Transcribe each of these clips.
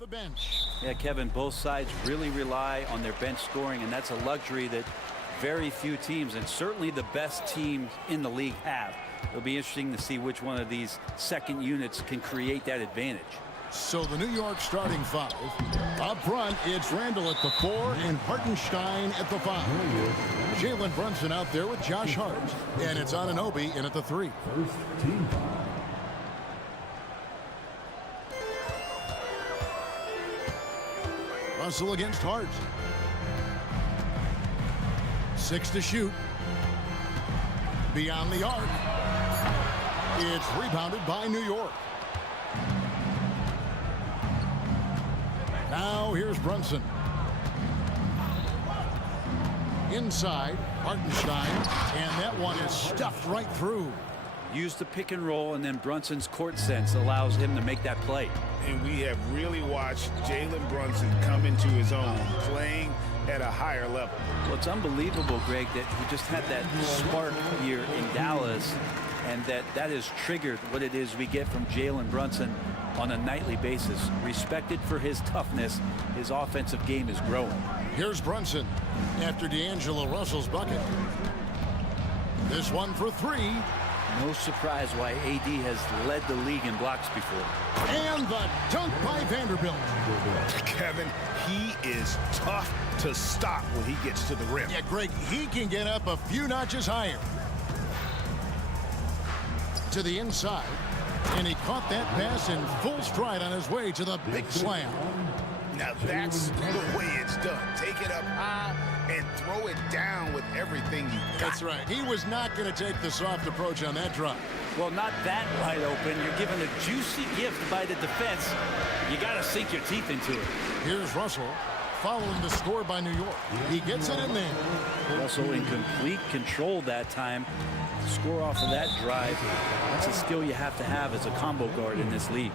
the bench. Yeah, Kevin, both sides really rely on their bench scoring, and that's a luxury that very few teams, and certainly the best teams in the league, have. It'll be interesting to see which one of these second units can create that advantage. So the New York starting five. Up front, it's Randall at the 4 and Hartenstein at the 5. Jalen Brunson out there with Josh Hart. And it's Anunoby in at the 3. First team foul. Russell against Hart. 6 to shoot. Beyond the arc. It's rebounded by New York. Now here's Brunson. Inside, Hartenstein, and that one is stuffed right through. Use the pick and roll, and then Brunson's court sense allows him to make that play. And we have really watched Jalen Brunson come into his own, playing at a higher level. Well, it's unbelievable, Greg, that he just had that spark here in Dallas, and that has triggered what it is we get from Jalen Brunson on a nightly basis. Respected for his toughness, his offensive game is growing. Here's Brunson after D'Angelo Russell's bucket. This one for 3. No surprise why AD has led the league in blocks before. And the dunk by Vanderbilt. Kevin, he is tough to stop when he gets to the rim. Yeah, Greg, he can get up a few notches higher. To the inside. And he caught that pass in full stride on his way to the big slam. Now that's the way it's done. Take it up high and throw it down with everything you got. That's right. He was not going to take the soft approach on that drive. Well, not that wide open. You're given a juicy gift by the defense. You got to sink your teeth into it. Here's Russell following the score by New York. He gets it in there. Russell in complete control that time. Score off of that drive. That's a skill you have to have as a combo guard in this league.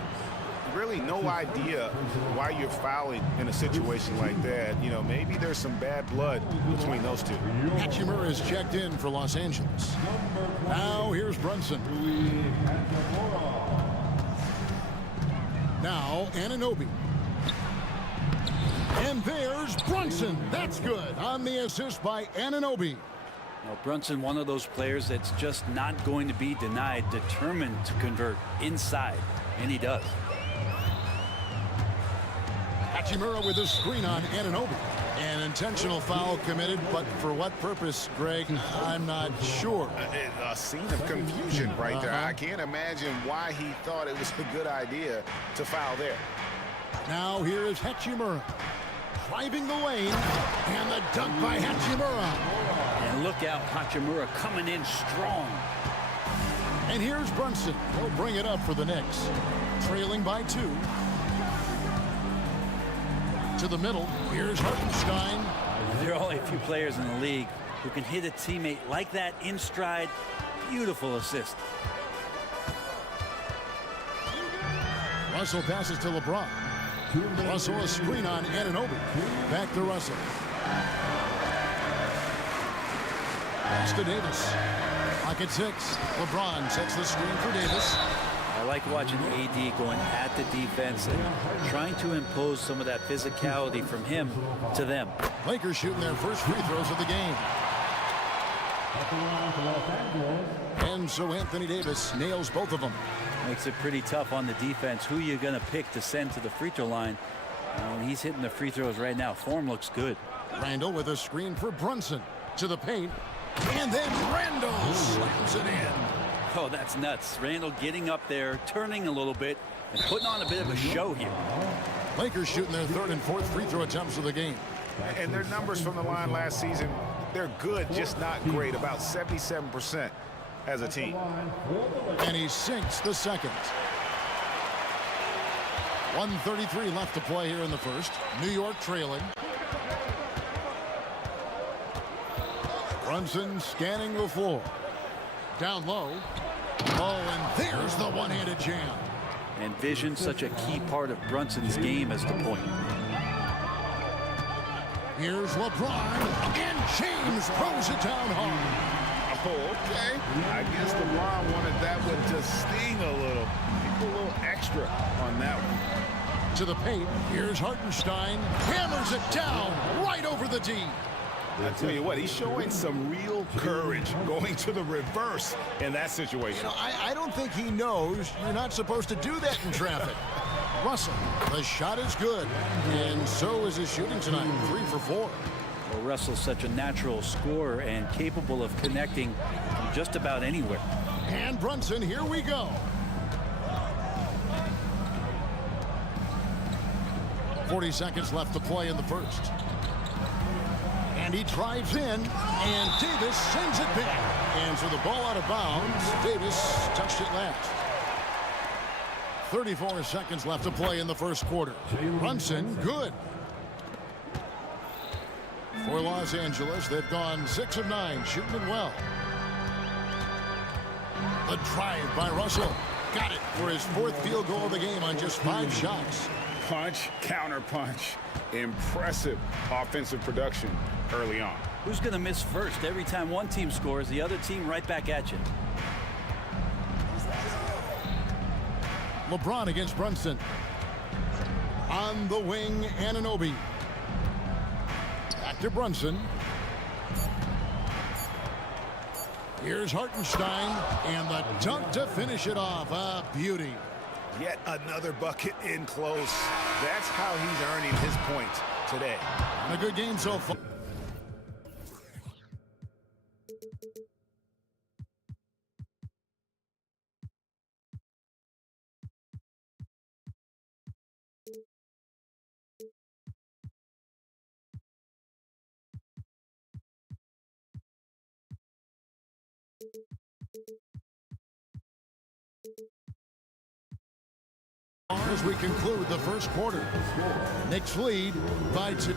Really no idea why you're fouling in a situation like that. You know, maybe there's some bad blood between those two. Hachimura is checked in for Los Angeles. Now here's Brunson. Now Anunoby. And there's Brunson. That's good on the assist by Anunoby. Now, Brunson, one of those players that's just not going to be denied, determined to convert inside, and he does. Hachimura with a screen on Anunoby. An intentional foul committed, but for what purpose, Greg? I'm not sure. A scene of confusion right there. I can't imagine why he thought it was a good idea to foul there. Now here is Hachimura. Driving the lane, and the dunk by Hachimura. And look out, Hachimura coming in strong. And here's Brunson. He'll bring it up for the Knicks. Trailing by 2. To the middle, here's Hartenstein. There are only a few players in the league who can hit a teammate like that in stride. Beautiful assist. Russell passes to LeBron. Russell a screen on Anunoby. Back to Russell. Pass to Davis. Pocket 6. LeBron sets the screen for Davis. I like watching AD going at the defense and trying to impose some of that physicality from him to them. Lakers shooting their first free throws of the game. And so Anthony Davis nails both of them. Makes it pretty tough on the defense. Who you going to pick to send to the free throw line? He's hitting the free throws right now. Form looks good. Randall with a screen for Brunson. To the paint. And then Randall slams it in. Oh, that's nuts. Randall getting up there, turning a little bit, and putting on a bit of a show here. Lakers shooting their third and fourth free throw attempts of the game. And their numbers from the line last season, they're good, just not great. About 77% as a team. And he sinks the second. 1:33 left to play here in the first. New York trailing. Brunson scanning the floor. Down low. Oh, and there's the one-handed jam. And vision, such a key part of Brunson's game as the point. Here's LeBron, and James throws it down hard. Oh, okay. I guess LeBron wanted that one to sting a little. A little extra on that one. To the paint. Here's Hartenstein. Hammers it down right over the D. I tell you what, he's showing some real courage going to the reverse in that situation. You know, I don't think he knows you're not supposed to do that in traffic. Russell, the shot is good, and so is his shooting tonight, 3 for 4. Well, Russell's such a natural scorer and capable of connecting from just about anywhere. And Brunson, here we go. 40 seconds left to play in the first. And he drives in, and Davis sends it back. And so the ball out of bounds. Davis touched it last. 34 seconds left to play in the first quarter. Brunson, good. For Los Angeles, they've gone 6 of 9, shooting it well. The drive by Russell. Got it for his 4th field goal of the game on just 5 shots. Punch, counter punch. Impressive offensive production early on. Who's going to miss first? Every time one team scores, the other team right back at you. LeBron against Brunson. On the wing, Anunoby. Back to Brunson. Here's Hartenstein, and the dunk to finish it off. A beauty. Yet another bucket in close. That's how he's earning his points today. And a good game so far. As we conclude the first quarter, Knicks lead by 2.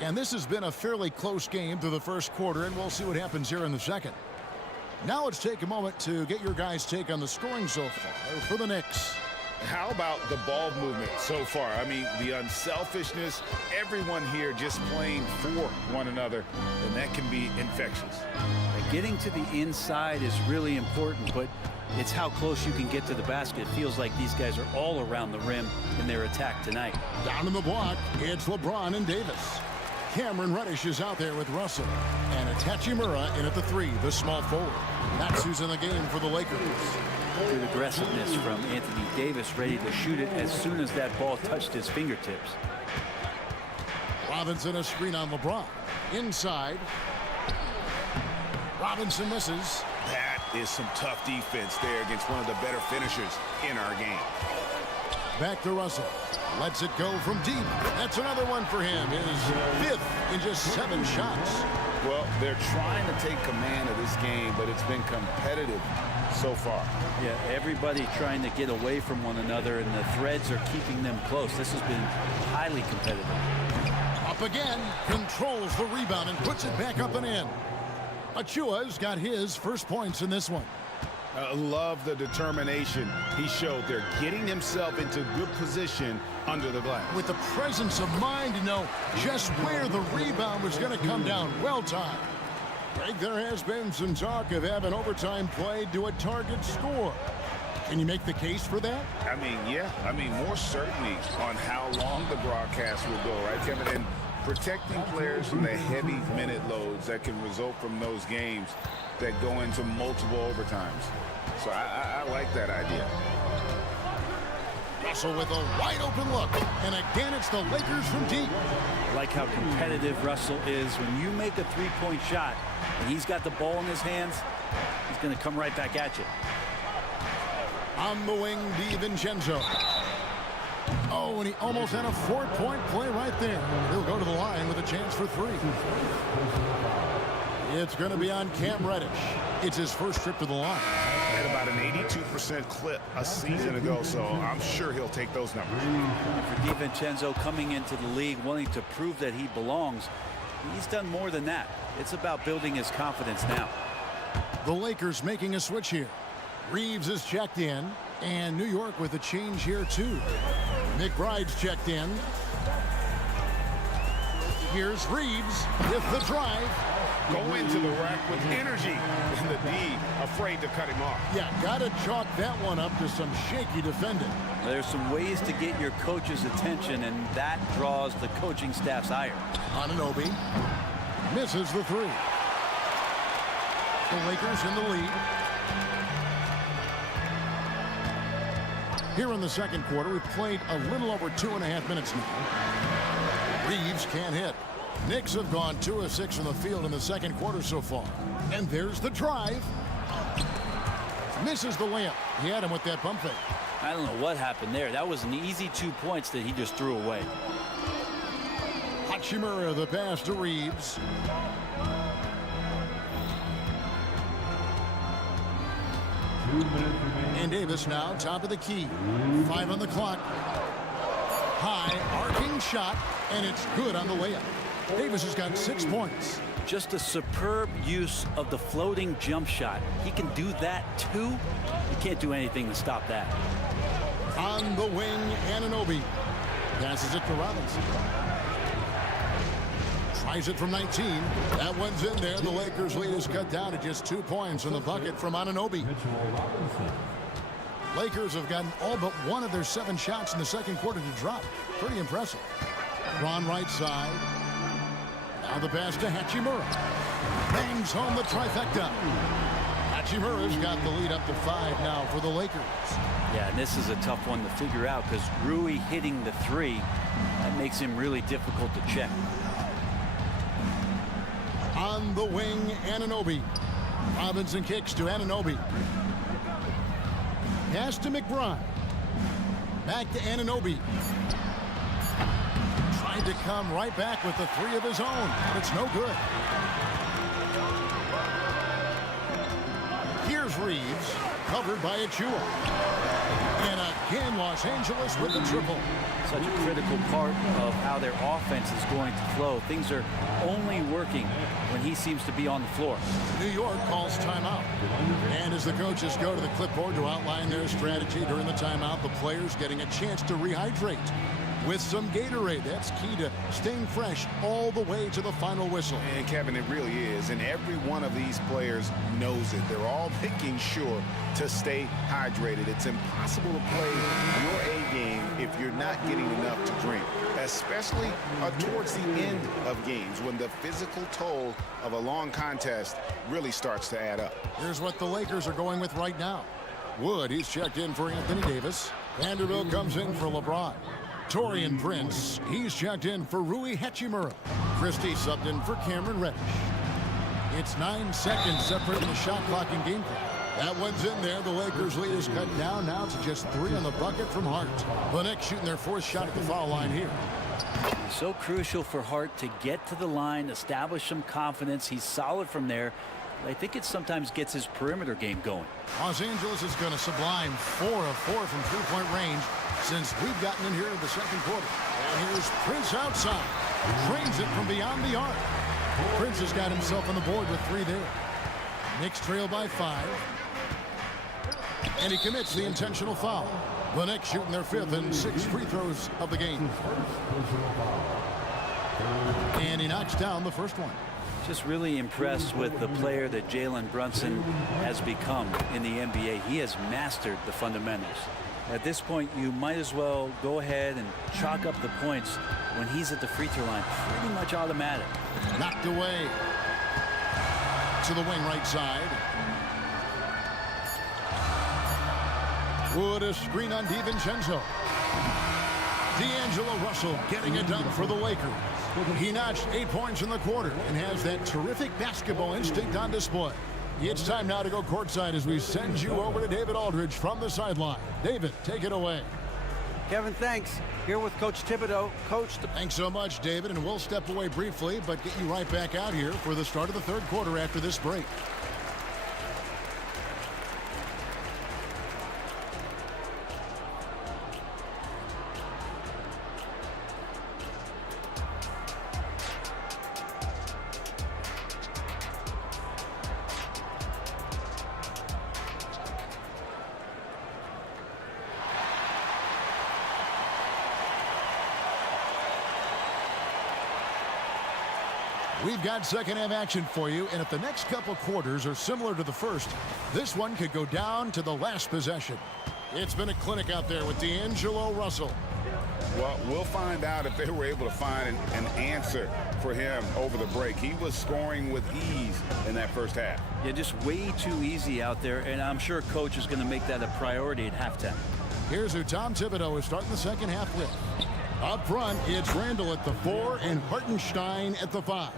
And this has been a fairly close game through the first quarter, and we'll see what happens here in the second. Now let's take a moment to get your guys' take on the scoring so far for the Knicks. How about the ball movement so far? I mean, the unselfishness, everyone here just playing for one another, and that can be infectious. Getting to the inside is really important, but it's how close you can get to the basket. It feels like these guys are all around the rim in their attack tonight. Down in the block, it's LeBron and Davis. Cameron Reddish is out there with Russell. And Hachimura in at the 3, the small forward. That's who's in the game for the Lakers. Good aggressiveness from Anthony Davis, ready to shoot it as soon as that ball touched his fingertips. Robinson a screen on LeBron. Inside. Robinson misses. That is some tough defense there against one of the better finishers in our game. Back to Russell. Lets it go from deep. That's another one for him. His 5th in just 7 shots. Well, they're trying to take command of this game, but it's been competitive so far. Yeah, everybody trying to get away from one another, and the threads are keeping them close. This has been highly competitive. Up again, controls the rebound and puts it back up and in. Achua's got his first points in this one. Love the determination he showed there, getting himself into good position under the glass. With the presence of mind to know just where the rebound was going to come down. Well timed. Greg, there has been some talk of having overtime played to a target score. Can you make the case for that? I mean, yeah. I mean, more certainty on how long the broadcast will go, right, Kevin? And protecting players from the heavy minute loads that can result from those games that go into multiple overtimes. So I like that idea. Russell with a wide open look. And again, it's the Lakers from deep. I like how competitive Russell is. When you make a three-point shot and he's got the ball in his hands, he's going to come right back at you. On the wing, DiVincenzo. Oh, and he almost had a 4-point play right there. He'll go to the line with a chance for 3. It's going to be on Cam Reddish. It's his first trip to the line. Had about an 82% clip a season ago, so I'm sure he'll take those numbers. And for DiVincenzo coming into the league wanting to prove that he belongs, he's done more than that. It's about building his confidence now. The Lakers making a switch here. Reeves is checked in, and New York with a change here too. McBride's checked in. Here's Reeves with the drive. Go into the rack with energy, and the D afraid to cut him off. Yeah, got to chalk that one up to some shaky defending. There's some ways to get your coach's attention, and that draws the coaching staff's ire. Anunoby misses the three. The Lakers in the lead. Here in the second quarter, we've played a little over 2.5 minutes now. Reeves can't hit. Knicks have gone 2 of 6 from the field in the second quarter so far. And there's the drive. Misses the layup. He had him with that pump fake. I don't know what happened there. That was an easy 2 points that he just threw away. Hachimura, the pass to Reeves. And Davis now top of the key. 5 on the clock. High arcing shot, and it's good on the layup. Davis has got 6 points. Just a superb use of the floating jump shot. He can do that too. You can't do anything to stop that. On the wing, Anunoby passes it to Robinson. Tries it from 19. That one's in there. The Lakers lead is cut down to just 2 points in the bucket from Anunoby. Lakers have gotten all but 1 of their 7 shots in the second quarter to drop. Pretty impressive. Ron right side. Now the pass to Hachimura. Bangs home the trifecta. Hachimura's got the lead up to 5 now for the Lakers. Yeah, and this is a tough one to figure out because Rui hitting the 3, that makes him really difficult to check. On the wing, Anunoby. Robinson kicks to Anunoby. Pass to McBride. Back to Anunoby. Tried to come right back with the 3 of his own, but it's no good. Here's Reeves, covered by Achua. And again, Los Angeles with the triple. Such a critical part of how their offense is going to flow. Things are only working when he seems to be on the floor. New York calls timeout. And as the coaches go to the clipboard to outline their strategy during the timeout, the players getting a chance to rehydrate with some Gatorade. That's key to staying fresh all the way to the final whistle. And Kevin, it really is. And every one of these players knows it. They're all making sure to stay hydrated. It's impossible to play your A game if you're not getting enough to drink, especially towards the end of games when the physical toll of a long contest really starts to add up. Here's what the Lakers are going with right now. Wood, he's checked in for Anthony Davis. Vanderbilt comes in for LeBron. Torian Prince, he's checked in for Rui Hachimura. Christie subbed in for Cameron Reddish. It's 9 seconds separating the shot clock and game clock. That one's in there. The Lakers lead is cut down now to just 3 on the bucket from Hart. The Knicks shooting their 4th shot at the foul line here. So crucial for Hart to get to the line, establish some confidence. He's solid from there. But I think it sometimes gets his perimeter game going. Los Angeles is going to sublime 4 of 4 from 3-point range since we've gotten in here in the second quarter. And here's Prince outside. Drains it from beyond the arc. Prince has got himself on the board with 3 there. Knicks trail by 5. And he commits the intentional foul. The Knicks shooting their 5th and 6th free throws of the game. And he knocks down the first one. Just really impressed with the player that Jalen Brunson has become in the NBA. He has mastered the fundamentals. At this point, you might as well go ahead and chalk up the points when he's at the free throw line. Pretty much automatic. Knocked away to the wing right side. Wood, a screen on DiVincenzo. D'Angelo Russell getting it done for the Lakers. He notched 8 points in the quarter and has that terrific basketball instinct on display. It's time now to go courtside as we send you over to David Aldridge from the sideline. David, take it away. Kevin, thanks. Here with Coach Thibodeau. Coach, thanks so much, David, and we'll step away briefly, but get you right back out here for the start of the third quarter after this break. We've got second half action for you, and if the next couple quarters are similar to the first, this one could go down to the last possession. It's been a clinic out there with D'Angelo Russell. Well, we'll find out if they were able to find an answer for him over the break. He was scoring with ease in that first half. Yeah, just way too easy out there, and I'm sure coach is going to make that a priority at halftime. Here's who Tom Thibodeau is starting the second half with. Up front, it's Randall at the 4 and Hartenstein at the 5.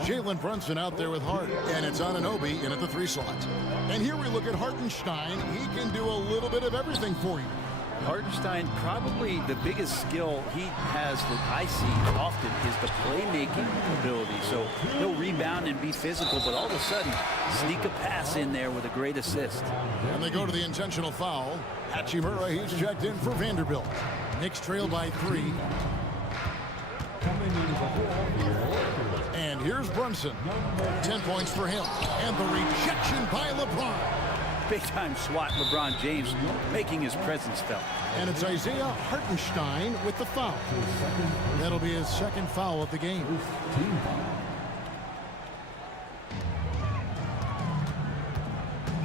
Jalen Brunson out there with Hart, and it's Anunoby in at the 3 slot. And here we look at Hartenstein. He can do a little bit of everything for you. Hartenstein, probably the biggest skill he has that I see often is the playmaking ability. So he'll rebound and be physical, but all of a sudden, sneak a pass in there with a great assist. And they go to the intentional foul. Hachimura, he's checked in for Vanderbilt. Knicks trail by 3. And here's Brunson. 10 points for him. And the rejection by LeBron. Big-time swat, LeBron James making his presence felt. And it's Isaiah Hartenstein with the foul. That'll be his second foul of the game.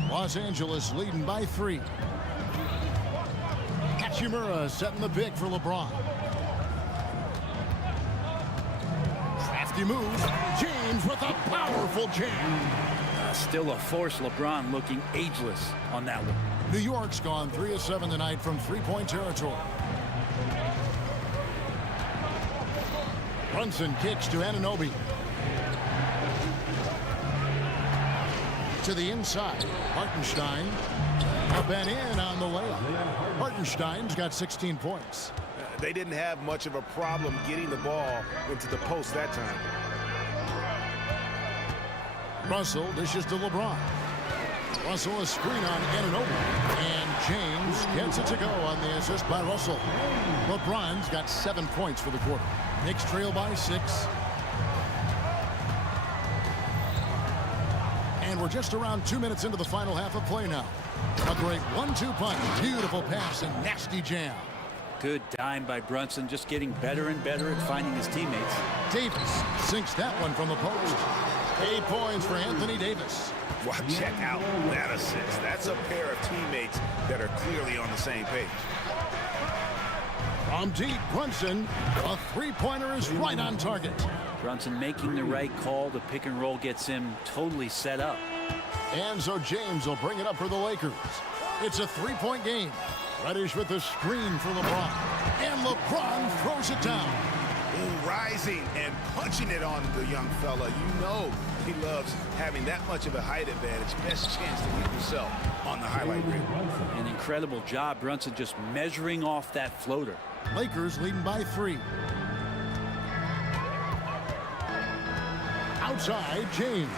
Los Angeles leading by 3. Hachimura setting the pick for LeBron. Crafty move. James with a powerful jam. Still a force. LeBron looking ageless on that one. New York's gone 3 of 7 tonight from three-point territory. Brunson kicks to Anunoby. To the inside. Hartenstein up and in on the layup. Hartenstein's got 16 points. They didn't have much of a problem getting the ball into the post that time. Russell dishes to LeBron. Russell a screen on Anunoby. And James gets it to go on the assist by Russell. LeBron's got 7 points for the quarter. Knicks trail by 6. And we're just around 2 minutes into the final half of play now. A great 1-2 punch. Beautiful pass and nasty jam. Good dime by Brunson, just getting better and better at finding his teammates. Davis sinks that one from the post. 8 points for Anthony Davis. Well, check out that assist. That's a pair of teammates that are clearly on the same page. From deep, Brunson, a three-pointer is right on target. Brunson making the right call. The pick and roll gets him totally set up. And so James will bring it up for the Lakers. It's a three-point game. Reddish with the screen for LeBron. And LeBron throws it down. Rising and punching it on the young fella. You know he loves having that much of a height advantage. Best chance to get yourself on the highlight reel. An incredible job. Brunson just measuring off that floater. Lakers leading by 3. Outside, James.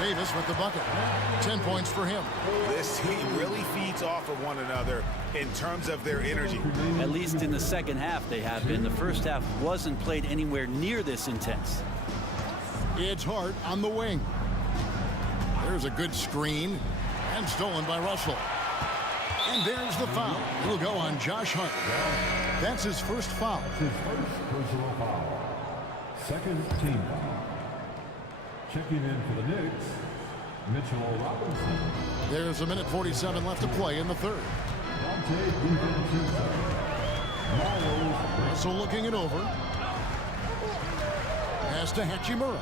Davis with the bucket. 10 points for him. This team really feeds off of one another in terms of their energy. At least in the second half they have been. The first half wasn't played anywhere near this intense. It's Hart on the wing. There's a good screen. And stolen by Russell. And there's the foul. It'll go on Josh Hart. That's his first foul. His first personal foul. Second team foul. Checking in for the Knicks, Mitchell Robinson. There's a minute 47 left to play in the third. Russell looking it over. Pass to Hachimura.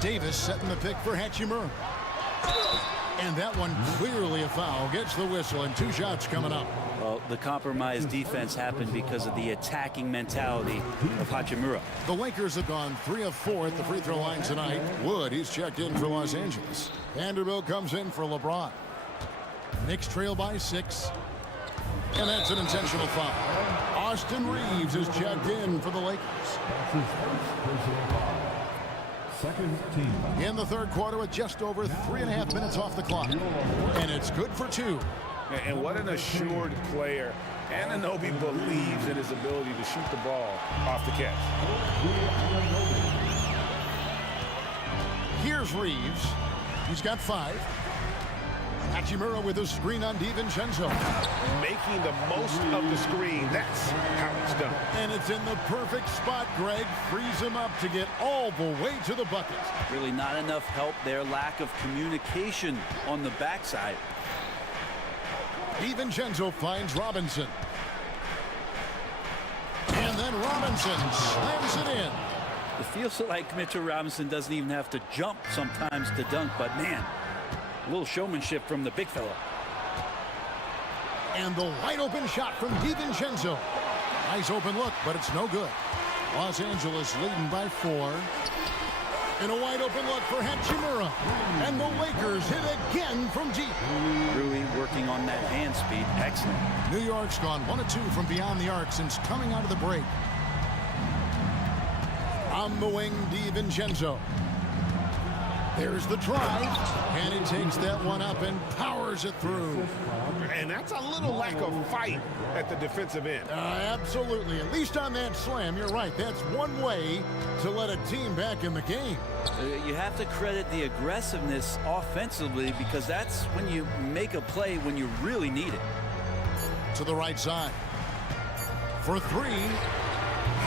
Davis setting the pick for Hachimura. And that one clearly a foul. Gets the whistle and 2 shots coming up. Well, the compromised defense happened because of the attacking mentality of Hachimura. The Lakers have gone 3 of 4 at the free throw line tonight. Wood, he's checked in for Los Angeles. Vanderbilt comes in for LeBron. Knicks trail by 6. And that's an intentional foul. Austin Reeves is checked in for the Lakers. That's his first personal foul. Second team foul. In the third quarter with just over 3.5 minutes off the clock. And it's good for 2. And what an assured player. Anunoby believes in his ability to shoot the ball off the catch. Here's Reeves. He's got 5. Hachimura with a screen on DiVincenzo. Making the most of the screen. That's how it's done. And it's in the perfect spot, Greg. Frees him up to get all the way to the bucket. Really not enough help there. Lack of communication on the backside. DiVincenzo finds Robinson. And then Robinson slams it in. It feels like Mitchell Robinson doesn't even have to jump sometimes to dunk, but man, a little showmanship from the big fella. And the wide open shot from DiVincenzo. Nice open look, but it's no good. Los Angeles leading by 4. And a wide open look for Hachimura. And the Lakers hit again from deep. Rui working on that hand speed. Excellent. New York's gone 1 of 2 from beyond the arc since coming out of the break. On the wing, DiVincenzo. There's the drive, and he takes that one up and powers it through. And that's a little lack of fight at the defensive end. Absolutely. At least on that slam, you're right. That's one way to let a team back in the game. You have to credit the aggressiveness offensively because that's when you make a play when you really need it. To the right side. For 3.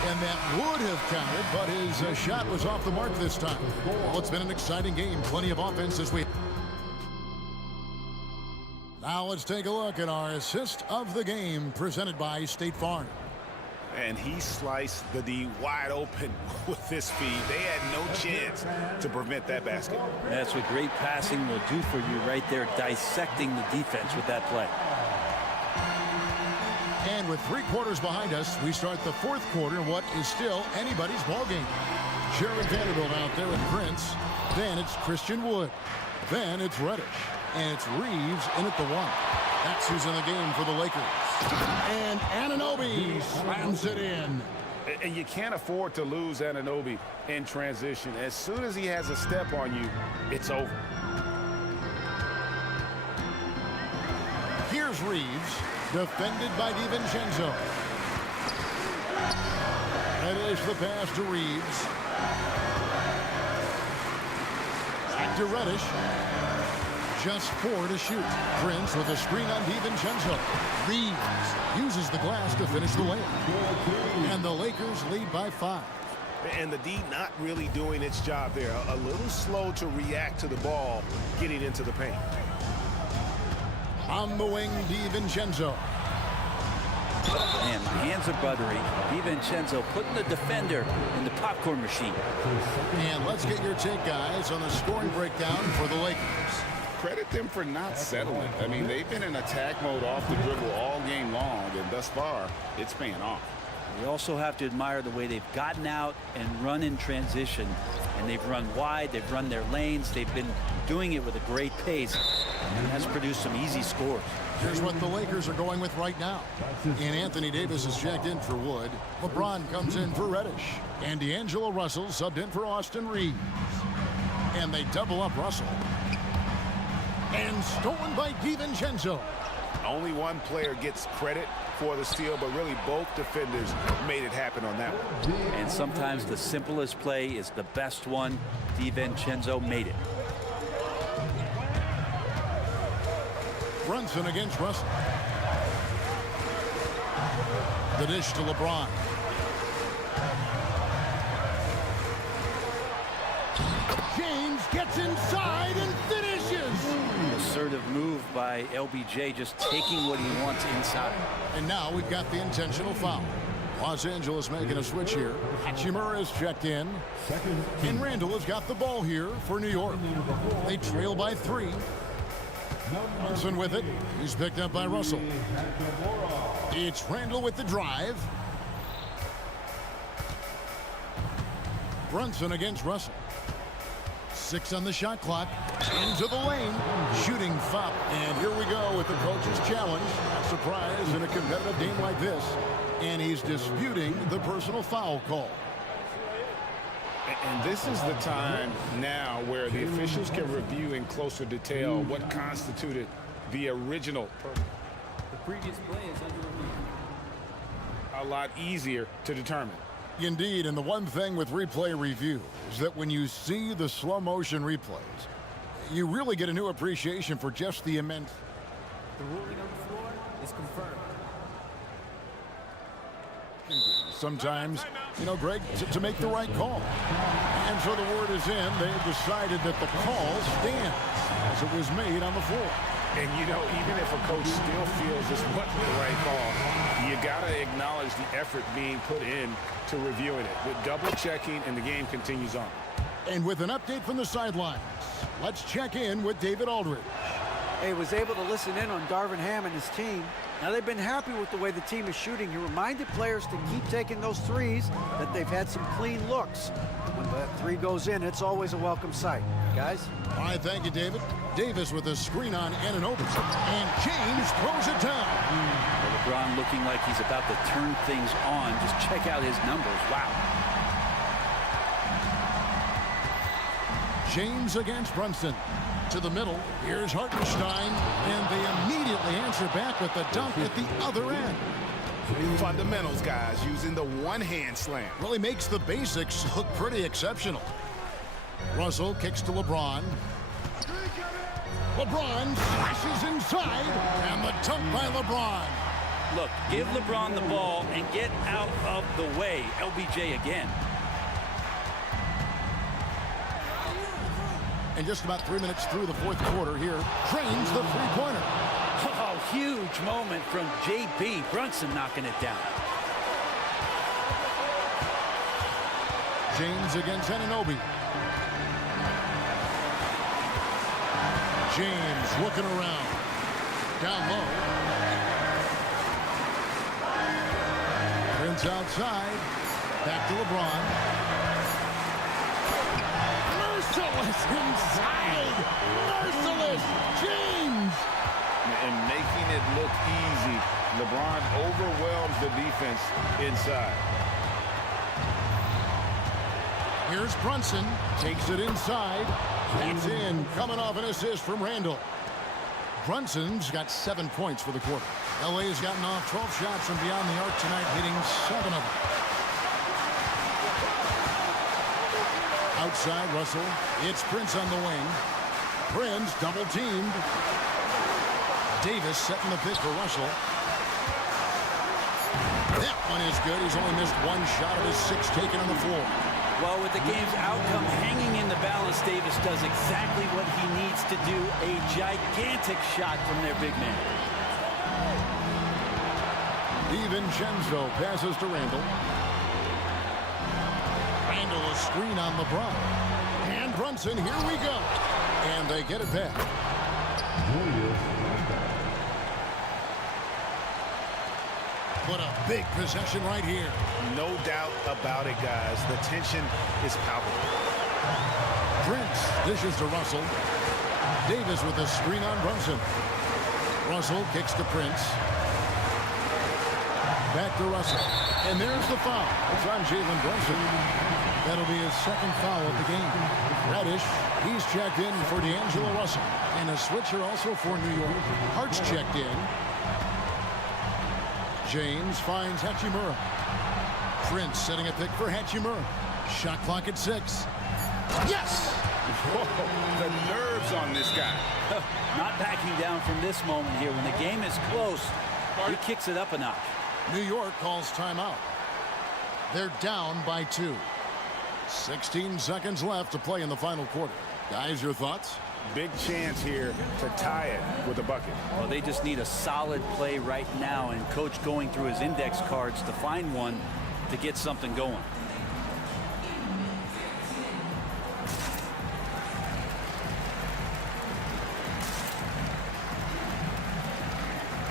And that would have counted, but his shot was off the mark this time. Well, it's been an exciting game. Plenty of offense this week. Now let's take a look at our assist of the game presented by State Farm. And he sliced the D wide open with this feed. They had no chance to prevent that basket. That's what great passing will do for you right there, dissecting the defense with that play. And with 3 quarters behind us, we start the 4th quarter in what is still anybody's ballgame. Jared Vanderbilt out there with Prince. Then it's Christian Wood. Then it's Reddish. And it's Reeves in at the 1. That's who's in the game for the Lakers. And Anunoby slams it in. And you can't afford to lose Anunoby in transition. As soon as he has a step on you, it's over. Here's Reeves, defended by DiVincenzo. That is the pass to Reeves. Back to Reddish. Just 4 to shoot. Prince with a screen on DiVincenzo. Reeves uses the glass to finish the layup. And the Lakers lead by 5. And the D not really doing its job there. A little slow to react to the ball getting into the paint. On the wing, DiVincenzo. Man, my hands are buttery. DiVincenzo putting the defender in the popcorn machine. And let's get your take, guys, on the scoring breakdown for the Lakers. Credit them for not settling. I mean, they've been in attack mode off the dribble all game long, and thus far, it's paying off. We also have to admire the way they've gotten out and run in transition. And they've run wide, they've run their lanes, they've been doing it with a great pace. And that's produced some easy scores. Here's what the Lakers are going with right now. And Anthony Davis is checked in for Wood. LeBron comes in for Reddish. And D'Angelo Russell subbed in for Austin Reeves. And they double up Russell. And stolen by DiVincenzo. Only one player gets credit for the steal, but really both defenders made it happen on that one. And sometimes the simplest play is the best one. DiVincenzo made it. Brunson against Russell. The dish to LeBron. James gets inside and finishes. Assertive move by LBJ, just taking what he wants inside. And now we've got the intentional foul. Los Angeles making a switch here. Hachimura is checked in. And Randall has got the ball here for New York. They trail by 3. Brunson with it. He's picked up by Russell. It's Randall with the drive. Brunson against Russell. 6 on the shot clock. Into the lane. Shooting foul. And here we go with the coach's challenge. Not surprise in a competitive game like this. And he's disputing the personal foul call. And this is the time now where the officials can review in closer detail what constituted the original. The previous play is under review. A lot easier to determine. Indeed, and the one thing with replay review is that when you see the slow motion replays, You really get a new appreciation for just the immense. The ruling on the floor is confirmed. Sometimes, you know, Greg, to make the right call. And so the word is in. They've decided that the call stands as it was made on the floor. And, you know, even if a coach still feels this wasn't the right call, you got to acknowledge the effort being put in to reviewing it. With double checking, and the game continues on. And with an update from the sidelines, let's check in with David Aldridge. He was able to listen in on Darvin Ham and his team. Now they've been happy with the way the team is shooting. He reminded players to keep taking those threes, that they've had some clean looks. When that three goes in, it's always a welcome sight. Guys? All right, thank you, David. Davis with a screen on Anunoby. And James throws it down. Well, LeBron looking like he's about to turn things on. Just check out his numbers. Wow. James against Brunson. To the middle. Here's Hartenstein. And they immediately answer back with the dunk at the other end. Fundamentals, guys, using the one-hand slam. Really makes the basics look pretty exceptional. Russell kicks to LeBron. LeBron flashes inside. And the dunk by LeBron. Look, give LeBron the ball and get out of the way. LBJ again. And just about 3 minutes through the fourth quarter here, drains the three-pointer. Oh, huge moment from JB. Brunson knocking it down. James against Anunoby. James looking around. Down low. Prince outside. Back to LeBron. Merciless inside. Merciless. James. And making it look easy. LeBron overwhelms the defense inside. Here's Brunson. Takes it inside. That's in. Coming off an assist from Randall. Brunson's got 7 points for the quarter. LA has gotten off 12 shots from beyond the arc tonight, hitting 7 of them. Outside Russell. It's Prince on the wing. Prince double teamed. Davis setting the pick for Russell. That one is good. He's only missed one shot of his 6 taken on the floor. Well, with the game's outcome hanging in the balance, Davis does exactly what he needs to do. A gigantic shot from their big man. DiVincenzo passes to Randall. Randall a screen on LeBron. And Brunson, here we go. And they get it back. What a big possession right here. No doubt about it, guys. The tension is palpable. Prince dishes to Russell. Davis with a screen on Brunson. Russell kicks to Prince. Back to Russell. And there's the foul. It's on Jalen Brunson. That'll be his second foul of the game. Reddish, he's checked in for D'Angelo Russell. And a switcher also for New York. Hart's checked in. James finds Hachimura. Prince setting a pick for Hachimura. Shot clock at 6. Yes! Whoa, the nerves on this guy. Not backing down from this moment here. When the game is close, he kicks it up a notch. New York calls timeout. They're down by 2. 16 seconds left to play in the final quarter. Guys, your thoughts? Big chance here to tie it with a bucket. Well, they just need a solid play right now, and coach going through his index cards to find one to get something going.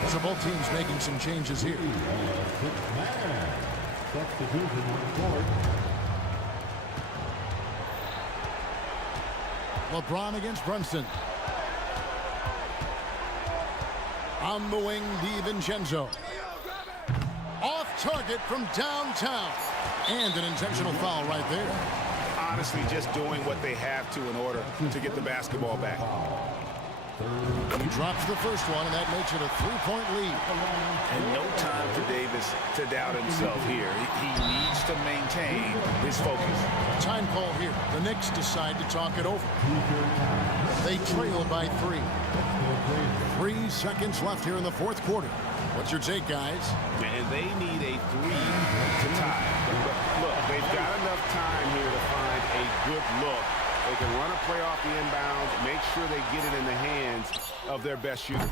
So both teams making some changes here. Substitution on court. LeBron against Brunson. On the wing, DiVincenzo. Off target from downtown. And an intentional foul right there. Honestly, just doing what they have to in order to get the basketball back. He drops the first one, and that makes it a 3-point lead. And no time for Davis to doubt himself here. He needs to maintain his focus. Time call here. The Knicks decide to talk it over. They trail by 3. 3 seconds left here in the fourth quarter. What's your take, guys? And they need a 3 to tie. But look, they've got enough time here to find a good look. They can run a play off the inbounds, make sure they get it in the hands of their best shooter.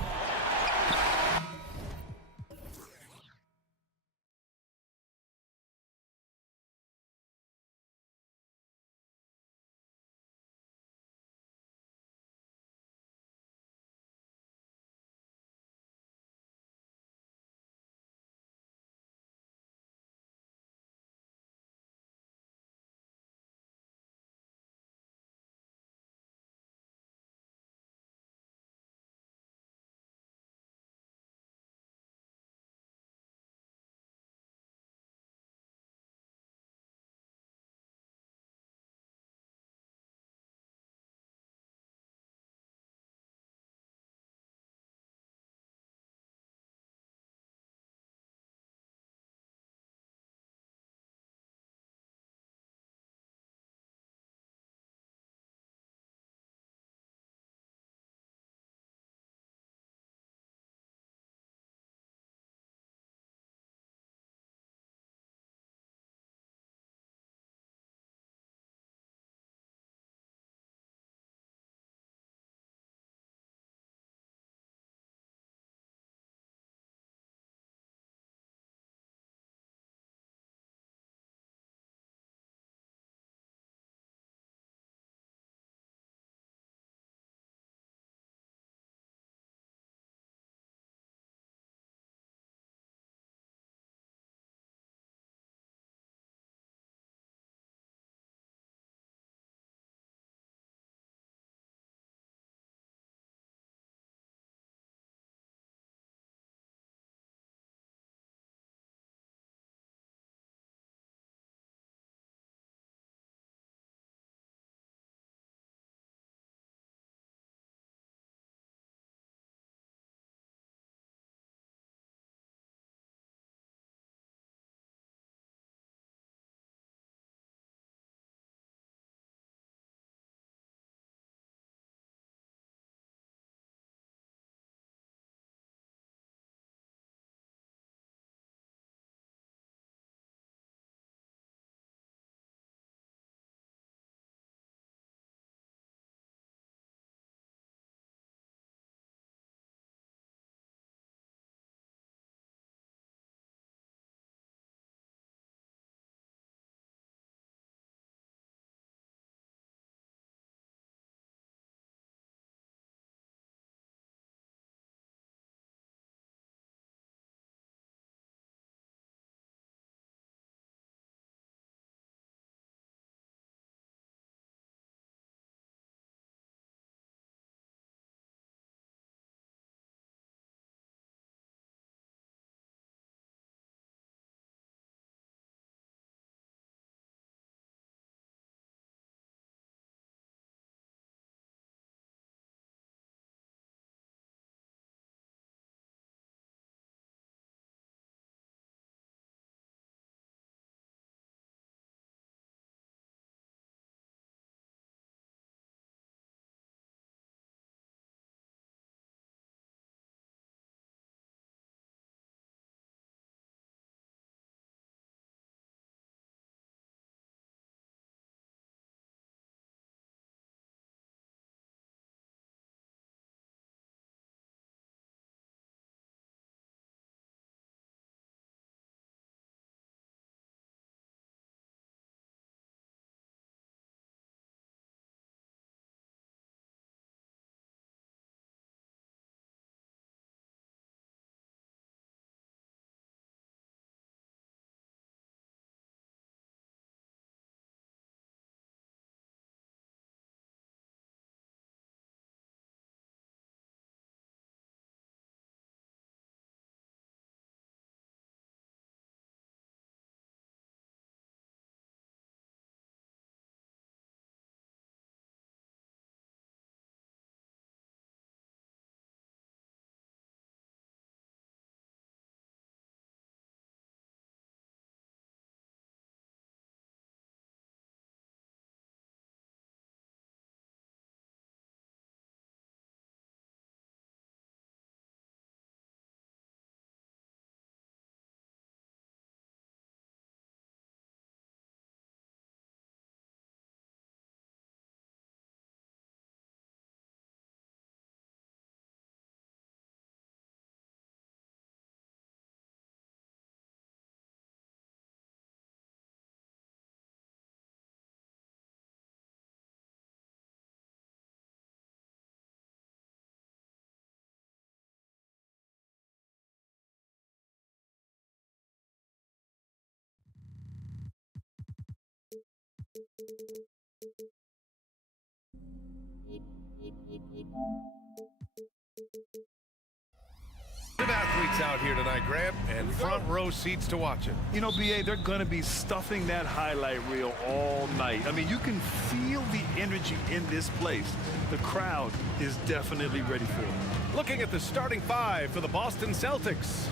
Athletes out here tonight, Grant, and front row seats to watch it. You know, BA, they're going to be stuffing that highlight reel all night. I mean, you can feel the energy in this place. The crowd is definitely ready for it. Looking at the starting five for the Boston Celtics.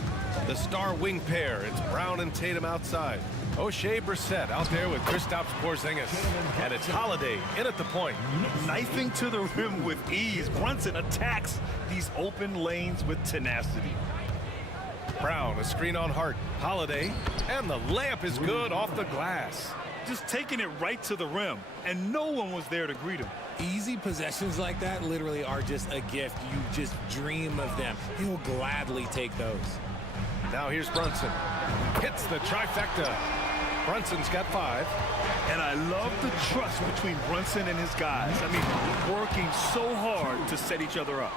The star wing pair, it's Brown and Tatum outside. O'Shea Brissett out there with Kristaps Porzingis. And it's Holiday in at the point. Knifing to the rim with ease. Brunson attacks these open lanes with tenacity. Brown, a screen on Hart. Holiday, and the layup is good off the glass. Just taking it right to the rim, and no one was there to greet him. Easy possessions like that literally are just a gift. You just dream of them. He'll gladly take those. Now here's Brunson. Hits the trifecta. Brunson's got 5. And I love the trust between Brunson and his guys. I mean, working so hard to set each other up.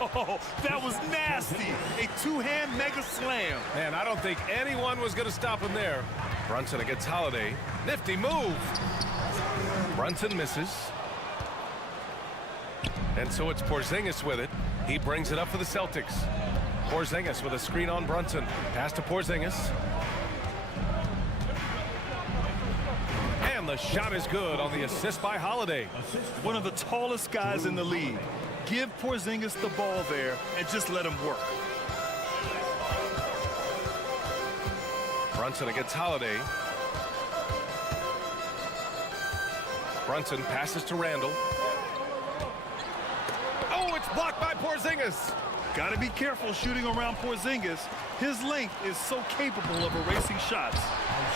Oh, that was nasty. A two-hand mega slam. Man, I don't think anyone was going to stop him there. Brunson against Holiday. Nifty move. Brunson misses. And so it's Porzingis with it. He brings it up for the Celtics. Porzingis with a screen on Brunson. Pass to Porzingis. And the shot is good on the assist by Holiday. One of the tallest guys in the league. Give Porzingis the ball there and just let him work. Brunson against Holiday. Brunson passes to Randall. Oh, it's blocked by Porzingis. Got to be careful shooting around Porzingis. His length is so capable of erasing shots.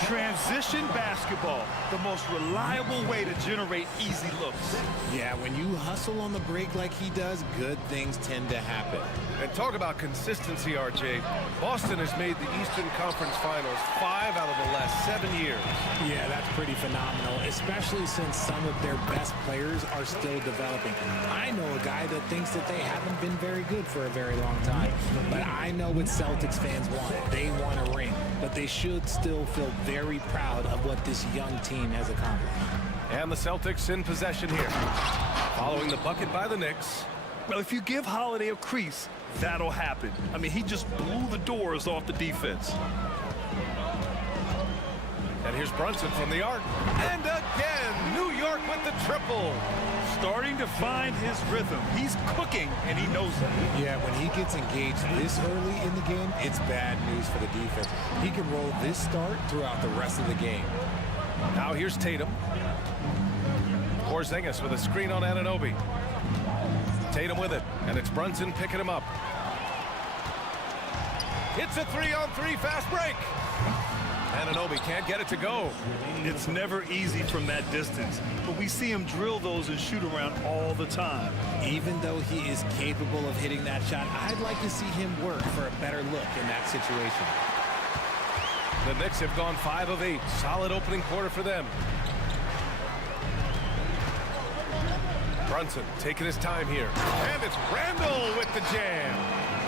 Transition basketball, the most reliable way to generate easy looks. Yeah, when you hustle on the break like he does, good things tend to happen. And talk about consistency, RJ. Boston has made the Eastern Conference Finals 5 out of the last 7 years. Yeah, that's pretty phenomenal, especially since some of their best players are still developing. I know a guy that thinks that they haven't been very good for a very long time, but I know what Celtics fans want. They want a ring, but they should still feel very proud of what this young team has accomplished. And the Celtics in possession here. Following the bucket by the Knicks. Well, if you give Holiday a crease, that'll happen. I mean, he just blew the doors off the defense. And here's Brunson from the arc. And again, New York with the triple. Starting to find his rhythm. He's cooking, and he knows it. Yeah, when he gets engaged this early in the game, it's bad news for the defense. He can roll this start throughout the rest of the game. Now here's Tatum. Porzingis with a screen on Anunoby. Tatum with it, and it's Brunson picking him up. It's a 3-on-3 fast break. Anunoby can't get it to go. It's never easy from that distance, but we see him drill those and shoot around all the time. Even though he is capable of hitting that shot, I'd like to see him work for a better look in that situation. The Knicks have gone 5 of 8. Solid opening quarter for them. Brunson taking his time here. And it's Randall with the jam.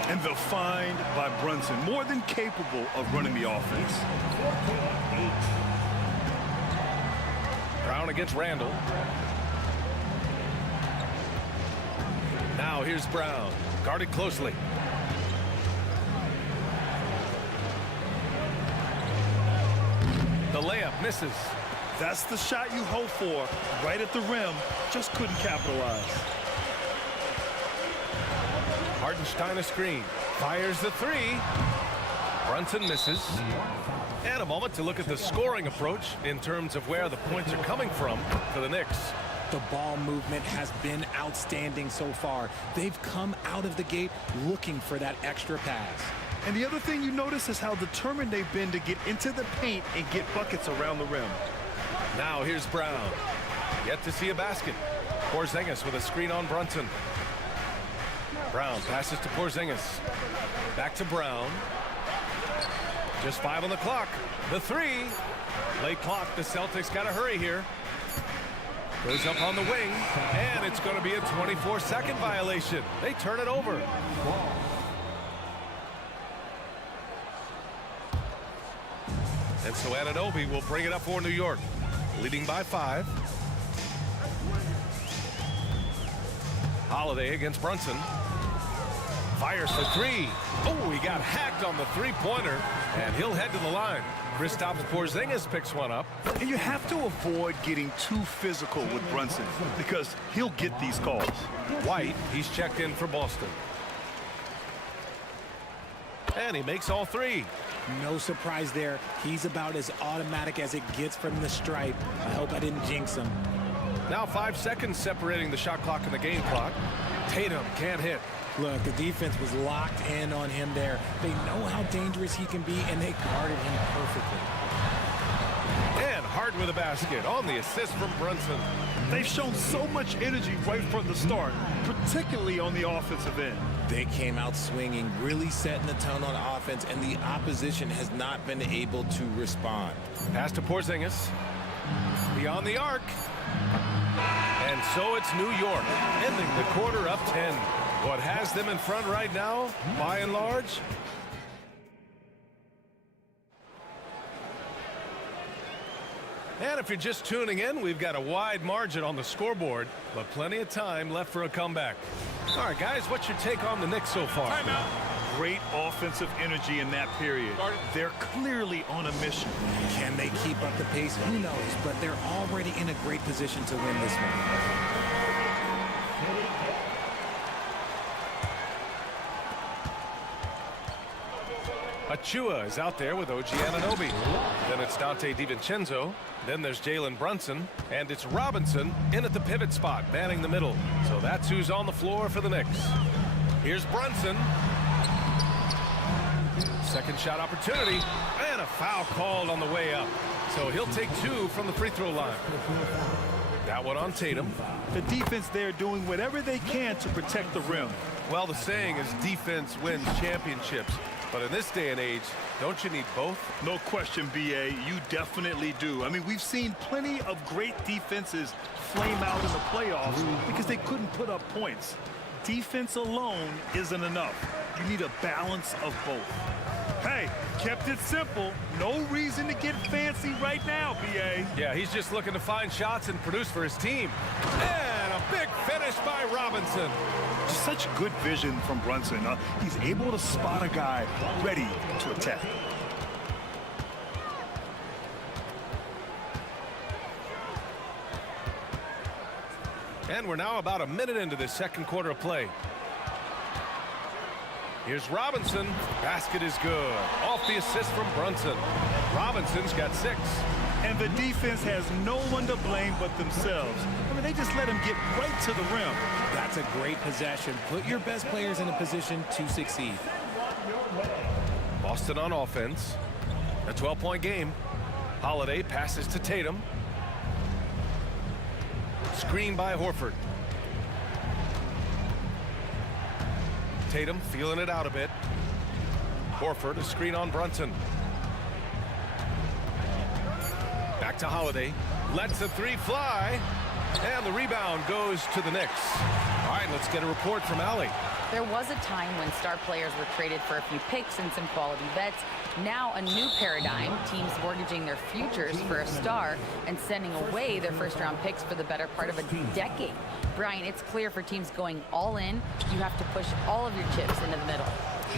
And the find by Brunson, more than capable of running the offense. Brown against Randall. Now here's Brown, guarded closely. The layup misses. That's the shot you hope for, right at the rim, just couldn't capitalize. Hartenstein a screen, fires the 3. Brunson misses. And a moment to look at the scoring approach in terms of where the points are coming from for the Knicks. The ball movement has been outstanding so far. They've come out of the gate looking for that extra pass. And the other thing you notice is how determined they've been to get into the paint and get buckets around the rim. Now here's Brown. Yet to see a basket. Porzingis with a screen on Brunson. Brown passes to Porzingis. Back to Brown. Just 5 on the clock. The 3. Late clock. The Celtics got to hurry here. Goes up on the wing. And it's going to be a 24-second violation. They turn it over. And so Anunoby will bring it up for New York. leading by 5. Holiday against Brunson. Fires for 3. Oh, he got hacked on the three-pointer, and he'll head to the line. Kristaps Porzingis picks one up. And you have to avoid getting too physical with Brunson because he'll get these calls. White, he's checked in for Boston. And he makes all 3. No surprise there. He's about as automatic as it gets from the stripe. I hope I didn't jinx him. Now 5 seconds separating the shot clock and the game clock. Tatum can't hit. Look, the defense was locked in on him there. They know how dangerous he can be, and they guarded him perfectly. And Hart with a basket on the assist from Brunson. They've shown so much energy right from the start, particularly on the offensive end. They came out swinging, really setting the tone on offense, and the opposition has not been able to respond. Pass to Porzingis. Beyond the arc. And so it's New York, ending the quarter up 10. What has them in front right now, by and large? And if you're just tuning in, we've got a wide margin on the scoreboard, but plenty of time left for a comeback. All right, guys, what's your take on the Knicks so far? Timeout. Great offensive energy in that period. They're clearly on a mission. Can they keep up the pace? Who knows, but they're already in a great position to win this one. Achua is out there with OG Anunoby. Then it's Dante DiVincenzo. Then there's Jalen Brunson. And it's Robinson in at the pivot spot, manning the middle. So that's who's on the floor for the Knicks. Here's Brunson. Second shot opportunity. And a foul called on the way up. So he'll take 2 from the free throw line. That one on Tatum. The defense there doing whatever they can to protect the rim. Well, the saying is defense wins championships. But in this day and age, don't you need both? No question, B.A. You definitely do. I mean, we've seen plenty of great defenses flame out in the playoffs because they couldn't put up points. Defense alone isn't enough. You need a balance of both. Hey, kept it simple. No reason to get fancy right now, B.A. Yeah, he's just looking to find shots and produce for his team. And a big finish by Robinson. Just such good vision from Brunson. He's able to spot a guy ready to attack. And we're now about a minute into the second quarter of play. Here's Robinson. Basket is good. Off the assist from Brunson. Robinson's got 6. And the defense has no one to blame but themselves. I mean, they just let him get right to the rim. That's a great possession. Put your best players in a position to succeed. Boston on offense. A 12-point game. Holiday passes to Tatum. Screen by Horford. Tatum feeling it out a bit. Horford, a screen on Brunson. Back to Holiday. Lets the 3 fly. And the rebound goes to the Knicks. All right, let's get a report from Allie. There was a time when star players were traded for a few picks and some quality vets. Now a new paradigm, teams mortgaging their futures for a star and sending away their first-round picks for the better part of a decade. Brian, it's clear for teams going all in, you have to push all of your chips into the middle.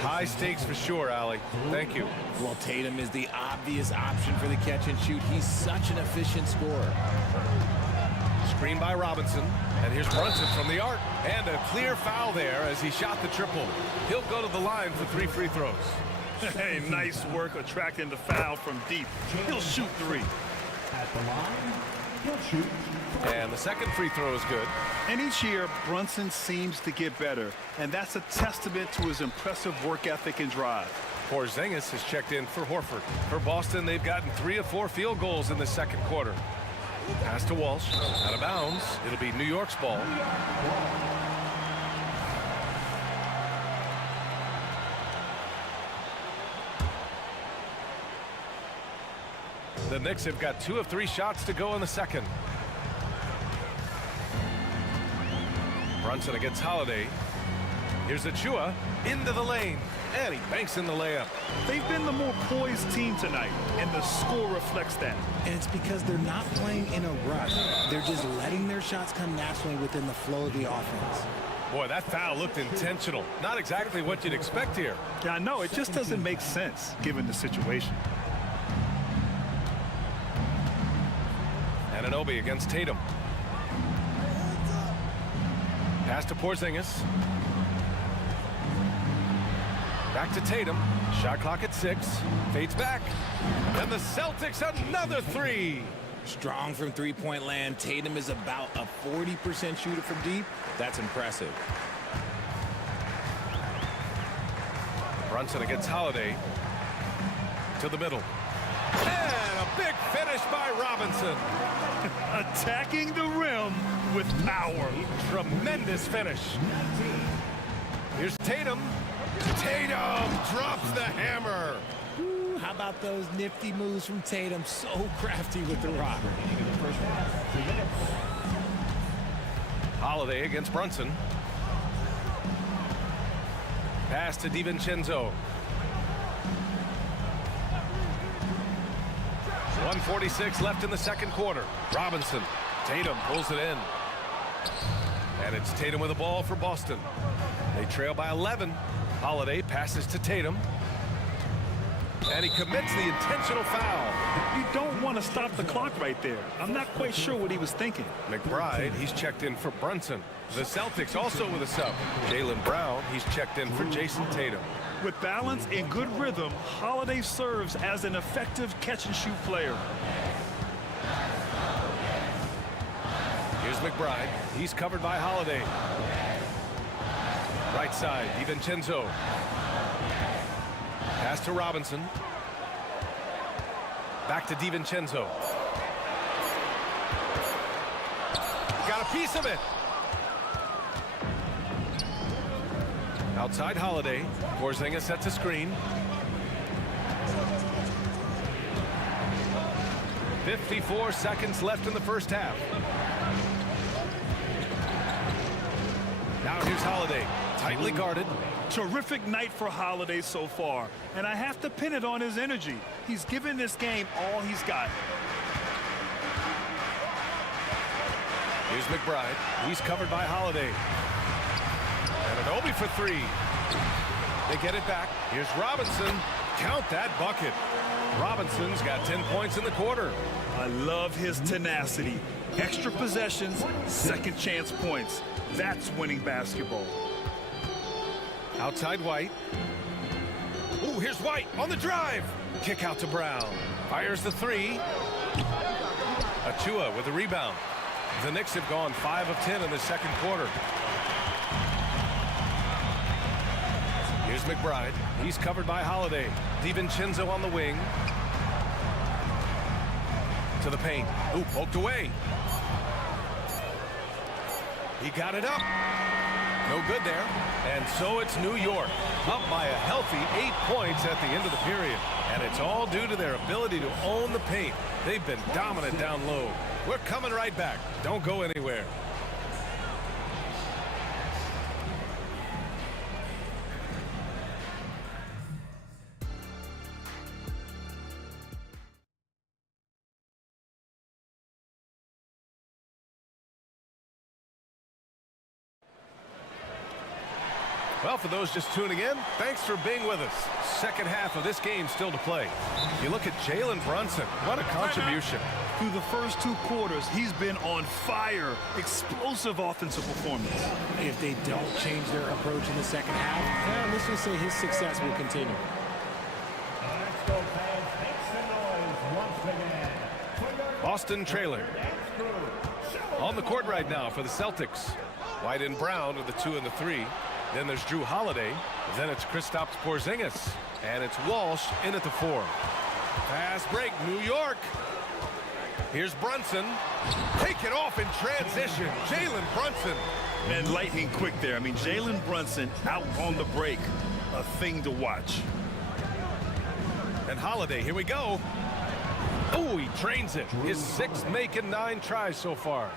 High stakes for sure, Allie. Thank you. Well, Tatum is the obvious option for the catch and shoot. He's such an efficient scorer. Screen by Robinson. And here's Brunson from the arc. And a clear foul there as he shot the triple. He'll go to the line for 3 free throws. Hey, nice work attracting the foul from deep. He'll shoot 3. At the line, he'll shoot. And the second free throw is good. And each year, Brunson seems to get better. And that's a testament to his impressive work ethic and drive. Porzingis has checked in for Horford. For Boston, they've gotten 3 of 4 field goals in the second quarter. Pass to Walsh. Out of bounds. It'll be New York's ball. The Knicks have got 2 of 3 shots to go in the second. Brunson against Holiday. Here's Achua into the lane. And he banks in the layup. They've been the more poised team tonight, and the score reflects that. And it's because they're not playing in a rush. They're just letting their shots come naturally within the flow of the offense. Boy, that foul looked intentional. Not exactly what you'd expect here. Yeah, I know. It just doesn't make sense given the situation. Anunoby against Tatum. Pass to Porzingis. Back to Tatum. Shot clock at 6. Fades back. And the Celtics another three. Strong from three-point land. Tatum is about a 40% shooter from deep. That's impressive. Brunson against Holiday. To the middle. And a big finish by Robinson. Attacking the rim with power. Tremendous finish. Here's Tatum. Tatum drops the hammer. Ooh, how about those nifty moves from Tatum? So crafty with the rock. Holiday against Brunson. Pass to DiVincenzo. 1:46 left in the second quarter. Robinson. Tatum pulls it in. And it's Tatum with the ball for Boston. They trail by 11. Holiday passes to Tatum. And he commits the intentional foul. You don't want to stop the clock right there. I'm not quite sure what he was thinking. McBride, he's checked in for Brunson. The Celtics also with a sub. Jaylen Brown, he's checked in for Jason Tatum. With balance and good rhythm, Holiday serves as an effective catch-and-shoot player. Here's McBride. He's covered by Holiday. Right side, DiVincenzo. Pass to Robinson. Back to DiVincenzo. Got a piece of it. Outside Holiday. Porzingis sets a screen. 54 seconds left in the first half. Now here's Holiday. Tightly guarded. Terrific night for Holiday so far, and I have to pin it on his energy. He's given this game all he's got. Here's McBride. He's covered by Holiday. And Anunoby for three. They get it back. Here's Robinson. Count that bucket. Robinson's got 10 points in the quarter. I love his tenacity. Extra possessions, second chance points. That's winning basketball. Outside White. Ooh, here's White on the drive. Kick out to Brown. Fires the three. Achua with the rebound. The Knicks have gone 5 of 10 in the second quarter. Here's McBride. He's covered by Holiday. DiVincenzo on the wing. To the paint. Ooh, poked away. He got it up. No good there. And so it's New York, up by a healthy 8 points at the end of the period. And it's all due to their ability to own the paint. They've been dominant down low. We're coming right back. Don't go anywhere. Well, for those just tuning in, thanks for being with us. Second half of this game still to play. You look at Jalen Brunson. What a contribution. Through the first 2 quarters, he's been on fire. Explosive offensive performance. If they don't change their approach in the second half, let's just say his success will continue. Boston trailing. On the court right now for the Celtics. White and Brown are the 2 and the 3. Then there's Drew Holiday. Then it's Kristaps Porzingis. And it's Walsh in at the 4. Fast break, New York. Here's Brunson. Take it off in transition. Jalen Brunson. And lightning quick there. I mean, Jalen Brunson out on the break. A thing to watch. And Holiday, here we go. Oh, he drains it. His 6th make in 9 tries so far.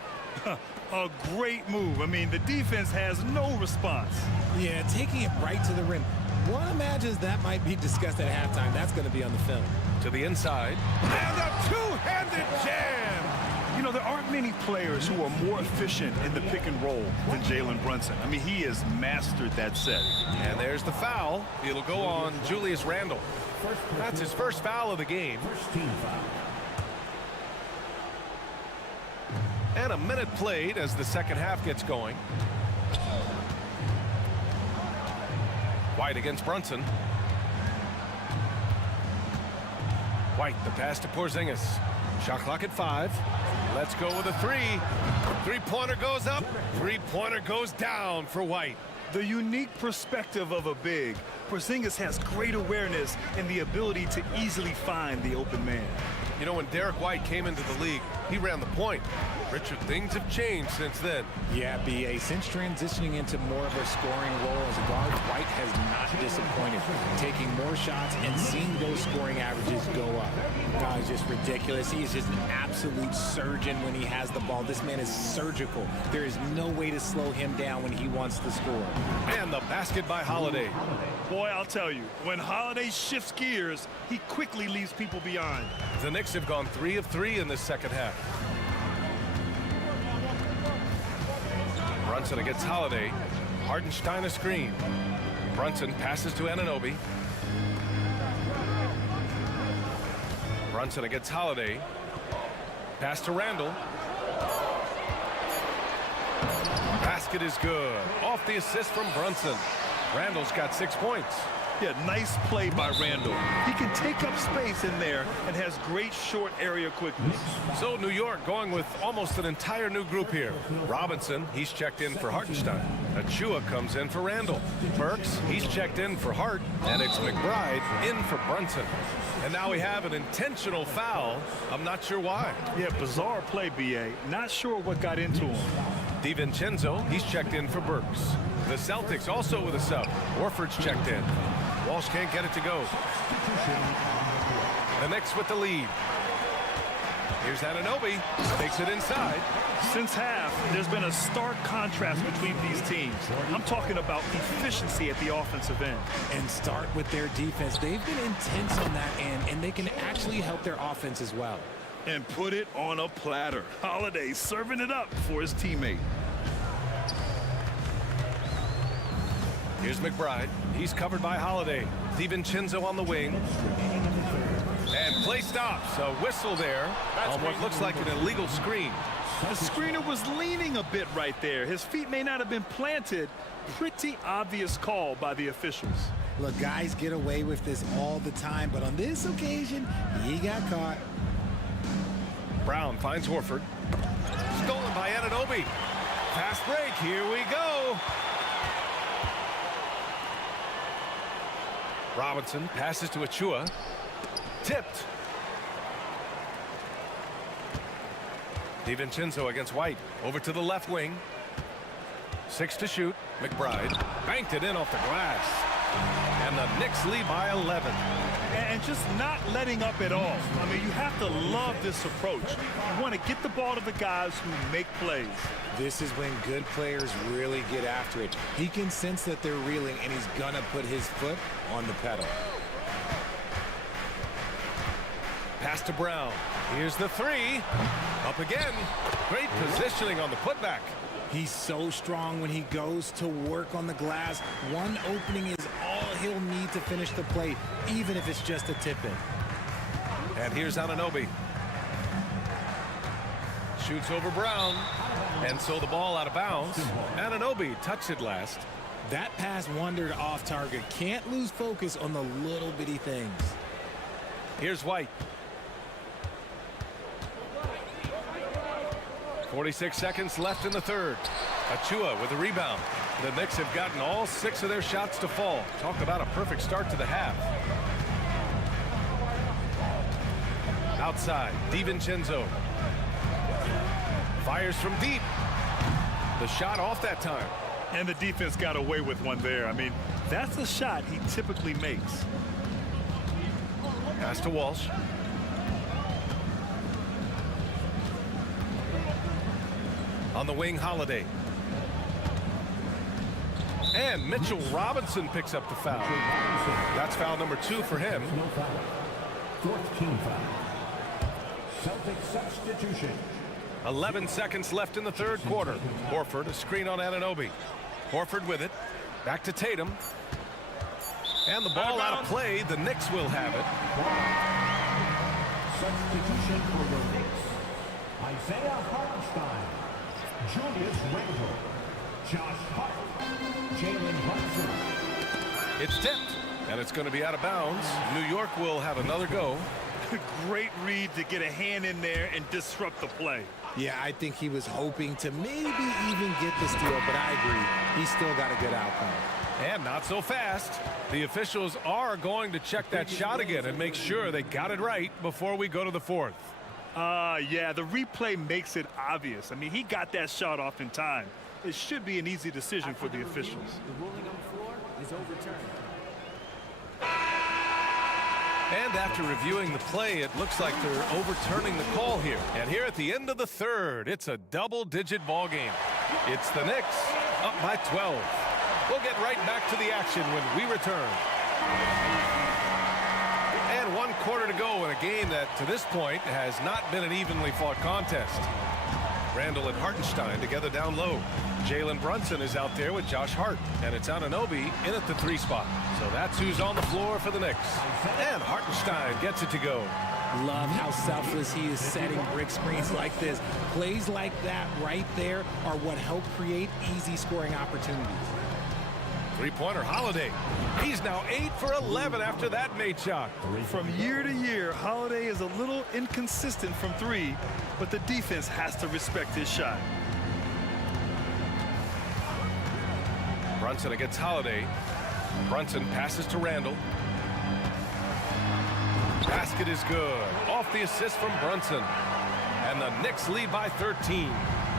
A great move. I mean, the defense has no response. Yeah, taking it right to the rim. One imagines that might be discussed at halftime. That's going to be on the film. To the inside. And a two-handed jam. You know, there aren't many players who are more efficient in the pick and roll than Jalen Brunson. I mean, he has mastered that set. And there's the foul. It'll go on Julius Randle. That's his first foul of the game. First team foul. And a minute played as the second half gets going. White against Brunson. White, the pass to Porzingis. Shot clock at 5. Let's go with a 3. Three-pointer goes up. Three-pointer goes down for White. The unique perspective of a big. Porzingis has great awareness and the ability to easily find the open man. You know, when Derek White came into the league, he ran the point. Richard, things have changed since then. Yeah, B.A. Since transitioning into more of a scoring role as a guard, White has not disappointed, taking more shots and seeing those scoring averages go up. No, it's just ridiculous. He is just an absolute surgeon when he has the ball. This man is surgical. There is no way to slow him down when he wants to score. And the basket by Holiday. Boy, I'll tell you, when Holiday shifts gears, he quickly leaves people behind. The Knicks have gone 3 of 3 in this second half. Brunson against Holiday. Hardenstein a screen. Brunson passes to Anunoby. Brunson against Holiday. Pass to Randle. Basket is good. Off the assist from Brunson. Randle's got 6 points. Yeah, nice play by Randle. He can take up space in there and has great short area quickness. So New York going with almost an entire new group here. Robinson, he's checked in for Hartenstein. Achua comes in for Randle. Burks, he's checked in for Hart. And it's McBride in for Brunson. And now we have an intentional foul. I'm not sure why. Yeah, bizarre play, B.A. Not sure what got into him. DiVincenzo, he's checked in for Burks. The Celtics also with a sub. Warford's checked in. Walsh can't get it to go. The Knicks with the lead. Here's Anunoby. Takes it inside. Since half, there's been a stark contrast between these teams. I'm talking about efficiency at the offensive end. And start with their defense. They've been intense on that end, and they can actually help their offense as well. And put it on a platter. Holiday serving it up for his teammate. Here's McBride. He's covered by Holiday. DiVincenzo on the wing. And play stops. A whistle there on what looks like an illegal screen. The screener was leaning a bit right there. His feet may not have been planted. Pretty obvious call by the officials. Look, guys get away with this all the time, but on this occasion, he got caught. Brown finds Horford. Stolen by Anunoby. Fast break. Here we go. Robinson passes to Achua. Tipped. DiVincenzo against White. Over to the left wing. 6 to shoot. McBride banked it in off the glass. And the Knicks lead by 11. And just not letting up at all. I mean, you have to love this approach. You want to get the ball to the guys who make plays. This is when good players really get after it. He can sense that they're reeling, and he's going to put his foot on the pedal. Pass to Brown. Here's the 3. Up again. Great positioning on the putback. He's so strong when he goes to work on the glass. One opening is all he'll need to finish the play, even if it's just a tip-in. And here's Anunoby. Shoots over Brown. And so the ball out of bounds. Anunoby touched it last. That pass wandered off target. Can't lose focus on the little bitty things. Here's White. 46 seconds left in the third. Achua with the rebound. The Knicks have gotten all 6 of their shots to fall. Talk about a perfect start to the half. Outside, DiVincenzo. Fires from deep. The shot off that time. And the defense got away with one there. I mean, that's a shot he typically makes. Pass to Walsh. On the wing, Holiday. And Mitchell Robinson picks up the foul. That's foul number 2 for him. No foul. Fourth team foul. Celtics substitution. 11 seconds left in the third quarter. Horford, a screen on Anunoby. Horford with it. Back to Tatum. And the ball out of play. The Knicks will have it. Substitution for the Knicks. Isaiah Hartenstein. Julius Randle. Josh Hart. Jalen Brunson. It's tipped, and it's going to be out of bounds. New York will have another go. Great read to get a hand in there and disrupt the play. Yeah, I think he was hoping to maybe even get the steal, but I agree. He's still got a good outcome. And not so fast. The officials are going to check that shot again and make sure they got it right before we go to the fourth. Yeah, the replay makes it obvious. I mean, he got that shot off in time. It should be an easy decision for the officials. The ruling on the floor is overturned. And after reviewing the play, it looks like they're overturning the call here. And here at the end of the third, it's a double-digit ball game. It's the Knicks up by 12. We'll get right back to the action when we return. And 1 quarter to go in a game that, to this point, has not been an evenly fought contest. Randle and Hartenstein together down low. Jalen Brunson is out there with Josh Hart, and it's Anunoby in at the 3 spot. So that's who's on the floor for the Knicks. And Hartenstein gets it to go. Love how selfless he is setting brick screens like this. Plays like that right there are what help create easy scoring opportunities. Three-pointer Holiday. He's now 8 for 11 after that made shot. From year to year, Holiday is a little inconsistent from 3, but the defense has to respect his shot. Brunson against Holiday. Brunson passes to Randle. Basket is good. Off the assist from Brunson. And the Knicks lead by 13.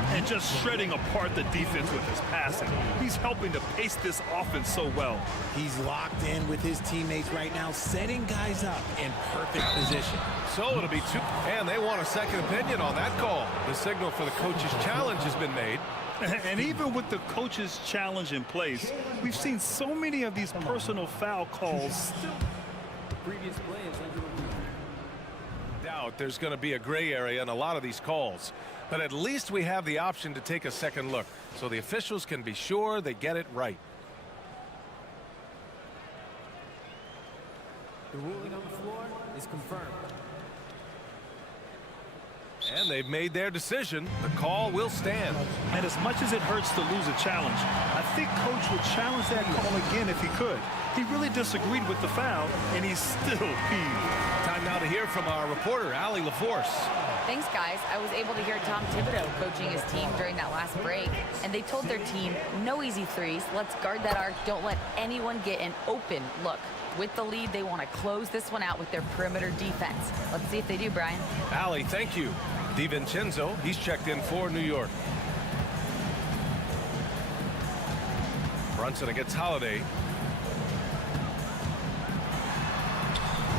And just shredding apart the defense with his passing. He's helping to pace this offense so well. He's locked in with his teammates right now, setting guys up in perfect position. So it'll be 2. And they want a second opinion on that call. The signal for the coach's challenge has been made. And even with the coach's challenge in place, we've seen so many of these personal foul calls still. The previous play is under review. Doubt there's going to be a gray area in a lot of these calls. But at least we have the option to take a second look, so the officials can be sure they get it right. The ruling on the floor is confirmed. And they've made their decision. The call will stand. And as much as it hurts to lose a challenge, I think Coach would challenge that call again if he could. He really disagreed with the foul, and he's still peeved. Time now to hear from our reporter, Allie LaForce. Thanks, guys. I was able to hear Tom Thibodeau coaching his team during that last break, and they told their team, no easy threes. Let's guard that arc. Don't let anyone get an open look. With the lead, they want to close this one out with their perimeter defense. Let's see if they do, Brian. Allie, thank you. DiVincenzo, he's checked in for New York. Brunson against Holiday.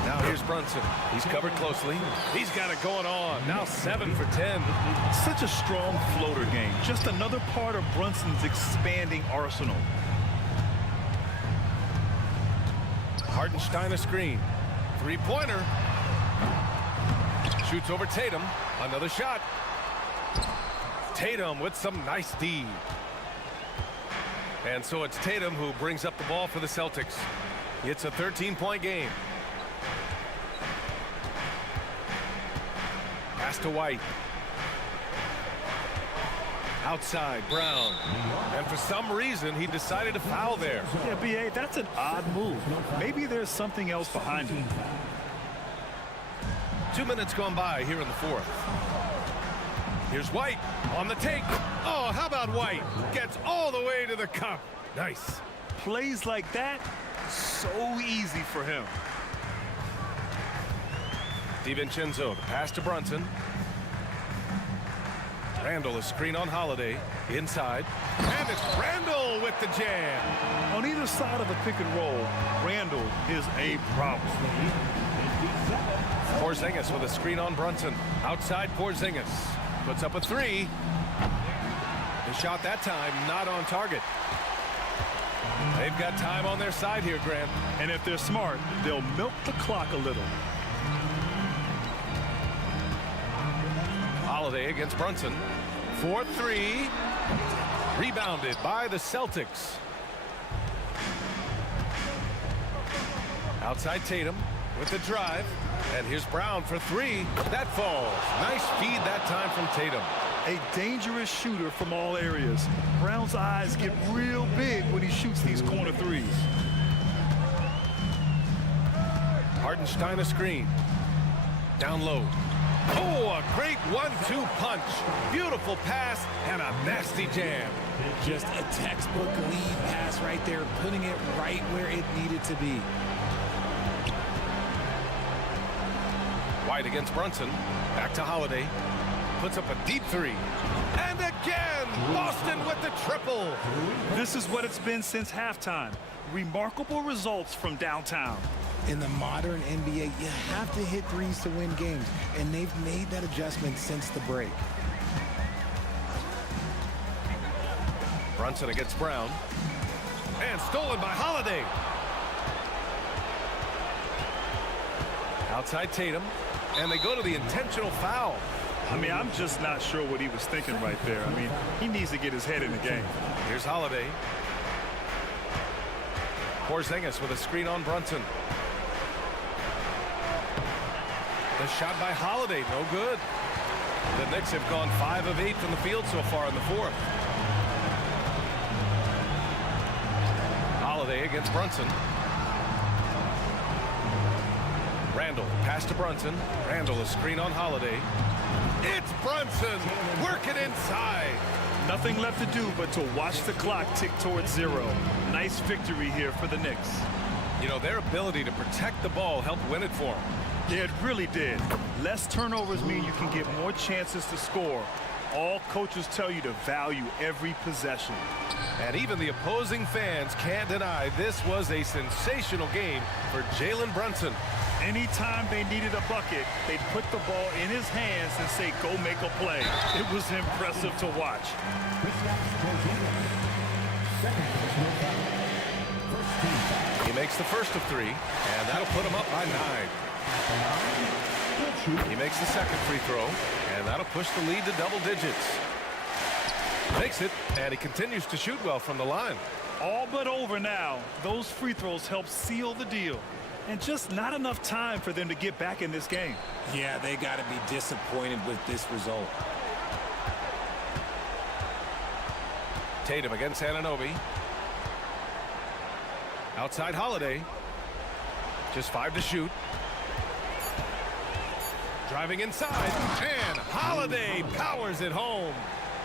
Now here's Brunson. He's covered closely. He's got it going on. Now 7 for 10. Such a strong floater game. Just another part of Brunson's expanding arsenal. Hartenstein a screen. Three-pointer. Shoots over Tatum. Another shot. Tatum with some nice D. And so it's Tatum who brings up the ball for the Celtics. It's a 13-point game. Pass to White. Outside, Brown. And for some reason, he decided to foul there. Yeah, B.A., that's an odd move. Maybe there's something else behind it. 2 minutes gone by here in the fourth. Here's White on the take. Oh, how about White? Gets all the way to the cup. Nice. Plays like that, so easy for him. DiVincenzo, the pass to Brunson. Randle, a screen on Holiday. Inside. And it's Randle with the jam. On either side of the pick and roll, Randle is a problem. Porzingis with a screen on Brunson. Outside Porzingis. Puts up a 3. The shot that time not on target. They've got time on their side here, Grant. And if they're smart, they'll milk the clock a little. Holiday against Brunson. 4-3. Rebounded by the Celtics. Outside Tatum with the drive. And here's Brown for three. That falls. Nice feed that time from Tatum. A dangerous shooter from all areas. Brown's eyes get real big when he shoots these corner threes. Hartenstein a screen. Down low. Oh, a great 1-2 punch. Beautiful pass and a nasty jam. Just a textbook lead pass right there, putting it right where it needed to be. White against Brunson. Back to Holiday. Puts up a deep three. And again, Boston with the triple. This is what it's been since halftime. Remarkable results from downtown. In the modern NBA, you have to hit threes to win games, and they've made that adjustment since the break. Brunson against Brown. And stolen by Holiday. Outside Tatum. And they go to the intentional foul. I mean, I'm just not sure what he was thinking right there. I mean, he needs to get his head in the game. Here's Holiday. Porzingis with a screen on Brunson. The shot by Holiday, no good. The Knicks have gone 5 of 8 from the field so far in the fourth. Holiday against Brunson. Randall, pass to Brunson. Randall, a screen on Holiday. It's Brunson, working inside. Nothing left to do but to watch the clock tick towards 0. Nice victory here for the Knicks. You know, their ability to protect the ball helped win it for them. Yeah, it really did. Less turnovers mean you can get more chances to score. All coaches tell you to value every possession. And even the opposing fans can't deny this was a sensational game for Jalen Brunson. Anytime they needed a bucket, they'd put the ball in his hands and say, go make a play. It was impressive to watch. He makes the first of 3, and that'll put him up by 9. He makes the second free throw, and that'll push the lead to double digits. Makes it, and he continues to shoot well from the line. All but over now. Those free throws help seal the deal. And just not enough time for them to get back in this game. Yeah, they got to be disappointed with this result. Tatum against Anunoby. Outside Holiday. Just 5 to shoot. Driving inside, and Holiday powers it home.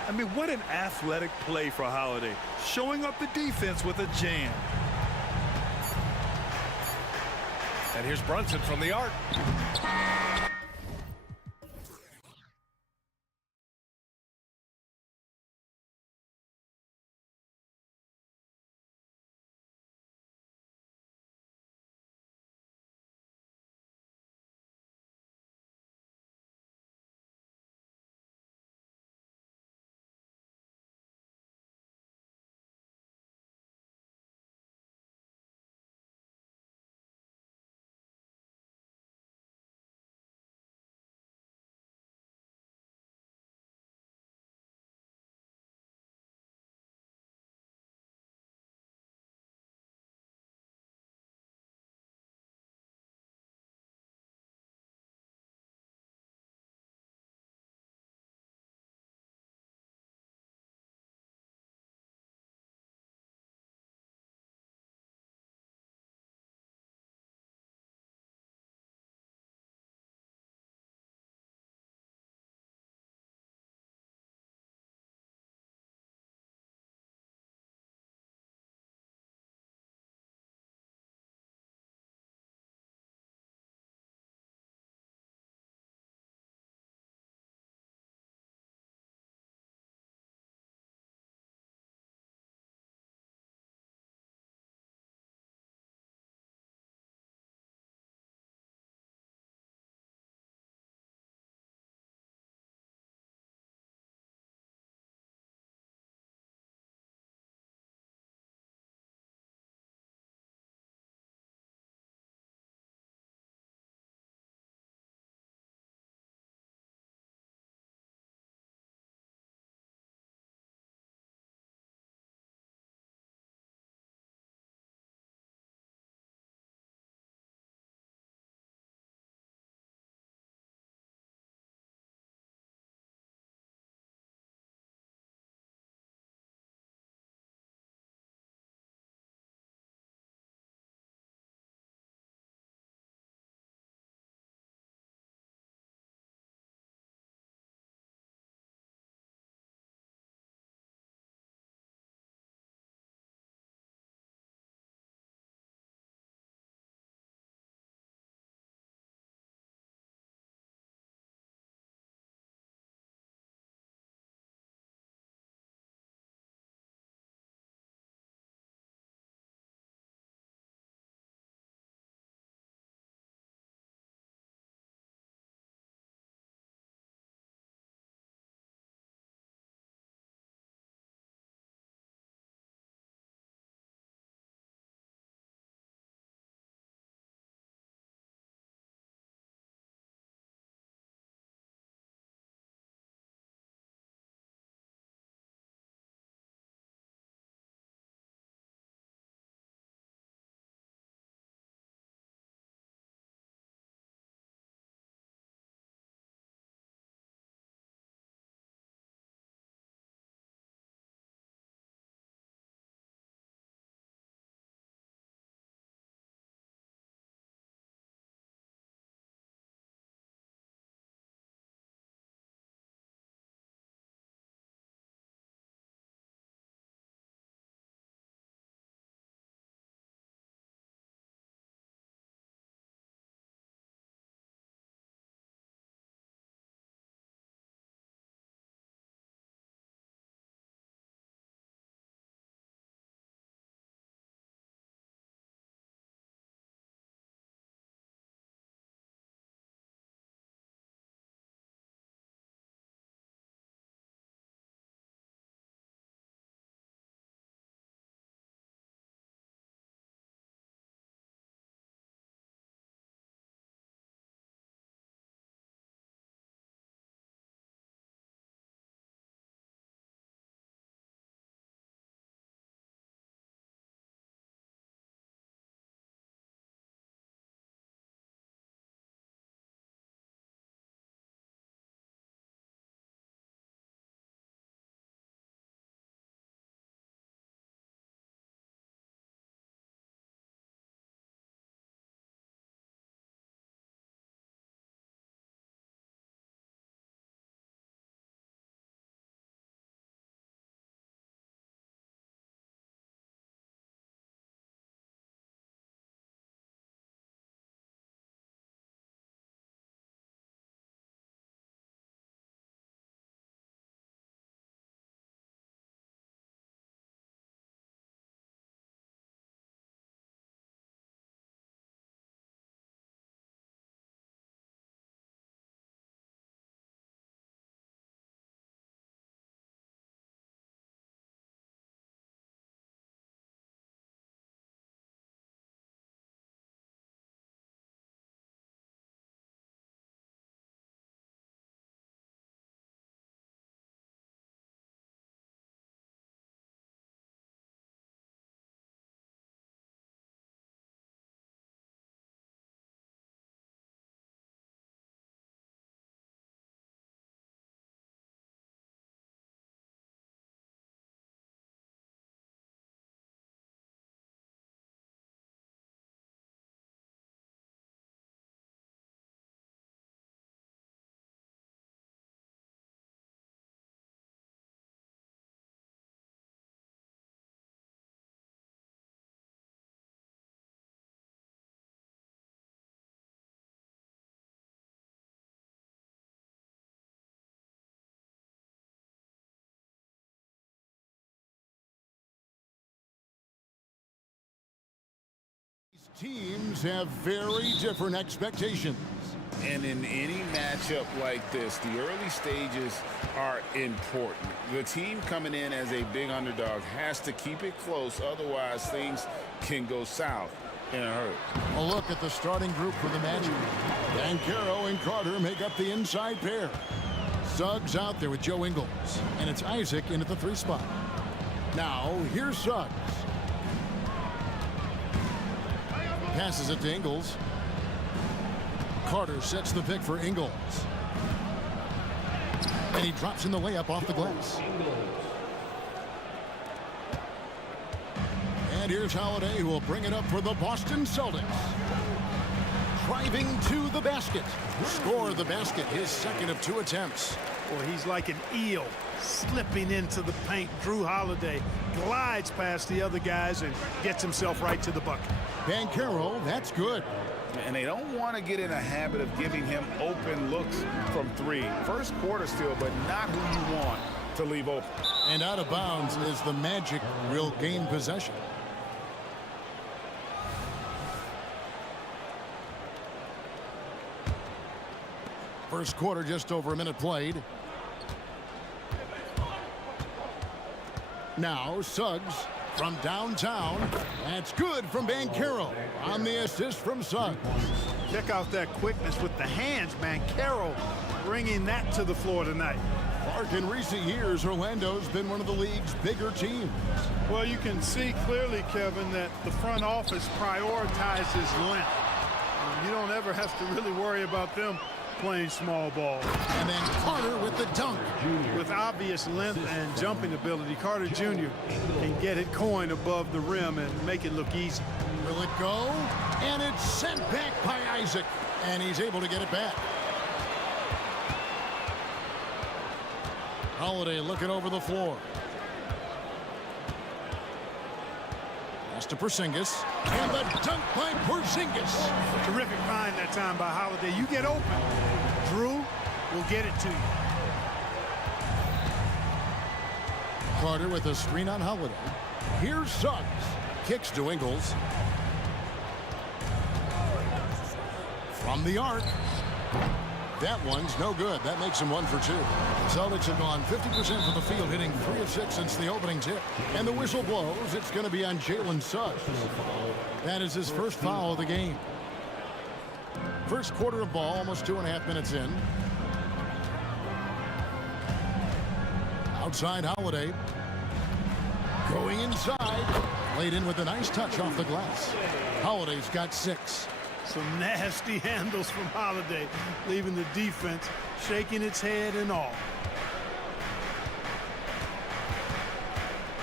I mean, what an athletic play for Holiday. Showing up the defense with a jam. And here's Brunson from the arc. Teams have very different expectations. And in any matchup like this, the early stages are important. The team coming in as a big underdog has to keep it close, otherwise things can go south in a hurry. A look at the starting group for the Magic. Banchero and Carter make up the inside pair. Suggs out there with Joe Ingles, and it's Isaac in at the 3 spot. Now, here's Suggs. Passes it to Ingles. Carter sets the pick for Ingles. And he drops in the layup off the glass. And here's Holiday, who will bring it up for the Boston Celtics. Driving to the basket. Score the basket, his second of 2 attempts. Well, he's like an eel slipping into the paint. Drew Holiday glides past the other guys and gets himself right to the bucket. Banchero, that's good. And they don't want to get in a habit of giving him open looks from 3. First quarter still, but not who you want to leave open. And out of bounds is the Magic will gain possession. First quarter, just over a minute played. Now Suggs from downtown. That's good from Banchero on the assist from Suggs. Check out that quickness with the hands. Banchero bringing that to the floor tonight. Clark, in recent years, Orlando's been one of the league's bigger teams. Well, you can see clearly, Kevin, that the front office prioritizes length. You don't ever have to really worry about them playing small ball. And then Carter with the dunk. With obvious length and jumping ability, Carter Jr. can get it coin above the rim and make it look easy. Will it go? And it's sent back by Isaac. And he's able to get it back. Holiday looking over the floor. Pass to Porzingis. And the dunk by Porzingis. Terrific find that time by Holiday. You get open, Drew will get it to you. Carter with a screen on Holiday. Here's Suggs. Kicks to Ingles. From the arc. That one's no good. That makes him 1 for 2. Celtics have gone 50% from the field, hitting 3 of 6 since the opening tip. And the whistle blows. It's going to be on Jalen Suggs. That is his first foul of the game. First quarter of ball, almost 2.5 minutes in. Outside Holiday. Going inside. Laid in with a nice touch off the glass. Holiday's got 6. Some nasty handles from Holiday, leaving the defense shaking its head and all.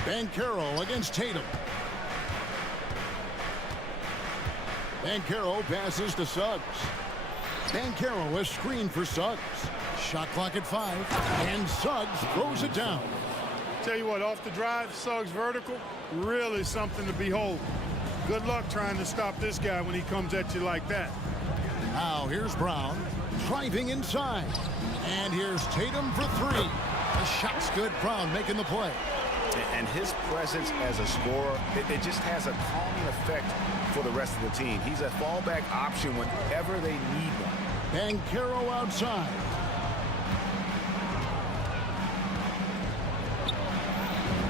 Banchero against Tatum. Banchero passes to Suggs. Banchero a screen for Suggs. Shot clock at 5, and Suggs throws it down. Tell you what, off the drive, Suggs vertical, really something to behold. Good luck trying to stop this guy when he comes at you like that. Now here's Brown driving inside. And here's Tatum for 3. The shot's good. Brown making the play. And his presence as a scorer, it just has a calming effect for the rest of the team. He's a fallback option whenever they need one. Banchero outside.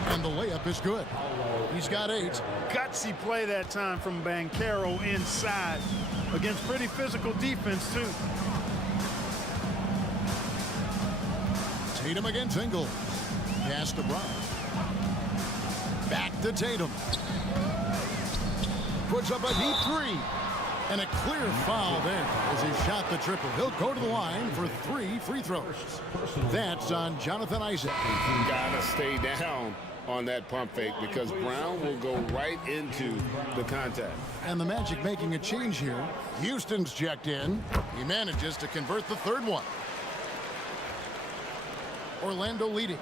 And the layup is good. He's got 8. Gutsy play that time from Banchero inside against pretty physical defense, too. Tatum against Ingles. Pass to Brown. Back to Tatum. Puts up a deep 3. And a clear foul there as he shot the triple. He'll go to the line for 3 free throws. That's on Jonathan Isaac. Gotta stay down on that pump fake because Brown will go right into the contact. And the Magic making a change here. Houston's checked in. He manages to convert the 3rd one. Orlando leading.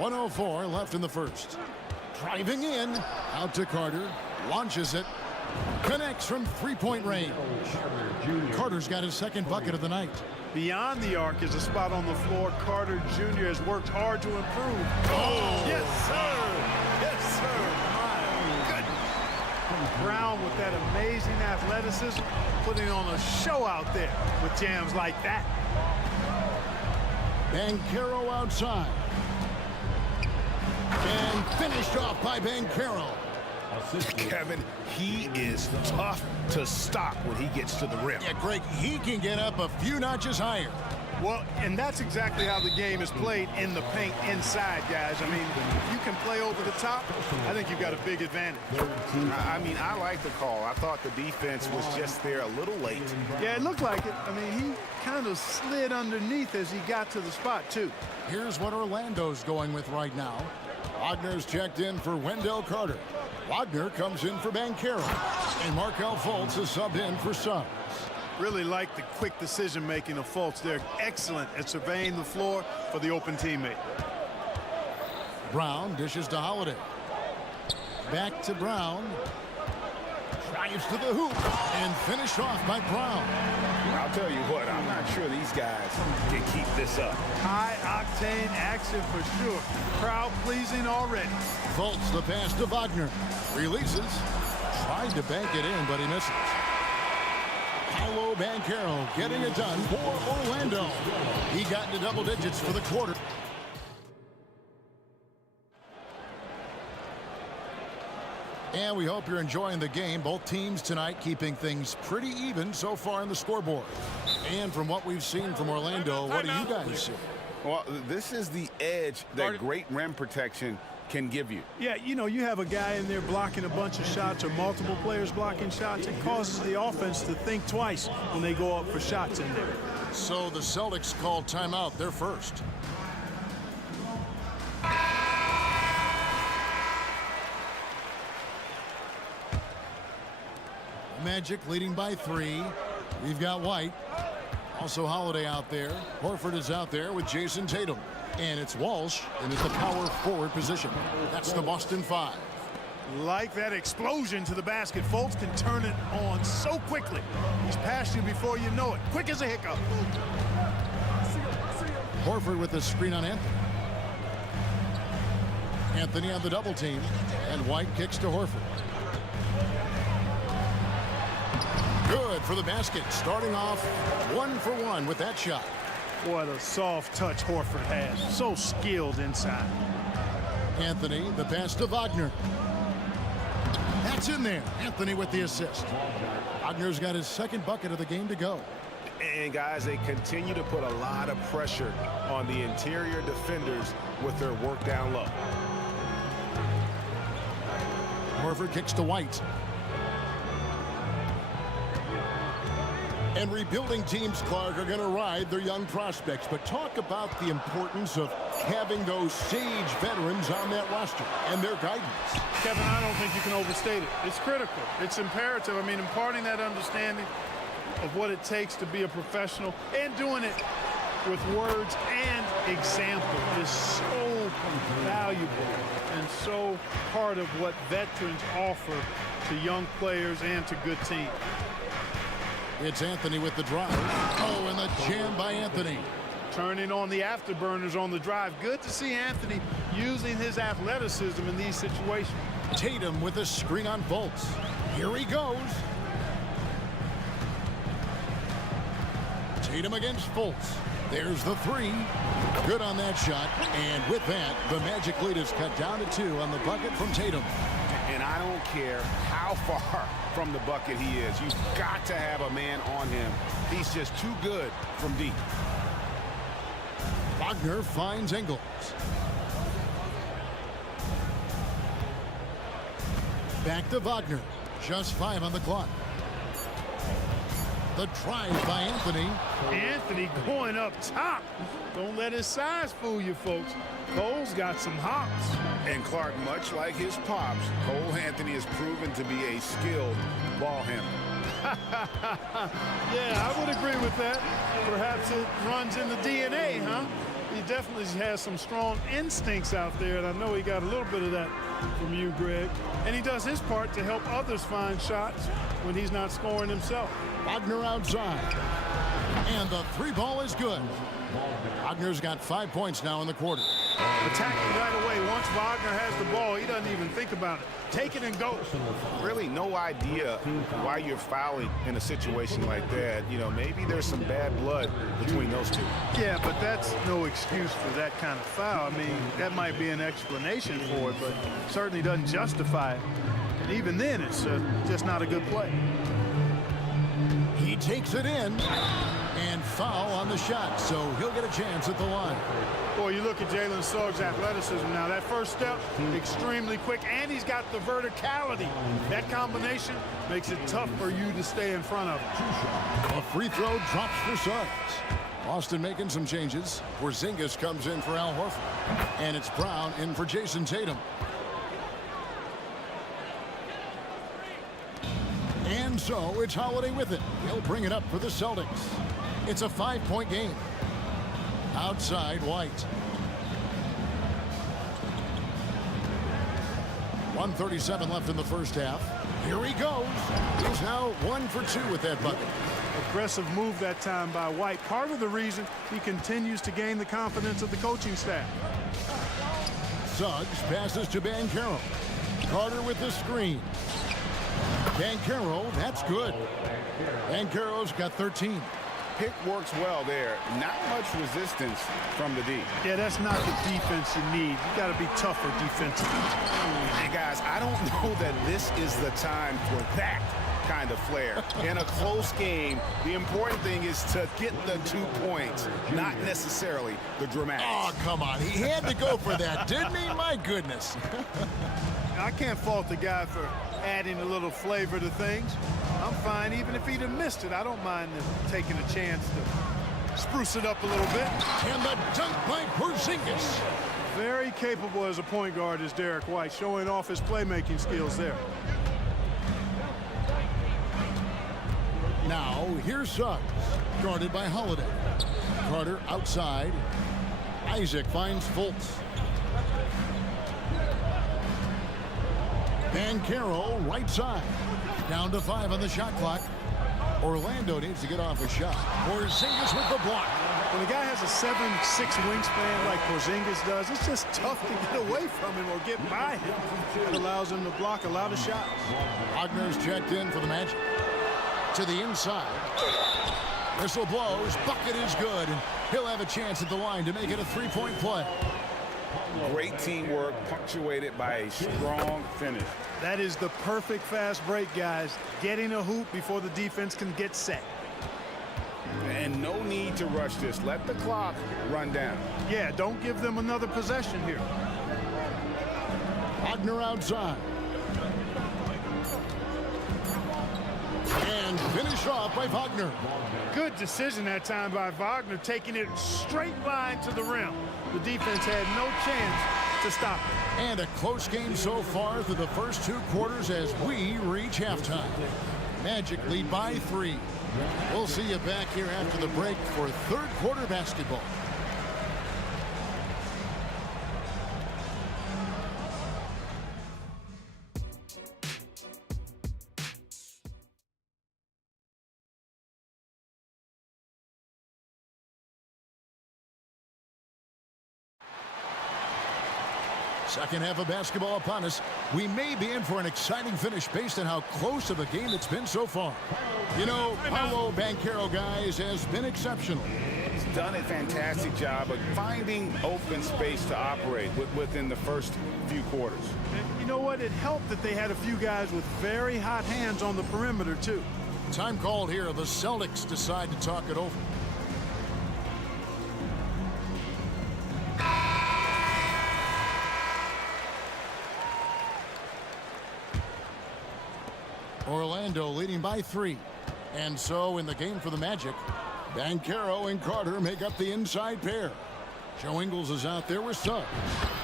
1:04 left in the first. Driving in. Out to Carter. Launches it. Connects from 3-point range. Carter's got his 2nd bucket of the night. Beyond the arc is a spot on the floor. Carter Jr. has worked hard to improve. Oh, yes, sir. Yes, sir. Brown with that amazing athleticism, putting on a show out there with jams like that. Banchero outside. And finished off by Banchero. Kevin, he is tough to stop when he gets to the rim. Yeah, Greg, he can get up a few notches higher. Well, and that's exactly how the game is played in the paint inside, guys. I mean, if you can play over the top, I think you've got a big advantage. I mean, I like the call. I thought the defense was just there a little late. Yeah, it looked like it. I mean, he kind of slid underneath as he got to the spot, too. Here's what Orlando's going with right now. Wagner's checked in for Wendell Carter. Wagner comes in for Banchero. And Markelle Fultz is subbed in for Suggs. Really like the quick decision-making of Fultz. They're excellent at surveying the floor for the open teammate. Brown dishes to Holiday. Back to Brown. Drives to the hoop and finished off by Brown. I'll tell you what, I'm not sure these guys can keep this up. High-octane action for sure. Crowd-pleasing already. Fultz the pass to Wagner. Releases. Tried to bank it in, but he misses. Paolo Banchero getting it done for Orlando. He got into double digits for the quarter. And we hope you're enjoying the game. Both teams tonight keeping things pretty even so far in the scoreboard. And from what we've seen from Orlando, what do you guys see? Well, this is the edge that great rim protection can give you. Yeah, you know, you have a guy in there blocking a bunch of shots or multiple players blocking shots. It causes the offense to think twice when they go up for shots in there. So the Celtics called timeout. They're first. Magic leading by 3. We've got White. Also Holiday out there. Horford is out there with Jason Tatum. And it's Walsh in the power forward position. That's the Boston 5. Like that explosion to the basket. Fultz can turn it on so quickly. He's past you before you know it. Quick as a hiccup. Horford with the screen on Anthony. Anthony on the double team. And White kicks to Horford. Good for the basket. Starting off 1 for 1 with that shot. What a soft touch Horford has. So skilled inside. Anthony, the pass to Wagner. That's in there. Anthony with the assist. Wagner's got his second bucket of the game to go. And guys, they continue to put a lot of pressure on the interior defenders with their work down low. Horford kicks to White. And rebuilding teams, Clark, are going to ride their young prospects. But talk about the importance of having those sage veterans on that roster and their guidance. Kevin, I don't think you can overstate it. It's critical. It's imperative. I mean, imparting that understanding of what it takes to be a professional and doing it with words and example is so valuable and so part of what veterans offer to young players and to good teams. It's Anthony with the drive. Oh, and the jam by Anthony. Turning on the afterburners on the drive. Good to see Anthony using his athleticism in these situations. Tatum with a screen on Fultz. Here he goes. Tatum against Fultz. There's the 3. Good on that shot. And with that, the Magic lead is cut down to 2 on the bucket from Tatum. And I don't care how far from the bucket he is. You've got to have a man on him. He's just too good from deep. Wagner finds Ingles. Back to Wagner. Just 5 on the clock. The drive by Anthony. Anthony going up top. Don't let his size fool you, folks. Cole's got some hops. And Clark, much like his pops, Cole Anthony has proven to be a skilled ball handler. Yeah, I would agree with that. Perhaps it runs in the DNA, huh? He definitely has some strong instincts out there, and I know he got a little bit of that from you, Greg. And he does his part to help others find shots when he's not scoring himself. Wagner outside. And the 3 ball is good. Wagner's got 5 points now in the quarter. Attacking right away. Once Wagner has the ball, he doesn't even think about it. Take it and go. Really no idea why you're fouling in a situation like that. You know, maybe there's some bad blood between those two. Yeah, but that's no excuse for that kind of foul. I mean, that might be an explanation for it, but certainly doesn't justify it. And even then, it's just not a good play. He takes it in, and foul on the shot, so he'll get a chance at the line. Boy, you look at Jalen Suggs' athleticism now. That first step, extremely quick, and he's got the verticality. That combination makes it tough for you to stay in front of him. A free throw drops for Suggs. Boston making some changes. Porzingis comes in for Al Horford. And it's Brown in for Jason Tatum. And so it's Holiday with it. He'll bring it up for the Celtics. It's a 5-point game. Outside White. 1:37 left in the first half. Here he goes. He's now 1 for 2 with that bucket. Aggressive move that time by White. Part of the reason he continues to gain the confidence of the coaching staff. Suggs passes to Banchero. Carter with the screen. Banchero, that's good. Banchero's got 13. Pick works well there. Not much resistance from the D. Yeah, that's not the defense you need. You got to be tougher defensively. Hey, guys, I don't know that this is the time for that kind of flair. In a close game, the important thing is to get the 2 points, not necessarily the dramatics. Oh, come on. He had to go for that, didn't he? My goodness. I can't fault the guy for adding a little flavor to things. I'm fine even if he'd have missed it. I don't mind taking a chance to spruce it up a little bit. And the dunk by Porzingis. Very capable as a point guard is Derek White, showing off his playmaking skills there. Now, here's Suggs, guarded by Holiday. Carter outside. Isaac finds Fultz. Banchero, right side. Down to 5 on the shot clock. Orlando needs to get off a shot. Porzingis with the block. When a guy has a 7'6" wingspan like Porzingis does, it's just tough to get away from him or get by him. It allows him to block a lot of shots. Wagner's checked in for the Magic. To the inside. Whistle blows. Bucket is good. And he'll have a chance at the line to make it a 3-point play. Great teamwork, punctuated by a strong finish. That is the perfect fast break, guys. Getting a hoop before the defense can get set. And no need to rush this. Let the clock run down. Yeah, don't give them another possession here. Wagner outside. And finished off by Wagner. Good decision that time by Wagner, taking it straight line to the rim. The defense had no chance to stop it. And a close game so far through the first 2 quarters as we reach halftime. Magic lead by 3. We'll see you back here after the break for third quarter basketball. Second half of basketball upon us. We may be in for an exciting finish based on how close of a game it's been so far. You know, Paolo Banchero, guys, has been exceptional. He's done a fantastic job of finding open space to operate within the first few quarters. And you know what? It helped that they had a few guys with very hot hands on the perimeter, too. Time called here. The Celtics decide to talk it over. Orlando leading by 3. And so in the game for the Magic, Banchero and Carter make up the inside pair. Joe Ingles is out there with Suggs.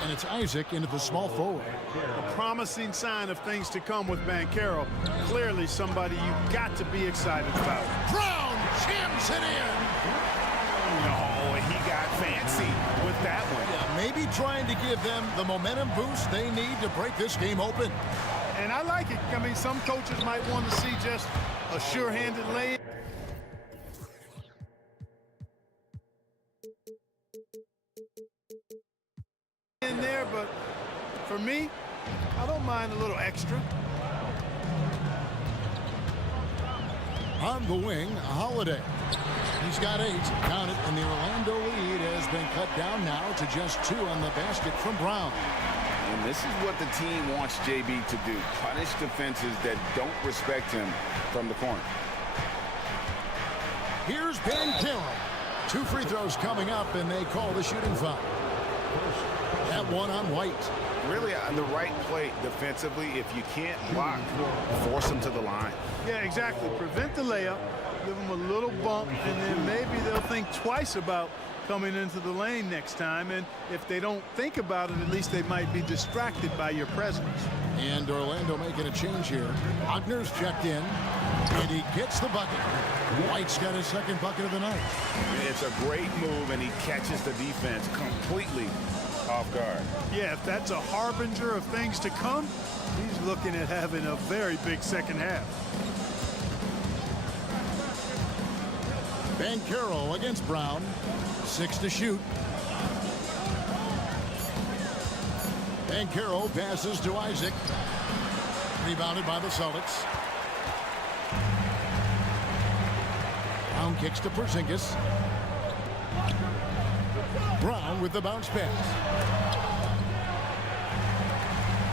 And it's Isaac into the small forward. A promising sign of things to come with Banchero. Clearly somebody you've got to be excited about. Brown jams it in. No, he got fancy with that one. Yeah, maybe trying to give them the momentum boost they need to break this game open. And I like it. I mean, some coaches might want to see just a sure-handed lay. there, but for me, I don't mind a little extra. On the wing, Holiday. He's got 8. Count it, and the Orlando lead has been cut down now to just 2 on the basket from Brown. And this is what the team wants JB to do. Punish defenses that don't respect him from the corner. Here's Ben Carroll. 2 free throws coming up, and they call the shooting foul. That one on White. Really on the right play defensively. If you can't block, force him to the line. Yeah, exactly. Prevent the layup, give them a little bump, and then maybe they'll think twice about coming into the lane next time. And if they don't think about it, at least they might be distracted by your presence. And Orlando making a change here. Ogner's checked in, and he gets the bucket. White's got his second bucket of the night. It's a great move, and he catches the defense completely off guard. Yeah, if that's a harbinger of things to come, he's looking at having a very big second half. Ben Carroll against Brown. 6 to shoot. Ben Carroll passes to Isaac. Rebounded by the Celtics. Brown kicks to Porzingis. Brown with the bounce pass.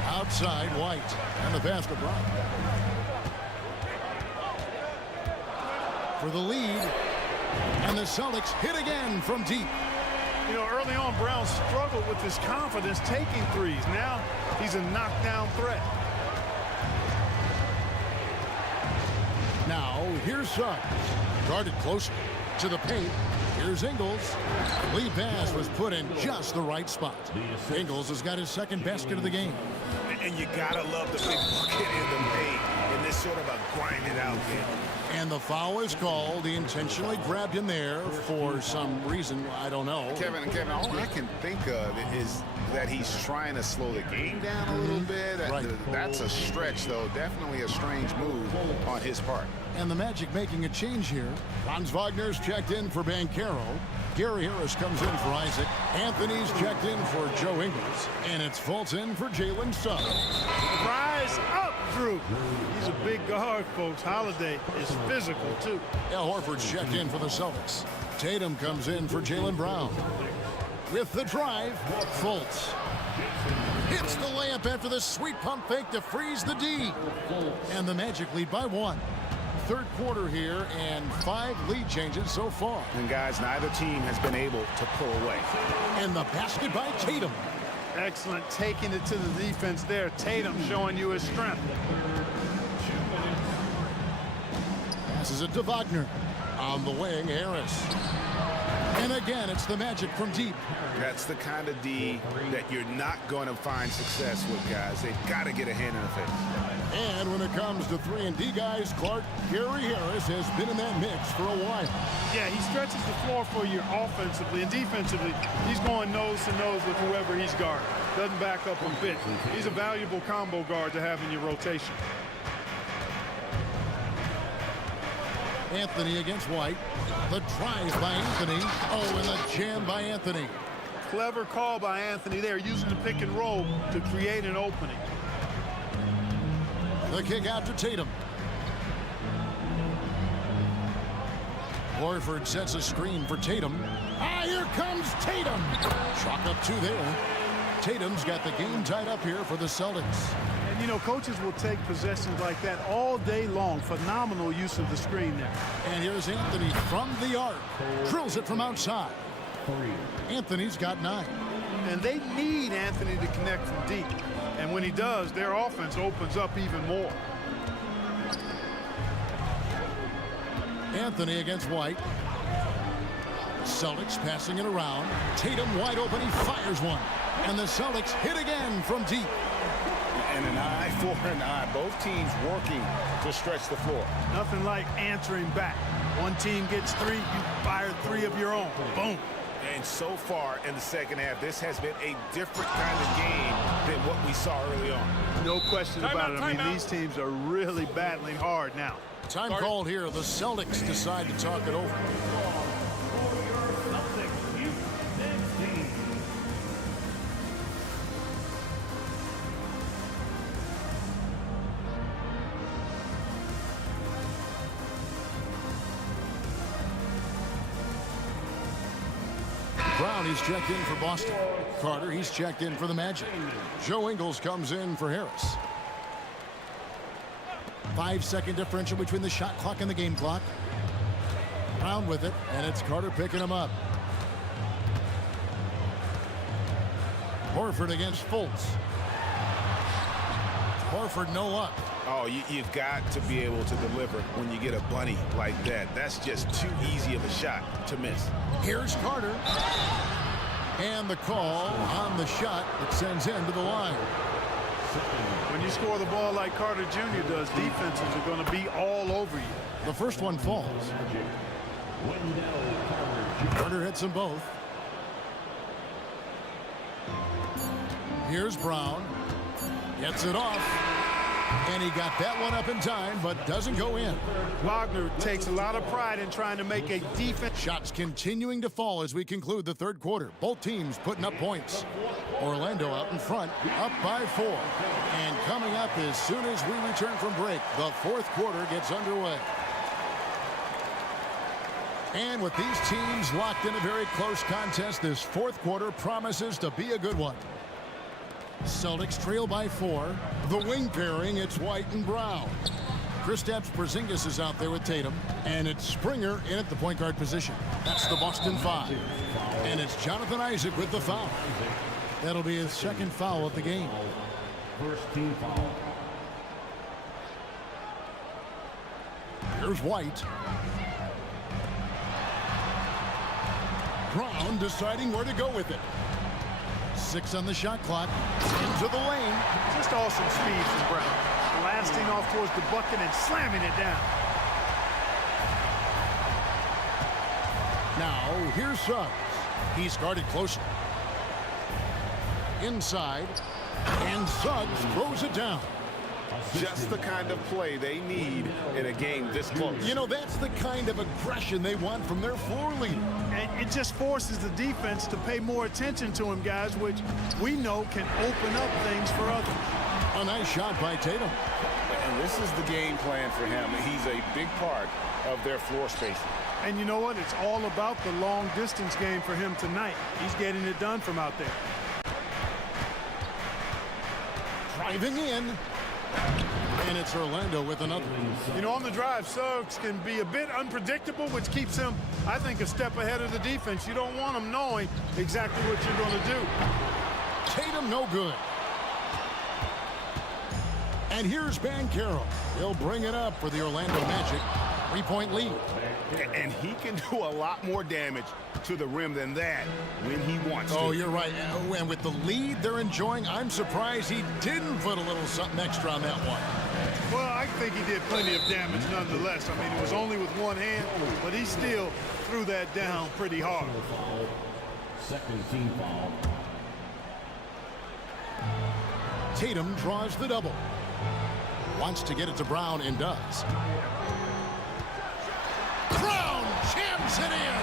Outside, White. And the pass to Brown. For the lead. And the Celtics hit again from deep. You know, early on, Brown struggled with his confidence taking threes. Now he's a knockdown threat. Now, here's Suggs. Guarded closely to the paint. Here's Ingles. Lead pass was put in just the right spot. Ingles has got his second basket of the game. And you gotta love the big bucket in the paint in this sort of a grinded-out game. And the foul is called. He intentionally grabbed him there for some reason. I don't know. Kevin, all I can think of is that he's trying to slow the game down a little bit. Right. That's a stretch, though. Definitely a strange move on his part. And the Magic making a change here. Franz Wagner's checked in for Ben Carroll. Gary Harris comes in for Isaac. Anthony's checked in for Joe Ingles. And it's Fulton for Jalen Suggs. Rise up, Drew. He's a big guard, folks. Holiday is physical, too. Al Horford's checked in for the Celtics. Tatum comes in for Jaylen Brown. With the drive, Fultz hits the layup after the sweet pump fake to freeze the D. And the Magic lead by 1. Third quarter here, and 5 lead changes so far. And guys, neither team has been able to pull away. And the basket by Tatum. Excellent taking it to the defense there. Tatum showing you his strength. Passes it to Wagner. On the wing, Harris. And again, it's the Magic from deep. That's the kind of D that you're not going to find success with, guys. They've got to get a hand in the face. And when it comes to 3-and-D guys, Clark, Gary Harris has been in that mix for a while. Yeah, he stretches the floor for you offensively and defensively. He's going nose to nose with whoever he's guarding. Doesn't back up a bit. He's a valuable combo guard to have in your rotation. Anthony against White. The drive by Anthony. Oh, and the jam by Anthony. Clever call by Anthony there, using the pick and roll to create an opening. The kick out to Tatum. Horford sets a screen for Tatum. Ah, here comes Tatum. Chalk up 2 there. Tatum's got the game tied up here for the Celtics. And, you know, coaches will take possessions like that all day long. Phenomenal use of the screen there. And here's Anthony from the arc. Drills it from outside. Anthony's got 9. And they need Anthony to connect from deep. And when he does, their offense opens up even more. Anthony against White. Celtics passing it around. Tatum wide open. He fires one. And the Celtics hit again from deep. And an eye for an eye. Both teams working to stretch the floor. Nothing like answering back. One team gets 3, you fire 3 of your own. Boom. And so far in the second half, this has been a different kind of game than what we saw early on. No question about it. I mean, these teams are really battling hard now. Time called here. The Celtics decide to talk it over. Brown, he's checked in for Boston. Carter, he's checked in for the Magic. Joe Ingles comes in for Harris. 5-second differential between the shot clock and the game clock. Brown with it, and it's Carter picking him up. Horford against Fultz. Horford no up. Oh, you've got to be able to deliver when you get a bunny like that. That's just too easy of a shot to miss. Here's Carter. And the call on the shot that sends him to the line. When you score the ball like Carter Jr. does, defenses are going to be all over you. The first one falls. Carter hits them both. Here's Brown. Gets it off. And he got that one up in time, but doesn't go in. Wagner takes a lot of pride in trying to make a defense. Shots continuing to fall as we conclude the third quarter. Both teams putting up points. Orlando out in front, up by 4. And coming up as soon as we return from break, the fourth quarter gets underway. And with these teams locked in a very close contest, this fourth quarter promises to be a good one. Celtics trail by 4. The wing pairing, it's White and Brown. Kristaps Porzingis is out there with Tatum. And it's Springer in at the point guard position. That's the Boston 5. And it's Jonathan Isaac with the foul. That'll be his second foul of the game. First team foul. Here's White. Brown deciding where to go with it. 6 on the shot clock. Into the lane. Just awesome speed from Brown. Blasting off towards the bucket and slamming it down. Now, here's Suggs. He's guarded closer. Inside. And Suggs throws it down. Just the kind of play they need in a game this close. You know, that's the kind of aggression they want from their floor leader. And it just forces the defense to pay more attention to him, guys, which we know can open up things for others. A nice shot by Tatum. And this is the game plan for him. He's a big part of their floor spacing. And you know what? It's all about the long distance game for him tonight. He's getting it done from out there. Driving in. And it's Orlando with another. You know, on the drive, Suggs can be a bit unpredictable, which keeps him, I think, a step ahead of the defense. You don't want him knowing exactly what you're going to do. Tatum no good. And here's Banchero. He'll bring it up for the Orlando Magic. 3-point lead. And he can do a lot more damage to the rim than that when he wants to. Oh, you're right. And with the lead they're enjoying, I'm surprised he didn't put a little something extra on that one. Well, I think he did plenty of damage nonetheless. I mean, it was only with one hand, but he still threw that down pretty hard. Second team foul. Tatum draws the double. Wants to get it to Brown and does. Brown jams it in.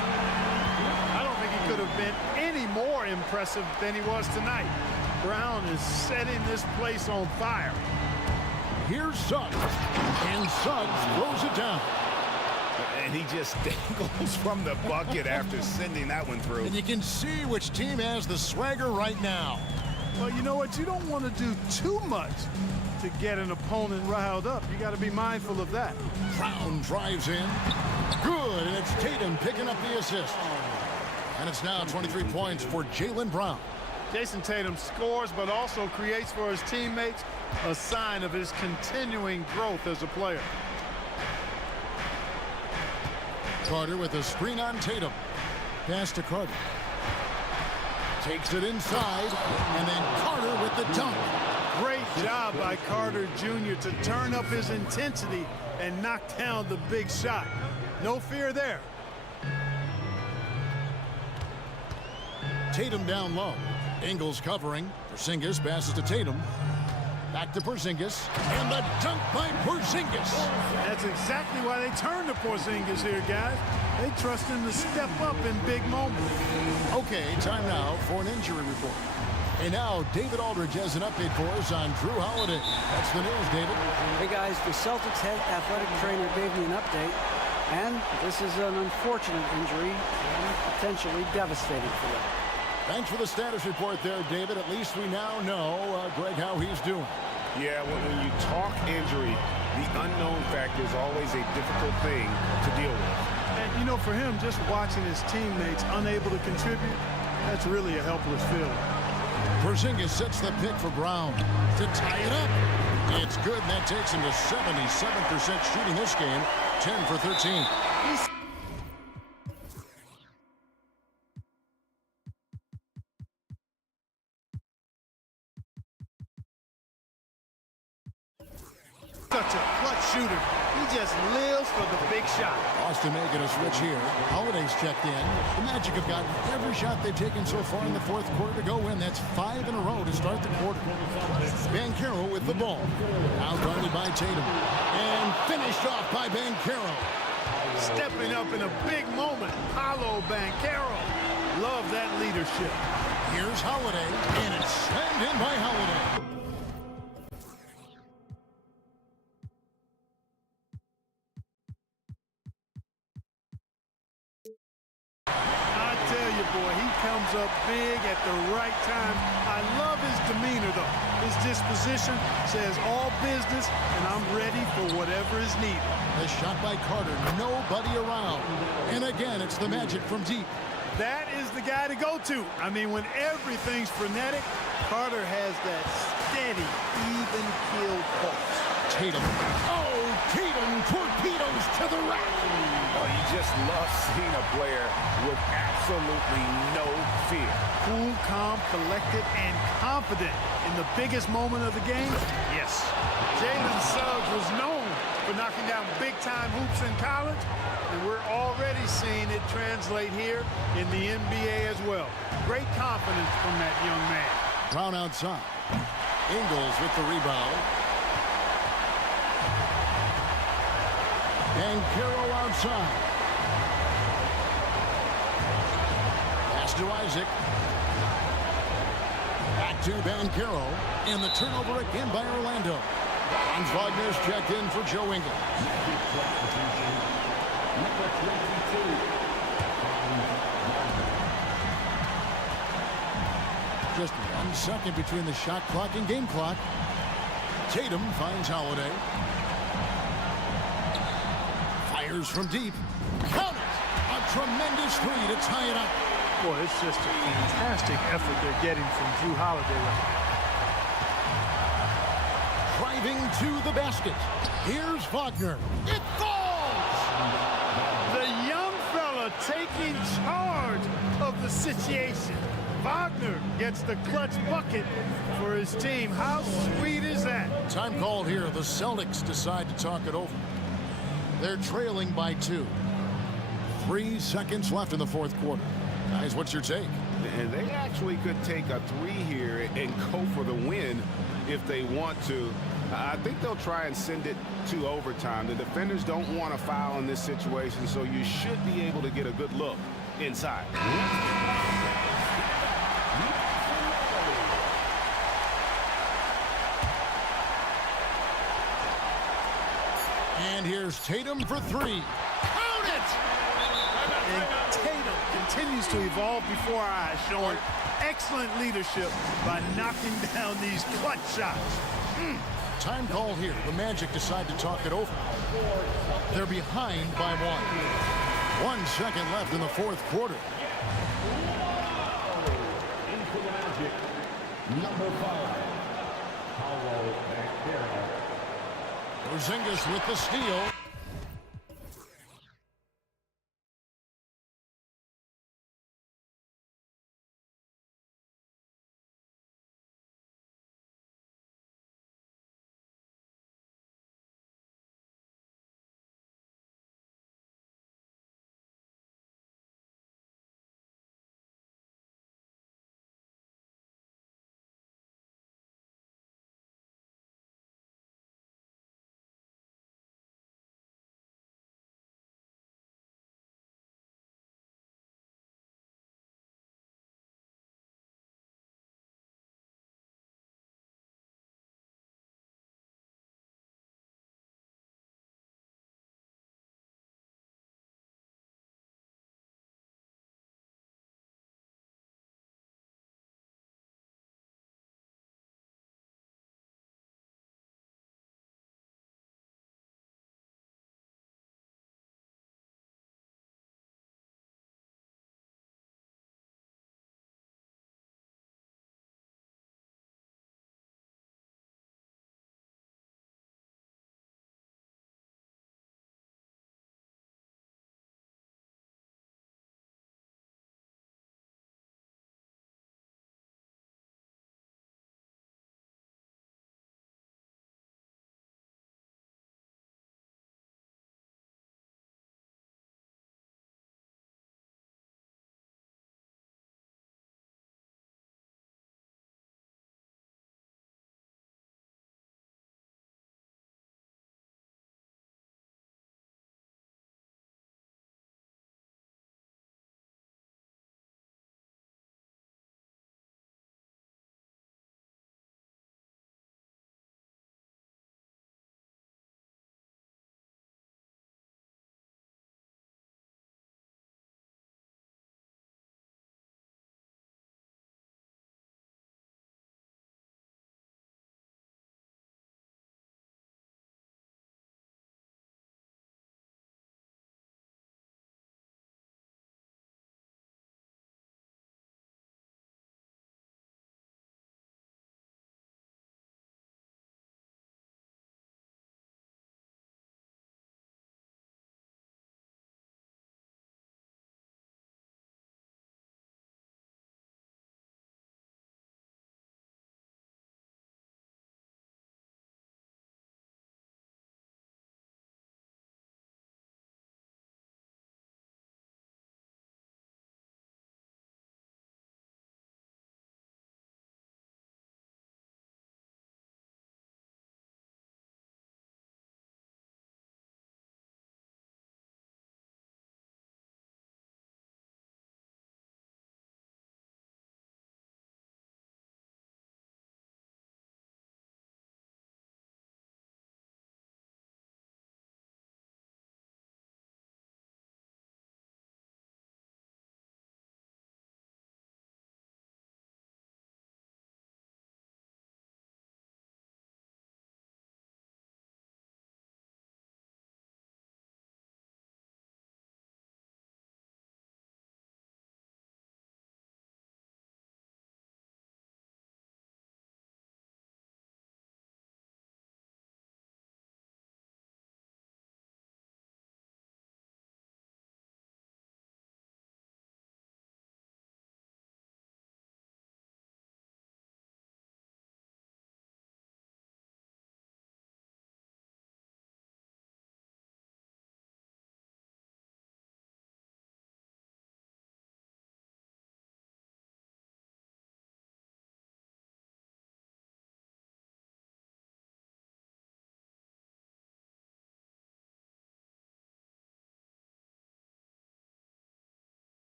I don't think he could have been any more impressive than he was tonight. Brown is setting this place on fire. Here's Suggs. And Suggs throws it down. And he just dangles from the bucket after sending that one through. And you can see which team has the swagger right now. Well, you know what? You don't want to do too much to get an opponent riled up. You got to be mindful of that. Brown drives in. Good, and it's Tatum picking up the assist. And it's now 23 points for Jaylen Brown. Jason Tatum scores, but also creates for his teammates a sign of his continuing growth as a player. Carter with a screen on Tatum. Pass to Carter. Takes it inside, and then Carter with the dunk. Great job by Carter Jr. to turn up his intensity and knock down the big shot. No fear there. Tatum down low. Ingles covering. Porzingis passes to Tatum. Back to Porzingis. And the dunk by Porzingis. That's exactly why they turn to Porzingis here, guys. They trust him to step up in big moments. Okay, time now for an injury report. And now David Aldridge has an update for us on Drew Holiday. That's the news, David. Hey guys, the Celtics head athletic trainer gave me an update. And this is an unfortunate injury and potentially devastating for them. Thanks for the status report there, David. At least we now know, Greg, how he's doing. Yeah, when you talk injury, the unknown factor is always a difficult thing to deal with. And, you know, for him, just watching his teammates unable to contribute, that's really a helpless feeling. Porzingis sets the pick for Brown to tie it up. It's good, and that takes him to 77% shooting this game, 10 for 13. Such a clutch shooter. He just lives for the big shot. Austin making a switch here. Holiday's checked in. The Magic have gotten every shot they've taken so far in the fourth quarter to go in. That's 5 in a row to start the quarter. Banchero with the ball. Outguarded by Tatum. And finished off by Banchero. Stepping up in a big moment. Paolo Banchero. Love that leadership. Here's Holiday. And it's slammed in by Holiday. Boy, he comes up big at the right time. I love his demeanor, though. His disposition says all business, and I'm ready for whatever is needed. The shot by Carter, nobody around. And again, it's the Magic from deep. That is the guy to go to. I mean, when everything's frenetic, Carter has that steady, even keel pulse. Tatum. Oh, Tatum torpedoes to the rack. Oh, you just love seeing a player with absolutely no fear. Cool, calm, collected, and confident in the biggest moment of the game? Yes. Jalen Suggs was known for knocking down big-time hoops in college, and we're already seeing it translate here in the NBA as well. Great confidence from that young man. Brown outside. Ingles with the rebound. Banchero outside. Pass to Isaac. Back to Banchero. And the turnover again by Orlando. Franz Wagner's checked in for Joe Ingles. Just 1 second between the shot clock and game clock. Tatum finds Holiday. Fires from deep. Count it! A tremendous three to tie it up. Boy, it's just a fantastic effort they're getting from Drew Holiday right now. Driving to the basket. Here's Wagner. It falls! The young fella taking charge of the situation. Wagner gets the clutch bucket for his team. How sweet is that? Time called here. The Celtics decide to talk it over. They're trailing by 2. 3 seconds left in the fourth quarter. Guys, what's your take? And they actually could take a 3 here and go for the win if they want to. I think they'll try and send it to overtime. The defenders don't want to foul in this situation, so you should be able to get a good look inside. And here's Tatum for 3. Count it! And Tatum continues to evolve before our eyes, showing excellent leadership by knocking down these clutch shots. Time call here. The Magic decide to talk it over. They're behind by 1. 1 second left in the fourth quarter. Number 5, Paolo Banchero. Porzingis with the steal.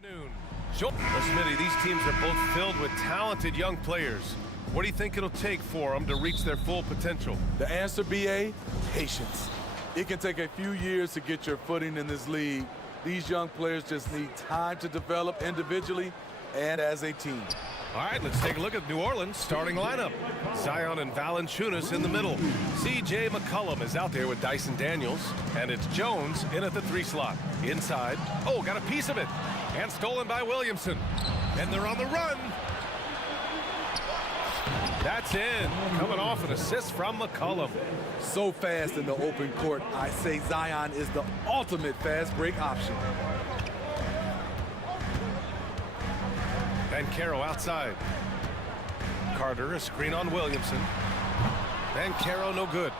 Afternoon. Well, Smitty, these teams are both filled with talented young players. What do you think it'll take for them to reach their full potential? The answer, BA, patience. It can take a few years to get your footing in this league. These young players just need time to develop individually and as a team. All right, let's take a look at New Orleans' starting lineup. Zion and Valanciunas in the middle. C.J. McCollum is out there with Dyson Daniels. And it's Jones in at the 3 slot. Inside. Oh, got a piece of it. And stolen by Williamson. And they're on the run. That's in. Coming off an assist from McCollum. So fast in the open court, I say Zion is the ultimate fast break option. And Caro outside. Carter, a screen on Williamson. And Caro no good.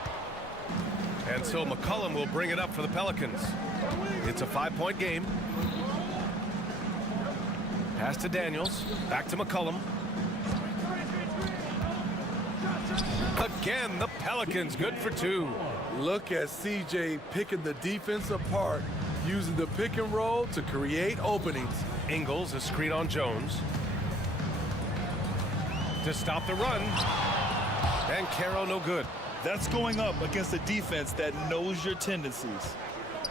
And so McCollum will bring it up for the Pelicans. It's a 5-point game. Pass to Daniels. Back to McCollum. Again, the Pelicans good for 2. Look at CJ picking the defense apart, using the pick and roll to create openings. Ingles, a screen on Jones. To stop the run. And Caro no good. That's going up against a defense that knows your tendencies.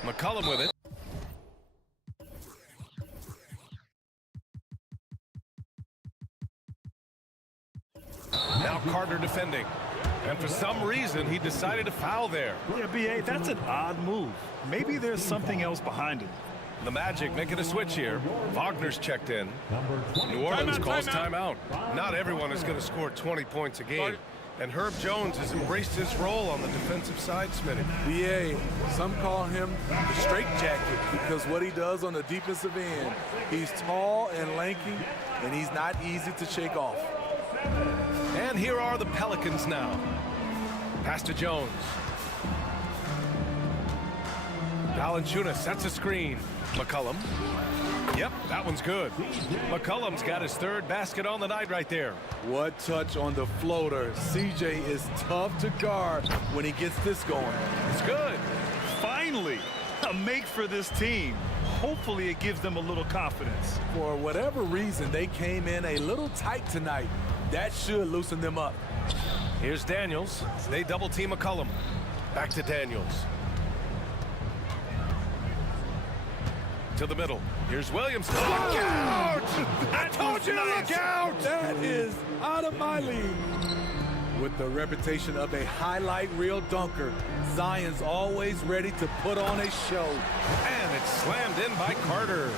McCollum with it. Now Carter defending. And for some reason, he decided to foul there. Yeah, B.A., that's an odd move. Maybe there's something else behind it. The Magic making a switch here. Wagner's checked in. New Orleans calls timeout. Not everyone is going to score 20 points a game. And Herb Jones has embraced his role on the defensive side, Smitty. BA, some call him the straitjacket because what he does on the defensive end, he's tall and lanky, and he's not easy to shake off. And here are the Pelicans now. Pass to Jones. Valanciunas sets a screen. McCollum. Yep, that one's good. McCollum's got his 3rd basket on the night right there. What touch on the floater. CJ is tough to guard when he gets this going. It's good. Finally, a make for this team. Hopefully it gives them a little confidence. For whatever reason, they came in a little tight tonight. That should loosen them up. Here's Daniels. They double team McCollum. Back to Daniels. To the middle. Here's Williamson. Look out! I told you to look out! That is out of my league. With the reputation of a highlight reel dunker, Zion's always ready to put on a show. And it's slammed in by Carter.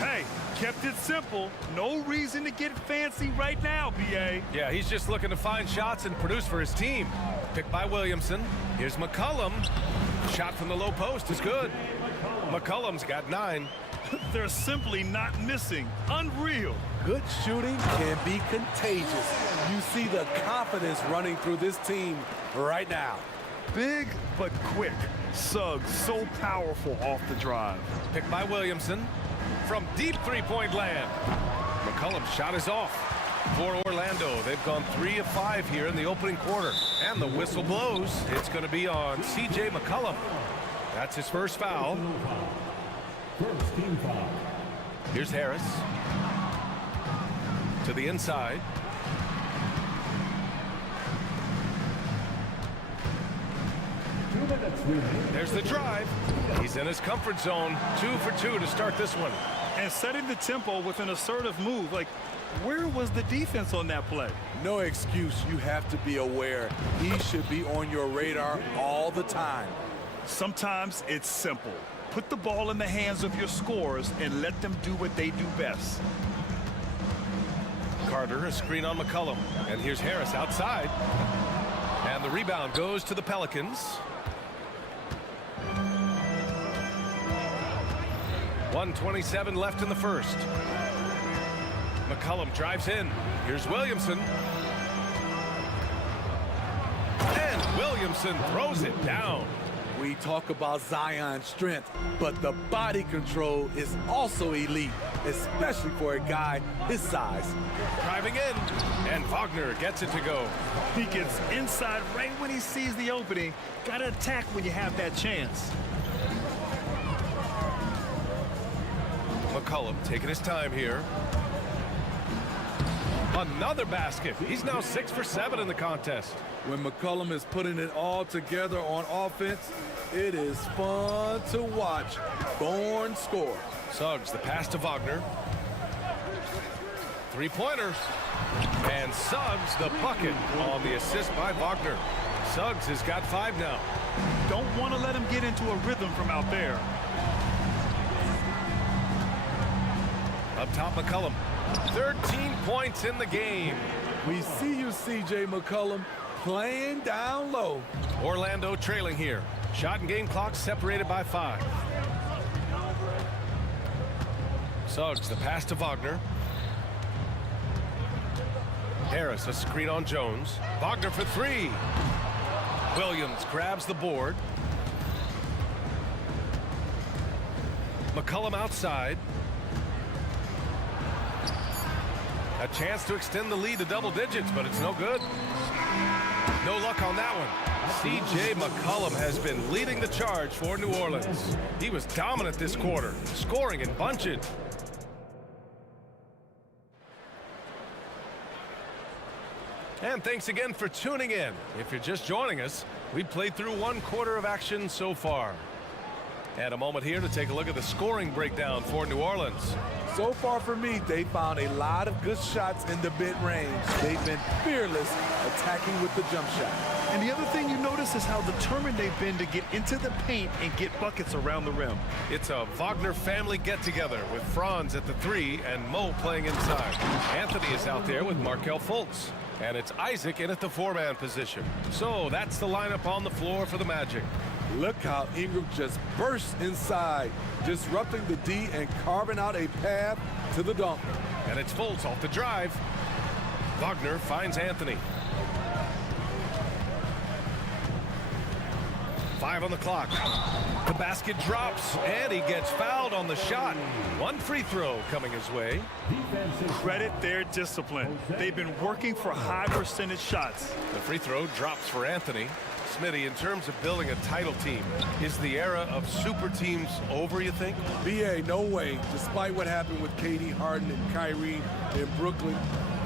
Hey, kept it simple. No reason to get fancy right now, B.A. Yeah, he's just looking to find shots and produce for his team. Picked by Williamson. Here's McCollum. Shot from the low post is good. McCollum's got 9. They're simply not missing. Unreal. Good shooting can be contagious. You see the confidence running through this team right now. Big but quick. Suggs so powerful off the drive. Picked by Williamson. From deep 3-point land. McCollum's shot is off. For Orlando, they've gone 3 of 5 here in the opening quarter. And the whistle blows. It's going to be on C.J. McCollum. That's his first foul. First team foul. Here's Harris. To the inside. There's the drive. He's in his comfort zone. 2 for 2 to start this one. And setting the tempo with an assertive move. Like, where was the defense on that play? No excuse. You have to be aware. He should be on your radar all the time. Sometimes it's simple. Put the ball in the hands of your scorers and let them do what they do best. Carter, a screen on McCollum. And here's Harris outside. And the rebound goes to the Pelicans. 1:27 left in the first. McCollum drives in. Here's Williamson. And Williamson throws it down. We talk about Zion's strength, but the body control is also elite, especially for a guy his size. Driving in, and Wagner gets it to go. He gets inside right when he sees the opening. Gotta attack when you have that chance. McCollum taking his time here. Another basket. He's now 6 for 7 in the contest. When McCollum is putting it all together on offense, it is fun to watch. Born score. Suggs, the pass to Wagner. Three-pointer. And Suggs, the bucket on the assist by Wagner. Suggs has got 5 now. Don't want to let him get into a rhythm from out there. Up top, McCollum. 13 points in the game. We see you, C.J. McCollum, playing down low. Orlando trailing here. Shot and game clock separated by 5. Suggs, the pass to Wagner. Harris, a screen on Jones. Wagner for 3. Williams grabs the board. McCollum outside. A chance to extend the lead to double digits, but it's no good. No luck on that one. C.J. McCollum has been leading the charge for New Orleans. He was dominant this quarter, scoring in bunches. And thanks again for tuning in. If you're just joining us, we've played through 1 quarter of action so far. And a moment here to take a look at the scoring breakdown for New Orleans. So far for me, they found a lot of good shots in the mid-range. They've been fearless attacking with the jump shot. And the other thing you notice is how determined they've been to get into the paint and get buckets around the rim. It's a Wagner family get-together with Franz at the 3 and Mo playing inside. Anthony is out there with Markelle Fultz. And it's Isaac in at the 4-man position. So that's the lineup on the floor for the Magic. Look how Ingram just bursts inside, disrupting the D and carving out a path to the dunk. And it's Fultz off the drive. Wagner finds Anthony. 5 on the clock. The basket drops, and he gets fouled on the shot. 1 free throw coming his way. Credit their discipline. They've been working for high percentage shots. The free throw drops for Anthony. Smitty, in terms of building a title team, is the era of super teams over, you think? BA, no way. Despite what happened with KD, Harden, and Kyrie in Brooklyn,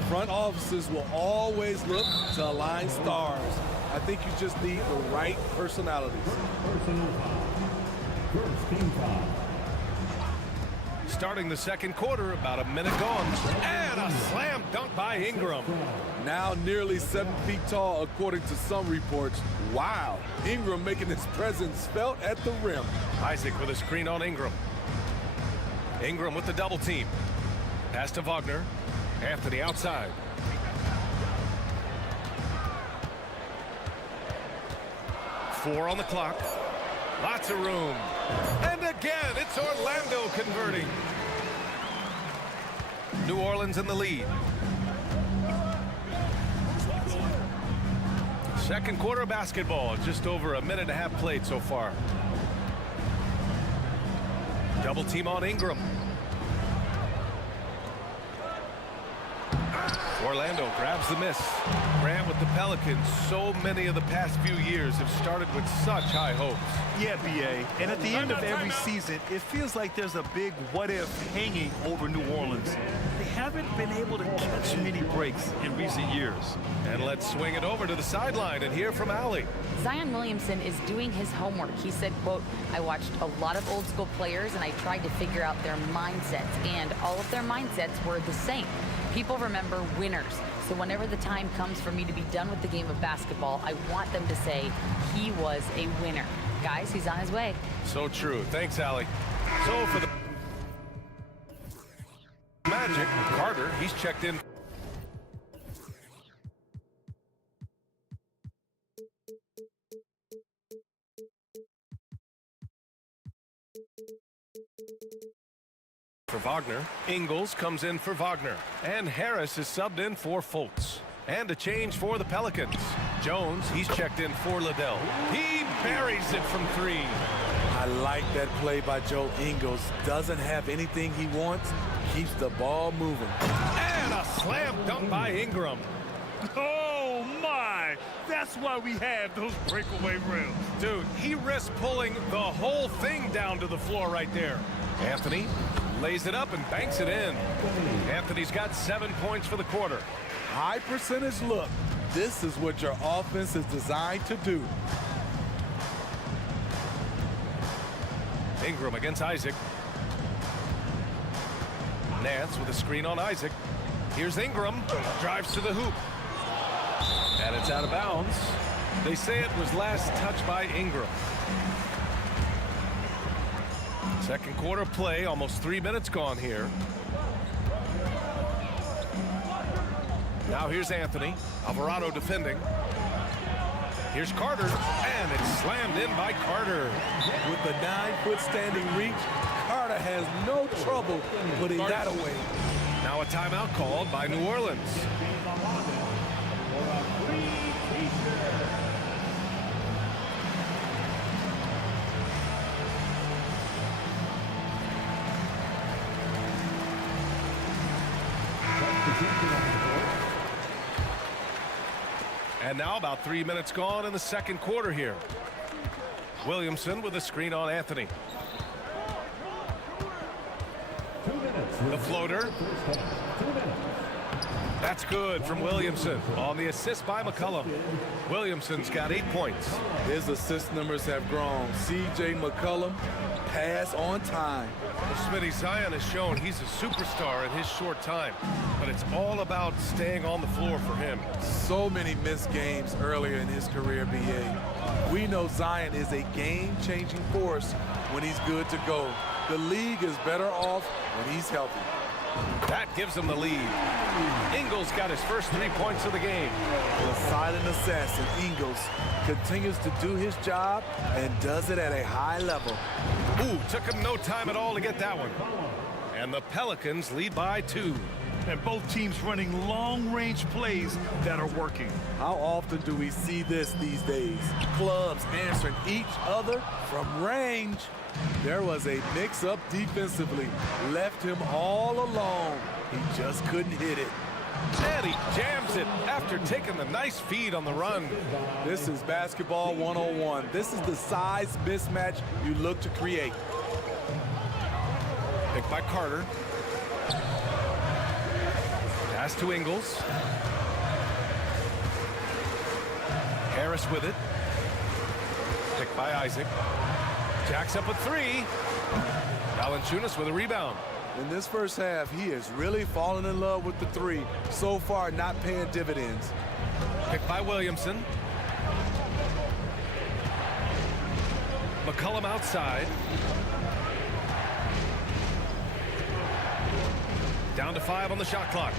front offices will always look to align stars. I think you just need the right personalities. First team foul. Starting the second quarter, about a minute gone. And a slam dunk by Ingram. Now nearly 7 feet tall, according to some reports. Wow, Ingram making his presence felt at the rim. Isaac with a screen on Ingram. Ingram with the double team. Pass to Wagner. Anthony outside. Four on the clock. Lots of room. And again, it's Orlando converting. New Orleans in the lead. Second quarter basketball, just over a minute and a half played so far. Double team on Ingram. Orlando grabs the miss. Grant with the Pelicans, so many of the past few years have started with such high hopes. Yeah, BA. And at the end of every season, it feels like there's a big what-if hanging over New Orleans. They haven't been able to catch many breaks in recent years. And let's swing it over to the sideline and hear from Allie. Zion Williamson is doing his homework. He said, quote, "I watched a lot of old school players and I tried to figure out their mindsets, and all of their mindsets were the same. People remember winners. So whenever the time comes for me to be done with the game of basketball, I want them to say he was a winner." Guys, he's on his way. So true. Thanks, Allie. So for the Magic, Carter, he's checked in. For Wagner. Ingles comes in for Wagner. And Harris is subbed in for Fultz. And a change for the Pelicans. Jones, he's checked in for Liddell. He buries it from 3. I like that play by Joe Ingles. Doesn't have anything he wants. Keeps the ball moving. And a slam dunk by Ingram. Oh, my! That's why we have those breakaway rims. Dude, he risked pulling the whole thing down to the floor right there. Anthony lays it up and banks it in. Anthony's got 7 points for the quarter. High percentage look. This is what your offense is designed to do. Ingram against Isaac. Nance with a screen on Isaac. Here's Ingram, drives to the hoop. And it's out of bounds. They say it was last touched by Ingram. Second quarter play, almost 3 minutes gone here. Now here's Anthony. Alvarado defending. Here's Carter, and it's slammed in by Carter. With the 9-foot standing reach, Carter has no trouble putting that away. Now a timeout called by New Orleans. And now about 3 minutes gone in the second quarter here. Williamson with a screen on Anthony. The floater. That's good from Williamson on the assist by McCollum. Williamson's got 8 points. His assist numbers have grown. C.J. McCollum, pass on time. Well, Smitty, Zion has shown he's a superstar in his short time, but it's all about staying on the floor for him. So many missed games earlier in his career, B.A. We know Zion is a game-changing force when he's good to go. The league is better off when he's healthy. That gives him the lead. Ingles got his first 3 points of the game. The silent assassin, Ingles, continues to do his job and does it at a high level. Ooh, took him no time at all to get that one. And the Pelicans lead by 2. And both teams running long-range plays that are working. How often do we see this these days? Clubs answering each other from range. There was a mix-up defensively. Left him all alone. He just couldn't hit it. And he jams it after taking the nice feed on the run. This is basketball 101. This is the size mismatch you look to create. Picked by Carter. Pass to Ingles. Harris with it. Picked by Isaac. Jacks up a 3. Valanciunas with a rebound. In this first half, he has really fallen in love with the 3. So far, not paying dividends. Picked by Williamson. McCollum outside. Down to 5 on the shot clock.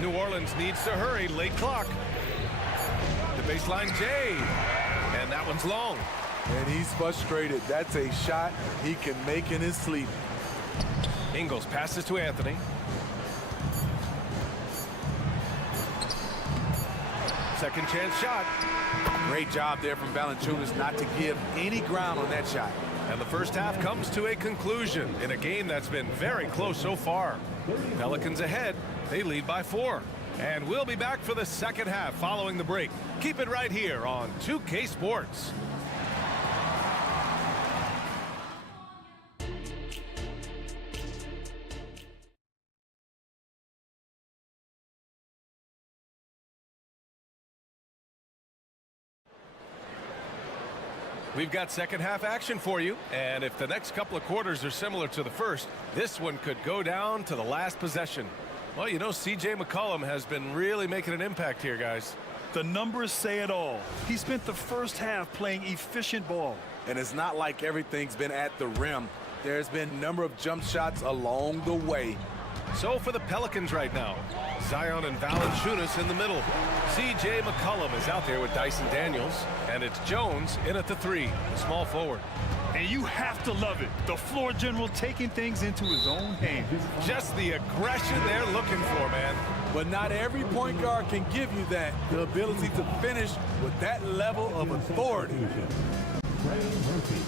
New Orleans needs to hurry. Late clock. The baseline J. And that one's long. And he's frustrated. That's a shot he can make in his sleep. Ingles passes to Anthony. Second chance shot. Great job there from Valanciunas not to give any ground on that shot. And the first half comes to a conclusion in a game that's been very close so far. Pelicans ahead. They lead by 4. And we'll be back for the second half following the break. Keep it right here on 2K Sports. We've got second half action for you, and if the next couple of quarters are similar to the first, this one could go down to the last possession. Well, you know, C.J. McCollum has been really making an impact here, guys. The numbers say it all. He spent the first half playing efficient ball. And it's not like everything's been at the rim. There's been a number of jump shots along the way. So for the Pelicans right now, Zion and Valanciunas in the middle. C.J. McCollum is out there with Dyson Daniels, and it's Jones in at the 3, the small forward. And you have to love it. The floor general taking things into his own hands. Just the aggression they're looking for, man. But not every point guard can give you that. The ability to finish with that level of authority.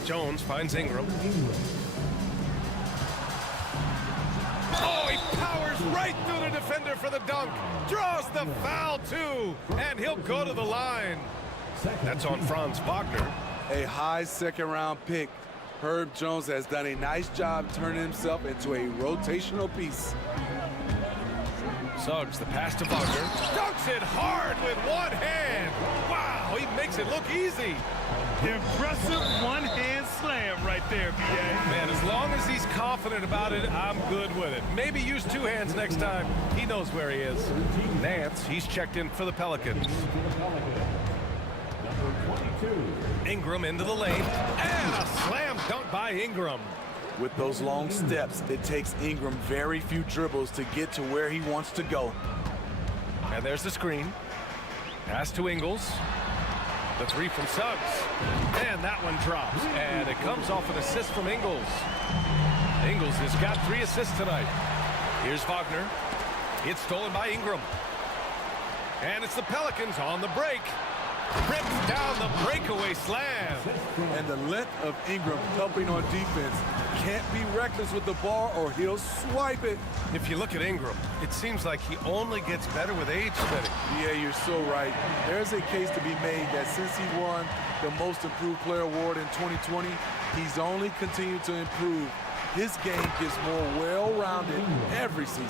Jones finds Ingram. Oh, he powers right through the defender for the dunk. Draws the foul, too. And he'll go to the line. That's on Franz Wagner. A high second-round pick. Herb Jones has done a nice job turning himself into a rotational piece. Suggs, the pass to Wagner. Dunks it hard with one hand. Wow, he makes it look easy. Impressive one-hand slam right there, B.A. Man, as long as he's confident about it, I'm good with it. Maybe use two hands next time. He knows where he is. Nance, he's checked in for the Pelicans. Ingram into the lane. And a slam dunk by Ingram. With those long steps, it takes Ingram very few dribbles to get to where he wants to go. And there's the screen. Pass to Ingles. The three from Suggs. And that one drops. And it comes off an assist from Ingles. Ingles has got 3 assists tonight. Here's Wagner. It's stolen by Ingram. And it's the Pelicans on the break. Rips down the breakaway slam. And the length of Ingram helping on defense. Can't be reckless with the ball or he'll swipe it. If you look at Ingram, it seems like he only gets better with age, Smitty. Yeah, you're so right. There's a case to be made that since he won the Most Improved Player Award in 2020, he's only continued to improve. His game gets more well-rounded every season.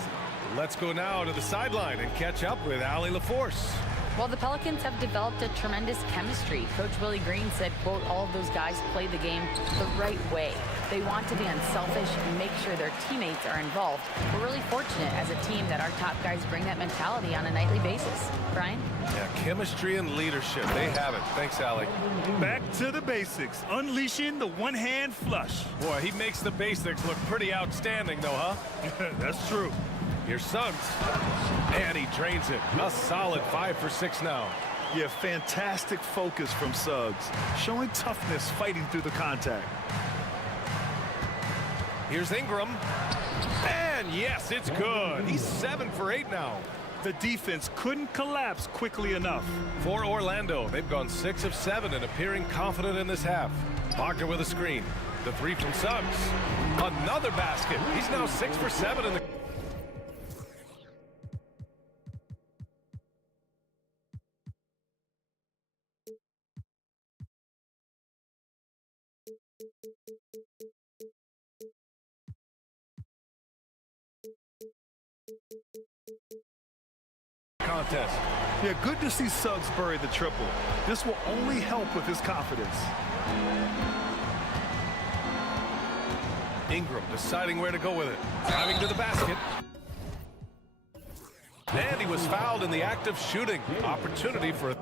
Let's go now to the sideline and catch up with Allie LaForce. Well, the Pelicans have developed a tremendous chemistry. Coach Willie Green said, quote, all of those guys play the game the right way. They want to be unselfish and make sure their teammates are involved. We're really fortunate as a team that our top guys bring that mentality on a nightly basis. Brian? Yeah, chemistry and leadership. They have it. Thanks, Allie. Back to the basics. Unleashing the one-hand flush. Boy, he makes the basics look pretty outstanding, though, huh? That's true. Here's Suggs. And he drains it. A solid 5 for 6 now. Yeah, fantastic focus from Suggs. Showing toughness fighting through the contact. Here's Ingram. And yes, it's good. He's 7 for 8 now. The defense couldn't collapse quickly enough. For Orlando, they've gone 6 of 7 and appearing confident in this half. Wagner with a screen. The three from Suggs. Another basket. He's now 6 for 7 in the... contest. Yeah, good to see Suggs bury the triple. This will only help with his confidence. Ingram deciding where to go with it. Driving to the basket. And he was fouled in the act of shooting. Opportunity for a...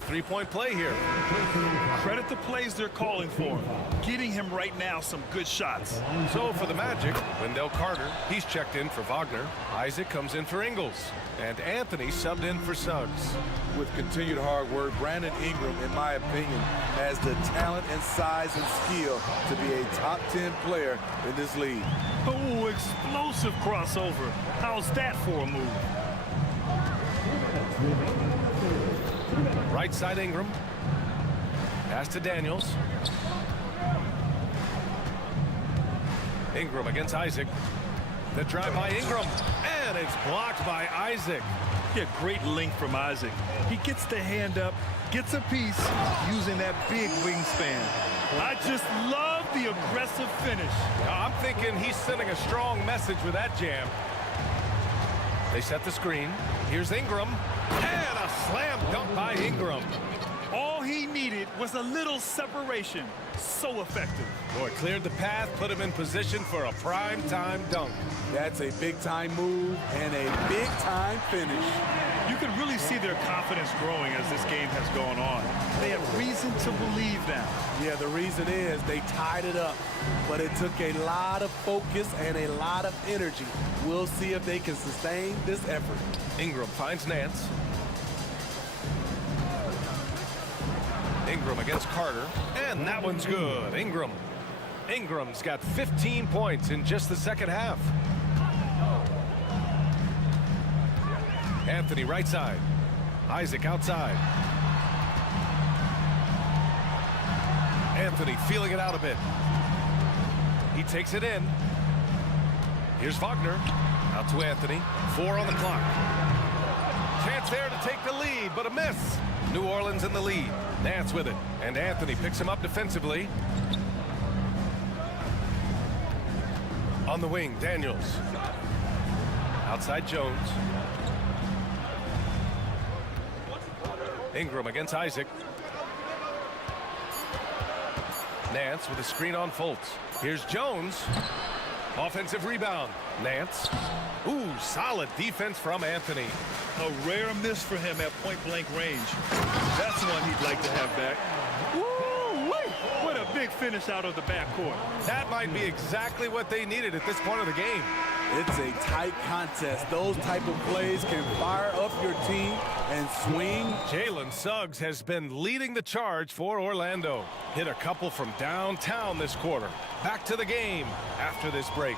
Three-point play here. Credit the plays they're calling for. Getting him right now some good shots. So for the Magic, Wendell Carter, he's checked in for Wagner. Isaac comes in for Ingles. And Anthony subbed in for Suggs. With continued hard work, Brandon Ingram, in my opinion, has the talent and size and skill to be a top 10 player in this league. Oh, explosive crossover. How's that for a move? Right side Ingram. Pass to Daniels. Ingram against Isaac. The drive by Ingram. And it's blocked by Isaac. Yeah, great length from Isaac. He gets the hand up, gets a piece, using that big wingspan. I just love the aggressive finish. I'm thinking he's sending a strong message with that jam. They set the screen. Here's Ingram. And a slam dunk by Ingram. All he needed was a little separation. So effective. Boy, cleared the path, put him in position for a prime-time dunk. That's a big-time move and a big-time finish. You can really see their confidence growing as this game has gone on. They have reason to believe now. Yeah, the reason is they tied it up, but it took a lot of focus and a lot of energy. We'll see if they can sustain this effort. Ingram finds Nance. Ingram against Carter, and that one's good. Ingram. Ingram's got 15 points in just the second half. Anthony right side. Isaac outside. Anthony feeling it out a bit. He takes it in. Here's Wagner. Out to Anthony. 4 on the clock. Chance there to take the lead, but a miss. New Orleans in the lead. Nance with it. And Anthony picks him up defensively. On the wing, Daniels. Outside Jones. Ingram against Isaac. Nance with a screen on Fultz. Here's Jones. Offensive rebound. Nance. Ooh, solid defense from Anthony. A rare miss for him at point-blank range. That's one he'd like to have back. Woo-wee! What a big finish out of the backcourt. That might be exactly what they needed at this point of the game. It's a tight contest. Those type of plays can fire up your team and swing. Jalen Suggs has been leading the charge for Orlando. Hit a couple from downtown this quarter. Back to the game after this break.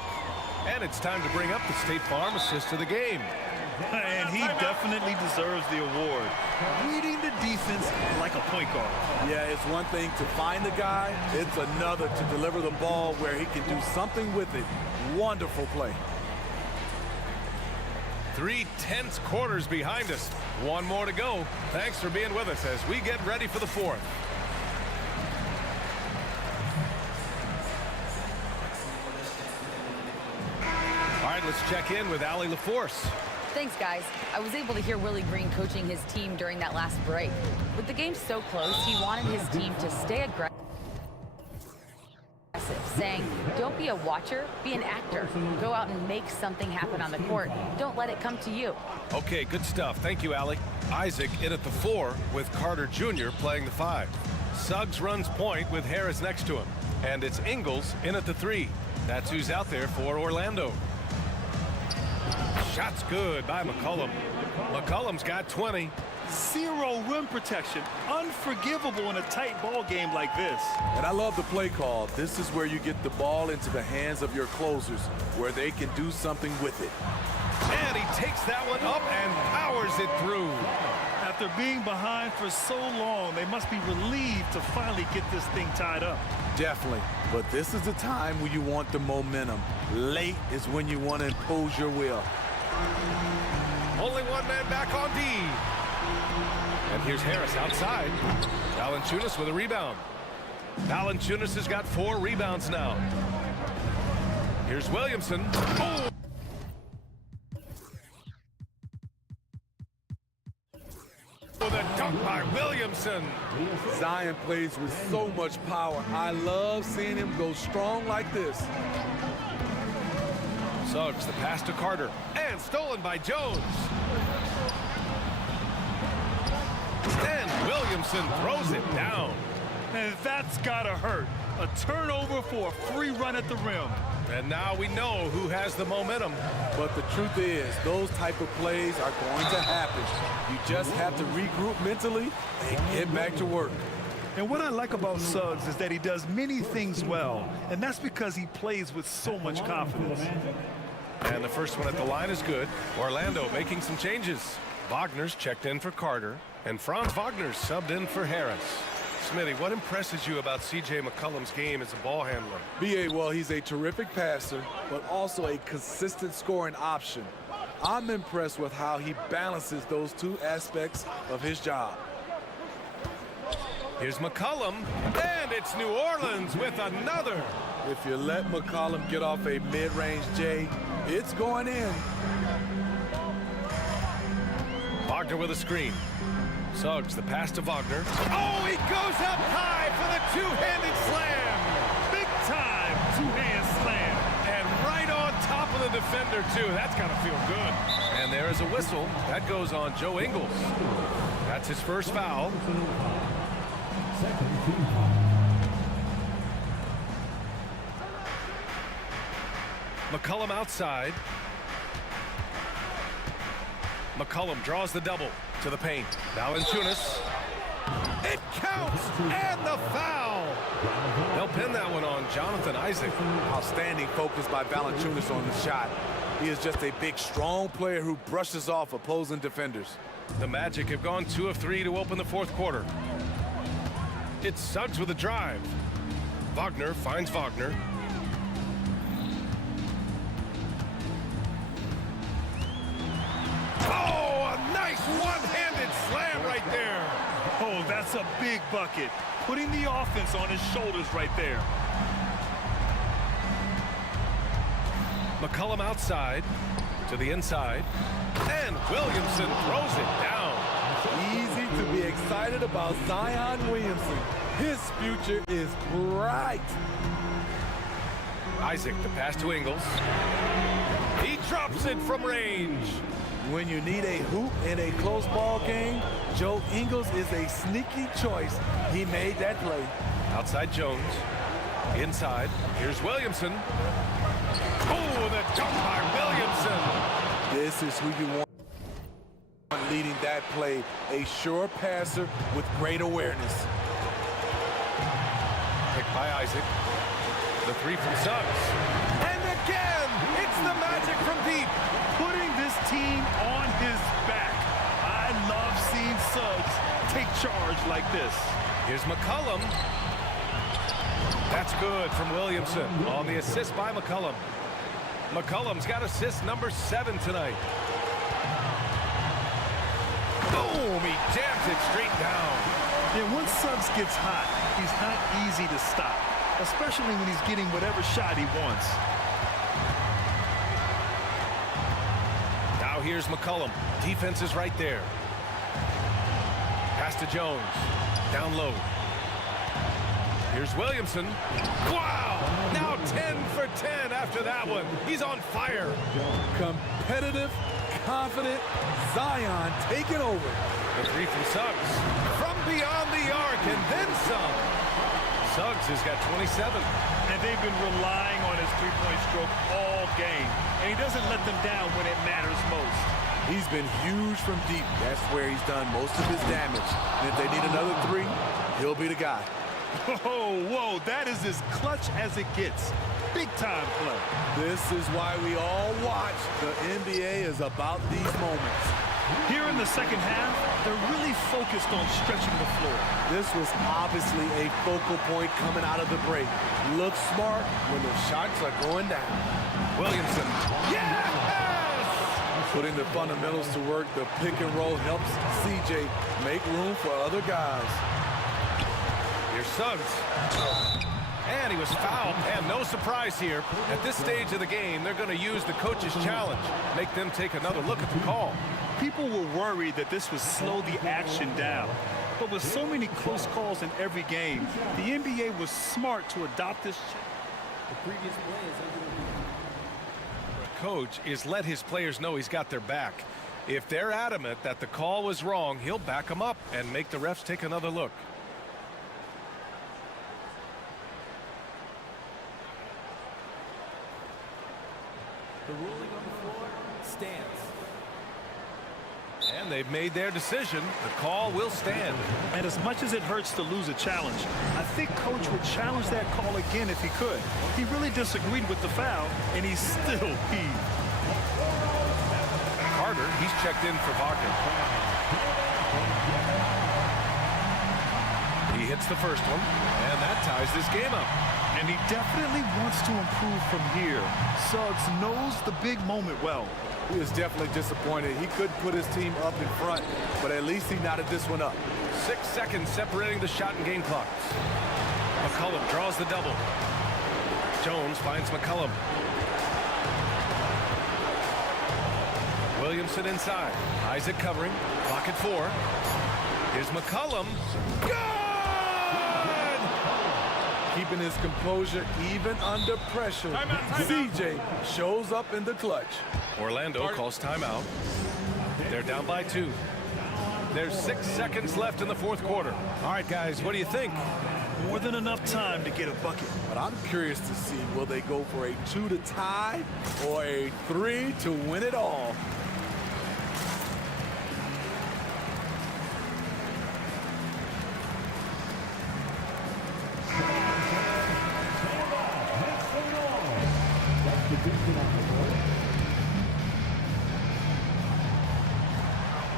And it's time to bring up the State Farm assist of the game. And he definitely deserves the award. Reading the defense like a point guard. Yeah, it's one thing to find the guy. It's another to deliver the ball where he can do something with it. Wonderful play. 3 tense quarters behind us. One more to go. Thanks for being with us as we get ready for the fourth. All right, let's check in with Allie LaForce. Thanks, guys. I was able to hear Willie Green coaching his team during that last break. With the game so close, he wanted his team to stay aggressive, saying, don't be a watcher, be an actor. Go out and make something happen on the court. Don't let it come to you. Okay, good stuff. Thank you, Allie. Isaac in at the 4 with Carter Jr. playing the 5. Suggs runs point with Harris next to him. And it's Ingles in at the 3. That's who's out there for Orlando. Shot's good by McCollum. McCollum's got 20. Zero rim protection. Unforgivable in a tight ball game like this. And I love the play call. This is where you get the ball into the hands of your closers, where they can do something with it. And he takes that one up and powers it through. After being behind for so long, they must be relieved to finally get this thing tied up. Definitely. But this is the time when you want the momentum. Late is when you want to impose your will. Only one man back on D. And here's Harris outside. Valanciunas with a rebound. Valanciunas has got 4 rebounds now. Here's Williamson. Oh! With a dunk by Williamson. Zion plays with so much power. I love seeing him go strong like this. Suggs, the pass to Carter. And stolen by Jones. And Williamson throws it down. And that's gotta hurt. A turnover for a free run at the rim. And now we know who has the momentum. But the truth is, those type of plays are going to happen. You just have to regroup mentally and get back to work. And what I like about Suggs is that he does many things well. And that's because he plays with so much confidence. And the first one at the line is good. Orlando making some changes. Wagner's checked in for Carter. And Franz Wagner's subbed in for Harris. Smitty, what impresses you about C.J. McCollum's game as a ball handler? B.A., well, he's a terrific passer, but also a consistent scoring option. I'm impressed with how he balances those 2 aspects of his job. Here's McCollum, and it's New Orleans with another. If you let McCollum get off a mid-range J, it's going in. Wagner with a screen. Suggs, the pass to Wagner. Oh, he goes up high for the two-handed slam. Big time two-hand slam. And right on top of the defender, too. That's got to feel good. And there is a whistle. That goes on Joe Ingles. That's his first foul. McCollum outside. McCollum draws the double to the paint. Valanciunas. It counts, and the foul. They'll pin that one on Jonathan Isaac. Outstanding focus by Valanciunas on the shot. He is just a big, strong player who brushes off opposing defenders. The Magic have gone 2 of 3 to open the fourth quarter. It's Suggs with a drive. Wagner finds Wagner. Oh, a nice one-handed slam right there. Oh, that's a big bucket. Putting the offense on his shoulders right there. McCollum outside to the inside. And Williamson throws it down. Easy to be excited about Zion Williamson. His future is bright. Isaac, the pass to Ingles. He drops it from range. When you need a hoop in a close ball game, Joe Ingles is a sneaky choice. He made that play. Outside Jones. Inside. Here's Williamson. Oh, the dunk by Williamson. This is who you want leading that play. A sure passer with great awareness. Picked by Isaac. The three from Suggs. And again, it's the Magic from deep. Putting this team on his back. I love seeing Suggs take charge like this. Here's McCollum. That's good from Williamson on the assist by McCollum. McCollum's got assist number 7 tonight. Boom, he jams it straight down. Yeah, once Suggs gets hot, he's not easy to stop, especially when he's getting whatever shot he wants. Now here's McCollum. Defense is right there. Pass to Jones. Down low. Here's Williamson. Wow! Now 10 for 10 after that one. He's on fire. Competitive, confident, Zion taking over. The three from Suggs. From beyond the arc and then some. Suggs has got 27. And they've been relying on his three-point stroke all game. And he doesn't let them down when it matters most. He's been huge from deep. That's where he's done most of his damage. And if they need another three, he'll be the guy. Oh, whoa, that is as clutch as it gets. Big time play. This is why we all watch. The NBA is about these moments. Here in the second half, they're really focused on stretching the floor. This was obviously a focal point coming out of the break. Look smart when the shots are going down. Williamson. Yes! Putting the fundamentals to work, the pick and roll helps CJ make room for other guys. Here's Suggs. And he was fouled. And no surprise here. At this stage of the game, they're going to use the coach's challenge. Make them take another look at the call. People were worried that this would slow the action down. But with so many close calls in every game, the NBA was smart to adopt this. The previous play is under review. Coach is let his players know he's got their back. If they're adamant that the call was wrong, he'll back them up and make the refs take another look. The ruling on the floor stands. And they've made their decision. The call will stand. And as much as it hurts to lose a challenge, I think Coach would challenge that call again if he could. He really disagreed with the foul, and he's still peeved. Carter, he's checked in for Wagner. He hits the first one, and that ties this game up. And he definitely wants to improve from here. Suggs knows the big moment well. He is definitely disappointed. He couldn't put his team up in front, but at least he knotted this one up. 6 seconds separating the shot and game clocks. McCollum draws the double. Jones finds McCollum. Williamson inside. Isaac covering. Clock at 4. Here's McCollum. Good! Keeping his composure even under pressure. CJ shows up in the clutch. Orlando calls timeout. They're down by 2. There's 6 seconds left in the fourth quarter. All right, guys, what do you think? More than enough time to get a bucket. But I'm curious to see, will they go for a 2 to tie or a 3 to win it all?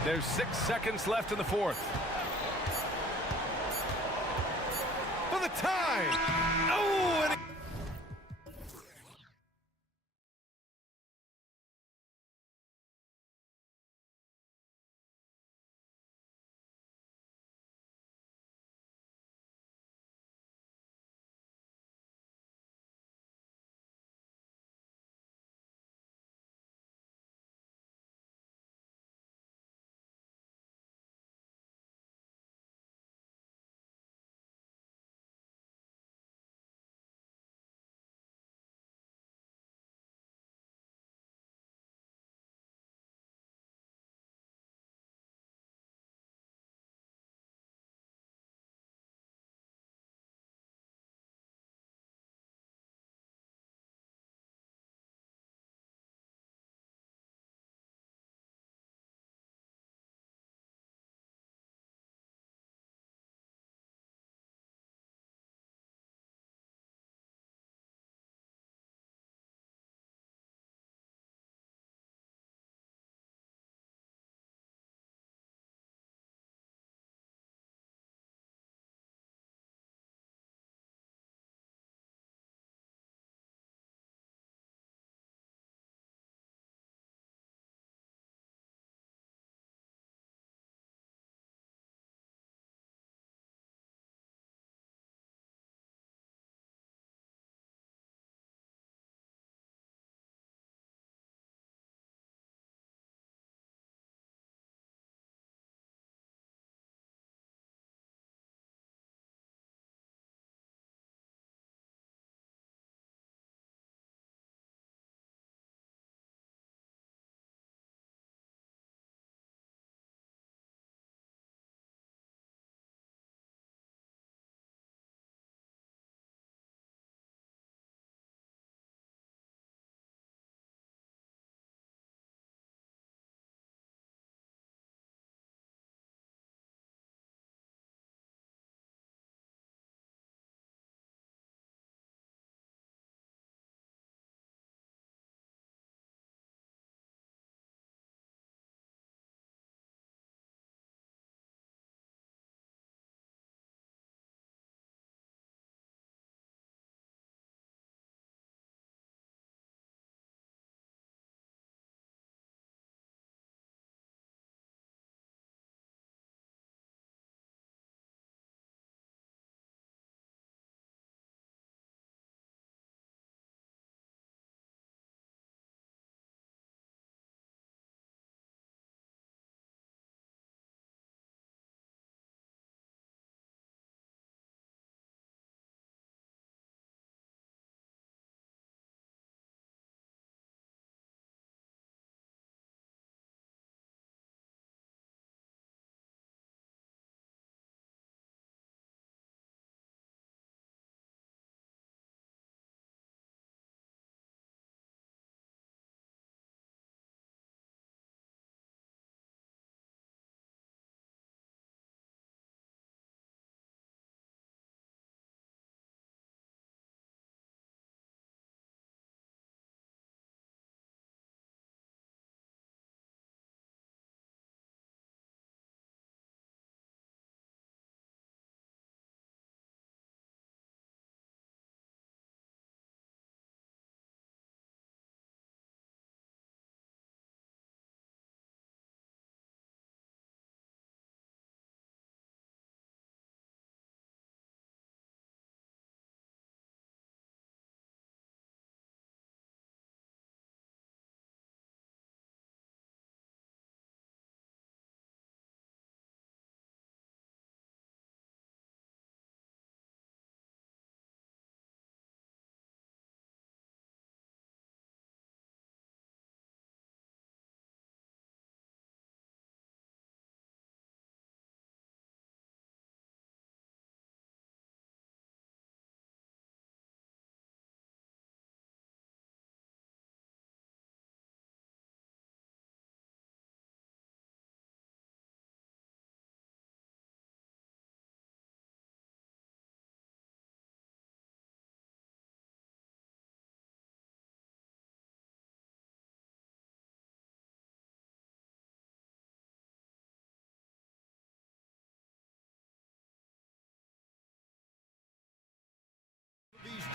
There's 6 seconds left in the fourth. For the tie! Oh, and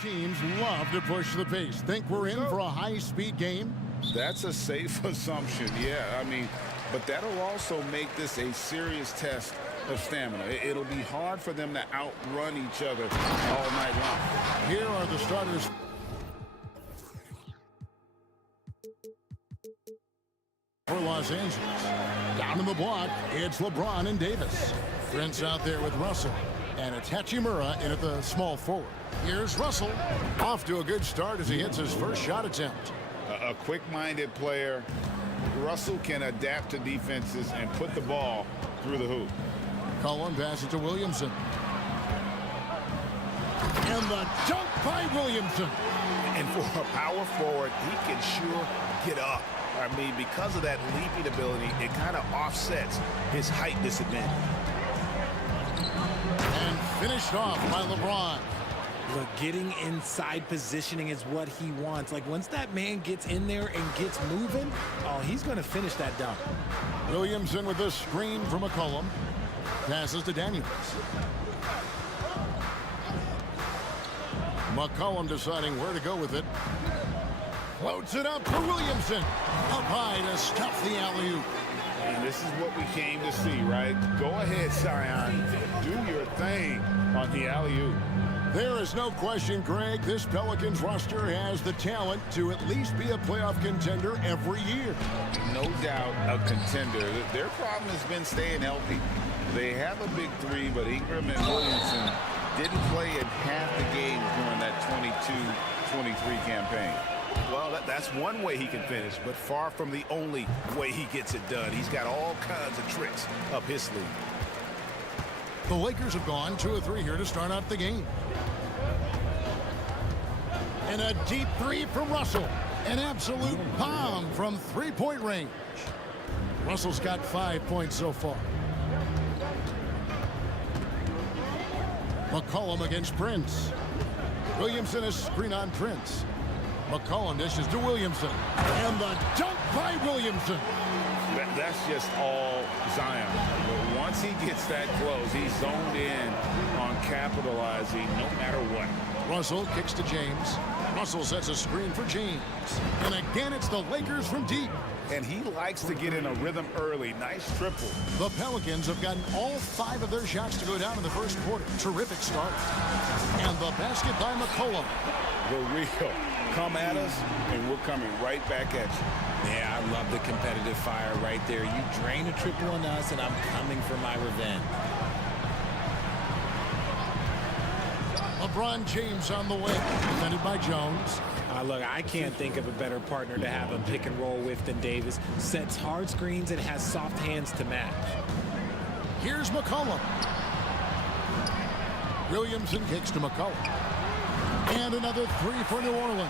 teams love to push the pace. Think we're in for a high-speed game? That's a safe assumption, yeah. I mean, but that'll also make this a serious test of stamina. It'll be hard for them to outrun each other all night long. Here are the starters. For Los Angeles. Down in the block, it's LeBron and Davis. Prince out there with Russell. And it's Hachimura in at the small forward. Here's Russell. Off to a good start as he hits his first shot attempt. A quick-minded player. Russell can adapt to defenses and put the ball through the hoop. Cullen passes to Williamson. And the dunk by Williamson. And for a power forward, he can sure get up. I mean, because of that leaping ability, it kind of offsets his height disadvantage. And finished off by LeBron. Look, getting inside positioning is what he wants. Like, once that man gets in there and gets moving, oh, he's going to finish that dunk. Williamson with a screen from McCollum. Passes to Daniels. McCollum deciding where to go with it. Floats it up for Williamson. Up high to stuff the alley-oop. And this is what we came to see, right? Go ahead, Zion. Do your thing on the alley-oop. There is no question, Greg, this Pelicans roster has the talent to at least be a playoff contender every year. No doubt a contender. Their problem has been staying healthy. They have a big three, but Ingram and Williamson didn't play in half the games during that 22-23 campaign. Well, that's one way he can finish, but far from the only way he gets it done. He's got all kinds of tricks up his sleeve. The Lakers have gone 2 of 3 here to start out the game. And a deep three from Russell. An absolute bomb from three-point range. Russell's got 5 points so far. McCollum against Prince. Williamson is screen on Prince. McCollum dishes to Williamson. And the dunk by Williamson. That's just all Zion. But once he gets that close, he's zoned in on capitalizing no matter what. Russell kicks to James. Russell sets a screen for James. And again, it's the Lakers from deep. And he likes to get in a rhythm early. Nice triple. The Pelicans have gotten all 5 of their shots to go down in the first quarter. Terrific start. And the basket by McCollum. The real. Come at us, and we're coming right back at you. Yeah, I love the competitive fire right there. You drain a triple on us, and I'm coming for my revenge. LeBron James on the way, defended by Jones. Look, I can't think of a better partner to have a pick and roll with than Davis. Sets hard screens and has soft hands to match. Here's McCollum. Williamson kicks to McCollum. And another 3 for New Orleans.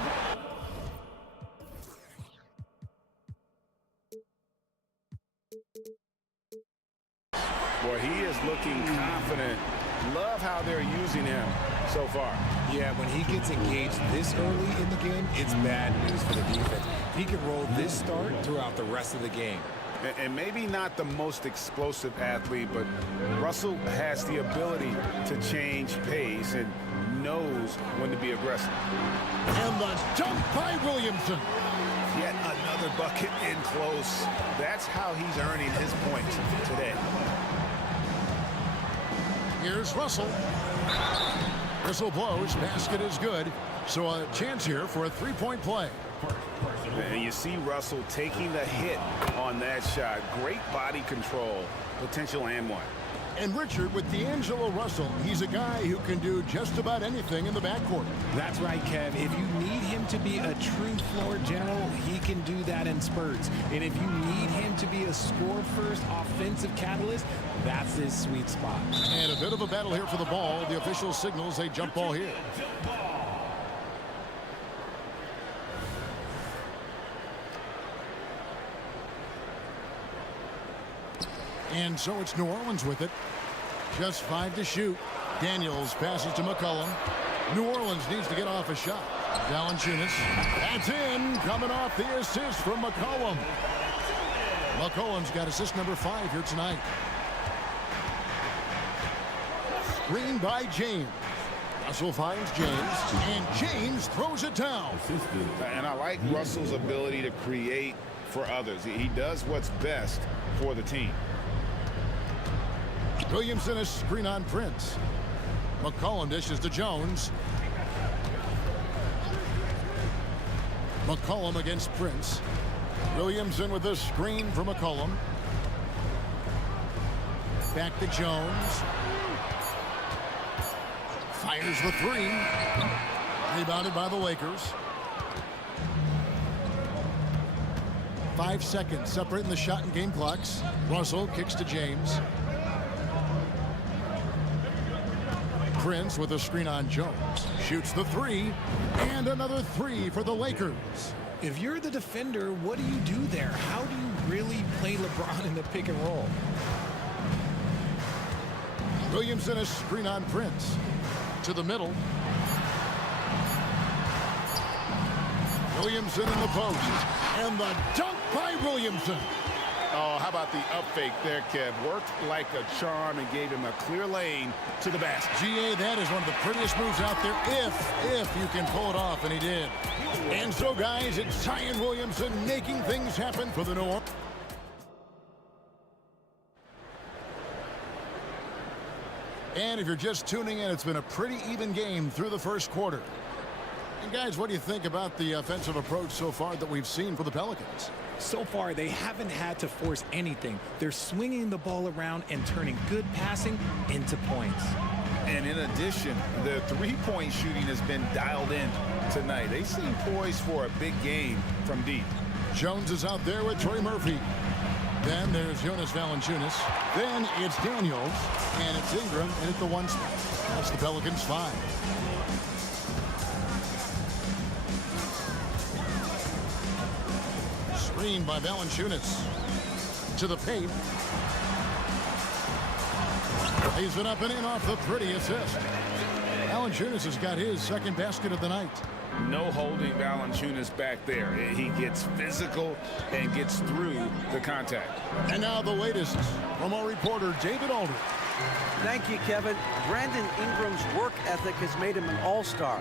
Boy, he is looking confident. Love how they're using him so far. Yeah, when he gets engaged this early in the game, it's bad news for the defense. He can roll this start throughout the rest of the game. And maybe not the most explosive athlete, but Russell has the ability to change pace and knows when to be aggressive. And the dunk by Williamson. Yet another bucket in close. That's how he's earning his points today. Here's Russell. Whistle blows. Basket is good. So a chance here for a 3-point play. And you see Russell taking the hit on that shot. Great body control. Potential and one. And Richard, with D'Angelo Russell, he's a guy who can do just about anything in the backcourt. That's right, Kev. If you need him to be a true floor general, he can do that in spurts. And if you need him to be a score-first offensive catalyst, that's his sweet spot. And a bit of a battle here for the ball. The official signals a jump ball here. And so it's New Orleans with it. Just 5 to shoot. Daniels passes to McCollum. New Orleans needs to get off a shot. Valanciunas. That's in. Coming off the assist from McCollum. McCollum's got assist number 5 here tonight. Screen by James. Russell finds James, and James throws it down. And I like Russell's ability to create for others. He does what's best for the team. Williamson, a screen on Prince. McCollum dishes to Jones. McCollum against Prince. Williamson with a screen for McCollum. Back to Jones. Fires the three. Rebounded by the Lakers. 5 seconds separating the shot and game clocks. Russell kicks to James. Prince with a screen on Jones. Shoots the three. And another three for the Lakers. If you're the defender, what do you do there? How do you really play LeBron in the pick and roll? Williamson, a screen on Prince. To the middle. Williamson in the post. And the dunk by Williamson. Oh, how about the up fake there, Kev? Worked like a charm and gave him a clear lane to the basket. GA, that is one of the prettiest moves out there, if you can pull it off, and he did. And so, guys, it's Zion Williamson making things happen for the New Orleans. And if you're just tuning in, it's been a pretty even game through the first quarter. And guys, what do you think about the offensive approach so far that we've seen for the Pelicans? So far, they haven't had to force anything. They're swinging the ball around and turning good passing into points. And in addition, the three-point shooting has been dialed in tonight. They seem poised for a big game from deep. Jones is out there with Trey Murphy. Then there's Jonas Valanciunas. Then it's Daniels. And it's Ingram in at the 1 spot. That's the Pelicans 5. Screen by Valanciunas. To the paint. Lays it up and in off the pretty assist. Valanciunas has got his second basket of the night. No holding Valanciunas back there. He gets physical and gets through the contact. And now the latest from our reporter, David Aldridge. Thank you, Kevin. Brandon Ingram's work ethic has made him an all-star.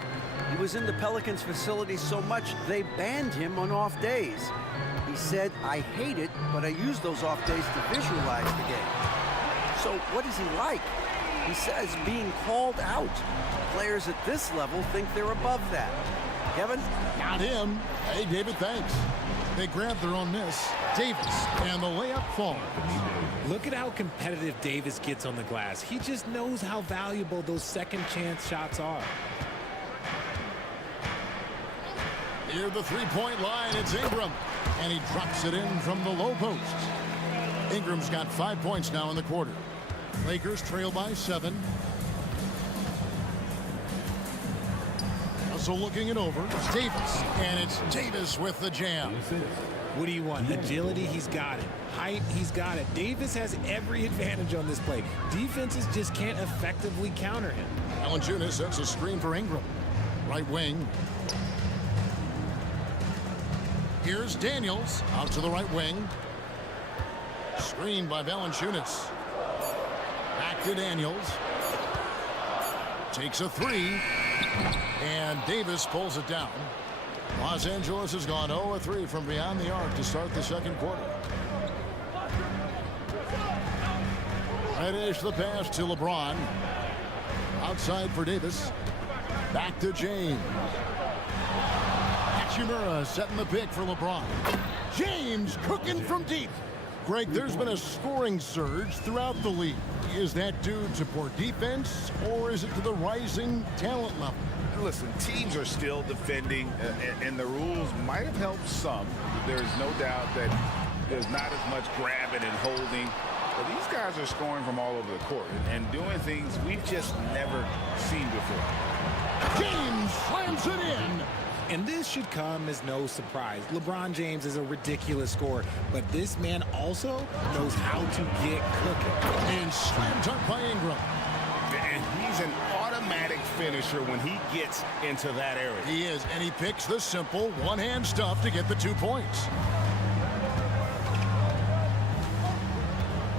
He was in the Pelicans facility so much they banned him on off days. He said, "I hate it, but I use those off days to visualize the game." So what is he like? He says being called out. Players at this level think they're above that. Kevin? Not him. Hey, David, thanks. They grab their own miss. Davis, and the layup falls. Look at how competitive Davis gets on the glass. He just knows how valuable those second chance shots are. Near the three-point line, it's Ingram. And he drops it in from the low post. Ingram's got 5 points now in the quarter. Lakers trail by 7. Russell looking it over. It's Davis. And it's Davis with the jam. What do you want? Agility, he's got it. Height, he's got it. Davis has every advantage on this play. Defenses just can't effectively counter him. Valanciunas sets a screen for Ingram. Right wing. Here's Daniels out to the right wing. Screen by Valanciunas. Back to Daniels. Takes a three. And Davis pulls it down. Los Angeles has gone 0-3 from beyond the arc to start the second quarter. Right-ish the pass to LeBron. Outside for Davis. Back to James. Hachimura setting the pick for LeBron. James cooking from deep. Greg, there's been a scoring surge throughout the league. Is that due to poor defense, or is it to the rising talent level? Listen, teams are still defending, and the rules might have helped some. There's no doubt that there's not as much grabbing and holding. But these guys are scoring from all over the court and doing things we've just never seen before. James slams it in. And this should come as no surprise. LeBron James is a ridiculous scorer, but this man also knows how to get cooking. And slam dunk by Ingram. And he's an automatic finisher when he gets into that area. He is, and he picks the simple one-hand stuff to get the 2 points.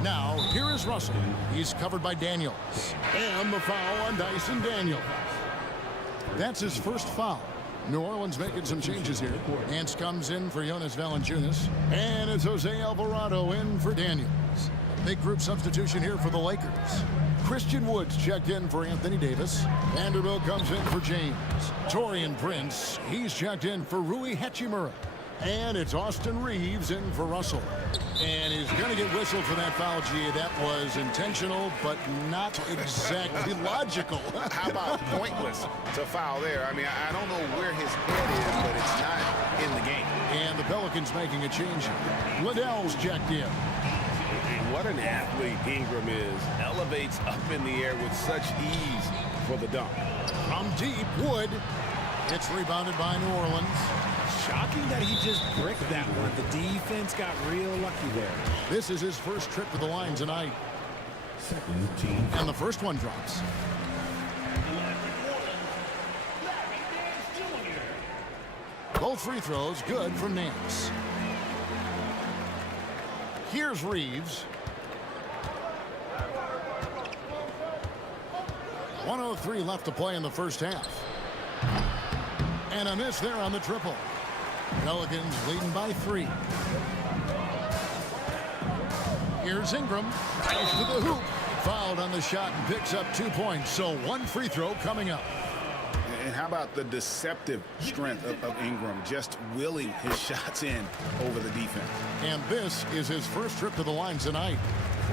Now, here is Russell. He's covered by Daniels. And the foul on Dyson Daniels. That's his first foul. New Orleans making some changes here. Nance comes in for Jonas Valanciunas. And it's Jose Alvarado in for Daniels. Big group substitution here for the Lakers. Christian Woods checked in for Anthony Davis. Vanderbilt comes in for James. Taurean Prince, he's checked in for Rui Hachimura. And it's Austin Reeves in for Russell. And he's going to get whistled for that foul, G. That was intentional, but not exactly logical. How about pointless to foul there? I mean, I don't know where his head is, but it's not in the game. And the Pelicans making a change. Liddell's checked in. What an athlete Ingram is. Elevates up in the air with such ease for the dunk. From deep, Wood. It's rebounded by New Orleans. Shocking that he just bricked that one. The defense got real lucky there. This is his first trip to the line tonight. Second team. And the first one drops. Both free throws good from Nance. Here's Reeves. 1:03 left to play in the first half. And a miss there on the triple. Pelicans leading by 3. Here's Ingram. Drives to the hoop. Fouled on the shot and picks up 2 points. So one free throw coming up. And how about the deceptive strength of Ingram, just willing his shots in over the defense. And this is his first trip to the line tonight.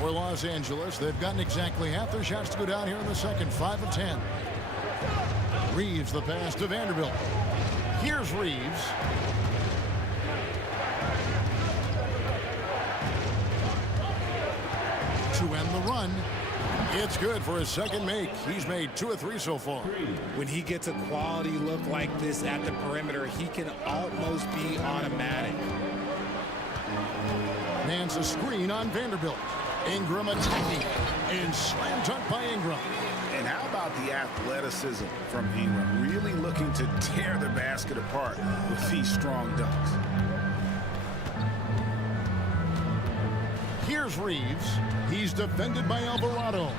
For Los Angeles, they've gotten exactly half their shots to go down here in the second. 5 of 10. Reeves the pass to Vanderbilt. Here's Reeves. To end the run. It's good for his second make. He's made 2 of 3 so far. When he gets a quality look like this at the perimeter, he can almost be automatic. Nance a screen on Vanderbilt. Ingram attacking. And slam dunk by Ingram. And how about the athleticism from Ingram? Really looking to tear the basket apart with these strong dunks. Here's Reeves. He's defended by Alvarado.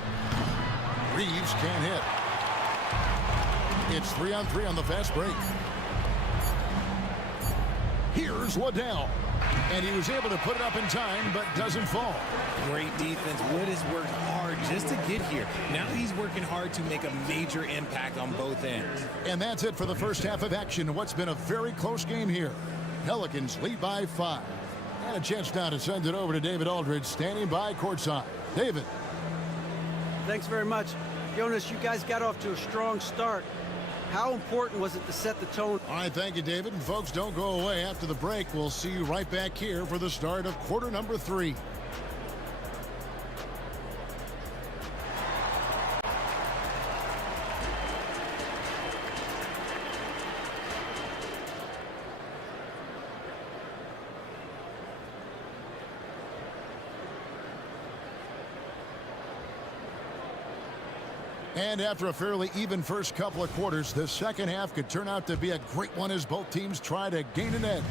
Reeves can't hit. It's 3-on-3 on the fast break. Here's Liddell. And he was able to put it up in time, but doesn't fall. Great defense. Wood has worked hard just to get here. Now he's working hard to make a major impact on both ends. And that's it for the first half of action. What's been a very close game here. Pelicans lead by 5. And a chance now to send it over to David Aldridge, standing by courtside. David. Thanks very much. Jonas, you guys got off to a strong start. How important was it to set the tone? All right, thank you, David. And folks, don't go away. After the break, we'll see you right back here for the start of quarter number 3. And after a fairly even first couple of quarters, the second half could turn out to be a great one as both teams try to gain an edge.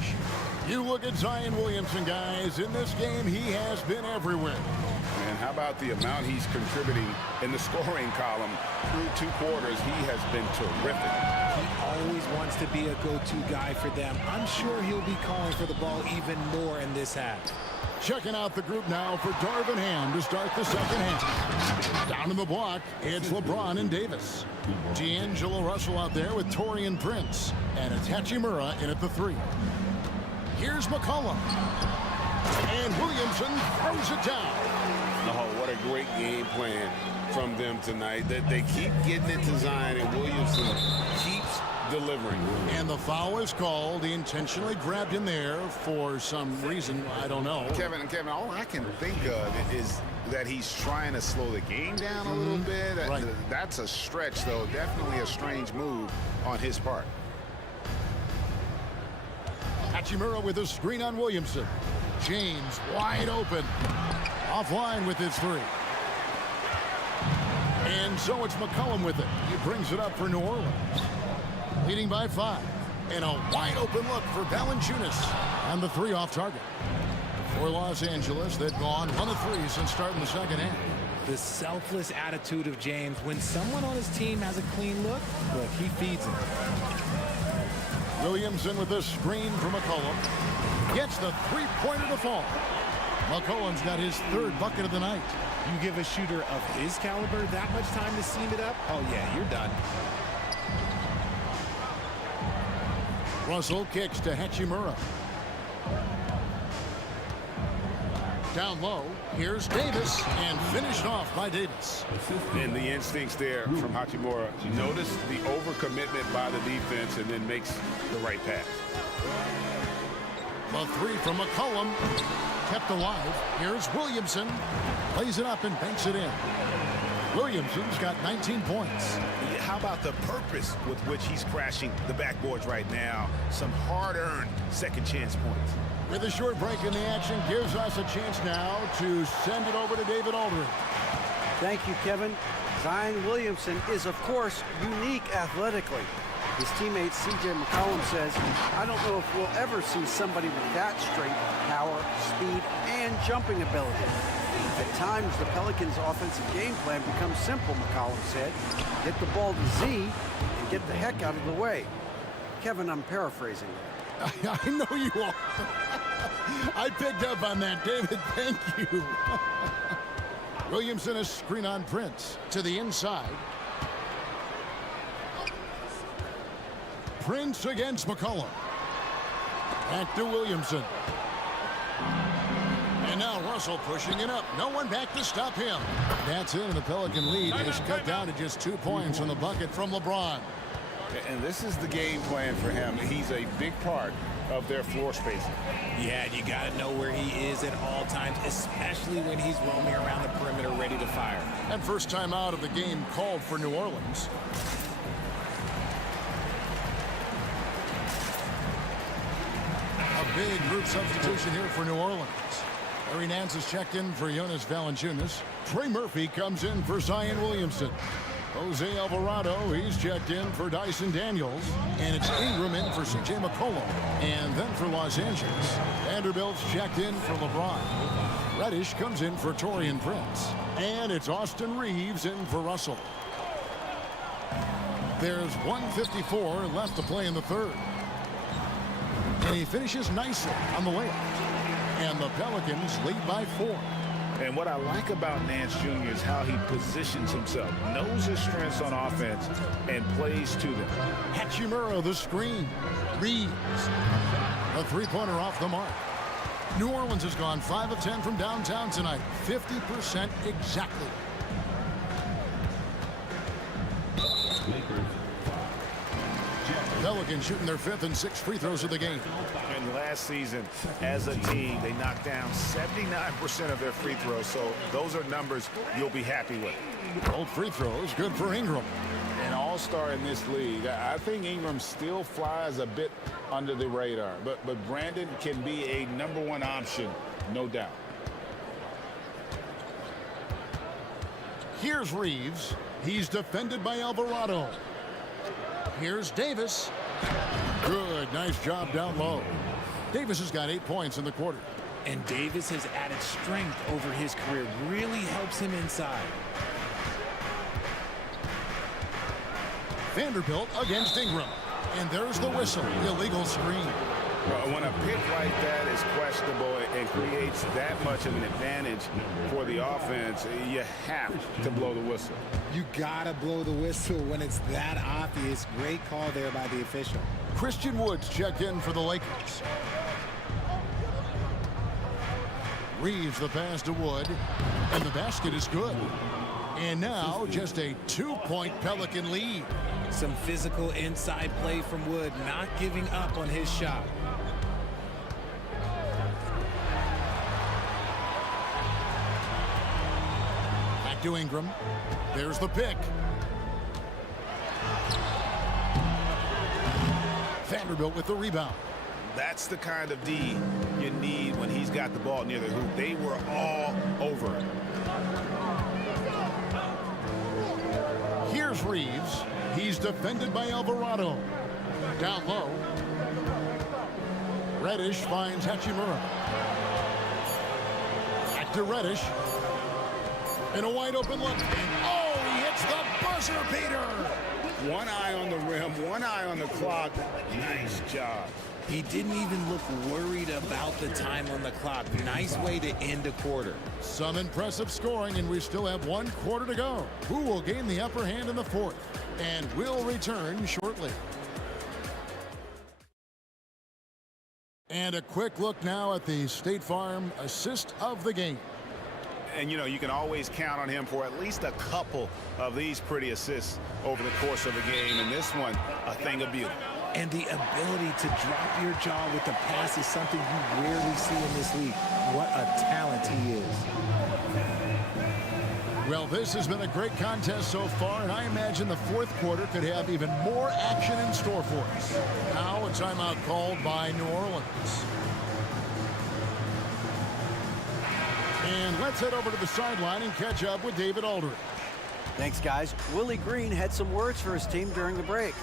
You look at Zion Williamson, guys. In this game, he has been everywhere. And how about the amount he's contributing in the scoring column through 2 quarters? He has been terrific. He always wants to be a go-to guy for them. I'm sure he'll be calling for the ball even more in this half. Checking out the group now for Darvin Ham to start the second half. Down in the block, it's LeBron and Davis. D'Angelo Russell out there with Taurean Prince. And it's Hachimura in at the 3. Here's McCollum. And Williamson throws it down. Oh, what a great game plan from them tonight. They keep getting it to Zion, and Williamson keeps delivering. And the foul is called. He intentionally grabbed him there for some reason. I don't know. Kevin, all I can think of is that he's trying to slow the game down a little bit. Right. That's a stretch, though. Definitely a strange move on his part. Hachimura with a screen on Williamson. James wide open. Offline with his 3. And so it's McCollum with it. He brings it up for New Orleans. Leading by 5. And a wide open look for Valanciunas. And the 3 off target. For Los Angeles, they've gone 1 of 3 since starting the second half. The selfless attitude of James. When someone on his team has a clean look, he feeds him. Williamson with a screen from McCollum. Gets the three-pointer to fall. McCollum's got his third bucket of the night. You give a shooter of his caliber that much time to seam it up, oh yeah, you're done. Russell kicks to Hachimura. Down low, here's Davis, and finished off by Davis. And the instincts there from Hachimura. Notice the overcommitment by the defense and then makes the right pass. The three from McCollum, kept alive. Here's Williamson, plays it up and banks it in. Williamson's got 19 points. How about the purpose with which he's crashing the backboards right now? Some hard-earned second chance points. With a short break in the action, gives us a chance now to send it over to David Aldridge. Thank you, Kevin. Zion Williamson is, of course, unique athletically. His teammate C.J. McCollum says, I don't know if we'll ever see somebody with that strength, power, speed, and jumping ability. At times, the Pelicans' offensive game plan becomes simple, McCollum said. Get the ball to Z and get the heck out of the way. Kevin, I'm paraphrasing that. I know you are. I picked up on that, David. Thank you. Williamson, a screen on Prince to the inside. Prince against McCollum. Back to Williamson. And now Russell pushing it up. No one back to stop him. That's it, and the Pelican lead is cut down to just 2 points on the bucket from LeBron. And this is the game plan for him. He's a big part of their floor spacing. Yeah, you got to know where he is at all times, especially when he's roaming around the perimeter ready to fire. And first time out of the game called for New Orleans. A big group substitution here for New Orleans. Larry Nance is checked in for Jonas Valanciunas. Trey Murphy comes in for Zion Williamson. Jose Alvarado, he's checked in for Dyson Daniels. And it's Ingram in for C.J. McCollum. And then for Los Angeles, Vanderbilt's checked in for LeBron. Reddish comes in for Taurean Prince. And it's Austin Reeves in for Russell. There's 1:54 left to play in the third. And he finishes nicely on the layup. And the Pelicans lead by 4. And what I like about Nance Jr. is how he positions himself, knows his strengths on offense, and plays to them. Hachimura, the screen. Reeves. A three-pointer off the mark. New Orleans has gone 5 of 10 from downtown tonight. 50% exactly. Pelicans shooting their 5th and 6th free throws of the game. And last season, as a team, they knocked down 79% of their free throws. So those are numbers you'll be happy with. Both free throws, good for Ingram. An all-star in this league. I think Ingram still flies a bit under the radar. But Brandon can be a #1 option, no doubt. Here's Reeves. He's defended by Alvarado. Here's Davis. Good, nice job down low. Davis has got 8 points in the quarter. And Davis has added strength over his career. Really helps him inside. Vanderbilt against Ingram. And there's the whistle. Illegal screen. When a pick like that is questionable and creates that much of an advantage for the offense, you have to blow the whistle. You gotta blow the whistle when it's that obvious. Great call there by the official. Christian Woods checked in for the Lakers. Reeves the pass to Wood, and the basket is good. And now just a 2-point Pelican lead. Some physical inside play from Wood, not giving up on his shot. Back to Ingram. There's the pick. Vanderbilt with the rebound. That's the kind of D you need when he's got the ball near the hoop. They were all over it. Here's Reeves. He's defended by Alvarado. Down low. Reddish finds Hachimura. Back to Reddish. And a wide open look. And oh, he hits the buzzer beater. One eye on the rim, one eye on the clock. Nice job. He didn't even look worried about the time on the clock. Nice way to end a quarter. Some impressive scoring, and we still have 1 quarter to go. Who will gain the upper hand in the fourth? And we'll return shortly. And a quick look now at the State Farm assist of the game. And, you know, you can always count on him for at least a couple of these pretty assists over the course of a game. And this one, a thing of beauty. And the ability to drop your jaw with the pass is something you rarely see in this league. What a talent he is. Well, this has been a great contest so far, and I imagine the fourth quarter could have even more action in store for us. Now a timeout called by New Orleans. And let's head over to the sideline and catch up with David Aldridge. Thanks, guys. Willie Green had some words for his team during the break.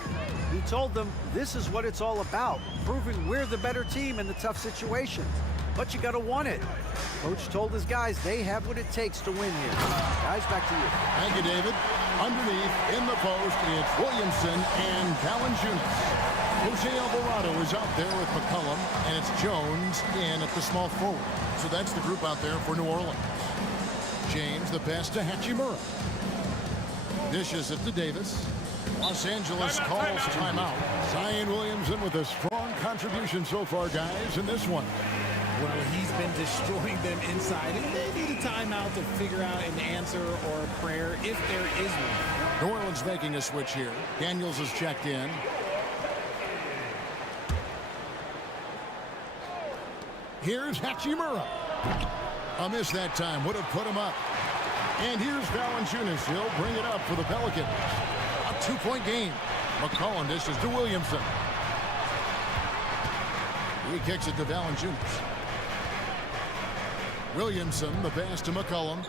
He told them this is what it's all about, proving we're the better team in the tough situations. But you got to want it. Coach told his guys they have what it takes to win here. Guys, back to you. Thank you, David. Underneath, in the post, it's Williamson and Valanciunas. Jose Alvarado is out there with McCollum, and it's Jones in at the small forward. So that's the group out there for New Orleans. James, the pass to Hachimura. Dishes it to Davis. Los Angeles calls timeout. Zion Williamson with a strong contribution so far, guys, in this one. Well, he's been destroying them inside, and they need a timeout to figure out an answer or a prayer if there is one. New Orleans making a switch here. Daniels is checked in. Here's Hachimura. A miss that time. Would have put him up. And here's Valanciunas. He'll bring it up for the Pelicans. A 2-point game. McCollum dishes to Williamson. He kicks it to Valanciunas. Williamson, the pass to McCollum.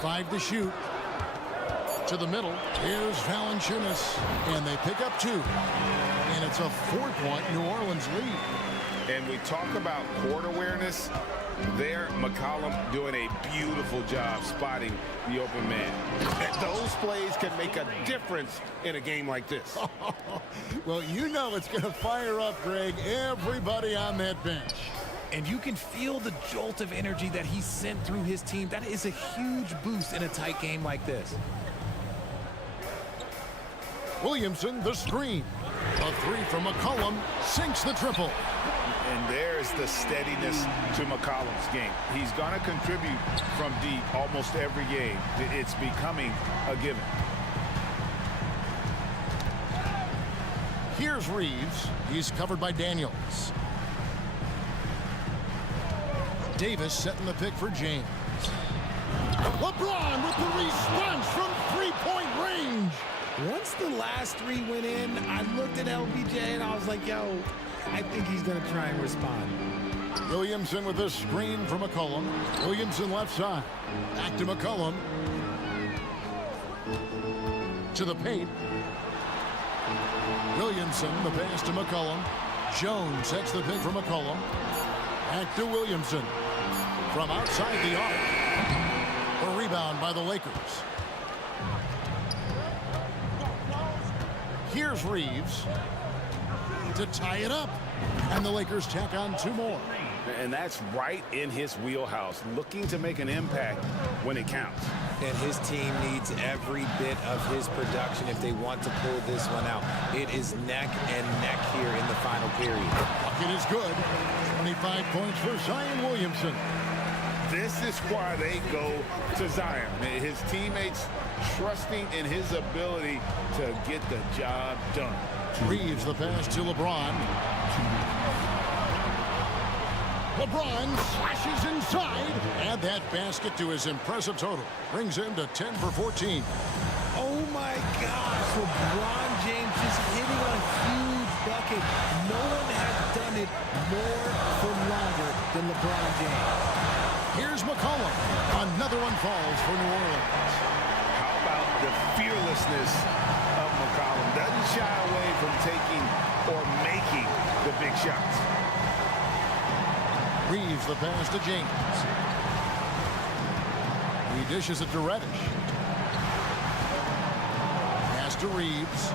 5 to shoot. To the middle. Here's Valanciunas. And they pick up 2. And it's a 4-point New Orleans lead. And we talk about court awareness. There, McCollum doing a beautiful job spotting the open man. Those plays can make a difference in a game like this. Well, you know it's going to fire up, Greg, everybody on that bench. And you can feel the jolt of energy that he sent through his team. That is a huge boost in a tight game like this. Williamson, the screen. A 3 from McCollum sinks the triple. And there's the steadiness to McCollum's game. He's going to contribute from deep almost every game. It's becoming a given. Here's Reeves. He's covered by Daniels. Davis setting the pick for James. LeBron with the response from three-point range. Once the last 3 went in, I looked at LBJ and I was like, yo, I think he's going to try and respond. Williamson with a screen from McCollum. Williamson left side. Back to McCollum. To the paint. Williamson, the pass to McCollum. Jones sets the pick for McCollum. Back to Williamson. From outside the arc. A rebound by the Lakers. Here's Reeves to tie it up. And the Lakers tack on 2 more. And that's right in his wheelhouse, looking to make an impact when it counts. And his team needs every bit of his production if they want to pull this one out. It is neck and neck here in the final period. Bucket is good. 25 points for Zion Williamson. This is why they go to Zion. His teammates trusting in his ability to get the job done. Reeves the pass to LeBron. LeBron slashes inside. Add that basket to his impressive total. Brings him to 10 for 14. Oh my gosh, LeBron James just hitting a huge bucket. No one has done it more for longer than LeBron James. Here's McCollum. Another one falls for New Orleans. How about the fearlessness of McCollum? Doesn't shy away from taking or making the big shots. Reeves the pass to James. He dishes it to Reddish. Pass to Reeves.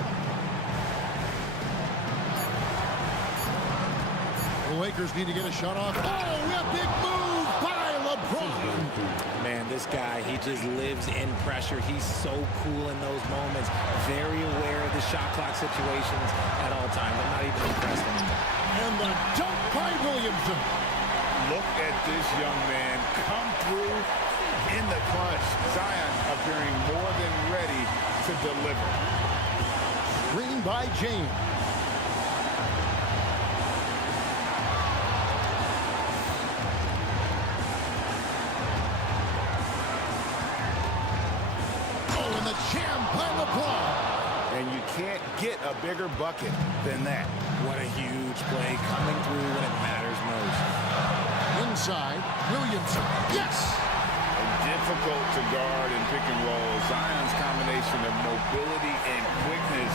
The Lakers need to get a shot off. Oh, a big move by LeBron. Man, this guy, he just lives in pressure. He's so cool in those moments. Very aware of the shot clock situations at all times. I'm not even impressed anymore. And the dunk by Williamson. Look at this young man come through in the clutch. Zion appearing more than ready to deliver. Green by James. Oh, and the jam by LeBron. And you can't get a bigger bucket than that. What a huge play coming through when it matters most. Inside, Williamson. Yes! Difficult to guard and pick and roll. Zion's combination of mobility and quickness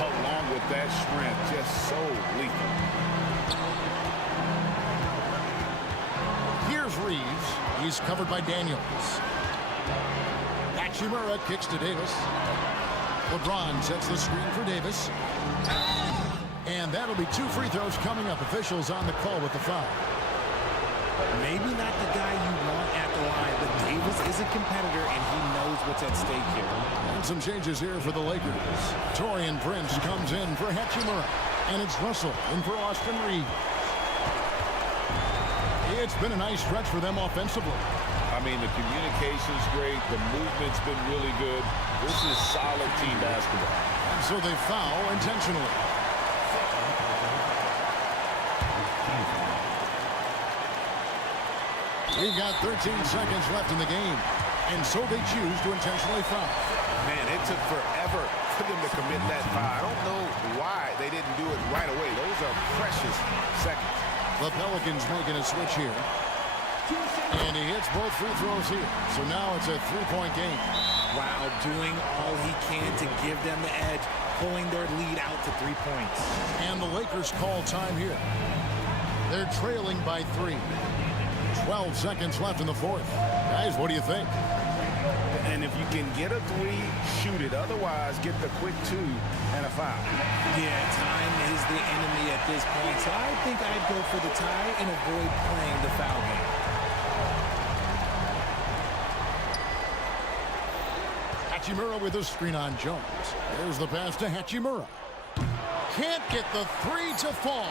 along with that strength just so lethal. Here's Reeves. He's covered by Daniels. Hachimura kicks to Davis. LeBron sets the screen for Davis. And that'll be 2 free throws coming up. Officials on the call with the foul. Maybe not the guy you want at the line, but Davis is a competitor, and he knows what's at stake here. And some changes here for the Lakers. Taurean Prince comes in for Hachimura. And it's Russell in for Austin Reeves. It's been a nice stretch for them offensively. I mean, the communication's great. The movement's been really good. This is solid team basketball. And so they foul intentionally. We've got 13 seconds left in the game. And so they choose to intentionally foul. Man, it took forever for them to commit that foul. I don't know why they didn't do it right away. Those are precious seconds. The Pelicans making a switch here. And he hits both free throws here. So now it's a 3-point game. Wow, doing all he can to give them the edge, pulling their lead out to 3 points. And the Lakers call time here. They're trailing by 3. 12 seconds left in the fourth. Guys, what do you think? And if you can get a 3, shoot it. Otherwise, get the quick 2 and a foul. Yeah, time is the enemy at this point, so I think I'd go for the tie and avoid playing the foul game. Hachimura with a screen on Jones. There's the pass to Hachimura. Can't get the 3 to fall.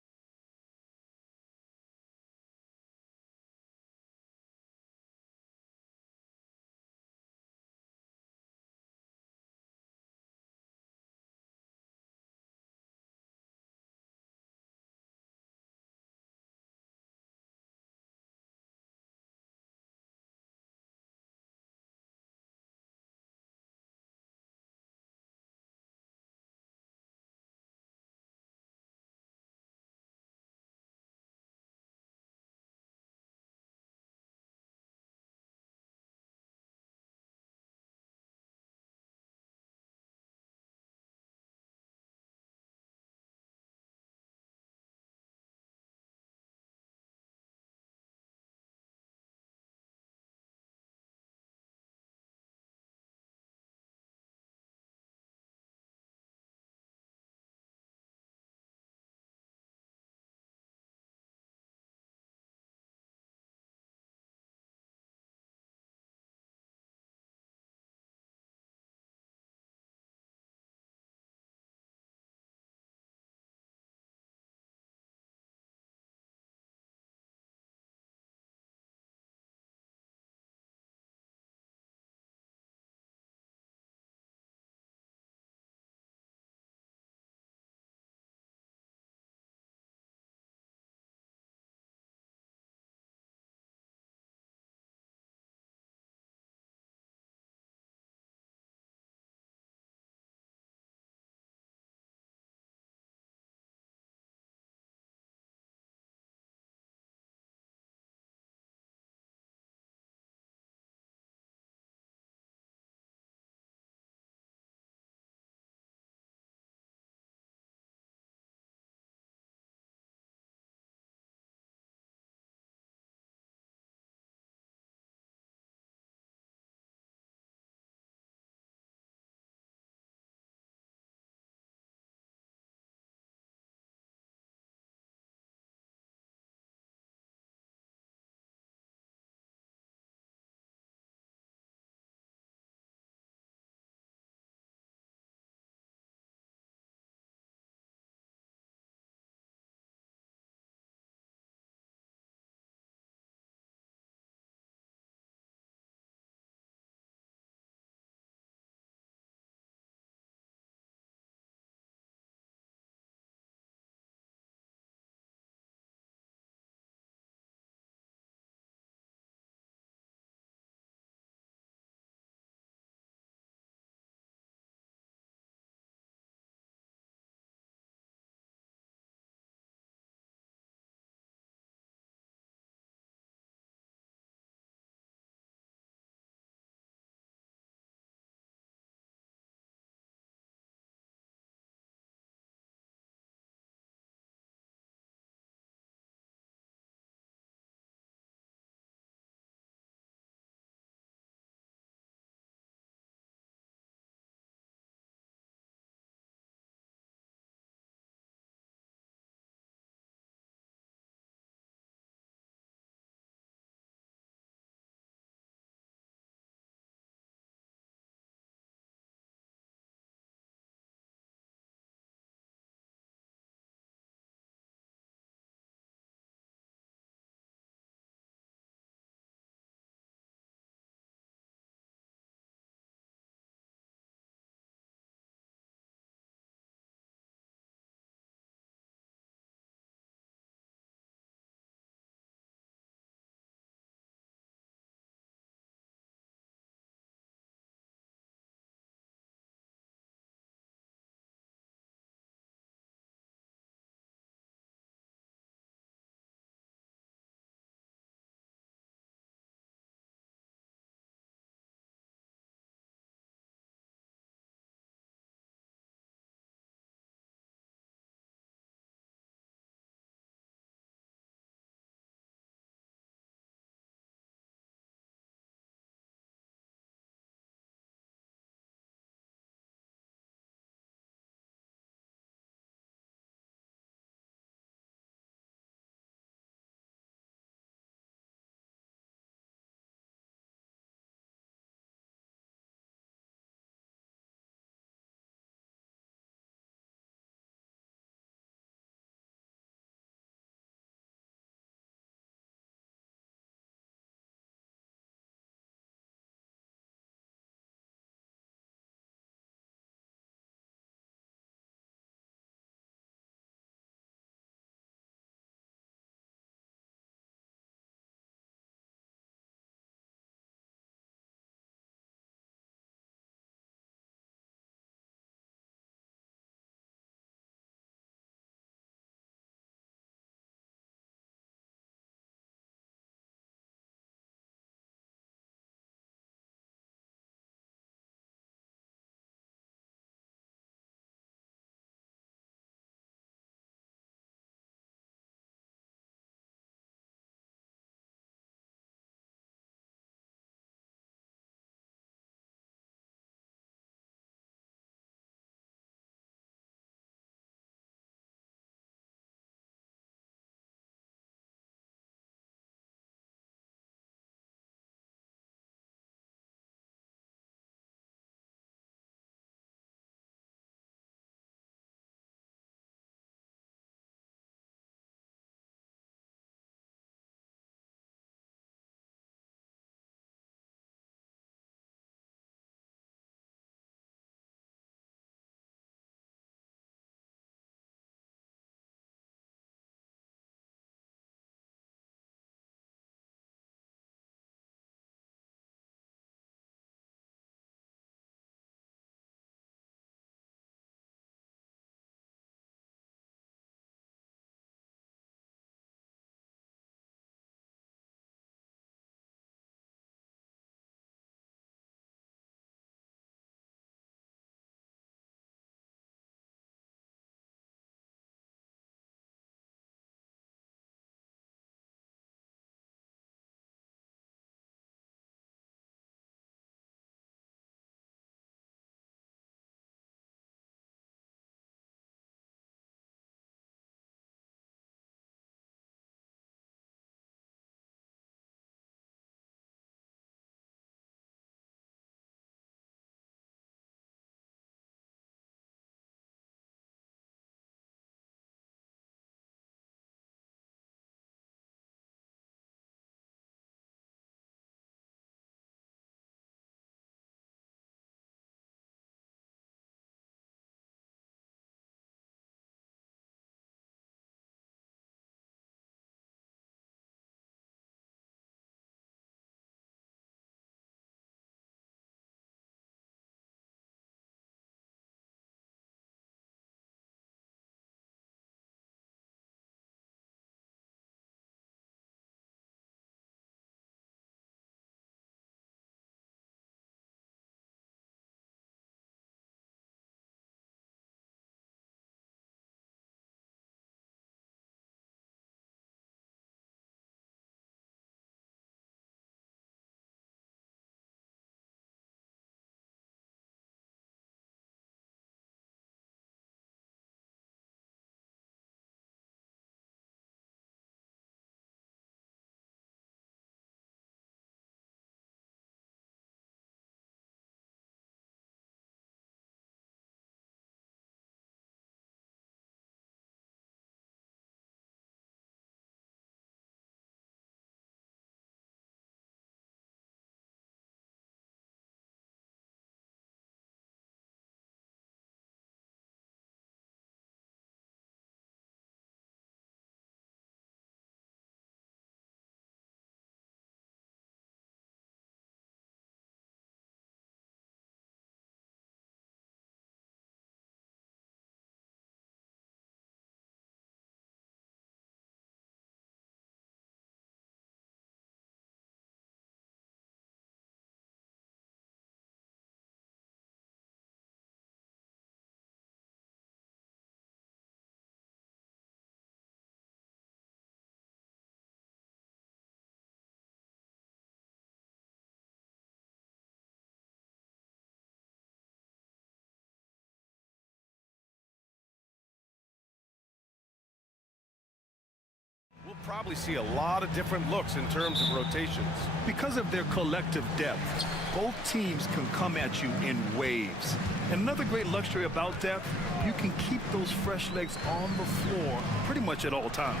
probably see a lot of different looks in terms of rotations. Because of their collective depth, both teams can come at you in waves. And another great luxury about depth, you can keep those fresh legs on the floor pretty much at all times.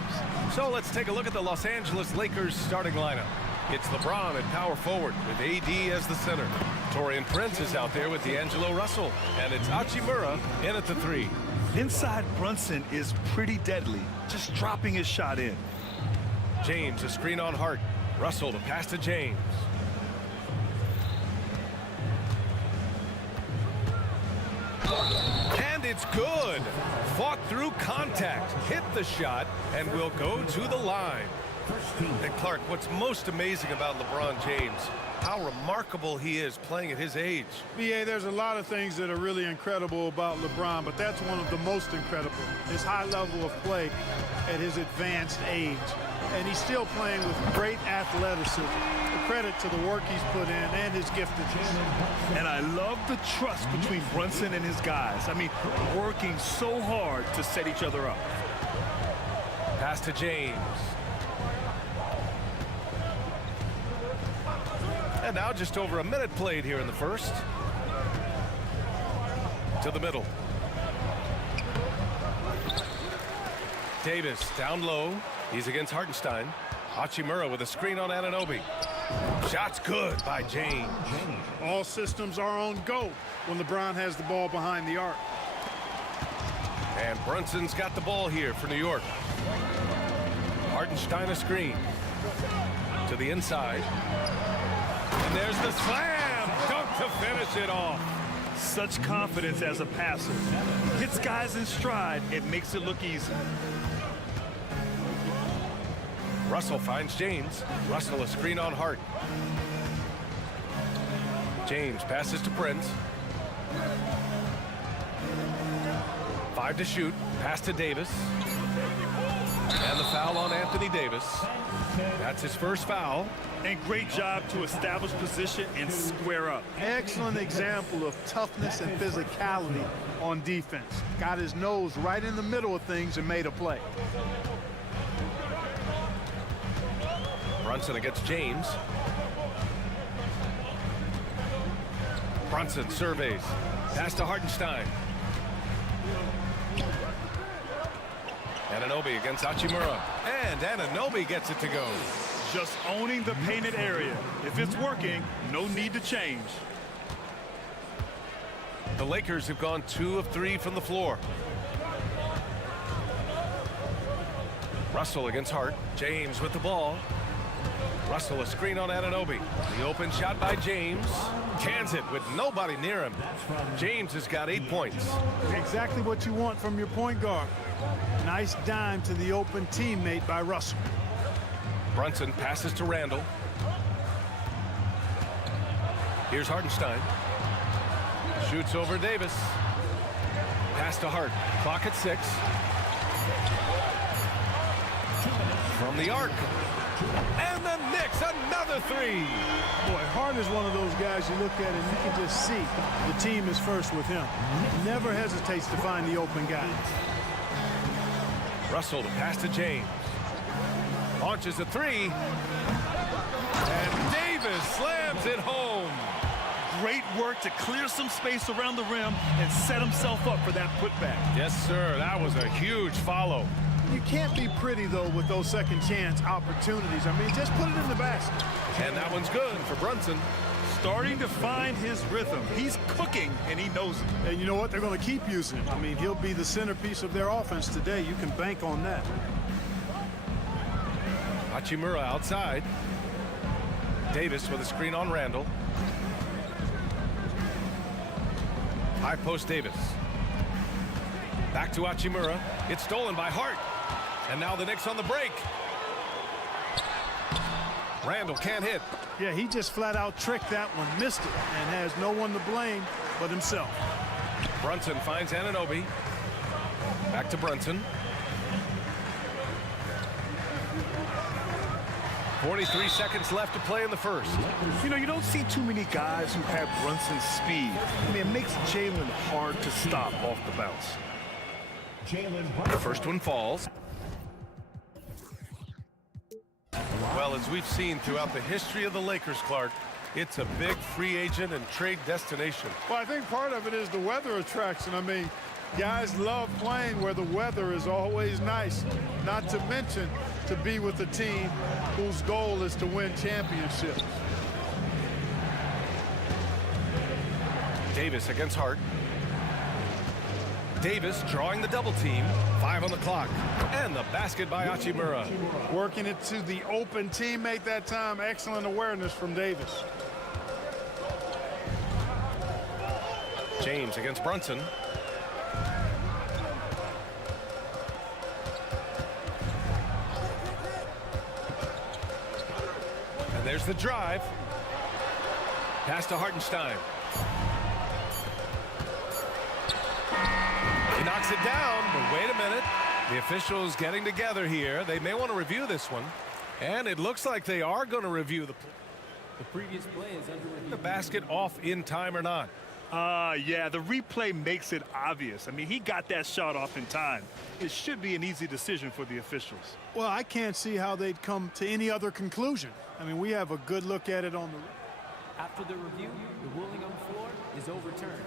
So let's take a look at the Los Angeles Lakers starting lineup. It's LeBron at power forward with AD as the center. Taurean Prince is out there with D'Angelo Russell. And it's Hachimura in at the 3. Inside Brunson is pretty deadly, just dropping his shot in. James, a screen on Hart. Russell to pass to James. And it's good. Fought through contact, hit the shot, and will go to the line. And Clark, what's most amazing about LeBron James, how remarkable he is playing at his age. BA, there's a lot of things that are really incredible about LeBron, but that's one of the most incredible. His high level of play at his advanced age. And he's still playing with great athleticism. A credit to the work he's put in and his giftedness. And I love the trust between Brunson and his guys. I mean, working so hard to set each other up. Pass to James. And now just over a minute played here in the first. To the middle. Davis down low. He's against Hartenstein. Hachimura with a screen on Anunoby. Shot's good by James. All systems are on go when LeBron has the ball behind the arc. And Brunson's got the ball here for New York. Hartenstein a screen. To the inside. And there's the slam. Dunk to finish it off. Such confidence as a passer. Hits guys in stride. It makes it look easy. Russell finds James. Russell a screen on Hart. James passes to Prince. 5 to shoot. Pass to Davis. And the foul on Anthony Davis. That's his first foul. And great job to establish position and square up. Excellent example of toughness and physicality on defense. Got his nose right in the middle of things and made a play. Brunson against James. Brunson surveys. Pass to Hartenstein. Anunoby against Hachimura. And Anunoby gets it to go. Just owning the painted area. If it's working, no need to change. The Lakers have gone 2 of 3 from the floor. Russell against Hart. James with the ball. Russell a screen on Anunoby. The open shot by James. Cans it with nobody near him. James has got 8 points. Exactly what you want from your point guard. Nice dime to the open teammate by Russell. Brunson passes to Randall. Here's Hartenstein. Shoots over Davis. Pass to Hart. Clock at 6. From the arc. And the Knicks, another 3. Boy, Hart is one of those guys you look at and you can just see the team is first with him. Never hesitates to find the open guy. Russell to pass to James. Launches a 3. And Davis slams it home. Great work to clear some space around the rim and set himself up for that putback. Yes, sir. That was a huge follow. You can't be pretty, though, with those second chance opportunities. I mean, just put it in the basket. And that one's good for Brunson. Starting to find his rhythm. He's cooking, and he knows it. And you know what? They're going to keep using him. I mean, he'll be the centerpiece of their offense today. You can bank on that. Hachimura outside. Davis with a screen on Randall. High post Davis. Back to Hachimura. It's stolen by Hart. And now the Knicks on the break. Randall can't hit. Yeah, he just flat out tricked that one, missed it, and has no one to blame but himself. Brunson finds Anunoby. Back to Brunson. 43 seconds left to play in the first. You know, you don't see too many guys who have Brunson's speed. I mean, it makes Jalen hard to stop off the bounce. The first one falls. Well, as we've seen throughout the history of the Lakers, Clark, it's a big free agent and trade destination. Well, I think part of it is the weather attraction. I mean, guys love playing where the weather is always nice, not to mention to be with a team whose goal is to win championships. Davis against Hart. Davis drawing the double team. 5 on the clock. And the basket by Hachimura. Working it to the open teammate that time. Excellent awareness from Davis. James against Brunson. And there's the drive. Pass to Hartenstein. He knocks it down, but wait a minute. The officials getting together here. They may want to review this one. And it looks like they are going to review the previous play is under review. The basket off in time or not. Yeah, the replay makes it obvious. I mean, he got that shot off in time. It should be an easy decision for the officials. Well, I can't see how they'd come to any other conclusion. I mean, we have a good look at it on the... After the review, the ruling on the floor is overturned.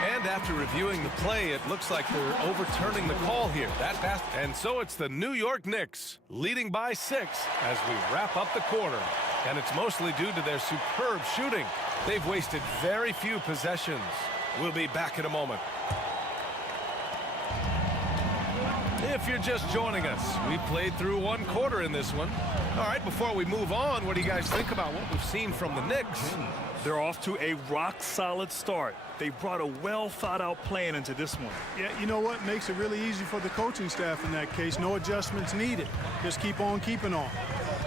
And after reviewing the play, it looks like they're overturning the call here. That fast. And so it's the New York Knicks leading by 6 as we wrap up the quarter. And it's mostly due to their superb shooting. They've wasted very few possessions. We'll be back in a moment. If you're just joining us, we played through 1 quarter in this one. All right, before we move on, what do you guys think about what we've seen from the Knicks? They're off to a rock-solid start. They brought a well-thought-out plan into this one. Yeah, you know what? Makes it really easy for the coaching staff in that case. No adjustments needed. Just keep on keeping on.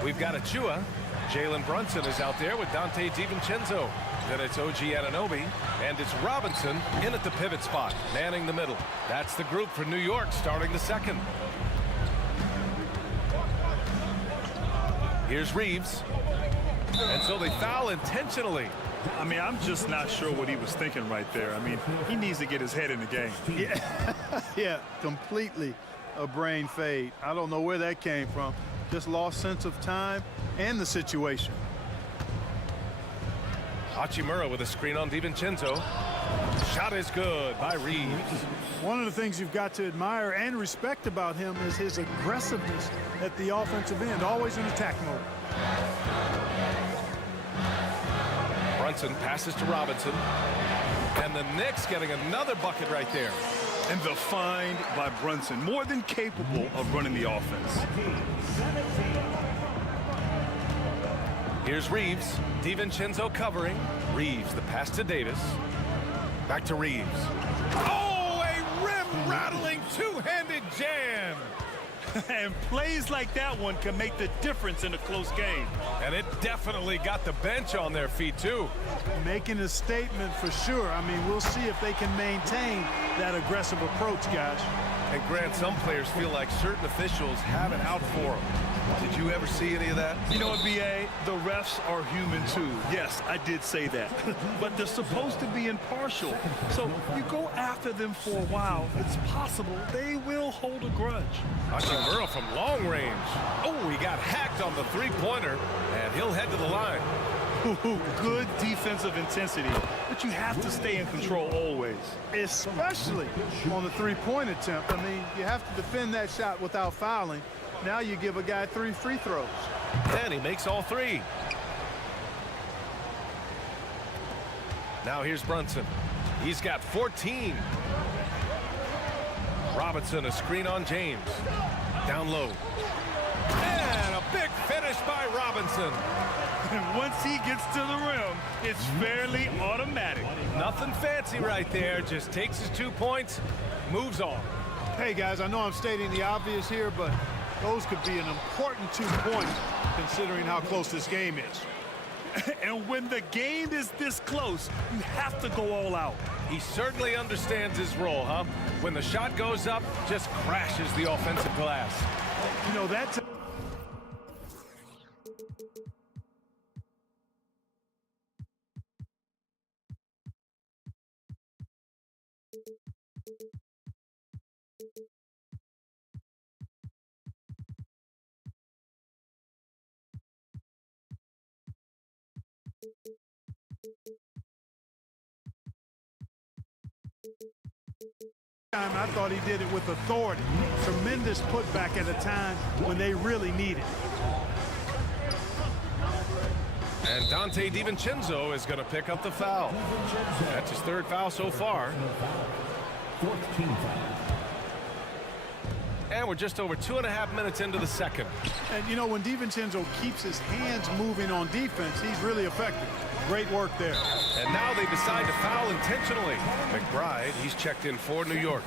We've got Achua. Jalen Brunson is out there with Dante DiVincenzo. Then it's OG Anunoby, and it's Robinson in at the pivot spot, manning the middle. That's the group for New York starting the second. Here's Reeves. And so they foul intentionally. I mean, I'm just not sure what he was thinking right there. I mean, he needs to get his head in the game. Yeah, completely a brain fade. I don't know where that came from. Just lost sense of time and the situation. Hachimura with a screen on DiVincenzo. Shot is good by Reeves. One of the things you've got to admire and respect about him is his aggressiveness at the offensive end, always in attack mode. Brunson passes to Robinson. And the Knicks getting another bucket right there. And the find by Brunson, more than capable of running the offense. Here's Reeves. DiVincenzo covering. Reeves, the pass to Davis. Back to Reeves. Oh, a rim-rattling two-handed jam. And plays like that one can make the difference in a close game. And it definitely got the bench on their feet, too. Making a statement for sure. I mean, we'll see if they can maintain that aggressive approach, guys. And Grant, some players feel like certain officials have it out for them. Did you ever see any of that? You know what, B.A.? The refs are human, too. Yes, I did say that. But they're supposed to be impartial. So you go after them for a while, it's possible they will hold a grudge. Hachimura from long range. Oh, he got hacked on the three-pointer, and he'll head to the line. Good defensive intensity, but you have to stay in control always. Especially on the three-point attempt. I mean, you have to defend that shot without fouling. Now you give a guy 3 free throws. And he makes all 3. Now here's Brunson. He's got 14. Robinson, a screen on James. Down low. And a big finish by Robinson. And once he gets to the rim, it's fairly automatic. Nothing fancy right there. Just takes his 2 points, moves on. Hey, guys, I know I'm stating the obvious here, but those could be an important 2 points considering how close this game is. And when the game is this close, you have to go all out. He certainly understands his role, huh? When the shot goes up, just crashes the offensive glass. You know, that's I thought he did it with authority. Tremendous putback at a time when they really need it. And Dante DiVincenzo is going to pick up the foul. That's his third foul so far. 14 foul. And we're just over 2.5 minutes into the second. And, you know, when DiVincenzo keeps his hands moving on defense, he's really effective. Great work there. And now they decide to foul intentionally. McBride, he's checked in for New York.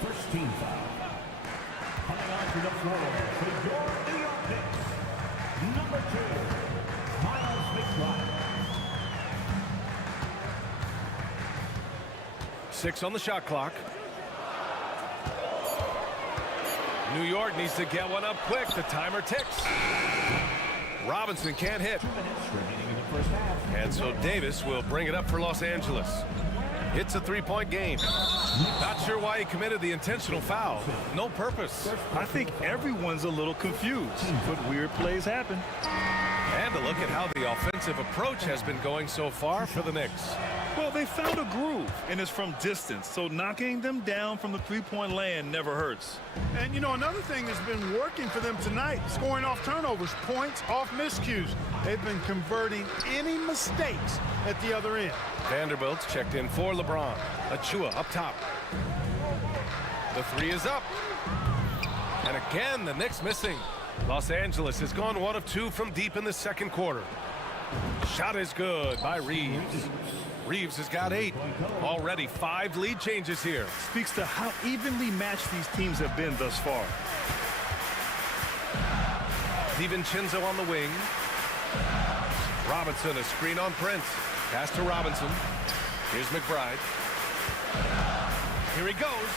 First team foul. Coming onto the floor for your New York Knicks, number 2, Miles McBride. 6 on the shot clock. New York needs to get one up quick. The timer ticks. Robinson can't hit. And so Davis will bring it up for Los Angeles. It's a three-point game. Not sure why he committed the intentional foul. No purpose. I think everyone's a little confused, but weird plays happen. And a look at how the offensive approach has been going so far for the Knicks. Well, they found a groove, and it's from distance, so knocking them down from the three-point land never hurts. And, you know, another thing that's been working for them tonight, scoring off turnovers, points off miscues. They've been converting any mistakes at the other end. Vanderbilt's checked in for LeBron. Achua up top. The three is up. And again, the Knicks missing. Los Angeles has gone 1 of 2 from deep in the second quarter. Shot is good by Reeves. Reeves has got 8. Already 5 lead changes here. Speaks to how evenly matched these teams have been thus far. DiVincenzo on the wing. Robinson, a screen on Prince. Pass to Robinson. Here's McBride. Here he goes.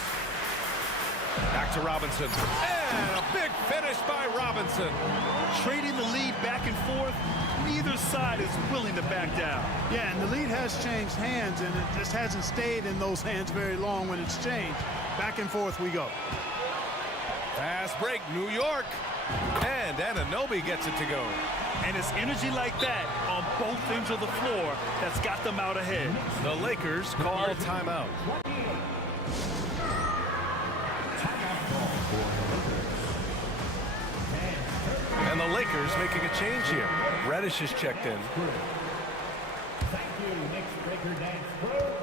Back to Robinson. And a big finish by Robinson. Trading the lead back and forth, neither side is willing to back down. Yeah, and the lead has changed hands, and it just hasn't stayed in those hands very long when it's changed. Back and forth we go. Fast break, New York. And Anunoby gets it to go. And it's energy like that on both ends of the floor that's got them out ahead. The Lakers call a timeout. And the Lakers making a change here. Reddish is checked in.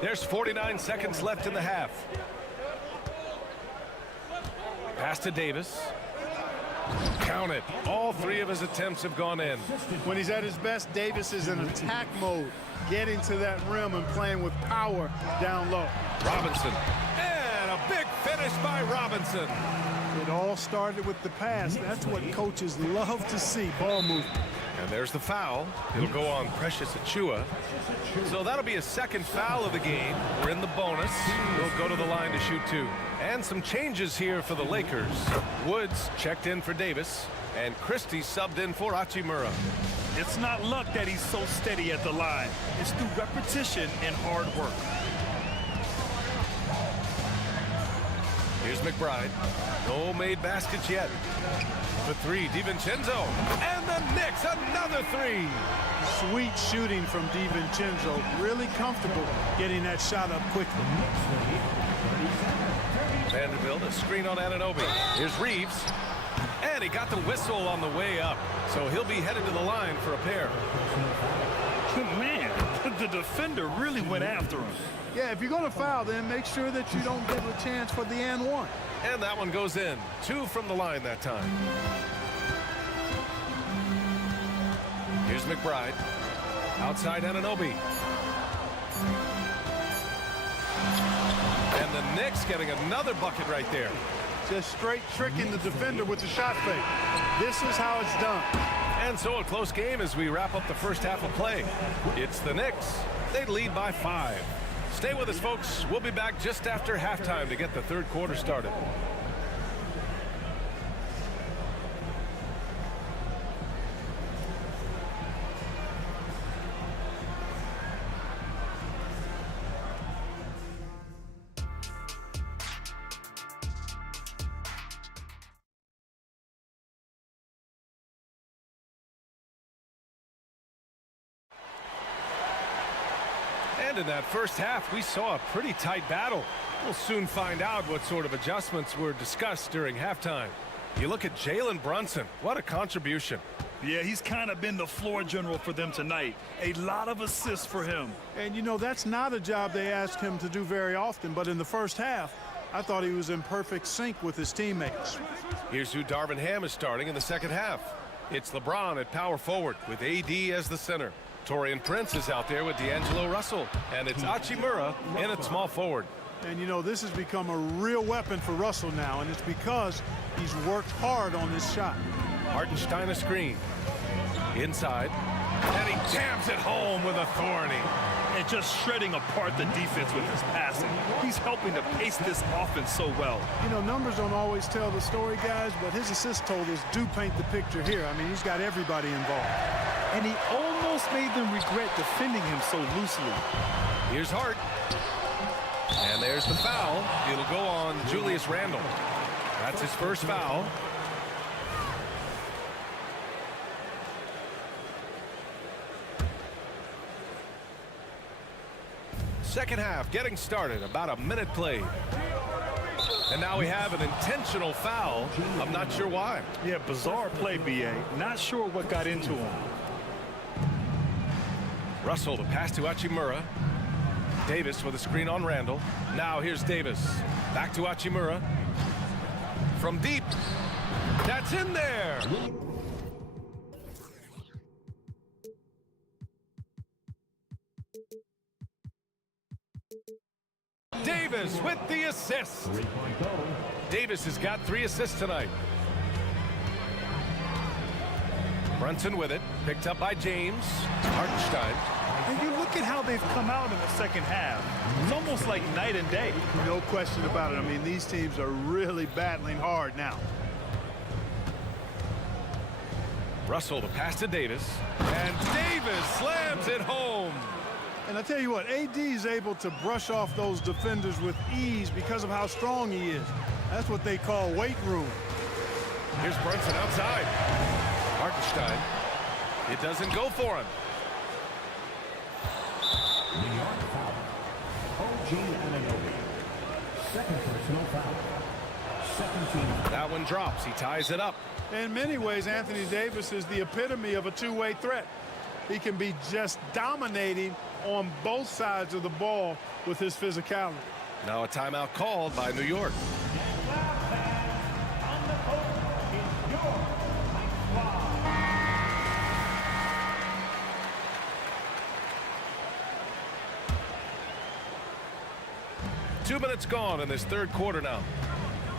There's 49 seconds left in the half. Pass to Davis. Count it. All 3 of his attempts have gone in. When he's at his best, Davis is in attack mode, getting to that rim and playing with power down low. Robinson. And a big finish by Robinson. It all started with the pass. That's what coaches love to see, ball movement. And there's the foul. It'll go on Precious Achua. So that'll be a second foul of the game. We're in the bonus. We'll go to the line to shoot 2. And some changes here for the Lakers. Woods checked in for Davis. And Christie subbed in for Hachimura. It's not luck that he's so steady at the line. It's through repetition and hard work. Here's McBride. No made baskets yet. For 3, DiVincenzo. And the Knicks, another 3. Sweet shooting from DiVincenzo. Really comfortable getting that shot up quickly. Vanderbilt, a screen on Anunoby. Here's Reeves. And he got the whistle on the way up. So he'll be headed to the line for a pair. Man, the defender really went after him. Yeah, if you're going to foul, then make sure that you don't give a chance for the and one. And that one goes in. 2 from the line that time. Here's McBride. Outside Anunoby. And the Knicks getting another bucket right there. Just straight tricking the defender with the shot fake. This is how it's done. And so a close game as we wrap up the first half of play. It's the Knicks. They lead by 5. Stay with us, folks. We'll be back just after halftime to get the third quarter started. And in that first half, we saw a pretty tight battle. We'll soon find out what sort of adjustments were discussed during halftime. You look at Jalen Brunson. What a contribution. Yeah, he's kind of been the floor general for them tonight. A lot of assists for him. And, you know, that's not a job they ask him to do very often, but in the first half, I thought he was in perfect sync with his teammates. Here's who Darvin Ham is starting in the second half. It's LeBron at power forward with AD as the center. Taurean Prince is out there with D'Angelo Russell. And it's Hachimura in at small forward. And, you know, this has become a real weapon for Russell now, and it's because he's worked hard on this shot. Hartenstein a screen. Inside. And he jams it home with authority. And just shredding apart the defense with his passing. He's helping to pace this offense so well. You know, numbers don't always tell the story, guys, but his assist totals do paint the picture here. I mean, he's got everybody involved. And he almost made them regret defending him so loosely. Here's Hart. And there's the foul. It'll go on Julius Randle. That's his first foul. Second half getting started, about a minute played. And now we have an intentional foul. I'm not sure why. Yeah, bizarre play, BA. Not sure what got into him. Russell to pass to Hachimura. Davis with a screen on Randle. Now here's Davis. Back to Hachimura. From deep. That's in there. Davis with the assist. Davis has got 3 assists tonight. Brunson with it. Picked up by James. Hartenstein. And you look at how they've come out in the second half. It's almost like night and day. No question about it. I mean, these teams are really battling hard now. Russell to pass to Davis. And Davis slams it home. And I tell you what, AD is able to brush off those defenders with ease because of how strong he is. That's what they call weight room. Here's Brunson outside. Hartenstein. It doesn't go for him. New York foul. OG Anunoby. Second personal foul. Second team. That one drops. He ties it up. In many ways, Anthony Davis is the epitome of a two-way threat. He can be just dominating on both sides of the ball with his physicality. Now a timeout called by New York. On the court is your Mike. 2 minutes gone in this third quarter now.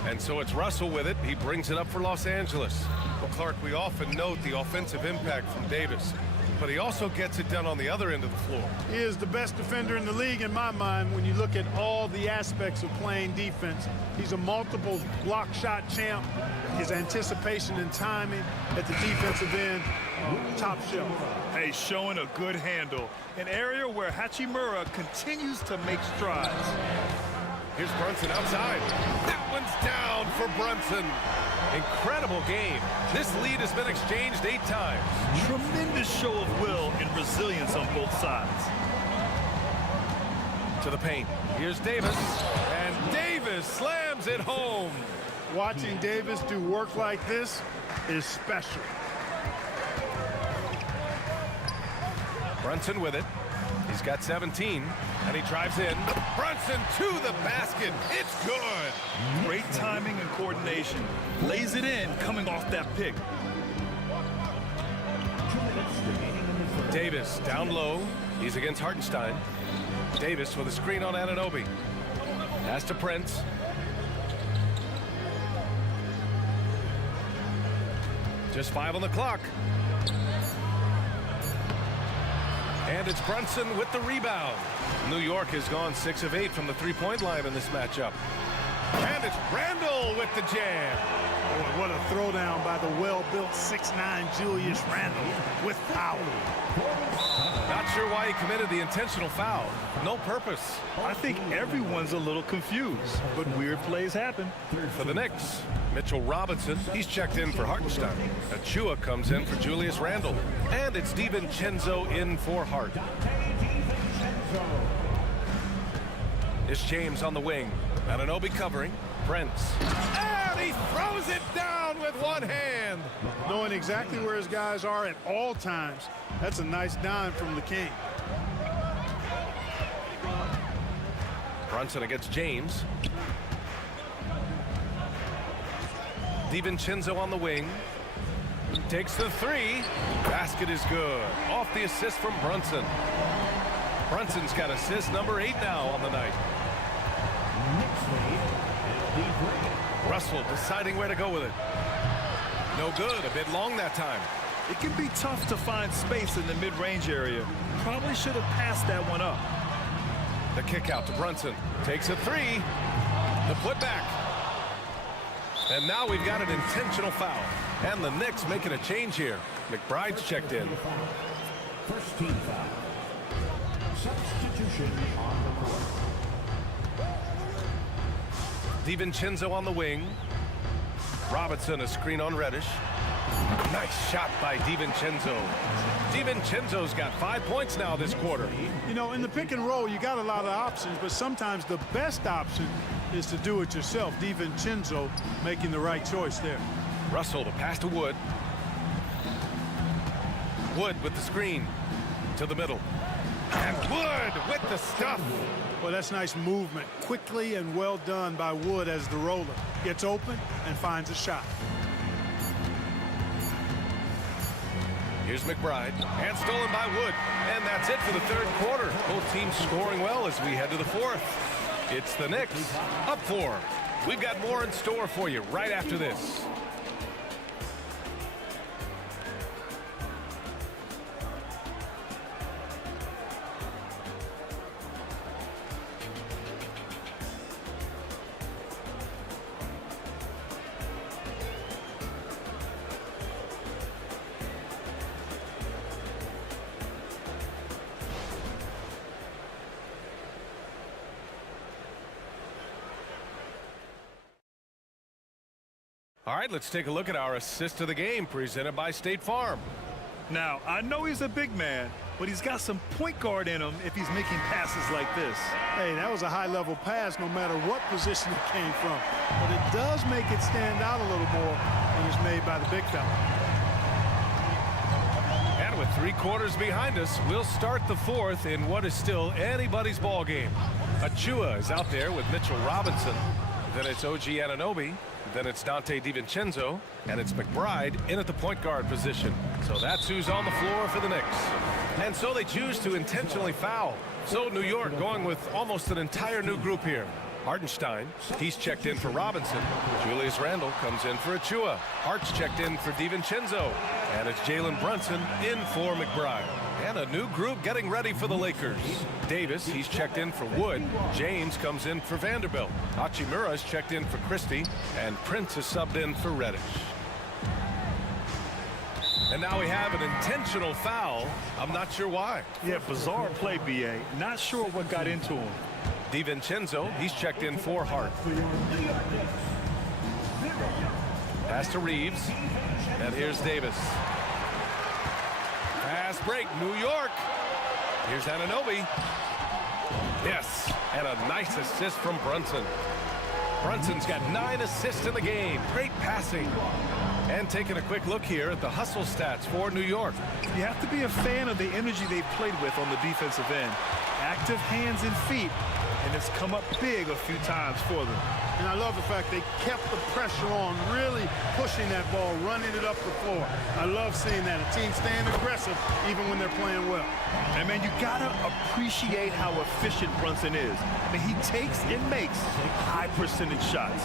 And so it's Russell with it. He brings it up for Los Angeles. Well, Clark, we often note the offensive impact from Davis, but he also gets it done on the other end of the floor. He is the best defender in the league in my mind when you look at all the aspects of playing defense. He's a multiple block shot champ. His anticipation and timing at the defensive end, top shelf. Hey, showing a good handle. An area where Hachimura continues to make strides. Here's Brunson outside. That one's down for Brunson. Incredible game. This lead has been exchanged 8 times. Tremendous show of will and resilience on both sides. To the paint. Here's Davis. And Davis slams it home. Watching Davis do work like this is special. Brunson with it. He's got 17, and he drives in. Brunson to the basket. It's good. Great timing and coordination. Lays it in coming off that pick. Davis down low. He's against Hartenstein. Davis with a screen on Anunoby. Pass to Prince. Just 5 on the clock. And it's Brunson with the rebound. New York has gone 6 of 8 from the three-point line in this matchup. And it's Randle with the jam. Boy, what a throwdown by the well-built 6'9" Julius Randle with power. Not sure why he committed the intentional foul. No purpose. I think everyone's a little confused, but weird plays happen. For the Knicks, Mitchell Robinson, he's checked in for Hartenstein. Achua comes in for Julius Randle. And it's DiVincenzo in for Hart. It's James on the wing. Anunoby covering. Prince. And he throws it down with one hand. Knowing exactly where his guys are at all times. That's a nice dime from the king. Brunson against James. DiVincenzo on the wing. Takes the three. Basket is good. Off the assist from Brunson. Brunson's got assist number 8 now on the night. Russell deciding where to go with it. No good. A bit long that time. It can be tough to find space in the mid-range area. Probably should have passed that one up. The kick out to Brunson. Takes a three. The putback. And now we've got an intentional foul. And the Knicks making a change here. McBride's checked in. First team foul. Substitution on the court. DiVincenzo on the wing. Robinson a screen on Reddish. Nice shot by DiVincenzo. DiVincenzo's got 5 points now this quarter. You know, in the pick and roll, you got a lot of options, but sometimes the best option is to do it yourself. DiVincenzo making the right choice there. Russell to pass to Wood. Wood with the screen to the middle. And Wood with the stuff. Well, that's nice movement. Quickly and well done by Wood as the roller. Gets open and finds a shot. Here's McBride. And stolen by Wood. And that's it for the third quarter. Both teams scoring well as we head to the fourth. It's the Knicks up 4. We've got more in store for you right after this. All right, let's take a look at our assist of the game presented by State Farm. Now, I know he's a big man, but he's got some point guard in him if he's making passes like this. Hey, that was a high-level pass no matter what position it came from. But it does make it stand out a little more when it's made by the big fella. And with 3 quarters behind us, we'll start the fourth in what is still anybody's ball game. Achua is out there with Mitchell Robinson. Then it's OG Anunoby. Then it's Dante DiVincenzo, and it's McBride in at the point guard position. So that's who's on the floor for the Knicks. And so they choose to intentionally foul. So New York going with almost an entire new group here. Hartenstein, he's checked in for Robinson. Julius Randle comes in for Achua. Hart's checked in for DiVincenzo. And it's Jalen Brunson in for McBride. And a new group getting ready for the Lakers. Davis, he's checked in for Wood. James comes in for Vanderbilt. Hachimura's checked in for Christie. And Prince is subbed in for Reddish. And now we have an intentional foul. I'm not sure why. Yeah, bizarre play, B.A. Not sure what got into him. DiVincenzo, he's checked in for Hart. Pass to Reeves. And here's Davis. Fast break, New York. Here's Anunoby. Yes, and a nice assist from Brunson. Brunson's got 9 assists in the game. Great passing. And taking a quick look here at the hustle stats for New York. You have to be a fan of the energy they've played with on the defensive end. Active hands and feet, and it's come up big a few times for them. And I love the fact they kept the pressure on, really pushing that ball, running it up the floor. I love seeing that. A team staying aggressive even when they're playing well. And, man, you got to appreciate how efficient Brunson is. I mean, he takes and makes high percentage shots.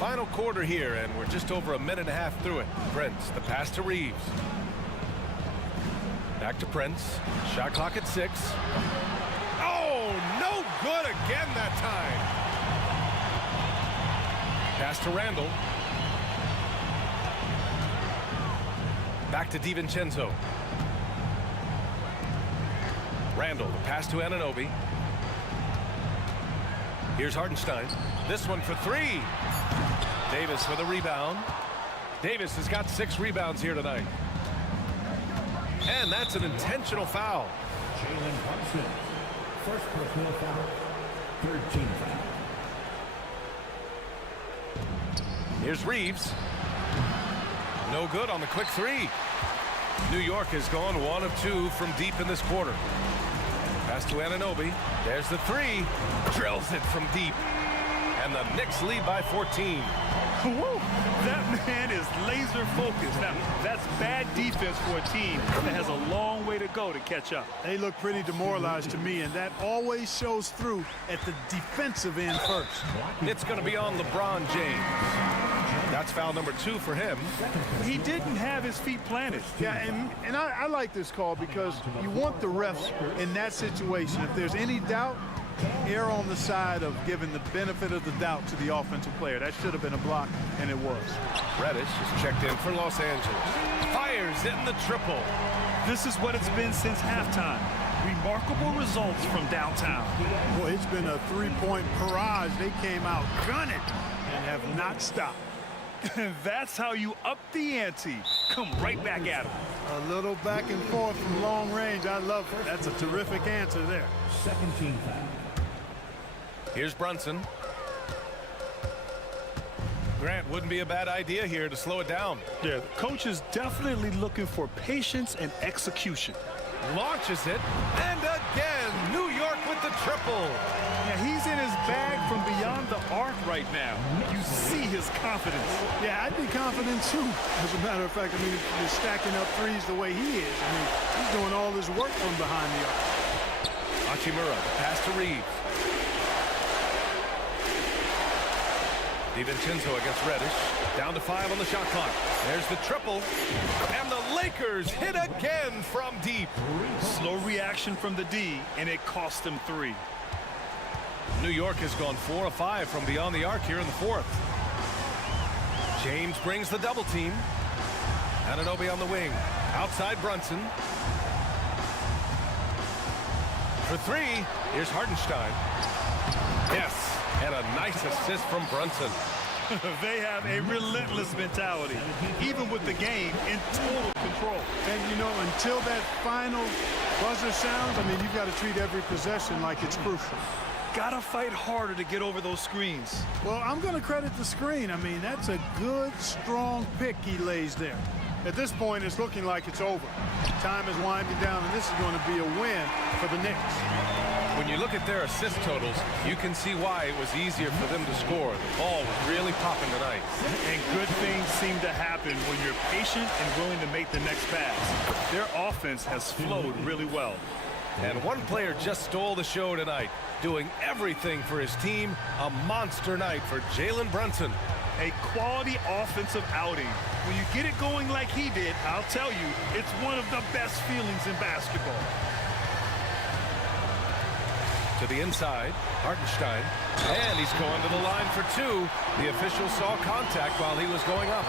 Final quarter here, and we're just over a minute and a half through it. Prince, the pass to Reeves. Back to Prince. Shot clock at 6. Oh, no good again that time. Pass to Randle. Back to DiVincenzo. Randle, the pass to Anunoby. Here's Hartenstein. This one for 3. Davis with a rebound. Davis has got 6 rebounds here tonight. And that's an intentional foul. Jalen Brunson. First personal foul. Third team foul. Here's Reeves. No good on the quick three. New York has gone 1 of 2 from deep in this quarter. Pass to Anunoby. There's the three. Drills it from deep. And the Knicks lead by 14. Whoa, that man is laser focused. Now, that's bad defense for a team that has a long way to go to catch up. They look pretty demoralized to me, and that always shows through at the defensive end first. It's going to be on LeBron James. That's foul number 2 for him. He didn't have his feet planted. Yeah, and I like this call because you want the refs in that situation. If there's any doubt, err on the side of giving the benefit of the doubt to the offensive player. That should have been a block, and it was. Reddish is checked in for Los Angeles. Fires in the triple. This is what it's been since halftime. Remarkable results from downtown. Boy, it's been a three-point barrage. They came out gunning and have not stopped. That's how you up the ante. Come right back at him. A little back and forth from long range. I love it. That's a terrific answer there. Second team foul. Here's Brunson. Grant, wouldn't be a bad idea here to slow it down. Yeah, the coach is definitely looking for patience and execution. Launches it, and again, New York with the triple. Yeah, he's in his bag from beyond the arc right now. You see his confidence. Yeah, I'd be confident too. As a matter of fact, I mean, if you're stacking up threes the way he is, I mean, he's doing all his work from behind the arc. Hachimura, pass to Reeves. DiVincenzo against Reddish. Down to 5 on the shot clock. There's the triple. And the Lakers hit again from deep. Slow reaction from the D, and it cost them 3. New York has gone 4 of 5 from beyond the arc here in the 4th. James brings the double team. Anunoby on the wing. Outside Brunson. For 3, here's Hartenstein. Yes, and a nice assist from Brunson. They have a relentless mentality, even with the game in total control. And, you know, until that final buzzer sounds, I mean, you've got to treat every possession like it's crucial. Gotta fight harder to get over those screens. Well, I'm going to credit the screen. I mean, that's a good, strong pick he lays there. At this point, it's looking like it's over. Time is winding down, and this is going to be a win for the Knicks. When you look at their assist totals, you can see why it was easier for them to score. The ball was really popping tonight. And good things seem to happen when you're patient and willing to make the next pass. Their offense has flowed really well. And one player just stole the show tonight, doing everything for his team. A monster night for Jalen Brunson. A quality offensive outing. When you get it going like he did, I'll tell you, it's one of the best feelings in basketball. To the inside, Hartenstein, and he's going to the line for 2. The official saw contact while he was going up.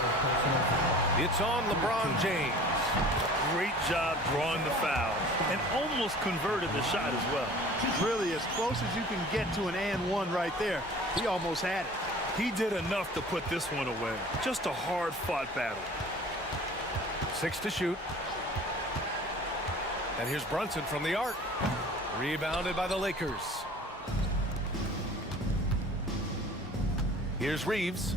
It's on LeBron James. Great job drawing the foul, and almost converted the shot as well. Really, as close as you can get to an and one right there. He almost had it. He did enough to put this one away. Just a hard-fought battle. 6 to shoot. And here's Brunson from the arc. Rebounded by the Lakers. Here's Reeves.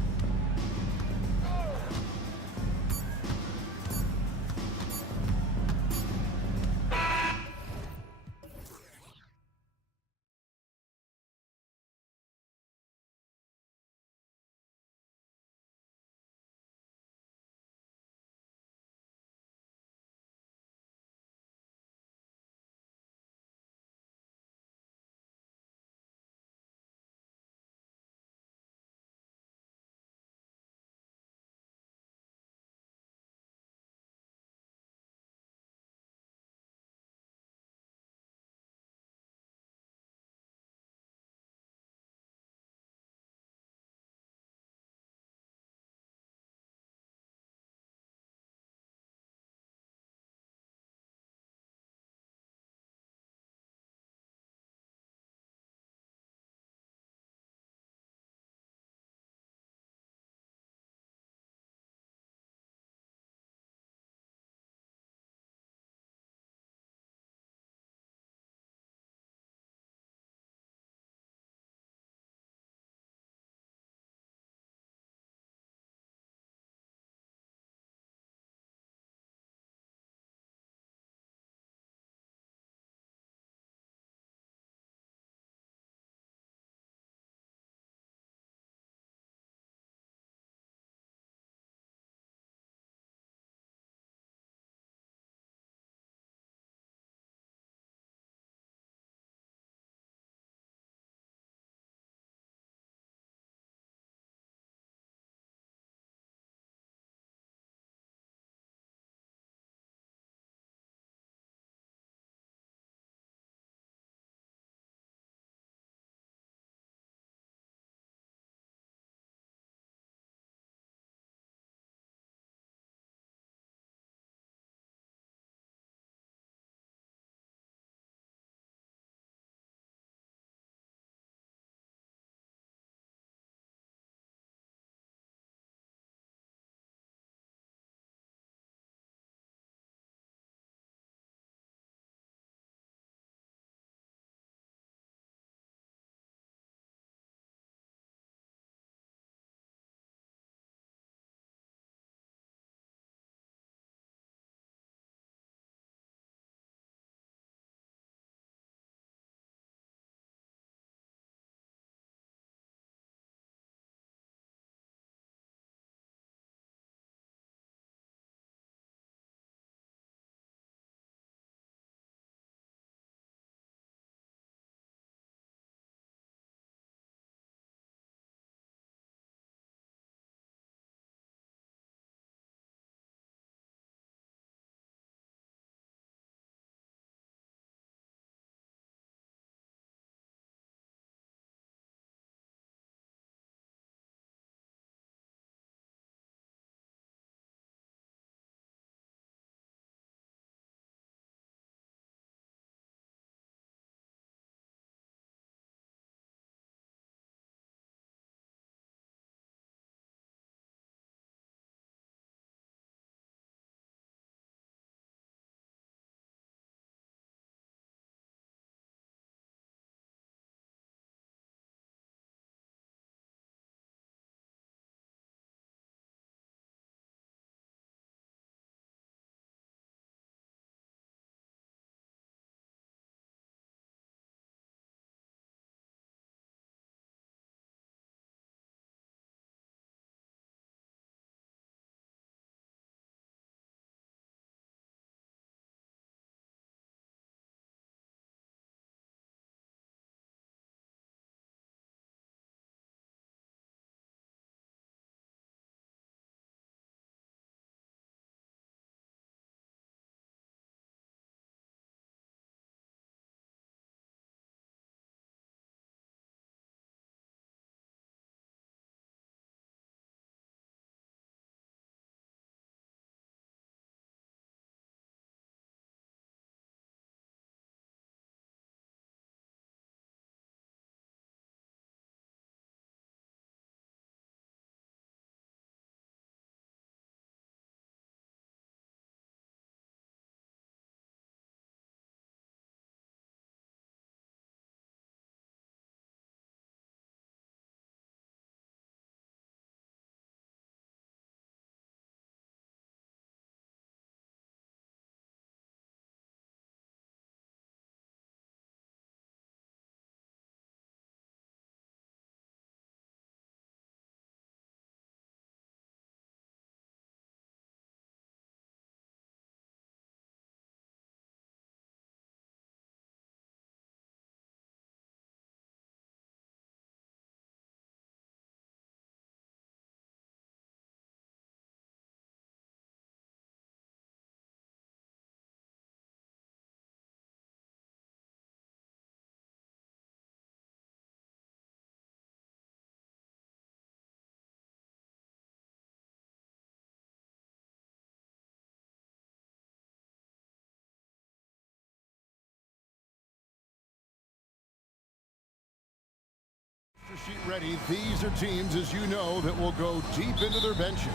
sheet ready. These are teams, as you know, that will go deep into their benches.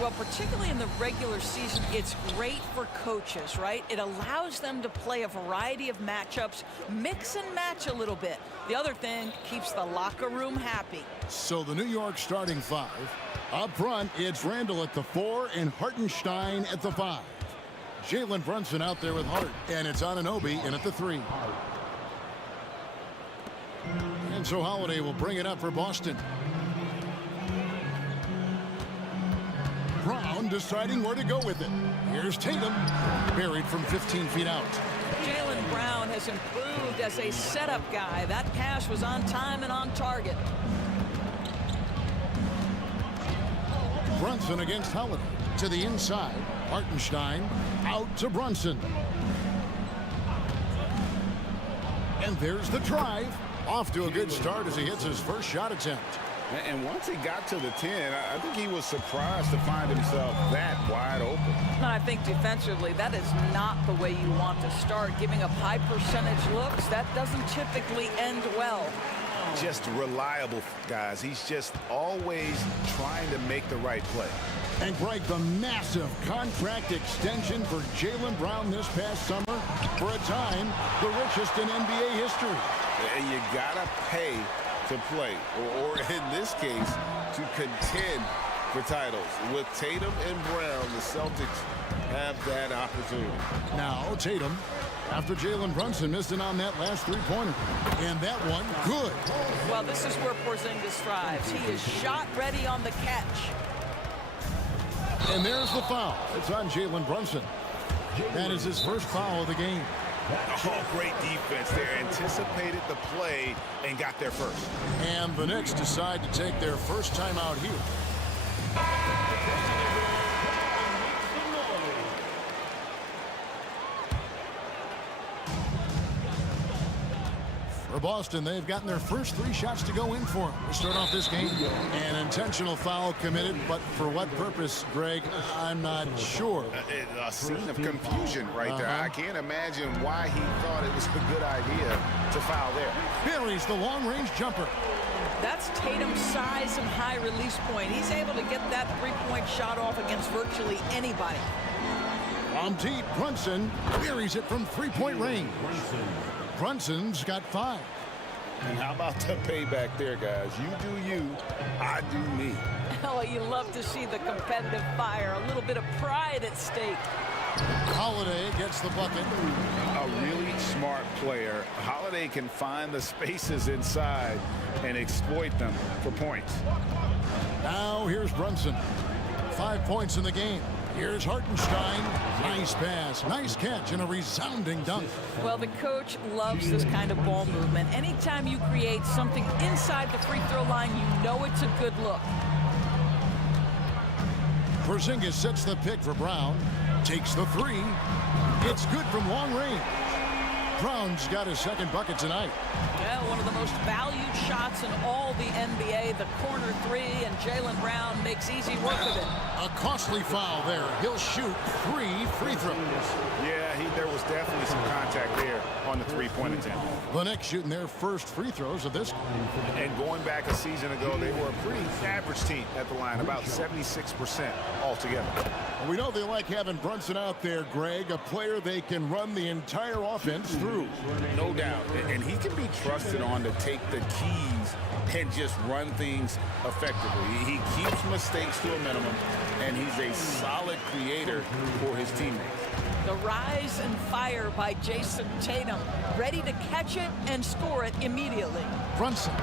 Well, particularly in the regular season, it's great for coaches, right? It allows them to play a variety of matchups, mix and match a little bit. The other thing keeps the locker room happy. So the New York starting five. Up front, it's Randall at the 4 and Hartenstein at the 5. Jalen Brunson out there with Hart, and it's Anunoby in at the 3. And so Holiday will bring it up for Boston. Brown deciding where to go with it. Here's Tatum, buried from 15 feet out. Jalen Brown has improved as a setup guy. That pass was on time and on target. Brunson against Holiday. To the inside. Hartenstein out to Brunson. And there's the drive. Off to a good start as he hits his first shot attempt. And once he got to the 10, I think he was surprised to find himself that wide open. And I think defensively, that is not the way you want to start. Giving up high percentage looks, that doesn't typically end well. Just reliable, guys. He's just always trying to make the right play. And Greg, the massive contract extension for Jalen Brown this past summer, for a time, the richest in NBA history. And you gotta pay to play, or in this case, to contend for titles. With Tatum and Brown, the Celtics have that opportunity. Now Tatum, after Jalen Brunson missed it on that last three-pointer. And that one, good. Well, this is where Porzingis thrives. He is shot ready on the catch. And there's the foul. It's on Jalen Brunson. That is his first foul of the game. Oh, great defense there. Anticipated the play and got there first. And the Knicks decide to take their first time out here. For Boston, they've gotten their first 3 shots to go in for them to start off this game. An intentional foul committed, but for what purpose, Greg, I'm not sure. A scene of confusion right there. I can't imagine why he thought it was a good idea to foul there. Buries the long-range jumper. That's Tatum's size and high release point. He's able to get that three-point shot off against virtually anybody. From deep, Brunson buries it from three-point range. Brunson's got 5. And how about the payback there, guys? You do you, I do me. Oh, you love to see the competitive fire. A little bit of pride at stake. Holiday gets the bucket. A really smart player. Holiday can find the spaces inside and exploit them for points. Now here's Brunson. 5 points in the game. Here's Hartenstein. Nice pass, nice catch, and a resounding dunk. Well, the coach loves this kind of ball movement. Anytime you create something inside the free throw line, you know it's a good look. Porzingis sets the pick for Brown. Takes the 3. It's good from long range. Brown's got his second bucket tonight. Yeah, one of the most valued shots in all the NBA, the corner 3, and Jalen Brown makes easy work of it. A costly foul there. He'll shoot 3 free throws. Yeah, there was definitely some contact there on the three-point attempt. The Knicks shooting their first free throws of this game. And going back a season ago, they were a pretty average team at the line, about 76% altogether. We know they like having Brunson out there, Greg, a player they can run the entire offense through. No doubt. And he can be trusted on to take the keys and just run things effectively. He keeps mistakes to a minimum, and he's a solid creator for his teammates. The rise and fire by Jason Tatum, ready to catch it and score it immediately. Brunson.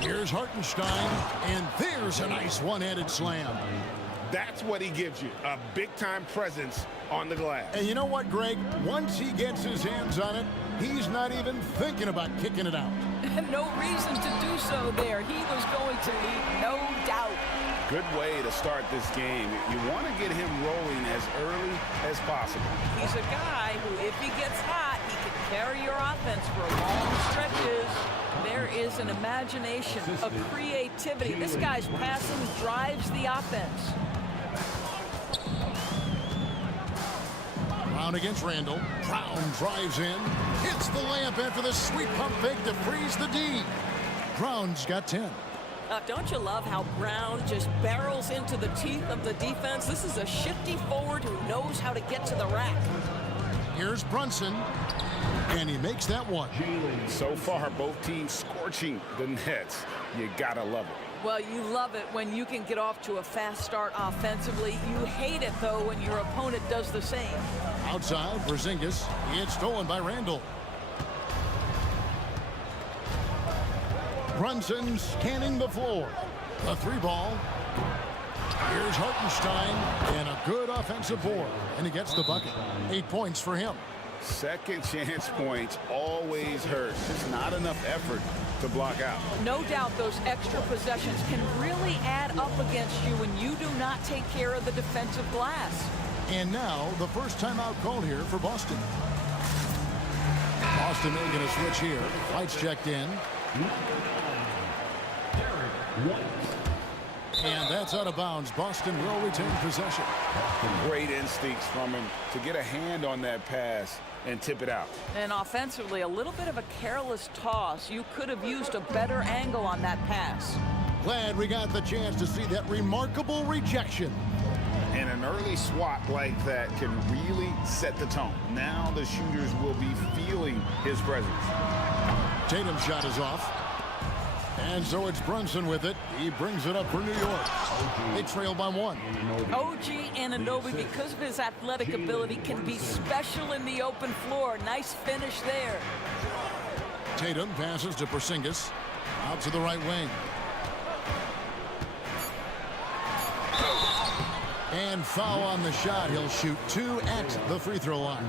Here's Hartenstein, and there's a nice one-handed slam. That's what he gives you, a big-time presence on the glass. And you know what, Greg? Once he gets his hands on it, he's not even thinking about kicking it out. No reason to do so there. He was going to lead, no doubt. Good way to start this game. You want to get him rolling as early as possible. He's a guy who, if he gets hot, he can carry your offense for long stretches. There is an imagination, a creativity. This guy's passing drives the offense. Brown against Randall. Brown drives in, hits the layup after the sweet pump fake to freeze the D. Brown's got 10. Don't you love how Brown just barrels into the teeth of the defense? This is a shifty forward who knows how to get to the rack. Here's Brunson, and he makes that one. So far, both teams scorching the nets. You gotta love it. Well, you love it when you can get off to a fast start offensively. You hate it, though, when your opponent does the same. Outside, Porzingis. It's stolen by Randall. Brunson scanning the floor. The three ball. Here's Hartenstein, and a good offensive board. And he gets the bucket. 8 points for him. Second chance points always hurt. Just not enough effort to block out. No doubt those extra possessions can really add up against you when you do not take care of the defensive glass. And now, the first timeout called here for Boston. Boston making a switch here. White's checked in. And that's out of bounds. Boston will retain possession. Great instincts from him to get a hand on that pass and tip it out. And offensively, a little bit of a careless toss. You could have used a better angle on that pass. Glad we got the chance to see that remarkable rejection. And an early swat like that can really set the tone. Now the shooters will be feeling his presence. Tatum's shot is off. And so it's Brunson with it. He brings it up for New York. They trail by 1. OG Anunoby, because of his athletic ability, can be special in the open floor. Nice finish there. Tatum passes to Porzingis. Out to the right wing. And foul on the shot. He'll shoot 2 at the free throw line.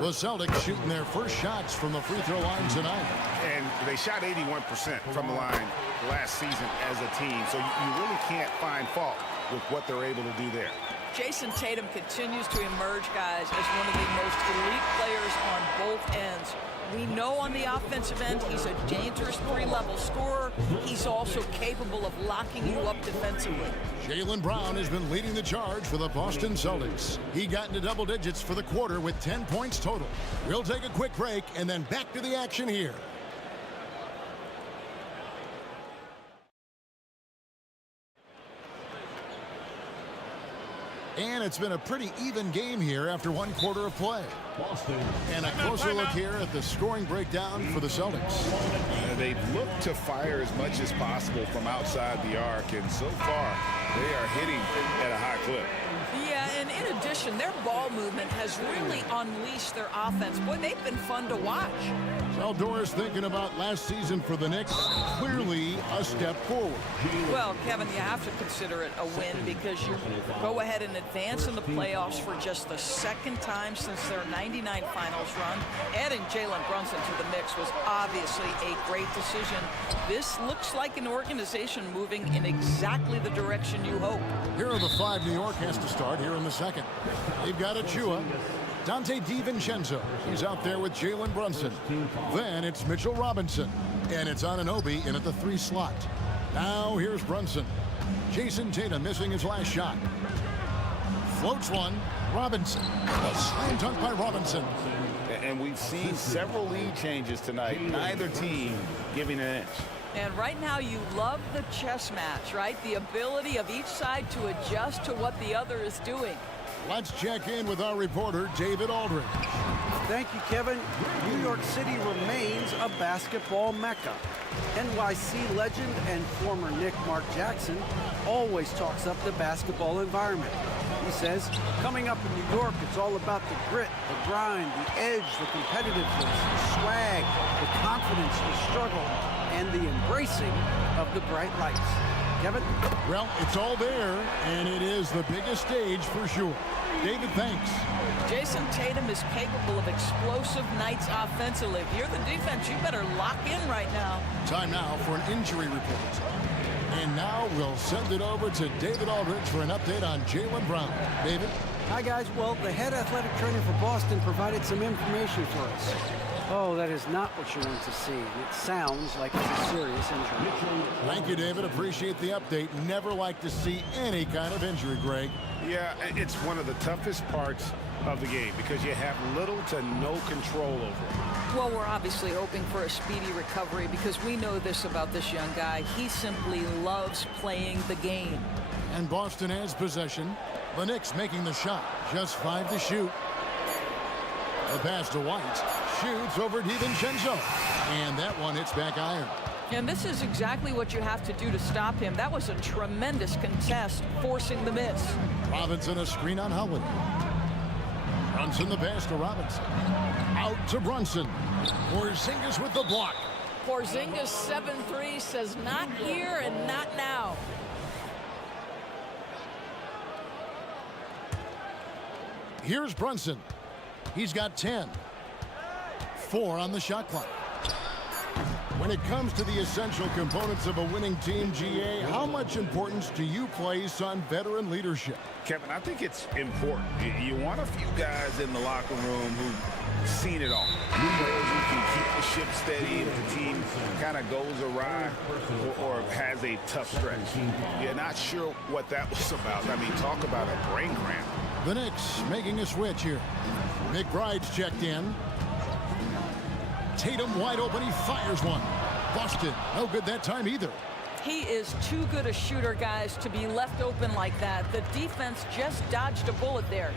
The Celtics shooting their first shots from the free throw line tonight. And they shot 81% from the line last season as a team. So you really can't find fault with what they're able to do there. Jason Tatum continues to emerge, guys, as one of the most elite players on both ends. We know on the offensive end, he's a dangerous three-level scorer. He's also capable of locking you up defensively. Jaylen Brown has been leading the charge for the Boston Celtics. He got into double digits for the quarter with 10 points total. We'll take a quick break and then back to the action here. And it's been a pretty even game here after 1 quarter of play. And a closer look here at the scoring breakdown for the Celtics. They've looked to fire as much as possible from outside the arc, and so far they are hitting at a high clip. Yeah, and in addition, their ball movement has really unleashed their offense. Boy, they've been fun to watch. Eldor's thinking about last season for the Knicks. Clearly a step forward. Well, Kevin, you have to consider it a win because you go ahead and advance in the playoffs for just the second time since their '99 finals run. Adding Jalen Brunson to the mix was obviously a great decision. This looks like an organization moving in exactly the direction you hope. Here are the 5 New York has to start here in the second. They've got Achua. Dante DiVincenzo. He's out there with Jalen Brunson. Then it's Mitchell Robinson. And it's Anunoby in at the 3 slot. Now here's Brunson. Jason Tatum missing his last shot. Floats one. Robinson. A slam dunk by Robinson. And we've seen several lead changes tonight. Neither team giving an inch. And right now you love the chess match, right? The ability of each side to adjust to what the other is doing. Let's check in with our reporter, David Aldridge. Thank you, Kevin. New York City remains a basketball mecca. NYC legend and former Knick Mark Jackson always talks up the basketball environment. He says, coming up in New York, it's all about the grit, the grind, the edge, the competitiveness, the swag, the confidence, the struggle, and the embracing of the bright lights. Kevin? Well, it's all there, and it is the biggest stage for sure. David, thanks. Jason Tatum is capable of explosive nights offensively. If you're the defense, you better lock in right now. Time now for an injury report. And now we'll send it over to David Aldridge for an update on Jaylen Brown. David? Hi, guys. Well, the head athletic trainer for Boston provided some information for us. Oh, that is not what you want to see. It sounds like it's a serious injury. Thank you, David. Appreciate the update. Never like to see any kind of injury, Greg. Yeah, it's one of the toughest parts of the game because you have little to no control over it. Well, we're obviously hoping for a speedy recovery because we know this about this young guy. He simply loves playing the game. And Boston has possession. The Knicks making the shot. Just 5 to shoot. The pass to White. Shoots over DiVincenzo. And that one hits back iron. And this is exactly what you have to do to stop him. That was a tremendous contest, forcing the miss. Robinson a screen on Holiday. Brunson the pass to Robinson. Out to Brunson. Porzingis with the block. Porzingis 7-3 says not here and not now. Here's Brunson. He's got 10. 4 on the shot clock. When it comes to the essential components of a winning team, GA, how much importance do you place on veteran leadership? Kevin, I think it's important. You want a few guys in the locker room who've seen it all. Players who can keep the ship steady if the team kind of goes awry or has a tough stretch. You're not sure what that was about. I mean, talk about a brain cramp. The Knicks making a switch here. McBride's checked in. Tatum wide open. He fires one. Busted. No good that time either. He is too good a shooter, guys, to be left open like that. The defense just dodged a bullet there.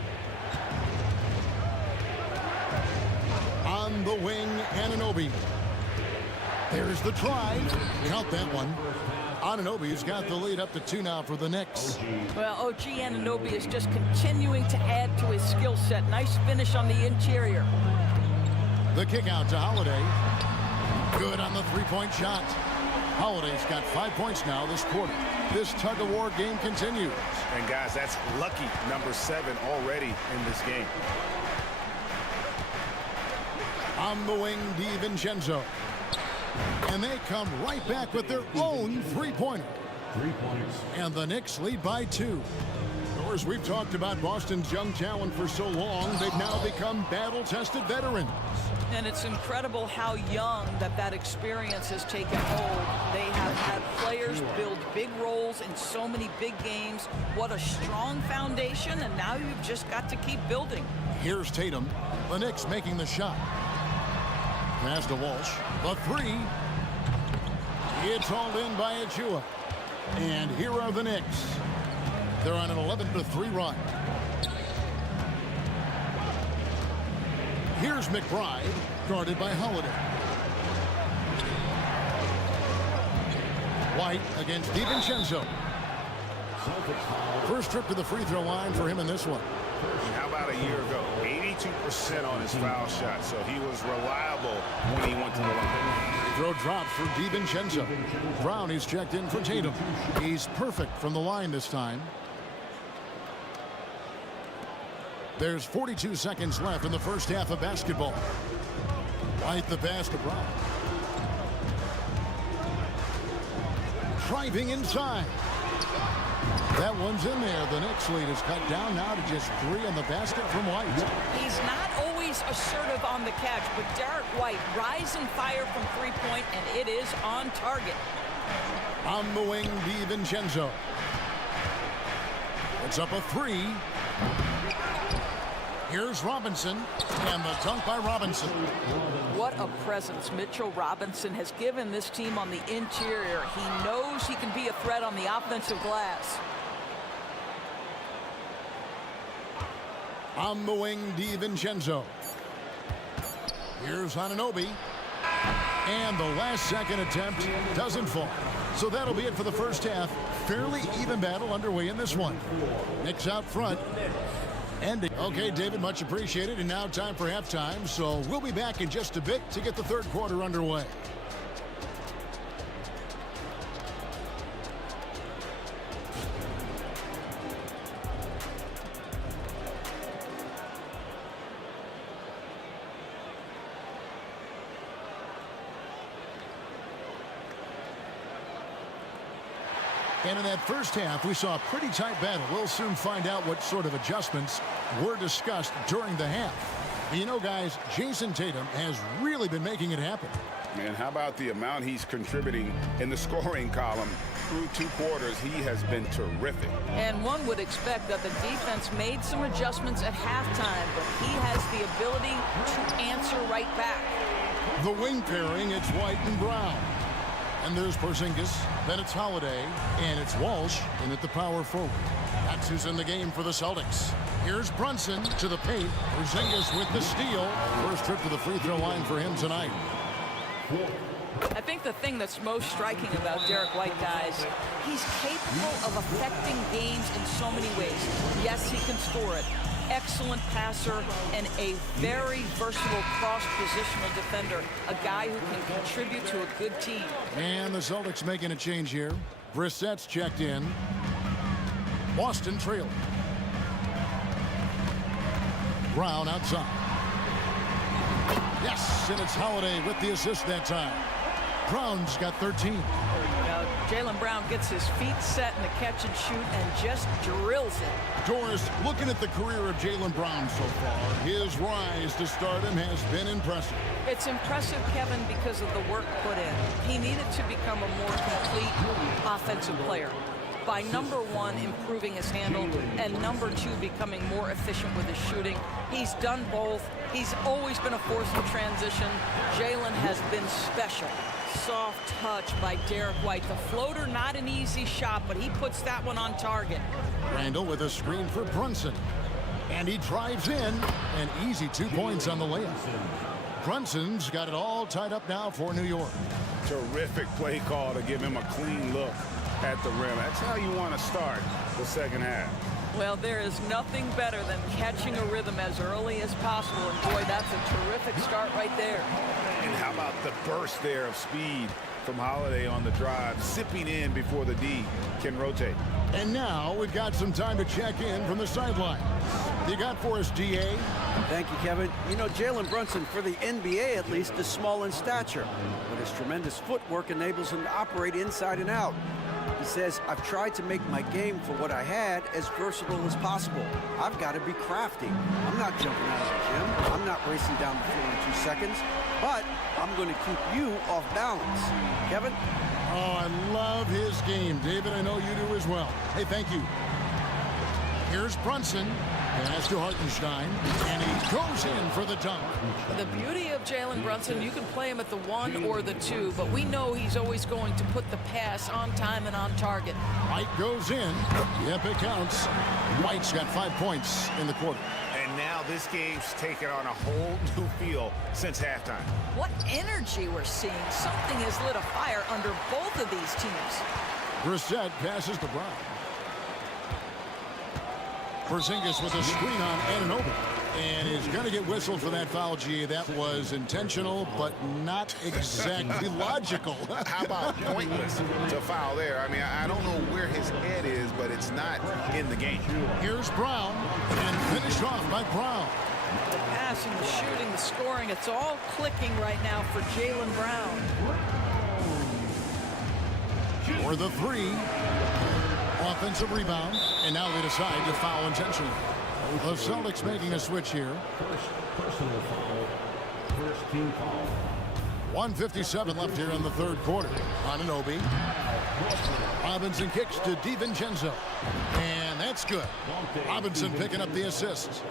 On the wing, Anunoby. There's the try. Count that one. Anunoby's got the lead up to 2 now for the Knicks. Well, OG Anunoby is just continuing to add to his skill set. Nice finish on the interior. The kick out to Holiday. Good on the three-point shot. Holiday's got 5 points now this quarter. This tug-of-war game continues. And guys, that's lucky number 7 already in this game. On the wing, DiVincenzo. And they come right back with their own three-pointer. 3 points. And the Knicks lead by 2. Of course, we've talked about Boston's young talent for so long, they've now become battle-tested veterans. And it's incredible how young that experience has taken hold. They have had players build big roles in so many big games. What a strong foundation, and now you've just got to keep building. Here's Tatum. The Knicks making the shot. Pass to Walsh. The 3. It's hauled in by Achua. And here are the Knicks. They're on an 11-3 run. Here's McBride, guarded by Holiday. White against DiVincenzo. First trip to the free throw line for him in this one. How about a year ago? 82% on his foul shot, so he was reliable when he went to the line. Throw drops for DiVincenzo. Brown is checked in for Tatum. He's perfect from the line this time. There's 42 seconds left in the first half of basketball. White the pass to Brown. Driving inside. That one's in there. The Knicks lead is cut down now to just 3 on the basket from White. He's not always assertive on the catch, but Derek White rise and fire from three-point, and it is on target. On the wing, DiVincenzo. It's up a 3. Here's Robinson, and the dunk by Robinson. What a presence Mitchell Robinson has given this team on the interior. He knows he can be a threat on the offensive glass. On the wing, DiVincenzo. Here's Anunoby. And the last second attempt doesn't fall. So that'll be it for the first half. Fairly even battle underway in this one. Knicks out front. Ending. Okay, David, much appreciated. And now time for halftime. So we'll be back in just a bit to get the third quarter underway. And in that first half, we saw a pretty tight battle. We'll soon find out what sort of adjustments were discussed during the half. And you know, guys, Jason Tatum has really been making it happen. Man, how about the amount he's contributing in the scoring column through 2 quarters? He has been terrific. And one would expect that the defense made some adjustments at halftime, but he has the ability to answer right back. The wing pairing, it's White and Brown. And there's Porzingis, then it's Holiday, and it's Walsh in at the power forward. That's who's in the game for the Celtics. Here's Brunson to the paint. Porzingis with the steal. First trip to the free throw line for him tonight. I think the thing that's most striking about Derek White, guys, he's capable of affecting games in so many ways. Yes, he can score it. Excellent passer and a very versatile cross-positional defender. A guy who can contribute to a good team. And the Celtics making a change here. Brissett's checked in. Boston trailing. Brown outside. Yes, and it's Holiday with the assist that time. Brown's got 13. Now, Jaylen Brown gets his feet set in the catch and shoot and just drills it. Doris, looking at the career of Jaylen Brown so far, his rise to stardom has been impressive. It's impressive, Kevin, because of the work put in. He needed to become a more complete offensive player. By number 1, improving his handle, and number 2, becoming more efficient with his shooting. He's done both. He's always been a force in transition. Jaylen has been special. Soft touch by Derek White. The floater, not an easy shot, but he puts that one on target. Randall with a screen for Brunson. And he drives in. An easy 2 points on the layup. Brunson's got it all tied up now for New York. Terrific play call to give him a clean look at the rim. That's how you want to start the second half. Well, there is nothing better than catching a rhythm as early as possible. And boy, that's a terrific start right there. And how about the burst there of speed from Holiday on the drive, zipping in before the D can rotate. And now we've got some time to check in from the sideline. You got for us, DA? Thank you, Kevin. You know, Jalen Brunson, for the NBA at least, is small in stature, but his tremendous footwork enables him to operate inside and out. He says, I've tried to make my game for what I had as versatile as possible. I've got to be crafty. I'm not jumping out of the gym. I'm not racing down the floor in 2 seconds, but I'm going to keep you off balance. Kevin? Oh, I love his game. David, I know you do as well. Hey, thank you. Here's Brunson. Pass to Hartenstein, and he goes in for the dunk. The beauty of Jalen Brunson, you can play him at the 1 or the 2, but we know he's always going to put the pass on time and on target. White goes in. Yep, it counts. White's got 5 points in the quarter. And now this game's taken on a whole new feel since halftime. What energy we're seeing. Something has lit a fire under both of these teams. Brissett passes to Brown. Porzingis with a screen on Anunoby. And is going to get whistled for that foul, G. That was intentional, but not exactly logical. How about pointless to foul there? I mean, I don't know where his head is, but it's not in the game. Here's Brown, and finished off by Brown. The passing, the shooting, the scoring, it's all clicking right now for Jaylen Brown. For the 3. Offensive rebound, and now they decide to foul intentionally. The Celtics making a switch here. Personal foul. First team foul. 1:57 left here in the third quarter. Anunoby. Robinson kicks to DiVincenzo. And that's good. Robinson picking up the assist.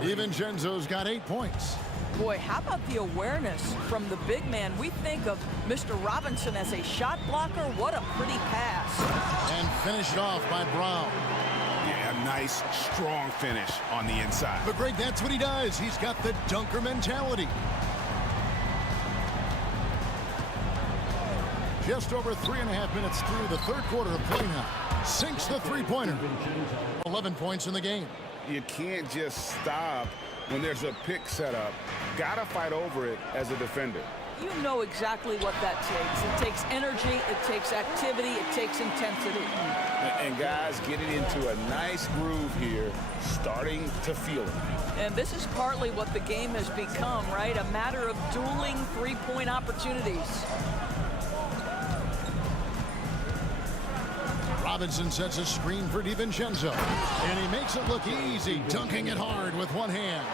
DiVincenzo's got 8 points. Boy, how about the awareness from the big man? We think of Mr. Robinson as a shot blocker. What a pretty pass. And finished off by Brown. Yeah, a nice, strong finish on the inside. But Greg, that's what he does. He's got the dunker mentality. Just over 3.5 minutes through the third quarter of play now. Sinks the three-pointer. 11 points in the game. You can't just stop when there's a pick set up. Gotta fight over it as a defender. You know exactly what that takes. It takes energy, it takes activity, it takes intensity. And guys getting into a nice groove here, starting to feel it. And this is partly what the game has become, right? A matter of dueling three-point opportunities. Robinson sets a screen for DiVincenzo. And he makes it look easy, dunking it hard with one hand.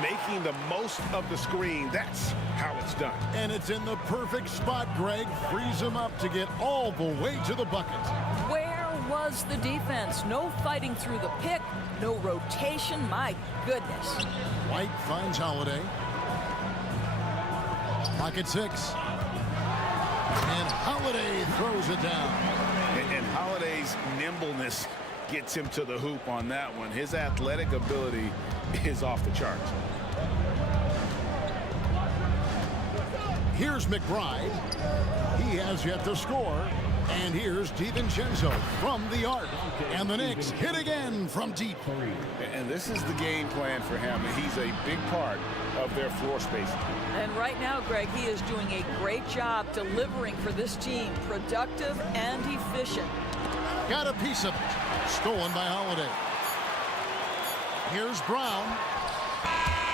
making the most of the screen. That's how it's done. And it's in the perfect spot, Greg. Frees him up to get all the way to the bucket. Where was the defense? No fighting through the pick, no rotation. My goodness. White finds Holiday. Pocket 6. And Holiday throws it down. And Holiday's nimbleness gets him to the hoop on that one. His athletic ability is off the charts. Here's McBride. He has yet to score. And here's DiVincenzo from the arc. And the Knicks hit again from deep. And this is the game plan for him. He's a big part of their floor spacing. And right now, Greg, he is doing a great job delivering for this team. Productive and efficient. Got a piece of it. Stolen by Holiday. Here's Brown.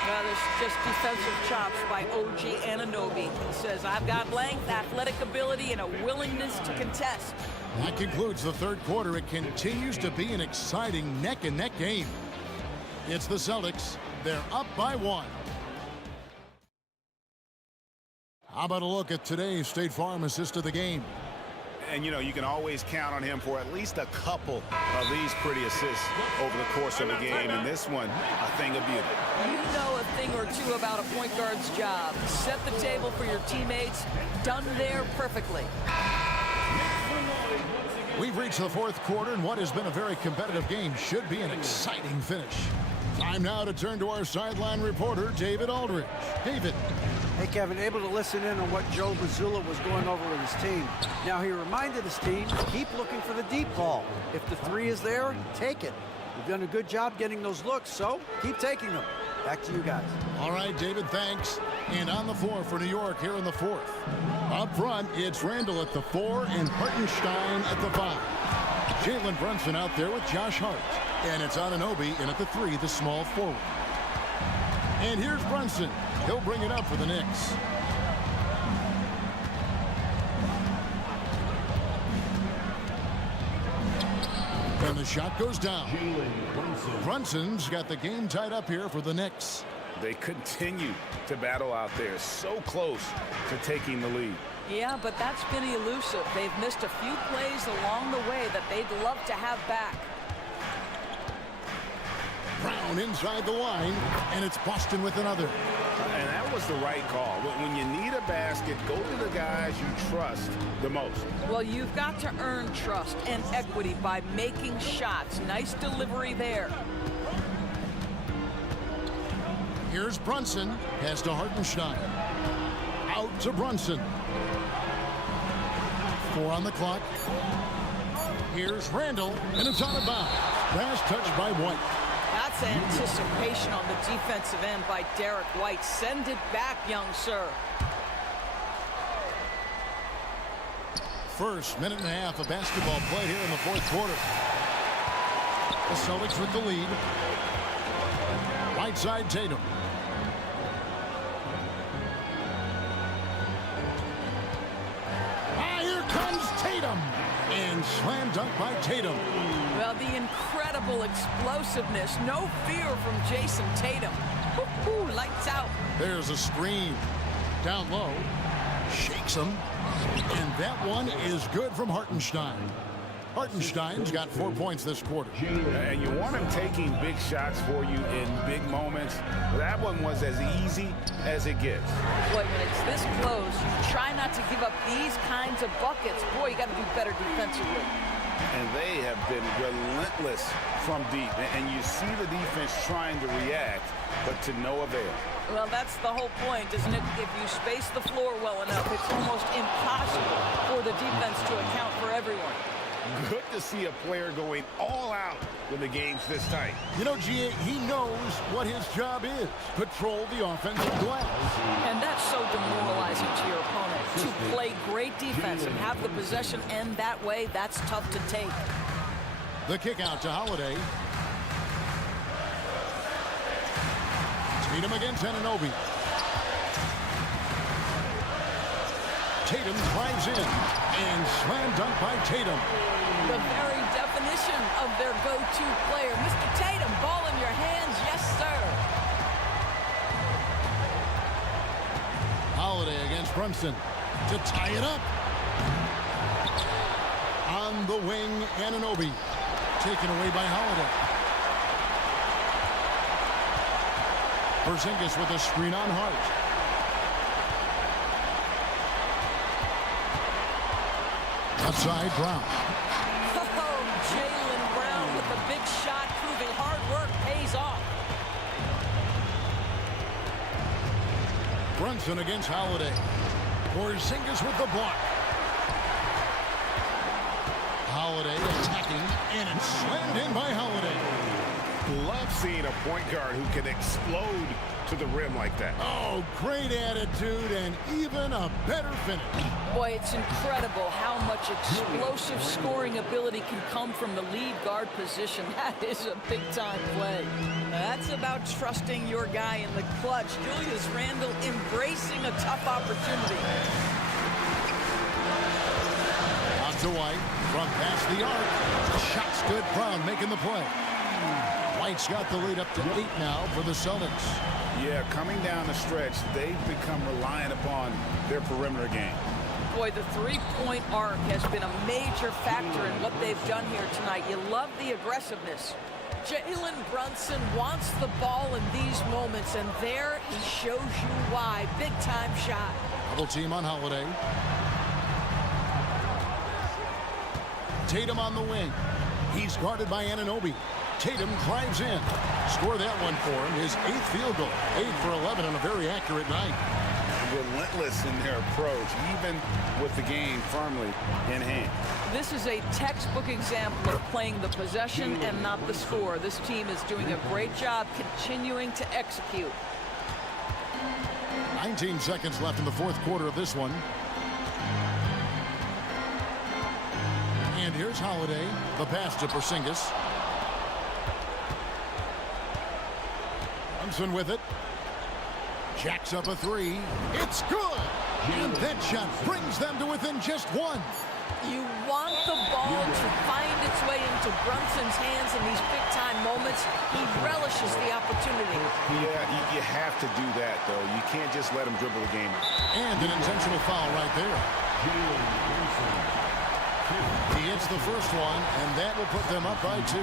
Well, there's just defensive chops by OG Anunoby. He says, I've got length, athletic ability, and a willingness to contest. That concludes the third quarter. It continues to be an exciting neck-and-neck game. It's the Celtics. They're up by 1. How about a look at today's State Farm assist of the game? And, you know, you can always count on him for at least a couple of these pretty assists over the course of a game. And this one, a thing of beauty. You know a thing or two about a point guard's job. Set the table for your teammates. Done there perfectly. We've reached the fourth quarter, and what has been a very competitive game should be an exciting finish. Time now to turn to our sideline reporter, David Aldridge. David. Hey, Kevin, able to listen in on what Joe Mazzulla was going over with his team. Now, he reminded his team, keep looking for the deep ball. If the three is there, take it. You've done a good job getting those looks, so keep taking them. Back to you guys. All right, David, thanks. And on the floor for New York here in the fourth. Up front, it's Randall at the 4 and Hartenstein at the 5. Jalen Brunson out there with Josh Hart. And it's Anunoby in at the 3, the small forward. And here's Brunson. He'll bring it up for the Knicks. And the shot goes down. Brunson's got the game tied up here for the Knicks. They continue to battle out there, so close to taking the lead. Yeah, but that's been elusive. They've missed a few plays along the way that they'd love to have back. Brown inside the line, and it's Boston with another. And that was the right call. When you need a basket, go to the guys you trust the most. Well, you've got to earn trust and equity by making shots. Nice delivery there. Here's Brunson. Pass to Hartenstein. Out to Brunson. 4 on the clock. Here's Randall, and it's out of bounds. Last touch by White. That's anticipation on the defensive end by Derek White. Send it back, young sir. First minute and a half of basketball played here in the fourth quarter. The Celtics with the lead. Right side, Tatum. Here comes Tatum. And slam dunk by Tatum. Well, the incredible explosiveness. No fear from Jason Tatum. Woo-hoo, lights out. There's a screen. Down low. Shakes him. And that one is good from Hartenstein. Hartenstein's got 4 points this quarter. And you want him taking big shots for you in big moments. That one was as easy as it gets. Boy, when it's this close, you try not to give up these kinds of buckets. Boy, you got to do better defensively. And they have been relentless from deep. And you see the defense trying to react, but to no avail. Well, that's the whole point, isn't it? If you space the floor well enough, it's almost impossible for the defense to account for everyone. Good to see a player going all out when the game's this tight. You know, G.A., he knows what his job is. Patrol the offensive glass. And that's so demoralizing to your opponent. To play great defense and have the possession end that way, that's tough to take. The kick out to Holiday. Tatum against Anunoby. Tatum drives in and slam dunk by Tatum. The very definition of their go-to player. Mr. Tatum, ball in your hands, yes, sir. Brunson to tie it up. On the wing, Anunoby. Taken away by Holiday. Porzingis with a screen on Hart. Outside, Brown. Oh, Jaylen Brown with a big shot, proving hard work pays off. Brunson against Holiday. Porzingis with the block. Holiday attacking, and it's slammed in by Holiday. Love seeing a point guard who can explode to the rim like that. Oh, great attitude and even a better finish. Boy, it's incredible how much explosive scoring ability can come from the lead guard position. That is a big-time play. That's about trusting your guy in the clutch. Julius Randle embracing a tough opportunity. Out to White, from past the arc. Shot's good, Brown making the play. White's got the lead up to 8 now for the Celtics. Yeah, coming down the stretch, they've become reliant upon their perimeter game. Boy, the three-point arc has been a major factor in what they've done here tonight. You love the aggressiveness. Jalen Brunson wants the ball in these moments, and there he shows you why. Big-time shot. Double team on Holiday. Tatum on the wing. He's guarded by Anunoby. Tatum drives in. Score that one for him. His 8th field goal. 8 for 11 on a very accurate night. Relentless in their approach, even with the game firmly in hand. This is a textbook example of playing the possession and not the score. This team is doing a great job continuing to execute. 19 seconds left in the 4th quarter of this one. And here's Holiday. The pass to Porzingis. Brunson with it. Jacks up a 3. It's good. And that shot brings them to within just 1. You want the ball to find its way into Brunson's hands in these big-time moments. He relishes the opportunity. Yeah, you have to do that, though. You can't just let him dribble the game. And an intentional foul right there. He hits the first one, and that will put them up by 2.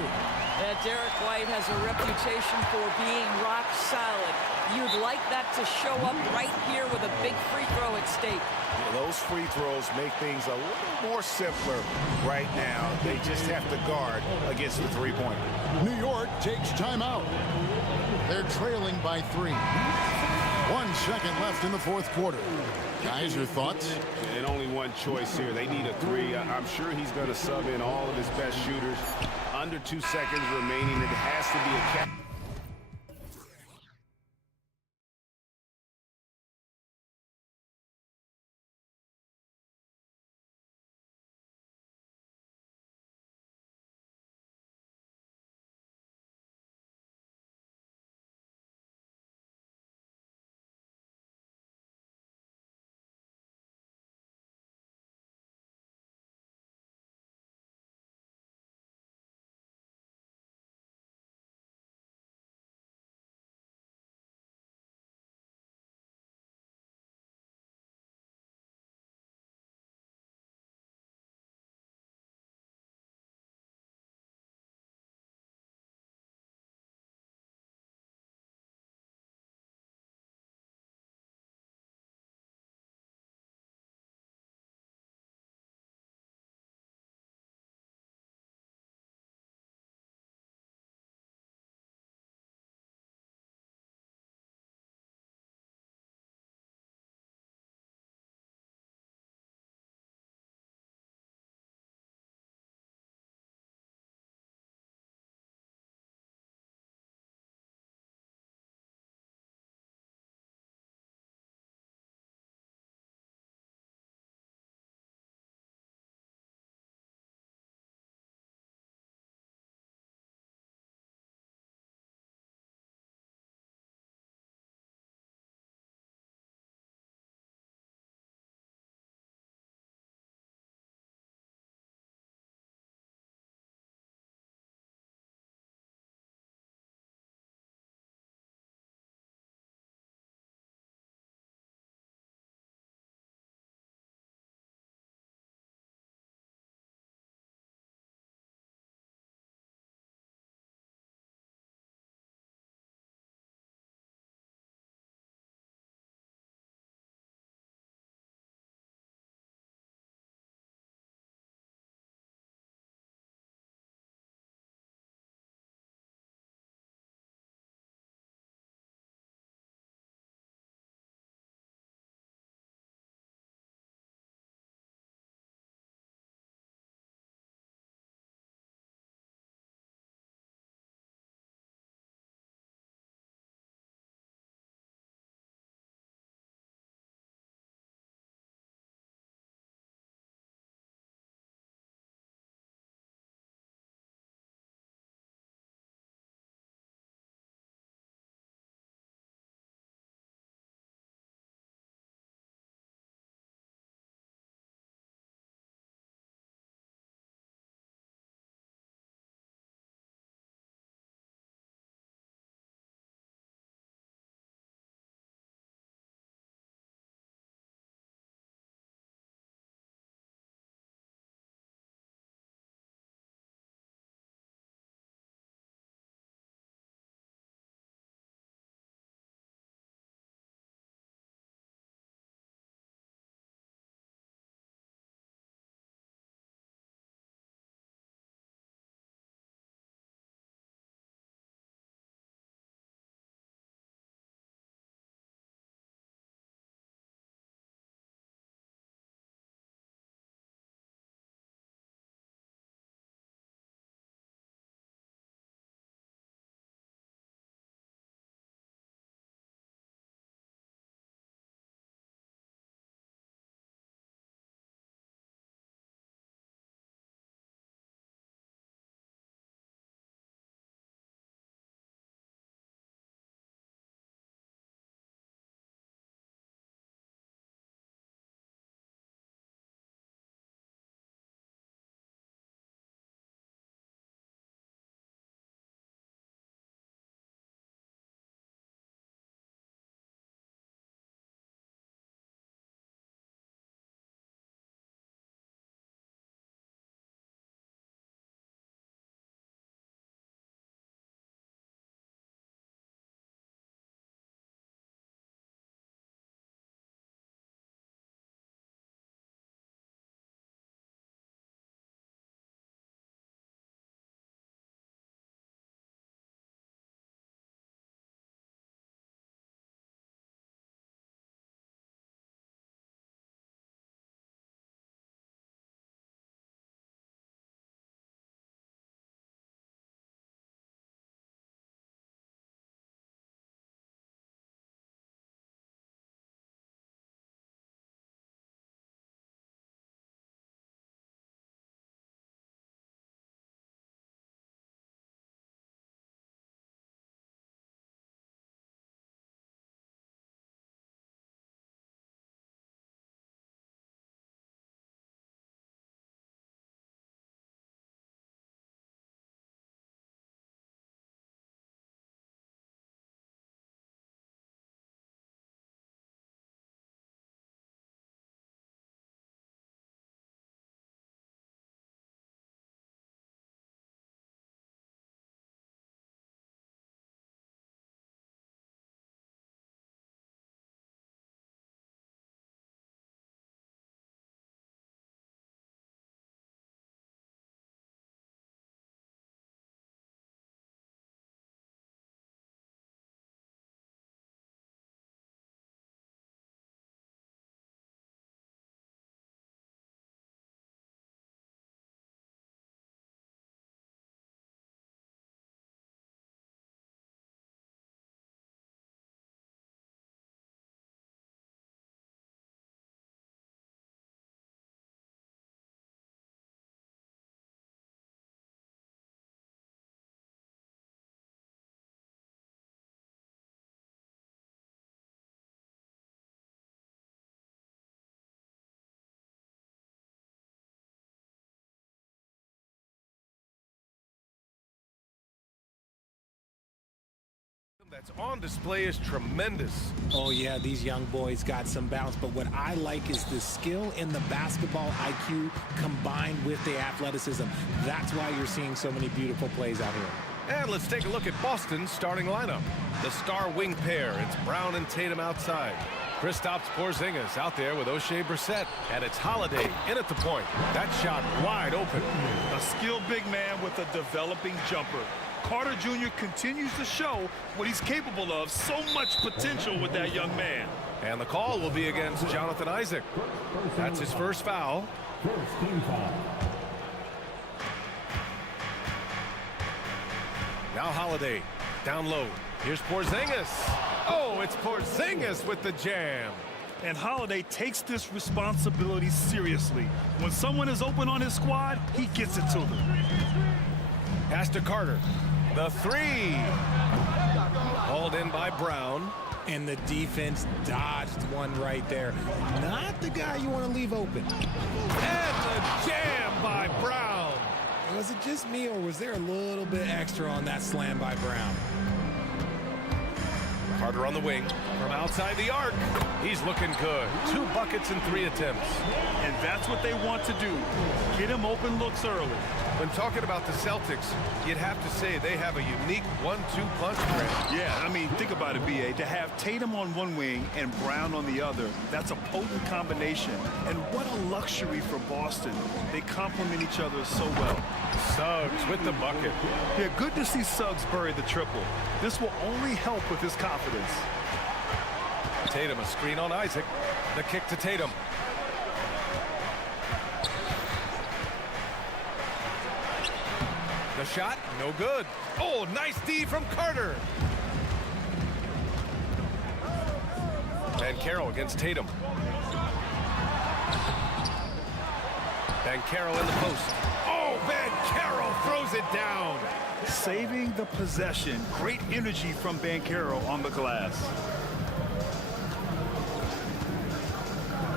Derek White has a reputation for being rock solid. You'd like that to show up right here with a big free throw at stake. Yeah, those free throws make things a little more simpler right now. They just have to guard against the three-pointer. New York takes timeout. They're trailing by 3. 1 second left in the 4th quarter. Guys, your thoughts? And only one choice here. They need a 3. I'm sure he's going to sub in all of his best shooters. Under 2 seconds remaining. It has to be a cap. That's on display is tremendous. Oh, yeah, these young boys got some bounce, but what I like is the skill and the basketball IQ combined with the athleticism. That's why you're seeing so many beautiful plays out here. And let's take a look at Boston's starting lineup. The star wing pair, it's Brown and Tatum outside. Kristaps Porzingis out there with O'Shea Brissett. And it's Holiday in at the point. That shot wide open. A skilled big man with a developing jumper. Carter Jr. continues to show what he's capable of. So much potential with that young man. And the call will be against Jonathan Isaac. That's his first foul. First team foul. Now Holiday, down low. Here's Porzingis. Oh, it's Porzingis with the jam. And Holiday takes this responsibility seriously. When someone is open on his squad, he gets it to them. Pass to Carter. The three. Hauled in by Brown. And the defense dodged one right there. Not the guy you want to leave open. And the jam by Brown. Was it just me, or was there a little bit extra on that slam by Brown? Carter on the wing from outside the arc. He's looking good. 2 buckets and 3 attempts. And that's what they want to do. Get him open looks early. When talking about the Celtics, you'd have to say they have a unique 1-2 punch grip. Yeah, I mean, think about it, B.A. To have Tatum on one wing and Brown on the other, that's a potent combination. And what a luxury for Boston. They complement each other so well. Suggs with the bucket. Yeah, good to see Suggs bury the triple. This will only help with his confidence. Tatum, a screen on Isaac. The kick to Tatum. The shot, no good. Oh, nice D from Carter. Banchero against Tatum. Banchero in the post. Oh, Banchero throws it down. Saving the possession. Great energy from Banchero on the glass.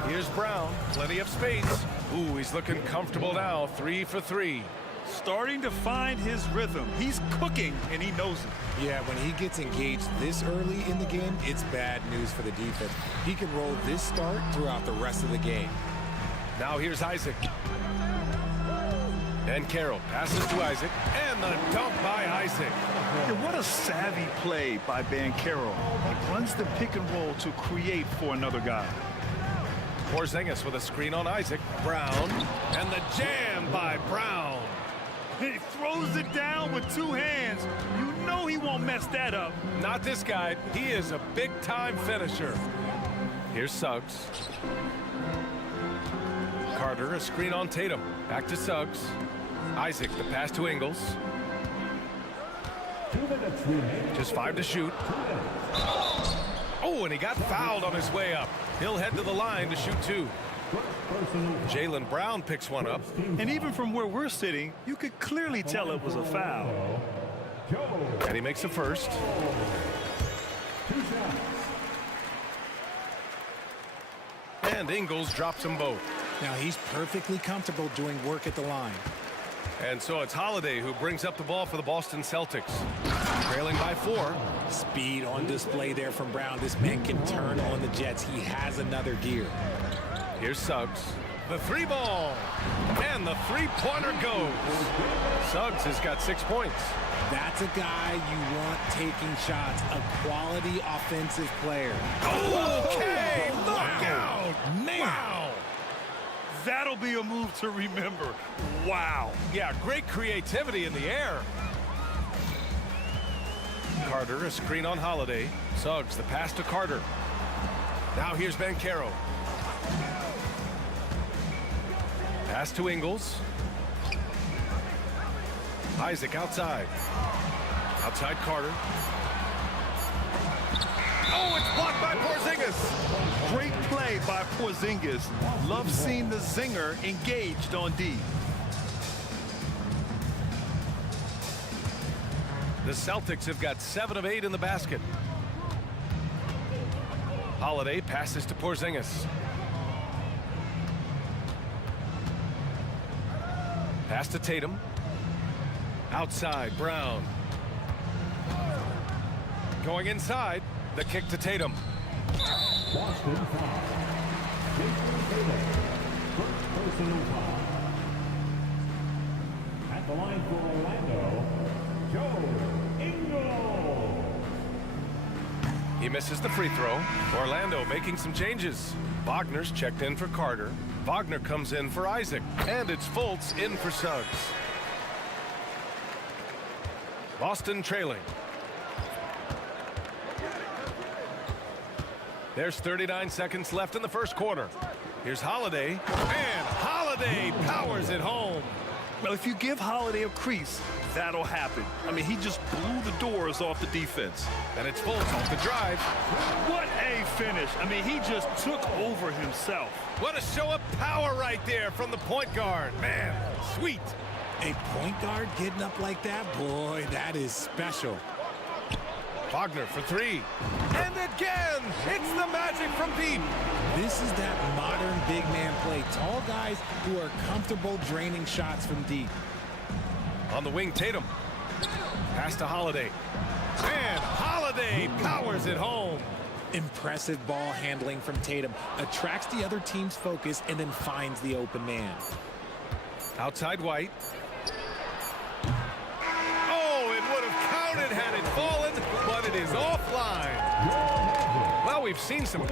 Here's Brown, plenty of space. Ooh, he's looking comfortable now, 3 for 3. Starting to find his rhythm. He's cooking, and he knows it. Yeah, when he gets engaged this early in the game, it's bad news for the defense. He can roll this start throughout the rest of the game. Now here's Isaac. And Carroll passes to Isaac, and the dunk by Isaac. And what a savvy play by Banchero. He runs the pick and roll to create for another guy. Porzingis with a screen on Isaac. Brown, and the jam by Brown. He throws it down with 2 hands. You know he won't mess that up. Not this guy. He is a big-time finisher. Here's Suggs. Carter, a screen on Tatum. Back to Suggs. Isaac, the pass to Ingles. 2 minutes remaining. Just 5 to shoot. Oh, and he got fouled on his way up. He'll head to the line to shoot 2. Jaylen Brown picks one up. And even from where we're sitting, you could clearly tell it was a foul. And he makes the first. 2 shots. And Ingles drops them both. Now he's perfectly comfortable doing work at the line. And so it's Holiday who brings up the ball for the Boston Celtics. Trailing by 4. Speed on display there from Brown. This man can turn on the Jets. He has another gear. Here's Suggs. The 3 ball. And the 3-pointer goes. Suggs has got 6 points. That's a guy you want taking shots. A quality offensive player. Okay, look out. Man. Wow. That'll be a move to remember. Wow. Yeah, great creativity in the air. Carter, a screen on Holiday. Suggs, the pass to Carter. Now here's Banchero. Pass to Ingles. Isaac outside. Outside Carter. Oh, it's blocked by Porzingis. Great play by Porzingis. Love seeing the zinger engaged on D. The Celtics have got 7 of 8 in the basket. Holiday passes to Porzingis. Pass to Tatum. Outside, Brown. Going inside. The kick to Tatum. Boston foul. Jason Tatum. First personal foul. At the line for Orlando, Joe Ingles. He misses the free throw. Orlando making some changes. Wagner's checked in for Carter. Wagner comes in for Isaac. And it's Fultz in for Suggs. Boston trailing. There's 39 seconds left in the first quarter. Here's Holiday. And Holiday powers it home. Well, if you give Holiday a crease, that'll happen. I mean, he just blew the doors off the defense. And it's Fultz off the drive. What a finish. I mean, he just took over himself. What a show of power right there from the point guard. Man, sweet. A point guard getting up like that? Boy, that is special. Wagner for three. And again, it's the Magic from deep. This is that modern big man play. Tall guys who are comfortable draining shots from deep. On the wing, Tatum. Pass to Holiday. And Holiday powers it home. Impressive ball handling from Tatum. Attracts the other team's focus and then finds the open man. Outside White. Oh, it would have counted had it fallen, but it is offline. Well, we've seen some...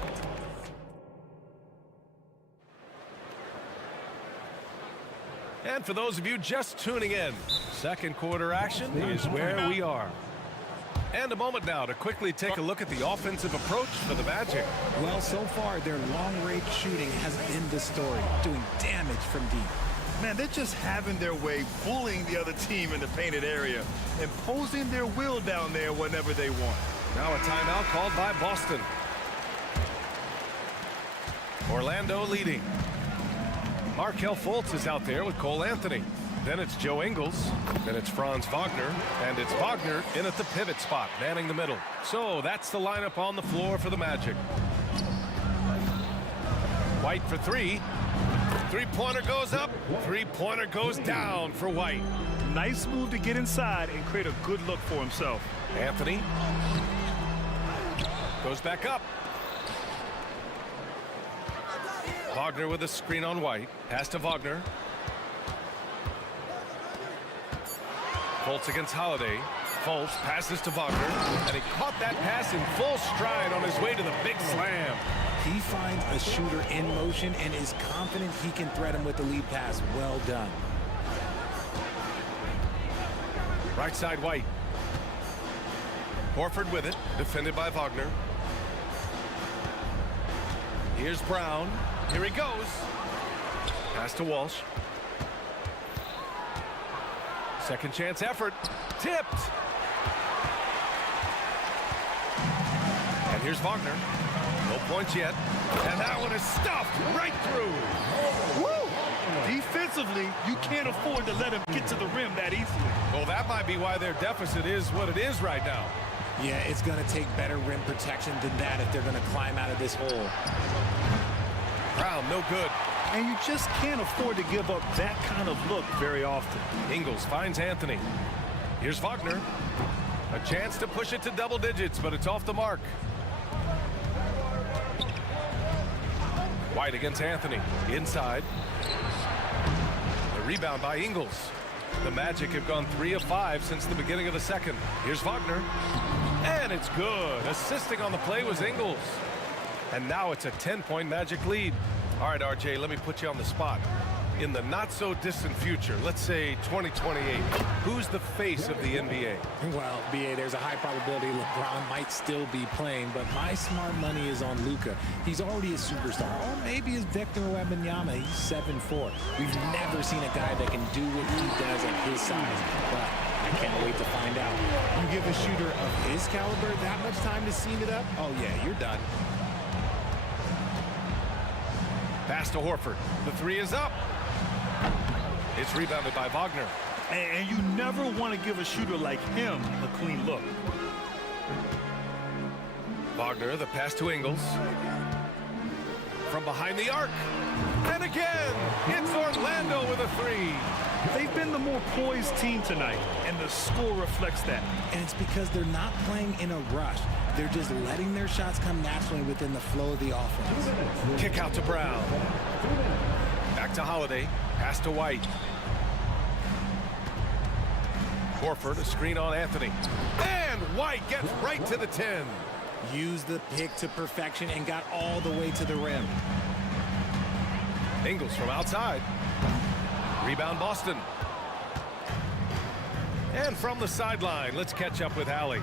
And for those of you just tuning in, second quarter action is where we are. And a moment now to quickly take a look at the offensive approach for the Magic. Well, so far, their long-range shooting has been the story, doing damage from deep. Man, they're just having their way, bullying the other team in the painted area, imposing their will down there whenever they want. Now a timeout called by Boston. Orlando leading. Markelle Fultz is out there with Cole Anthony. Then it's Joe Ingles. Then it's Franz Wagner. And it's Wagner in at the pivot spot, manning the middle. So that's the lineup on the floor for the Magic. White for three. Three-pointer goes up. Three-pointer goes down for White. Nice move to get inside and create a good look for himself. Anthony goes back up. Wagner with a screen on White. Pass to Wagner. Fultz against Holiday. Fultz passes to Wagner. And he caught that pass in full stride on his way to the big slam. He finds a shooter in motion and is confident he can thread him with the lead pass. Well done. Right side White. Horford with it. Defended by Wagner. Here's Brown. Here he goes. Pass to Walsh. Second chance effort. Tipped. And here's Wagner. No points yet. And that one is stuffed right through. Woo! Defensively, you can't afford to let him get to the rim that easily. Well, that might be why their deficit is what it is right now. Yeah, it's going to take better rim protection than that if they're going to climb out of this hole. Brown, no good. And you just can't afford to give up that kind of look very often. Ingles finds Anthony. Here's Wagner. A chance to push it to double digits, but it's off the mark. White against Anthony. Inside. The rebound by Ingles. The Magic have gone 3 of 5 since the beginning of the second. Here's Wagner. And it's good. Assisting on the play was Ingles. And now it's a 10-point Magic lead. All right, RJ, let me put you on the spot. In the not-so-distant future, let's say 2028, who's the face of the NBA? Well, BA, there's a high probability LeBron might still be playing, but my smart money is on Luka. He's already a superstar. Or maybe it's Victor Wembanyama. He's 7'4". We've never seen a guy that can do what he does at his size, but I can't wait to find out. You give a shooter of his caliber that much time to seam it up? Oh, yeah, you're done. Pass to Horford. The three is up. It's rebounded by Wagner. And you never want to give a shooter like him a clean look. Wagner, the pass to Ingles. From behind the arc. And again, it's Orlando with a the three. They've been the more poised team tonight, and the score reflects that. And it's because they're not playing in a rush. They're just letting their shots come naturally within the flow of the offense. Kick out to Brown. Back to Holiday. Pass to White. Horford, a screen on Anthony. And White gets right to the 10. Used the pick to perfection and got all the way to the rim. Ingles from outside. Rebound Boston. And from the sideline, let's catch up with Allie.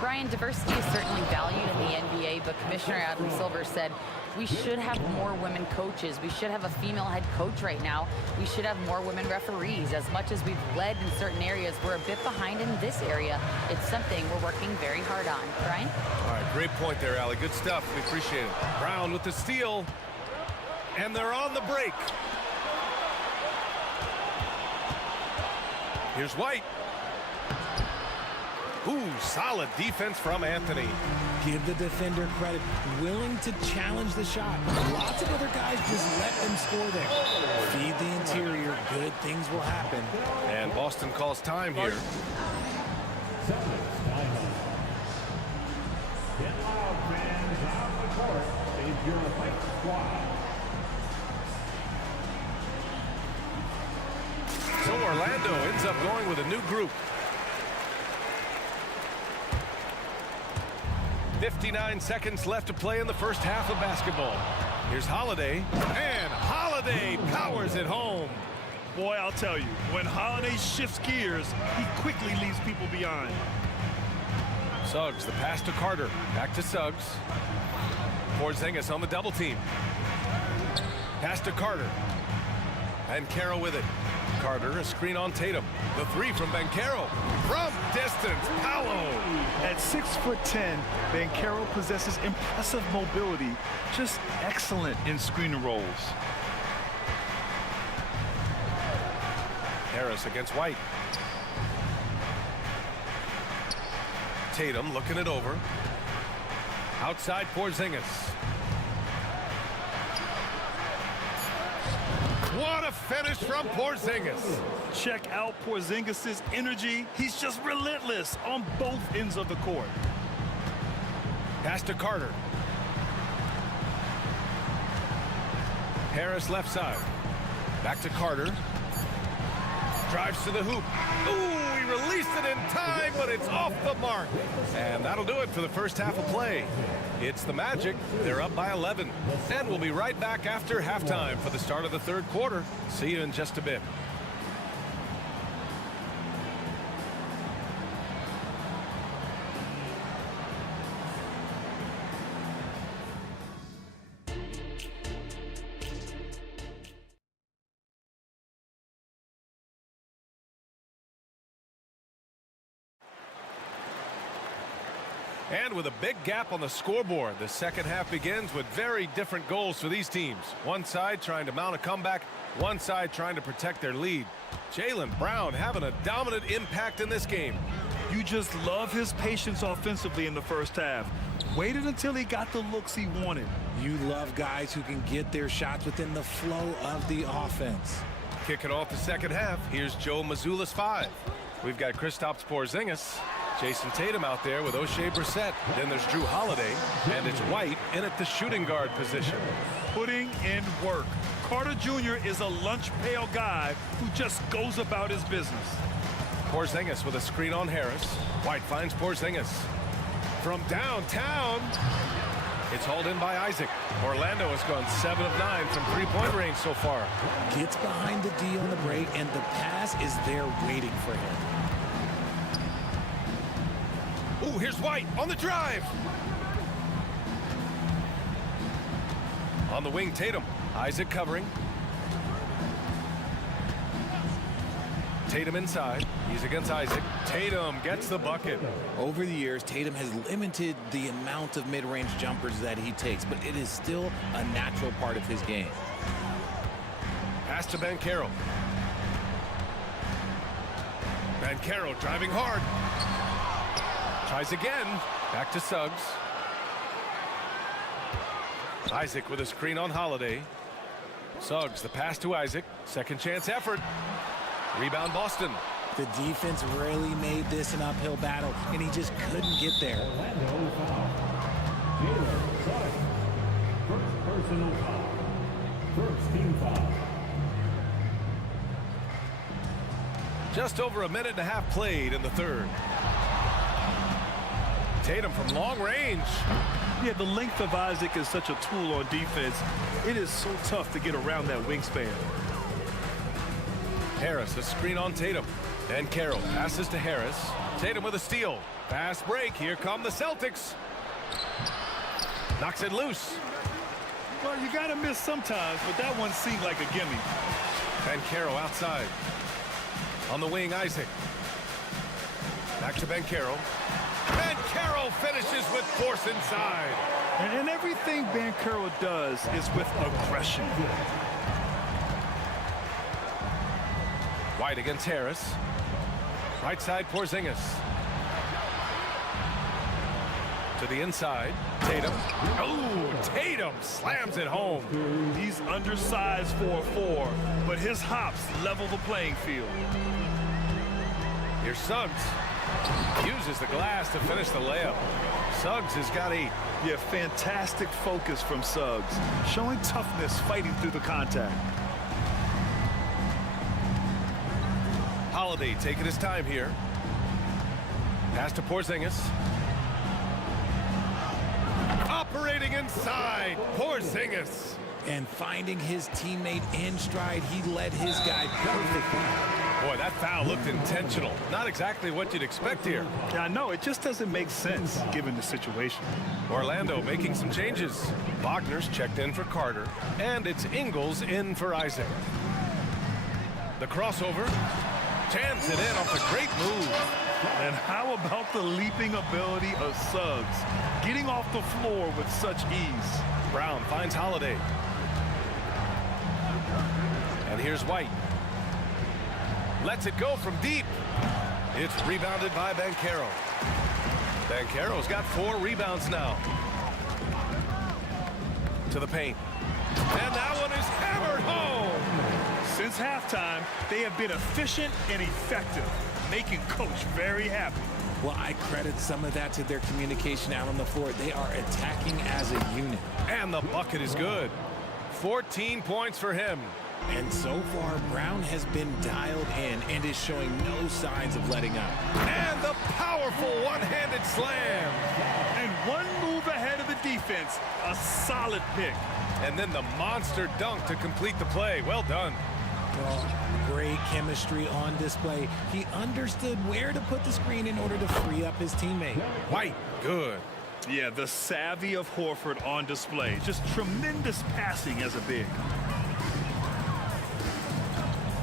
Brian, diversity is certainly valued in the NBA, but Commissioner Adam Silver said we should have more women coaches. We should have a female head coach right now. We should have more women referees. As much as we've led in certain areas, we're a bit behind in this area. It's something we're working very hard on. Brian? All right, great point there, Allie. Good stuff. We appreciate it. Brown with the steal. And they're on the break. Here's White. Ooh, solid defense from Anthony. Give the defender credit. Willing to challenge the shot. Lots of other guys just let them score there. Feed the interior. Good things will happen. And Boston calls time here. Get loud, fans, on the court is your fight squad. So Orlando ends up going with a new group. 59 seconds left to play in the first half of basketball. Here's Holiday, and Holiday powers it home. Boy, I'll tell you, when Holiday shifts gears, he quickly leaves people behind. Suggs, the pass to Carter. Back to Suggs. Porzingis on the double team. Pass to Carter. Banchero with it. Carter, a screen on Tatum. The three from Banchero. From distance, Paolo. At 6'10", Banchero possesses impressive mobility, just excellent in screen and rolls. Harris against White. Tatum looking it over. Outside Porzingis. What a finish from Porzingis. Check out Porzingis' energy. He's just relentless on both ends of the court. Pass to Carter. Harris left side. Back to Carter. Drives to the hoop. Ooh, he released it in time, but it's off the mark. And that'll do it for the first half of play. It's the Magic. They're up by 11. And we'll be right back after halftime for the start of the third quarter. See you in just a bit. And with a big gap on the scoreboard, the second half begins with very different goals for these teams. One side trying to mount a comeback, one side trying to protect their lead. Jaylen Brown having a dominant impact in this game. You just love his patience offensively in the first half. Waited until he got the looks he wanted. You love guys who can get their shots within the flow of the offense. Kicking off the second half, here's Joe Mazzulla's 5. We've got Kristaps Porzingis. Jason Tatum out there with O'Shea Brissett. Then there's Drew Holiday, and it's White in at the shooting guard position. Putting in work. Carter Jr. is a lunch pail guy who just goes about his business. Porzingis with a screen on Harris. White finds Porzingis. From downtown, it's hauled in by Isaac. Orlando has gone 7 of 9 from three-point range so far. Gets behind the D on the break, and the pass is there waiting for him. Ooh, here's White on the drive. On the wing, Tatum. Isaac covering. Tatum inside. He's against Isaac. Tatum gets the bucket. Over the years, Tatum has limited the amount of mid-range jumpers that he takes, but it is still a natural part of his game. Pass to Banchero. Banchero driving hard. Tries again. Back to Suggs. Isaac with a screen on Holiday. Suggs, the pass to Isaac. Second chance effort. Rebound Boston. The defense really made this an uphill battle, and he just couldn't get there. First personal foul. First team foul. Just over a minute and a half played in the third. Tatum from long range. Yeah, the length of Isaac is such a tool on defense. It is so tough to get around that wingspan. Harris, a screen on Tatum. And Carroll passes to Harris. Tatum with a steal. Fast break. Here come the Celtics. Knocks it loose. Well, you got to miss sometimes, but that one seemed like a gimme. And Carroll outside. On the wing, Isaac. Back to Banchero. Banchero finishes with force inside. And everything Banchero does is with aggression. White against Harris. Right side, Porzingis. To the inside, Tatum. Oh, Tatum slams it home. He's undersized for a 4, but his hops level the playing field. Here's Suggs. Uses the glass to finish the layup. Suggs has got 8. Yeah, fantastic focus from Suggs. Showing toughness, fighting through the contact. Holiday taking his time here. Pass to Porzingis. Operating inside, Porzingis. And finding his teammate in stride, he led his guy perfectly. Boy, that foul looked intentional. Not exactly what you'd expect here. Yeah, I know. It just doesn't make sense given the situation. Orlando making some changes. Wagner's checked in for Carter. And it's Ingles in for Isaac. The crossover. Jams it in off a great move. And how about the leaping ability of Suggs? Getting off the floor with such ease. Brown finds Holiday. And here's White. Lets it go from deep. It's rebounded by Banchero. Banchero's got 4 rebounds now. To the paint. And that one is hammered home. Since halftime, they have been efficient and effective, making Coach very happy. Well, I credit some of that to their communication out on the floor. They are attacking as a unit. And the bucket is good. 14 points for him. And so far, Brown has been dialed in and is showing no signs of letting up. And the powerful one-handed slam. And one move ahead of the defense. A solid pick. And then the monster dunk to complete the play. Well done. Well, great chemistry on display. He understood where to put the screen in order to free up his teammate. White, good. Yeah, the savvy of Horford on display. Just tremendous passing as a big.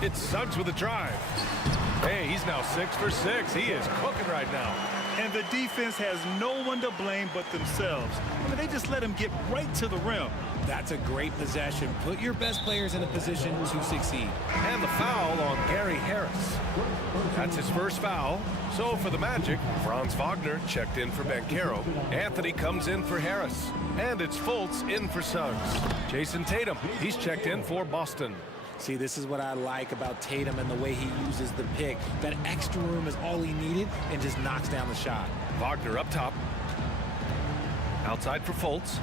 It's Suggs with a drive. Hey, he's now 6 for 6. He is cooking right now. And the defense has no one to blame but themselves. I mean, they just let him get right to the rim. That's a great possession. Put your best players in a position to succeed. And the foul on Gary Harris. That's his first foul. So for the Magic, Franz Wagner checked in for Banchero. Anthony comes in for Harris. And it's Fultz in for Suggs. Jason Tatum, he's checked in for Boston. See, this is what I like about Tatum and the way he uses the pick. That extra room is all he needed and just knocks down the shot. Wagner up top. Outside for Fultz.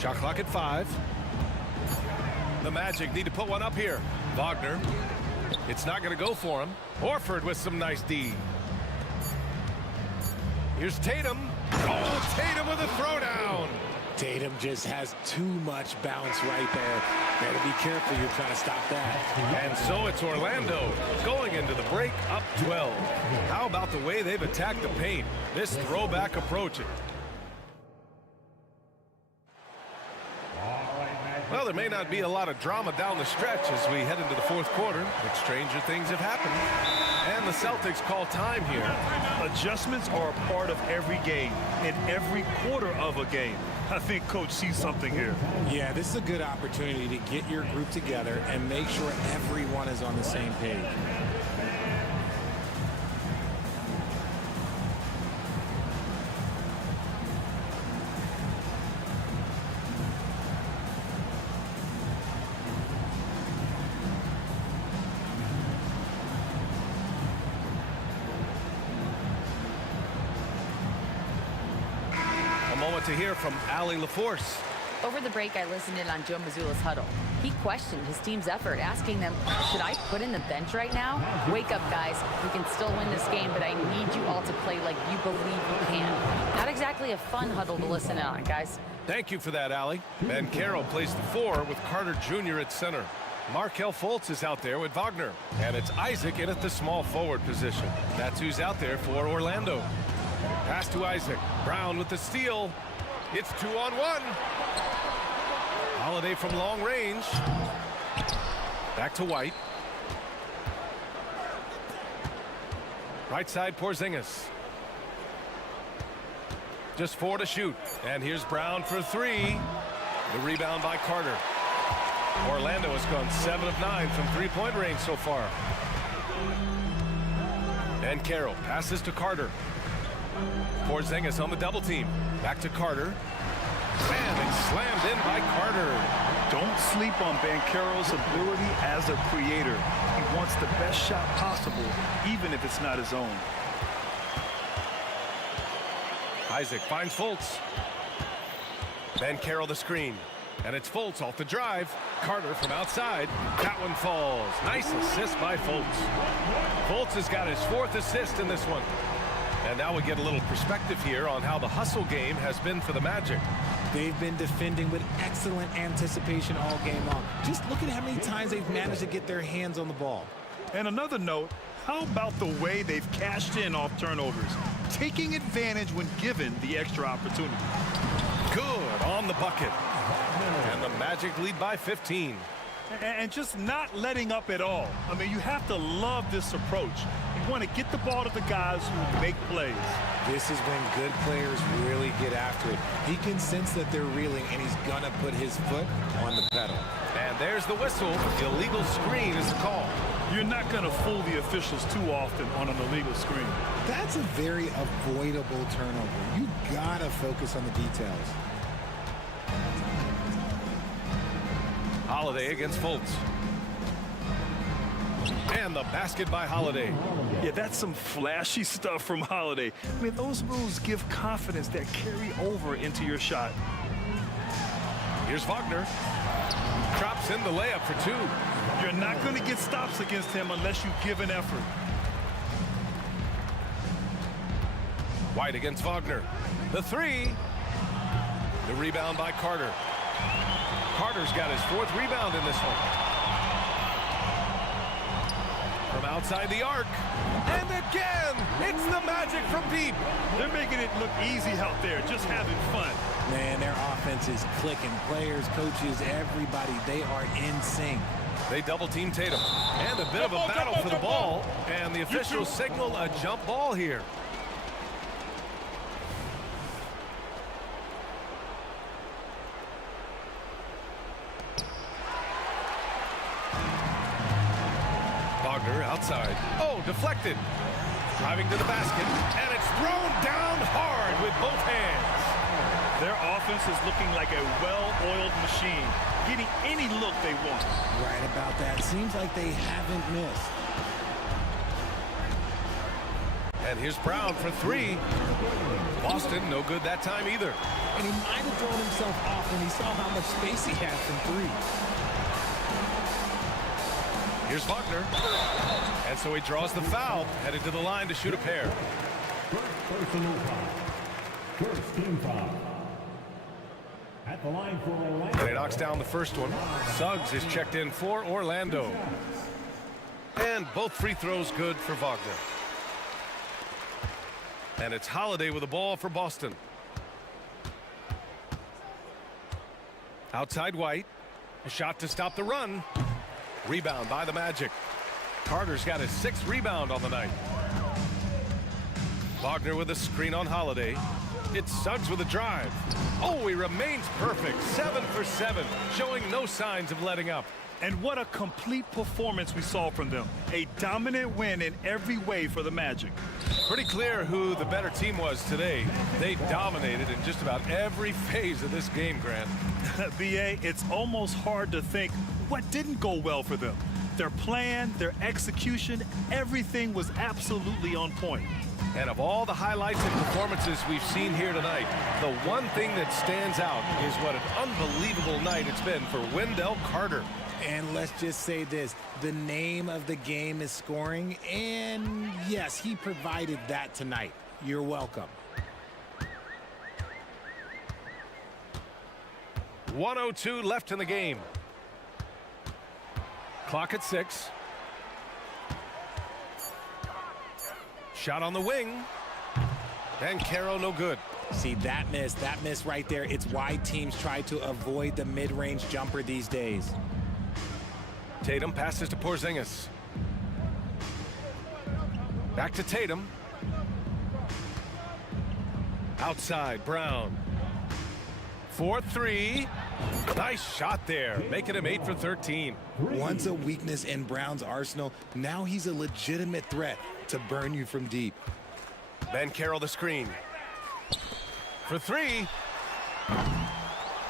Shot clock at 5. The Magic need to put one up here. Wagner. It's not going to go for him. Horford with some nice D. Here's Tatum. Oh, Tatum with a throwdown. Tatum just has too much bounce right there. Better be careful. You're trying to stop that. And so it's Orlando going into the break up 12. How about the way they've attacked the paint? This throwback approach. Well, there may not be a lot of drama down the stretch as we head into the fourth quarter, but stranger things have happened. And the Celtics call time here. Adjustments are a part of every game, in every quarter of a game. I think Coach sees something here. Yeah, this is a good opportunity to get your group together and make sure everyone is on the same page. moment to hear from Allie LaForce. Over the break, I listened in on Joe Mazzulla's huddle. He questioned his team's effort, asking them, should I put in the bench right now? Wake up, guys. We can still win this game, but I need you all to play like you believe you can. Not exactly a fun huddle to listen in on, guys. Thank you for that, Allie. Ben Carroll plays the 4 with Carter Jr. at center. Markelle Fultz is out there with Wagner. And it's Isaac in at the small forward position. That's who's out there for Orlando. Pass to Isaac. Brown with the steal. It's 2-on-1. Holiday from long range. Back to White. Right side, Porzingis. Just 4 to shoot. And here's Brown for 3. The rebound by Carter. Orlando has gone 7 of 9 from three-point range so far. And Carroll passes to Carter. Porzingis on the double team. Back to Carter. And it's slammed in by Carter. Don't sleep on Banchero's ability as a creator. He wants the best shot possible, even if it's not his own. Isaac finds Fultz. Banchero the screen. And it's Fultz off the drive. Carter from outside. That one falls. Nice assist by Fultz. Fultz has got his 4th assist in this one. And now we get a little perspective here on how the hustle game has been for the Magic. They've been defending with excellent anticipation all game long. Just look at how many times they've managed to get their hands on the ball. And another note, how about the way they've cashed in off turnovers, taking advantage when given the extra opportunity. Good on the bucket. And the Magic lead by 15. And just not letting up at all. I mean, you have to love this approach. You want to get the ball to the guys who make plays. This is when good players really get after it. He can sense that they're reeling, and he's going to put his foot on the pedal. And there's the whistle. The illegal screen is the call. You're not going to fool the officials too often on an illegal screen. That's a very avoidable turnover. You got to focus on the details. Holiday against Fultz. And the basket by Holiday. Yeah, that's some flashy stuff from Holiday. I mean, those moves give confidence that carry over into your shot. Here's Wagner. Drops in the layup for 2. You're not going to get stops against him unless you give an effort. White against Wagner. The 3. The rebound by Carter. Carter's got his 4th rebound in this one. From outside the arc. And again, it's the Magic from deep. They're making it look easy out there, just having fun. Man, their offense is clicking. Players, coaches, everybody, they are in sync. They double team Tatum. And a bit of a battle for the ball. And the officials signal a jump ball here. Wagner outside. Oh, deflected. Driving to the basket. And it's thrown down hard with both hands. Their offense is looking like a well-oiled machine, getting any look they want. Right about that. Seems like they haven't missed. And here's Brown for 3. Boston, no good that time either. And he might have thrown himself off when he saw how much space he had from 3. Here's Wagner. And so he draws the foul, headed to the line to shoot a pair. First team foul. At the line for Orlando. And he knocks down the first one. Suggs is checked in for Orlando. And both free throws good for Wagner. And it's Holiday with the ball for Boston. Outside White. A shot to stop the run. Rebound by the Magic. Carter's got his 6th rebound on the night. Wagner with a screen on Holiday. It's Suggs with a drive. Oh, he remains perfect. 7 for 7, showing no signs of letting up. And what a complete performance we saw from them. A dominant win in every way for the Magic. Pretty clear who the better team was today. They dominated in just about every phase of this game, Grant. B.A., it's almost hard to think what didn't go well for them. Their plan, their execution, everything was absolutely on point. And of all the highlights and performances we've seen here tonight, the one thing that stands out is what an unbelievable night it's been for Wendell Carter. And let's just say this, the name of the game is scoring, and yes, he provided that tonight. You're welcome. 1:02 left in the game. Clock at 6. Shot on the wing. And Caro no good. See, that miss right there. It's why teams try to avoid the mid-range jumper these days. Tatum passes to Porzingis. Back to Tatum. Outside, Brown. 4-3. Nice shot there, making him 8 for 13. Once a weakness in Brown's arsenal, now he's a legitimate threat to burn you from deep. Ben Carroll the screen. For 3.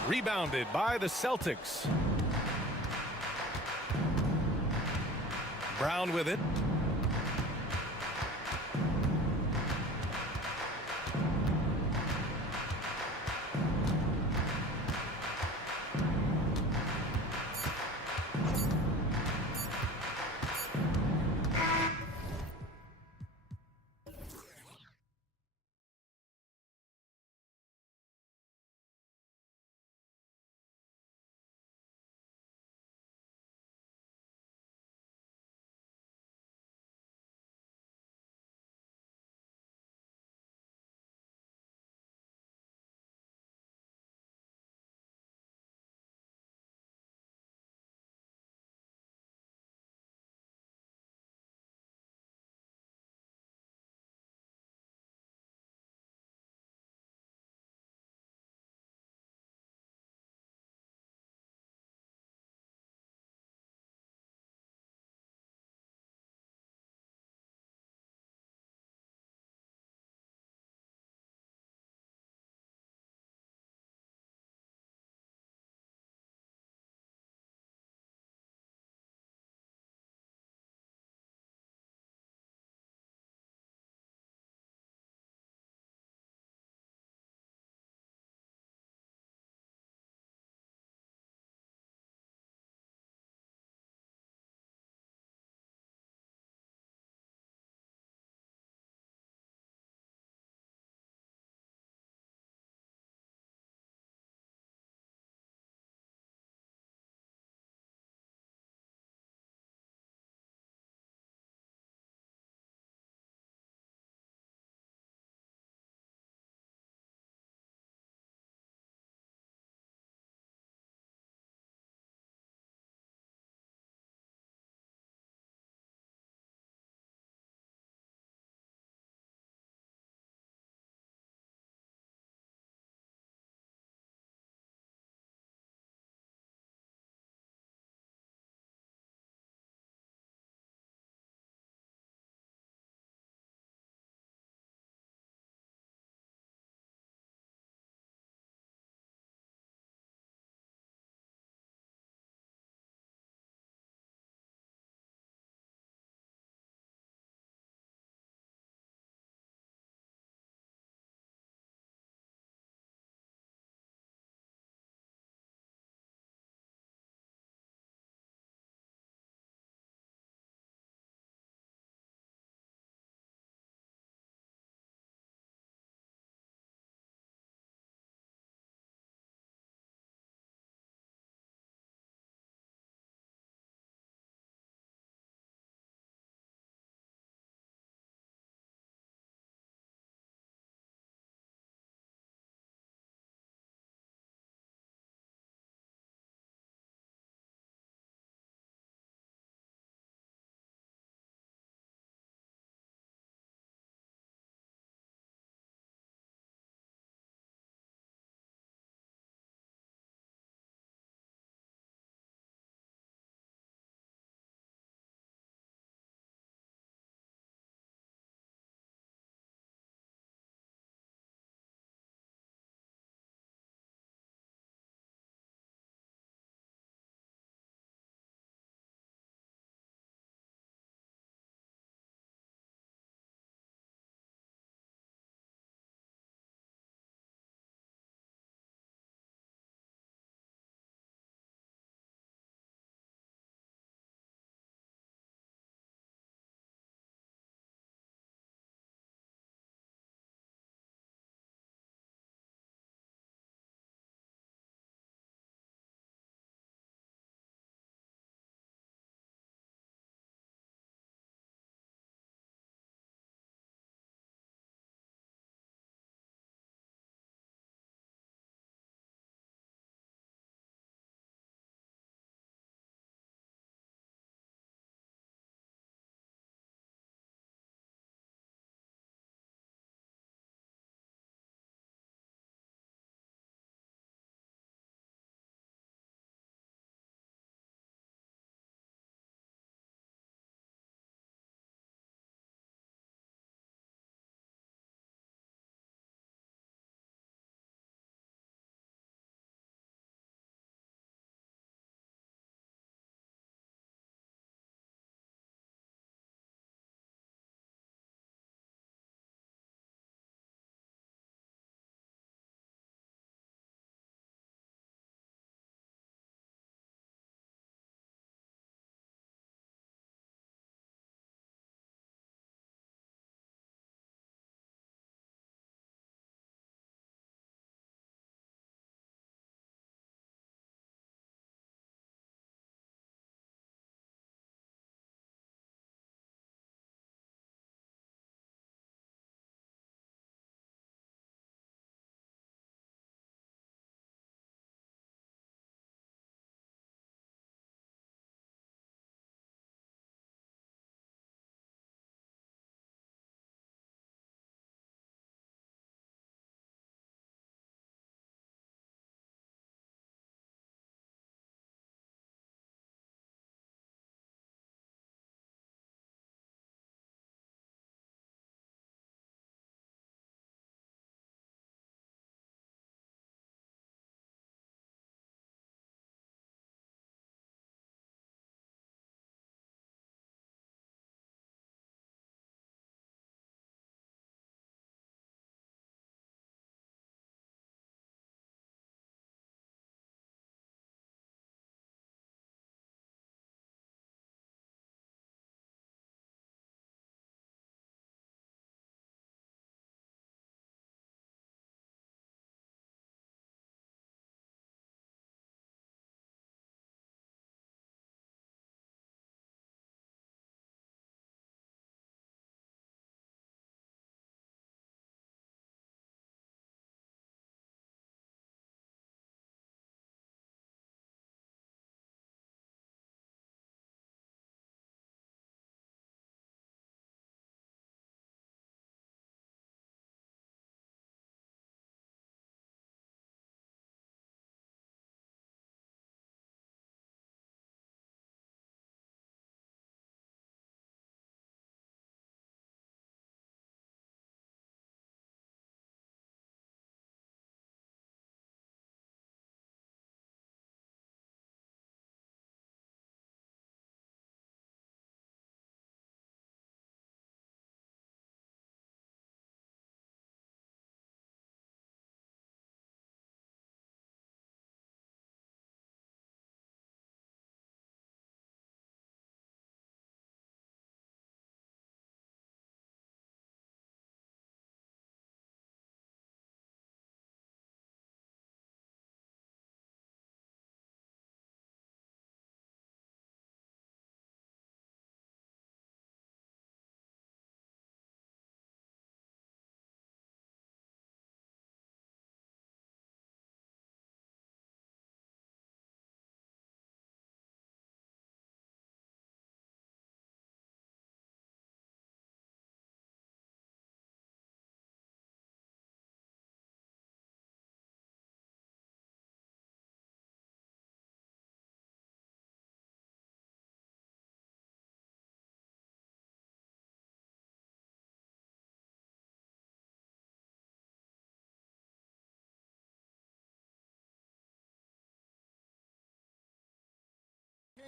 Rebounded by the Celtics. Brown with it.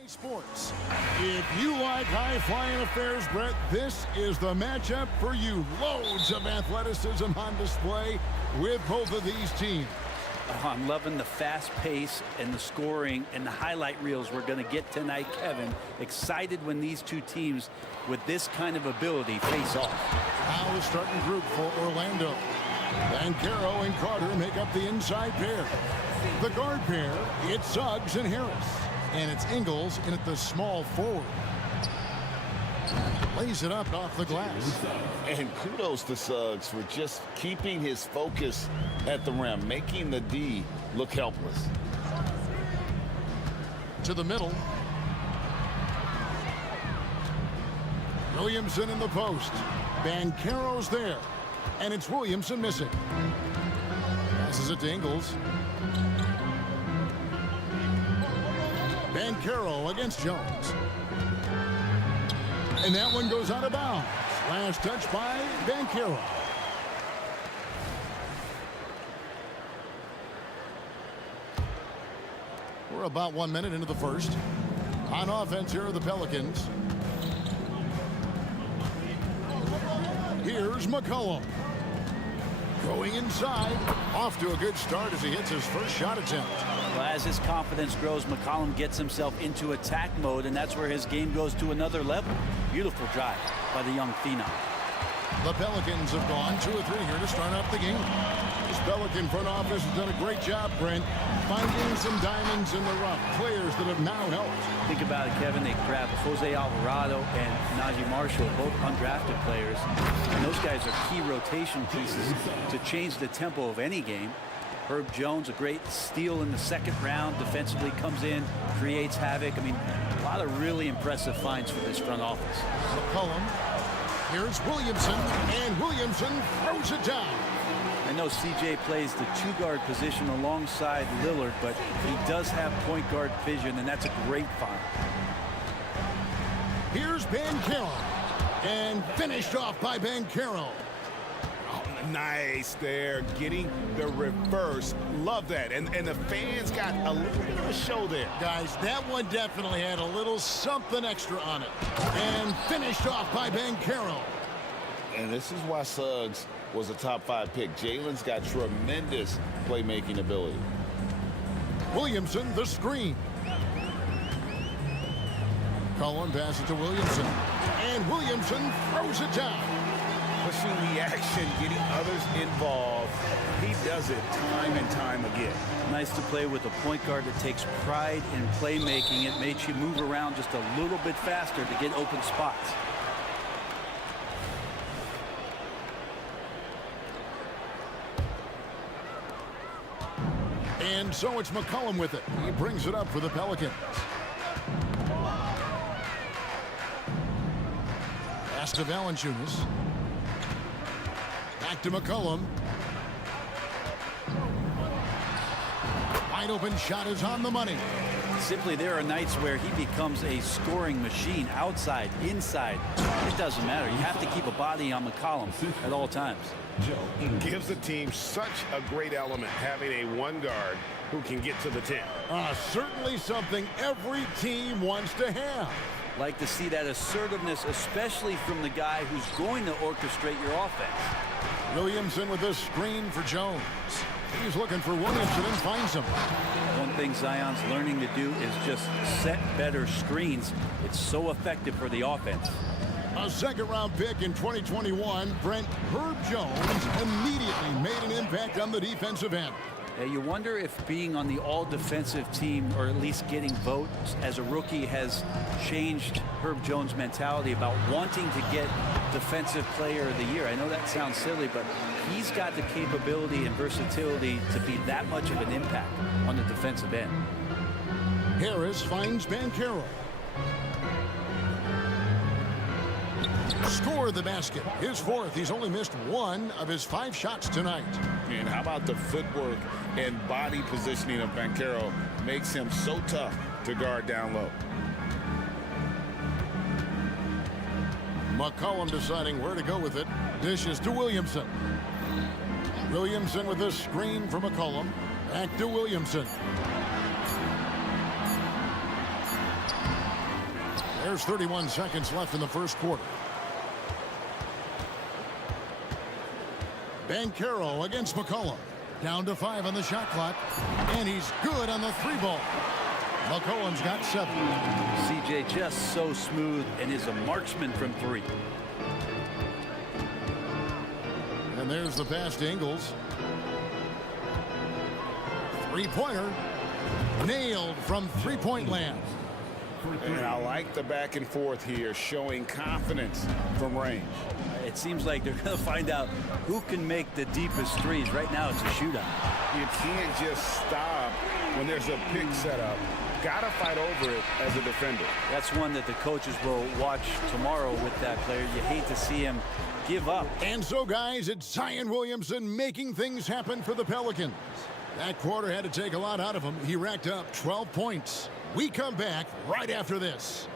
Sports. If you like high-flying affairs, Brett, this is the matchup for you. Loads of athleticism on display with both of these teams. Oh, I'm loving the fast pace and the scoring and the highlight reels we're going to get tonight, Kevin. Excited when these two teams with this kind of ability face off. Now the starting group for Orlando. Banchero and Carter make up the inside pair. The guard pair, it's Suggs and Harris. And it's Ingles in at the small forward. Lays it up off the glass. And kudos to Suggs for just keeping his focus at the rim, making the D look helpless. To the middle. Williamson in the post. Banchero's there. And it's Williamson missing. Passes it to Ingles. Banchero against Jones. And that one goes out of bounds. Last touch by Banchero. We're about 1 minute into the first. On offense here are the Pelicans. Here's McCollum. Going inside. Off to a good start as he hits his first shot attempt. Well, as his confidence grows, McCollum gets himself into attack mode, and that's where his game goes to another level. Beautiful drive by the young phenom. The Pelicans have gone 2 or 3 here to start out the game. This Pelican front office has done a great job, Brent, finding some diamonds in the rough. Players that have now helped. Think about it, Kevin. They grabbed Jose Alvarado and Najee Marshall, both undrafted players. And those guys are key rotation pieces to change the tempo of any game. Herb Jones, a great steal in the second round. Defensively comes in, creates havoc. I mean, a lot of really impressive finds for this front office. McCollum. Here's Williamson, and Williamson throws it down. I know CJ plays the two-guard position alongside Lillard, but he does have point guard vision, and that's a great find. Here's Banchero, and finished off by Banchero. Oh, nice there, getting the reverse. Love that. And the fans got a little bit of a show there. Guys, that one definitely had a little something extra on it. And finished off by Banchero. And this is why Suggs was a top 5 pick. Jalen's got tremendous playmaking ability. Williamson, the screen. Cullen passes to Williamson. And Williamson throws it down. Pushing the action, getting others involved. He does it time and time again. Nice to play with a point guard that takes pride in playmaking. It makes you move around just a little bit faster to get open spots. And so it's McCollum with it. He brings it up for the Pelicans. Pass to Valanciunas. Back to McCollum. Wide open shot is on the money. Simply, there are nights where he becomes a scoring machine, outside, inside. It doesn't matter. You have to keep a body on McCollum at all times. Gives the team such a great element having a one guard who can get to the 10. Certainly something every team wants to have. Like to see that assertiveness, especially from the guy who's going to orchestrate your offense. Williamson with this screen for Jones. He's looking for Williamson and finds him. One thing Zion's learning to do is just set better screens. It's so effective for the offense. A second-round pick in 2021, Brent Herb Jones immediately made an impact on the defensive end. You wonder if being on the all-defensive team, or at least getting votes as a rookie, has changed Herb Jones' mentality about wanting to get Defensive Player of the Year. I know that sounds silly, but he's got the capability and versatility to be that much of an impact on the defensive end. Harris finds Banchero. Score the basket. His fourth. He's only missed 1 of his 5 shots tonight. And how about the footwork and body positioning of Banchero makes him so tough to guard down low. McCollum deciding where to go with it. Dishes to Williamson. Williamson with this screen from McCollum. Back to Williamson. There's 31 seconds left in the first quarter. Banchero against McCollum. Down to 5 on the shot clock. And he's good on the 3-ball. McCollum's got 7. CJ just so smooth and is a marksman from 3. And there's the pass to Ingles. 3-pointer. Nailed from 3-point land. And I like the back and forth here, showing confidence from range. It seems like they're going to find out who can make the deepest threes. Right now it's a shootout. You can't just stop when there's a pick set up. Got to fight over it as a defender. That's one that the coaches will watch tomorrow with that player. You hate to see him give up. And so, guys, it's Zion Williamson making things happen for the Pelicans. That quarter had to take a lot out of him. He racked up 12 points. We come back right after this.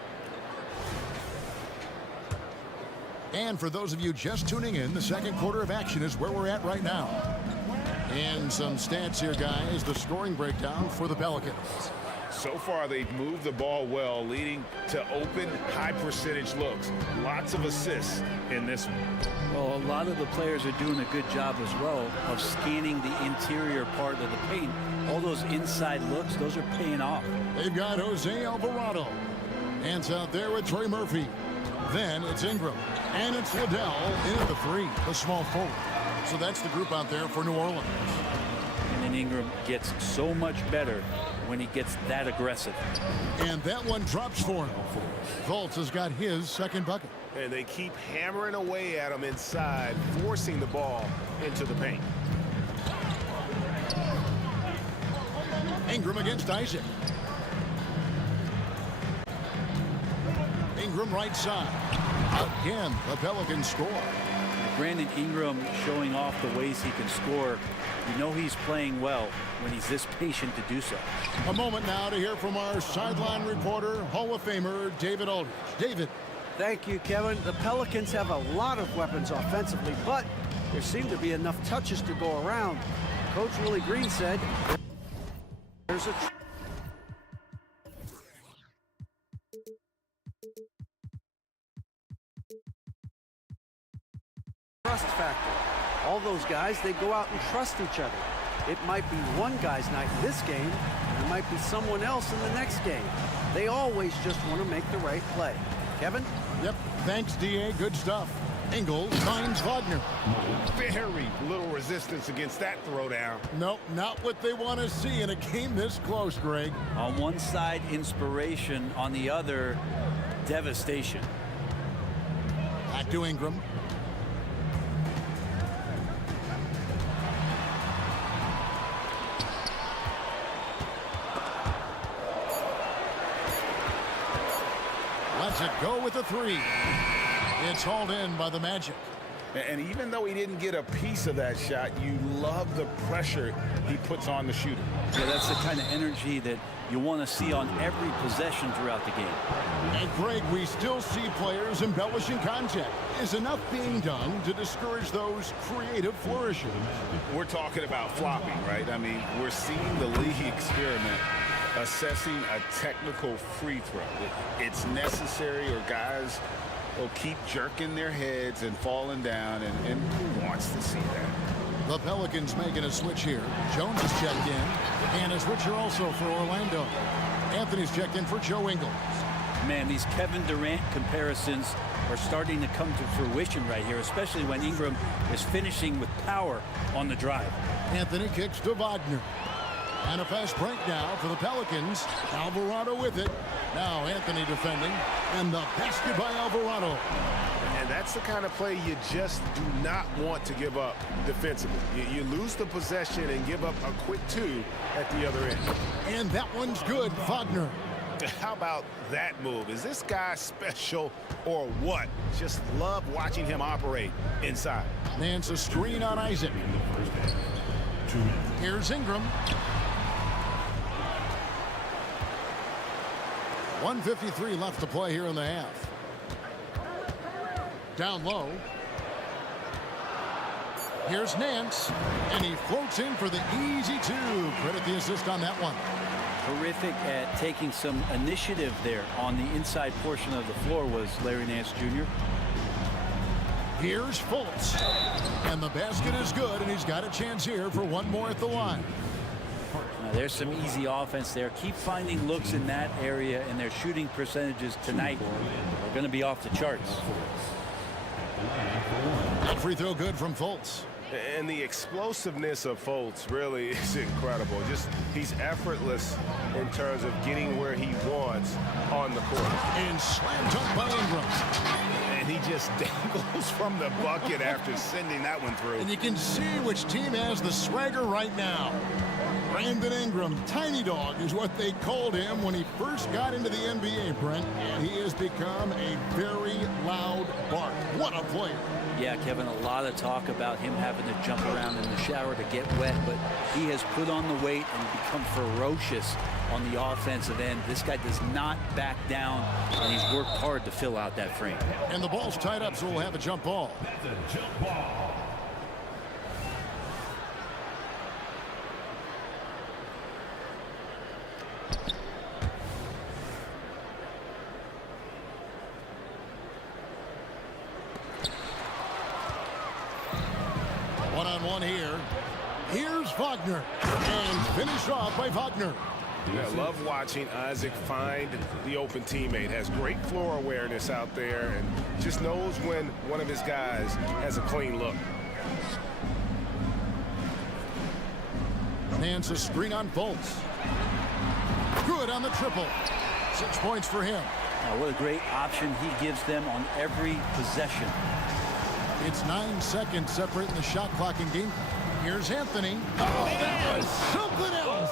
And for those of you just tuning in, the second quarter of action is where we're at right now. And some stats here, guys. The scoring breakdown for the Pelicans. So far, they've moved the ball well, leading to open, high-percentage looks. Lots of assists in this one. Well, a lot of the players are doing a good job as well of scanning the interior part of the paint. All those inside looks, those are paying off. They've got Jose Alvarado. Hands out there with Trey Murphy. Then it's Ingram. And it's Liddell in at the 3, the small forward. So that's the group out there for New Orleans. And then Ingram gets so much better when he gets that aggressive. And that one drops for him. Fultz has got his second bucket. And they keep hammering away at him inside, forcing the ball into the paint. Ingram against Isaac. Ingram right side. Again, the Pelicans score. Brandon Ingram showing off the ways he can score. You know he's playing well when he's this patient to do so. A moment now to hear from our sideline reporter, Hall of Famer David Aldridge. David. Thank you, Kevin. The Pelicans have a lot of weapons offensively, but there seem to be enough touches to go around. Coach Willie Green said there's a trust factor. All those guys, they go out and trust each other. It might be one guy's night in this game, and it might be someone else in the next game. They always just want to make the right play. Kevin? Yep, thanks, D.A. Good stuff. Ingles finds Wagner. Very little resistance against that throwdown. Nope, not what they want to see in a game this close, Greg. On one side, inspiration. On the other, devastation. Back to Ingram. Lets it go with the 3. It's hauled in by the Magic. And even though he didn't get a piece of that shot, you love the pressure he puts on the shooter. Yeah, that's the kind of energy that you want to see on every possession throughout the game. And Greg, we still see players embellishing contact. Is enough being done to discourage those creative flourishes? We're talking about flopping, right? I mean, we're seeing the league experiment assessing a technical free throw. It's necessary, or guys will keep jerking their heads and falling down, and who wants to see that? The Pelicans making a switch here. Jones is checked in, and a switcher also for Orlando. Anthony's checked in for Joe Ingles. Man, these Kevin Durant comparisons are starting to come to fruition right here, especially when Ingram is finishing with power on the drive. Anthony kicks to Wagner. And a fast break now for the Pelicans. Alvarado with it. Now Anthony defending. And the basket by Alvarado. And that's the kind of play you just do not want to give up defensively. You lose the possession and give up a quick 2 at the other end. And that one's good. Wagner. How about that move? Is this guy special or what? Just love watching him operate inside. Lands a screen on Isaac. Here's Ingram. 1:53 left to play here in the half. Down low. Here's Nance. And he floats in for the easy 2. Credit the assist on that one. Terrific at taking some initiative there on the inside portion of the floor was Larry Nance Jr. Here's Fultz. And the basket is good, and he's got a chance here for one more at the line. There's some easy offense there. Keep finding looks in that area, and their shooting percentages tonight are going to be off the charts. Free throw good from Fultz. And the explosiveness of Fultz really is incredible. Just he's effortless in terms of getting where he wants on the court. And slam dunk by Ingram. And he just dangles from the bucket after sending that one through. And you can see which team has the swagger right now. Brandon Ingram, Tiny Dog is what they called him when he first got into the NBA, Brent. And he has become a very loud bark. What a player. Yeah, Kevin, a lot of talk about him having to jump around in the shower to get wet, but he has put on the weight and become ferocious on the offensive end. This guy does not back down, and he's worked hard to fill out that frame. And the ball's tied up, so we'll have a jump ball. One-on-one here. Here's Wagner. And finished off by Wagner. I love watching Isaac find the open teammate. Has great floor awareness out there and just knows when one of his guys has a clean look. Nance a screen on Fultz. Good on the triple. 6 points for him. Now, what a great option he gives them on every possession. It's 9 seconds separating the shot clock and game. Here's Anthony. Oh, that was something else.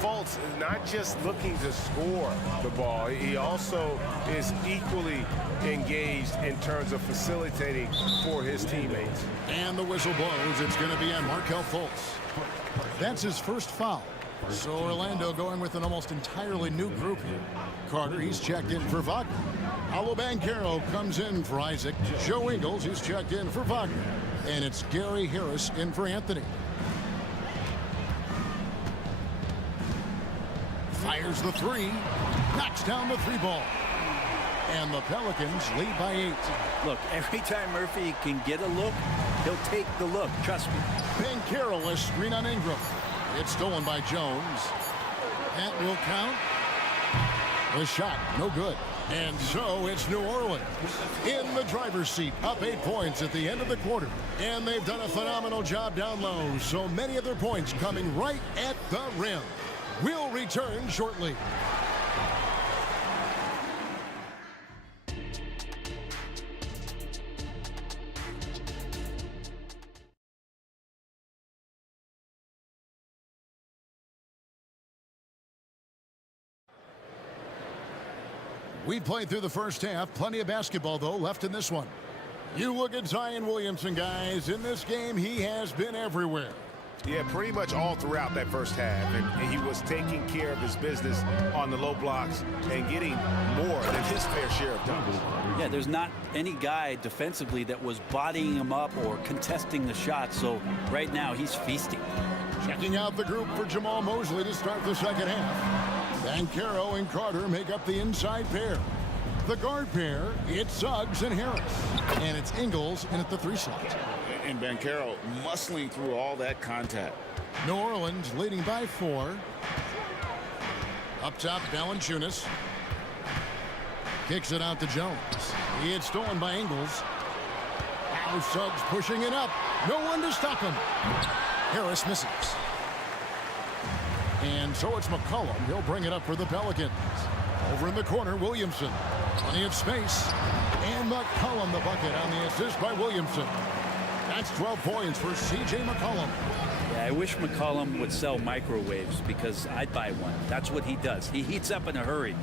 Fultz is not just looking to score the ball. He also is equally engaged in terms of facilitating for his teammates. And the whistle blows. It's going to be on Markelle Fultz. That's his first foul. So Orlando going with an almost entirely new group here. Carter, he's checked in for Wagner. Paolo Banchero comes in for Isaac. Joe Ingles, he's checked in for Wagner. And it's Gary Harris in for Anthony. Fires the three. Knocks down the three ball. And the Pelicans lead by 8. Look, every time Murphy can get a look, he'll take the look. Trust me. Banchero a screen on Ingram. It's stolen by Jones. That will count. The shot, no good. And so it's New Orleans in the driver's seat, up 8 points at the end of the quarter. And they've done a phenomenal job down low. So many of their points coming right at the rim. We'll return shortly. We played through the first half. Plenty of basketball, though, left in this one. You look at Zion Williamson, guys. In this game, he has been everywhere. Yeah, pretty much all throughout that first half. And he was taking care of his business on the low blocks and getting more than his fair share of dunks. Yeah, there's not any guy defensively that was bodying him up or contesting the shot. So right now, he's feasting. Checking out the group for Jamal Mosley to start the second half. Banchero and Carter make up the inside pair. The guard pair, it's Suggs and Harris. And it's Ingles in at the 3 slot. And Banchero muscling through all that contact. New Orleans leading by 4. Up top, Valanciunas. Kicks it out to Jones. It's stolen by Ingles. Now Suggs pushing it up. No one to stop him. Harris misses. And so it's McCollum. He'll bring it up for the Pelicans. Over in the corner, Williamson. Plenty of space. And McCollum the bucket on the assist by Williamson. That's 12 points for C.J. McCollum. Yeah, I wish McCollum would sell microwaves because I'd buy one. That's what he does. He heats up in a hurry.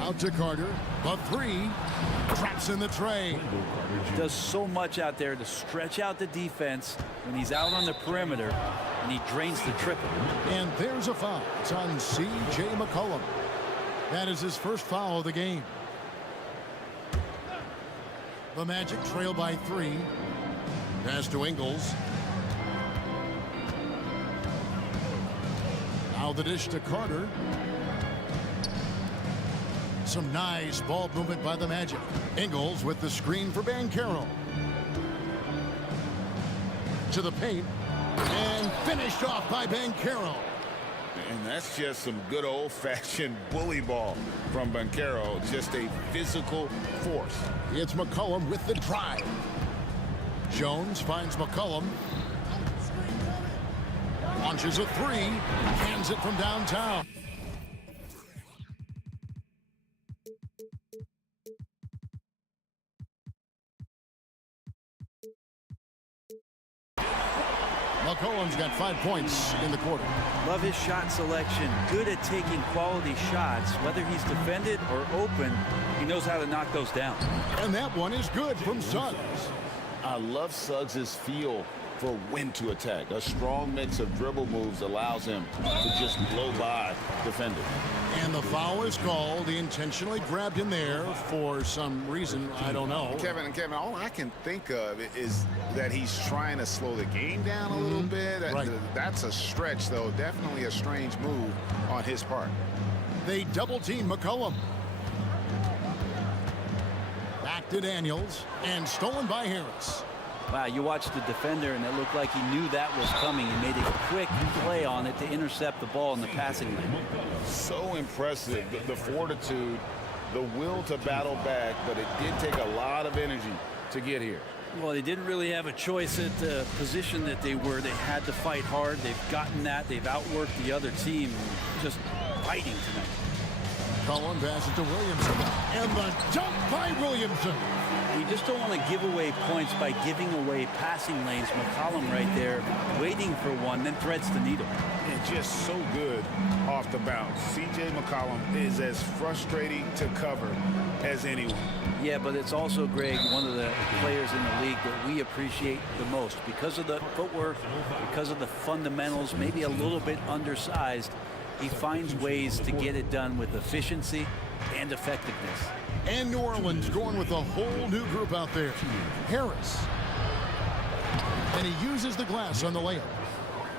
Out to Carter. The 3. Traps in the tray. He does so much out there to stretch out the defense when he's out on the perimeter, and he drains the triple. And there's a foul. It's on C.J. McCollum. That is his first foul of the game. The Magic trail by 3. Pass to Ingles. Now Now the dish to Carter. Some nice ball movement by the Magic. Ingles with the screen for Banchero. To the paint. And finished off by Banchero. And that's just some good old-fashioned bully ball from Banchero. Just a physical force. It's McCollum with the drive. Jones finds McCollum. Launches a three. Hands it from downtown. McCollum's got 5 points in the quarter. Love his shot selection. Good at taking quality shots. Whether he's defended or open, he knows how to knock those down. And that one is good from Suggs. I love Suggs' feel for when to attack. A strong mix of dribble moves allows him to just blow by defenders. And the foul is called. He intentionally grabbed him there for some reason. I don't know. Kevin, all I can think of is that he's trying to slow the game down a little bit. Right. That's a stretch, though. Definitely a strange move on his part. They double team McCollum. Back to Daniels. And stolen by Harris. Wow, you watched the defender, and it looked like he knew that was coming. He made a quick play on it to intercept the ball in the passing lane. So impressive, the fortitude, the will to battle back, but it did take a lot of energy to get here. Well, they didn't really have a choice at the position that they were. They had to fight hard. They've gotten that. They've outworked the other team. Just fighting tonight. Cullen passes to Williamson. And the dunk by Williamson. You just don't want to give away points by giving away passing lanes. McCollum right there waiting for one, then threads the needle. And just so good off the bounce. C.J. McCollum is as frustrating to cover as anyone. Yeah, but it's also, Greg, one of the players in the league that we appreciate the most. Because of the footwork, because of the fundamentals, maybe a little bit undersized, he finds ways to get it done with efficiency and effectiveness. And New Orleans going with a whole new group out there. Harris. And he uses the glass on the layup.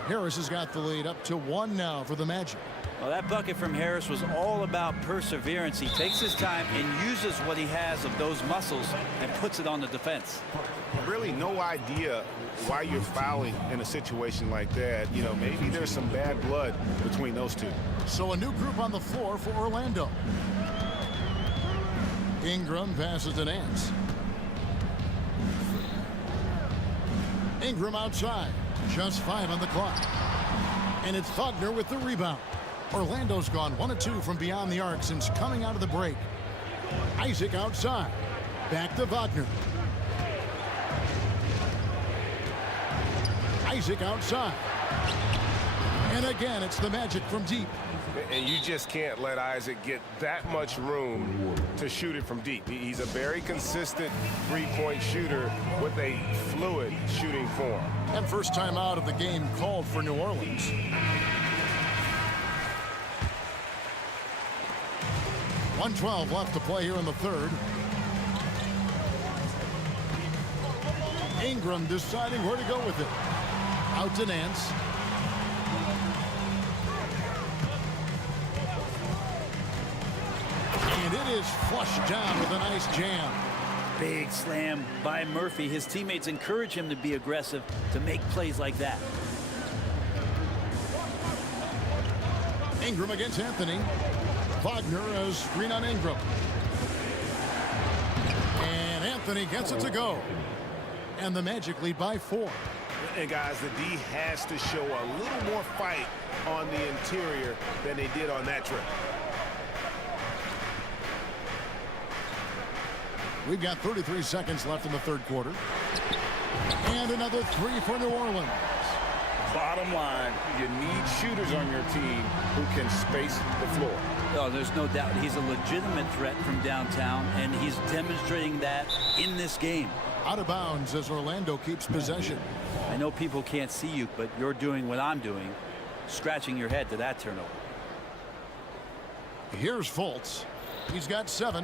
Harris has got the lead up to 1 now for the Magic. Well, that bucket from Harris was all about perseverance. He takes his time and uses what he has of those muscles and puts it on the defense. Really no idea why you're fouling in a situation like that. You know, maybe there's some bad blood between those two. So a new group on the floor for Orlando. Ingram passes to Nance. Ingram outside. Just 5 on the clock. And it's Wagner with the rebound. Orlando's gone 1 of 2 from beyond the arc since coming out of the break. Isaac outside. Back to Wagner. Isaac outside. And again, it's the Magic from deep. And you just can't let Isaac get that much room to shoot it from deep. He's a very consistent three-point shooter with a fluid shooting form. And first time out of the game called for New Orleans. .112 left to play here in the third. Ingram deciding where to go with it. Out to Nance. And it is flushed down with a nice jam. Big slam by Murphy. His teammates encourage him to be aggressive, to make plays like that. Ingram against Anthony. Wagner a screen on Ingram. And Anthony gets it to go. And the Magic lead by 4. And guys, the D has to show a little more fight on the interior than they did on that trip. We've got 33 seconds left in the third quarter. And another 3 for New Orleans. Bottom line, you need shooters on your team who can space the floor. Oh, there's no doubt he's a legitimate threat from downtown, and he's demonstrating that in this game. Out of bounds as Orlando keeps possession. I know people can't see you, but you're doing what I'm doing, scratching your head to that turnover. Here's Fultz. He's got 7.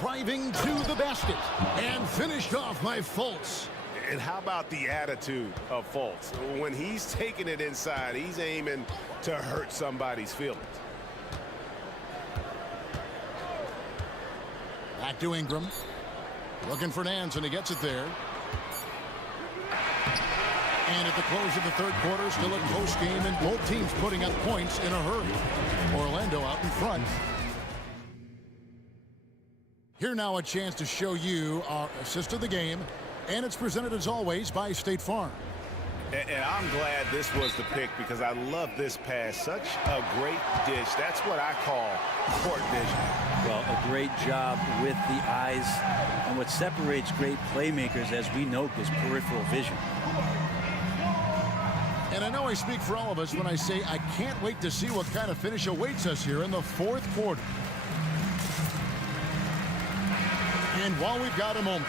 Driving to the basket and finished off by Fultz. And how about the attitude of Fultz? When he's taking it inside, he's aiming to hurt somebody's feelings. Back to Ingram. Looking for Nance, and he gets it there. And at the close of the third quarter, still a close game, and both teams putting up points in a hurry. Orlando out in front. Here now a chance to show you our assist of the game, and it's presented as always by State Farm. And I'm glad this was the pick because I love this pass. Such a great dish. That's what I call court vision. Well, a great job with the eyes. And what separates great playmakers, as we know, is peripheral vision. And I know I speak for all of us when I say I can't wait to see what kind of finish awaits us here in the fourth quarter. And while we've got a moment,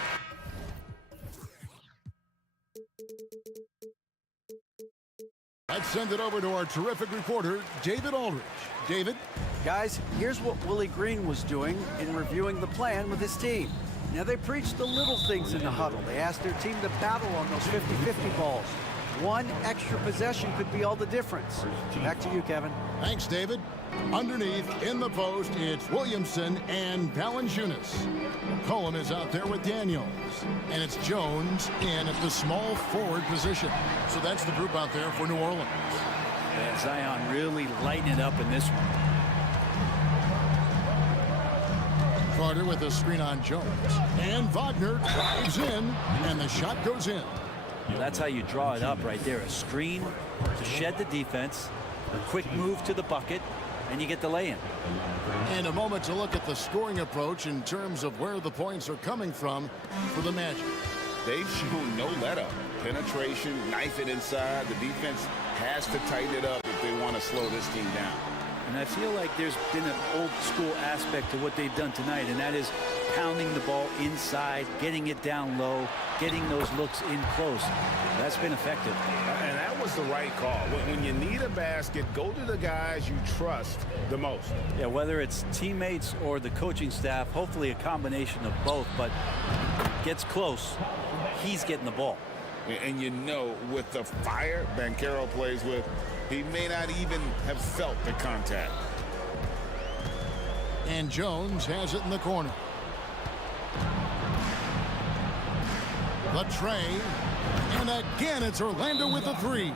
let's send it over to our terrific reporter, David Aldridge. David? Guys, here's what Willie Green was doing in reviewing the plan with his team. Now, they preached the little things in the huddle. They asked their team to battle on those 50-50 balls. One extra possession could be all the difference. Back to you, Kevin. Thanks, David. Underneath, in the post, it's Williamson and Valanciunas. McCollum is out there with Daniels. And it's Jones in at the small forward position. So that's the group out there for New Orleans. And Zion really lighting it up in this one. Carter with a screen on Jones. And Wagner drives in, and the shot goes in. That's how you draw it up right there. A screen to shed the defense, a quick move to the bucket, and you get the lay-in. And a moment to look at the scoring approach in terms of where the points are coming from for the Magic. They've shown no let-up. Penetration, knife it inside. The defense has to tighten it up if they want to slow this team down. And I feel like there's been an old-school aspect to what they've done tonight, and that is pounding the ball inside, getting it down low, getting those looks in close. That's been effective. And that was the right call. When you need a basket, go to the guys you trust the most. Yeah, whether it's teammates or the coaching staff, hopefully a combination of both, but gets close, he's getting the ball. And you know, with the fire Banchero plays with, he may not even have felt the contact. And Jones has it in the corner. The tray. And again, it's Orlando with a three.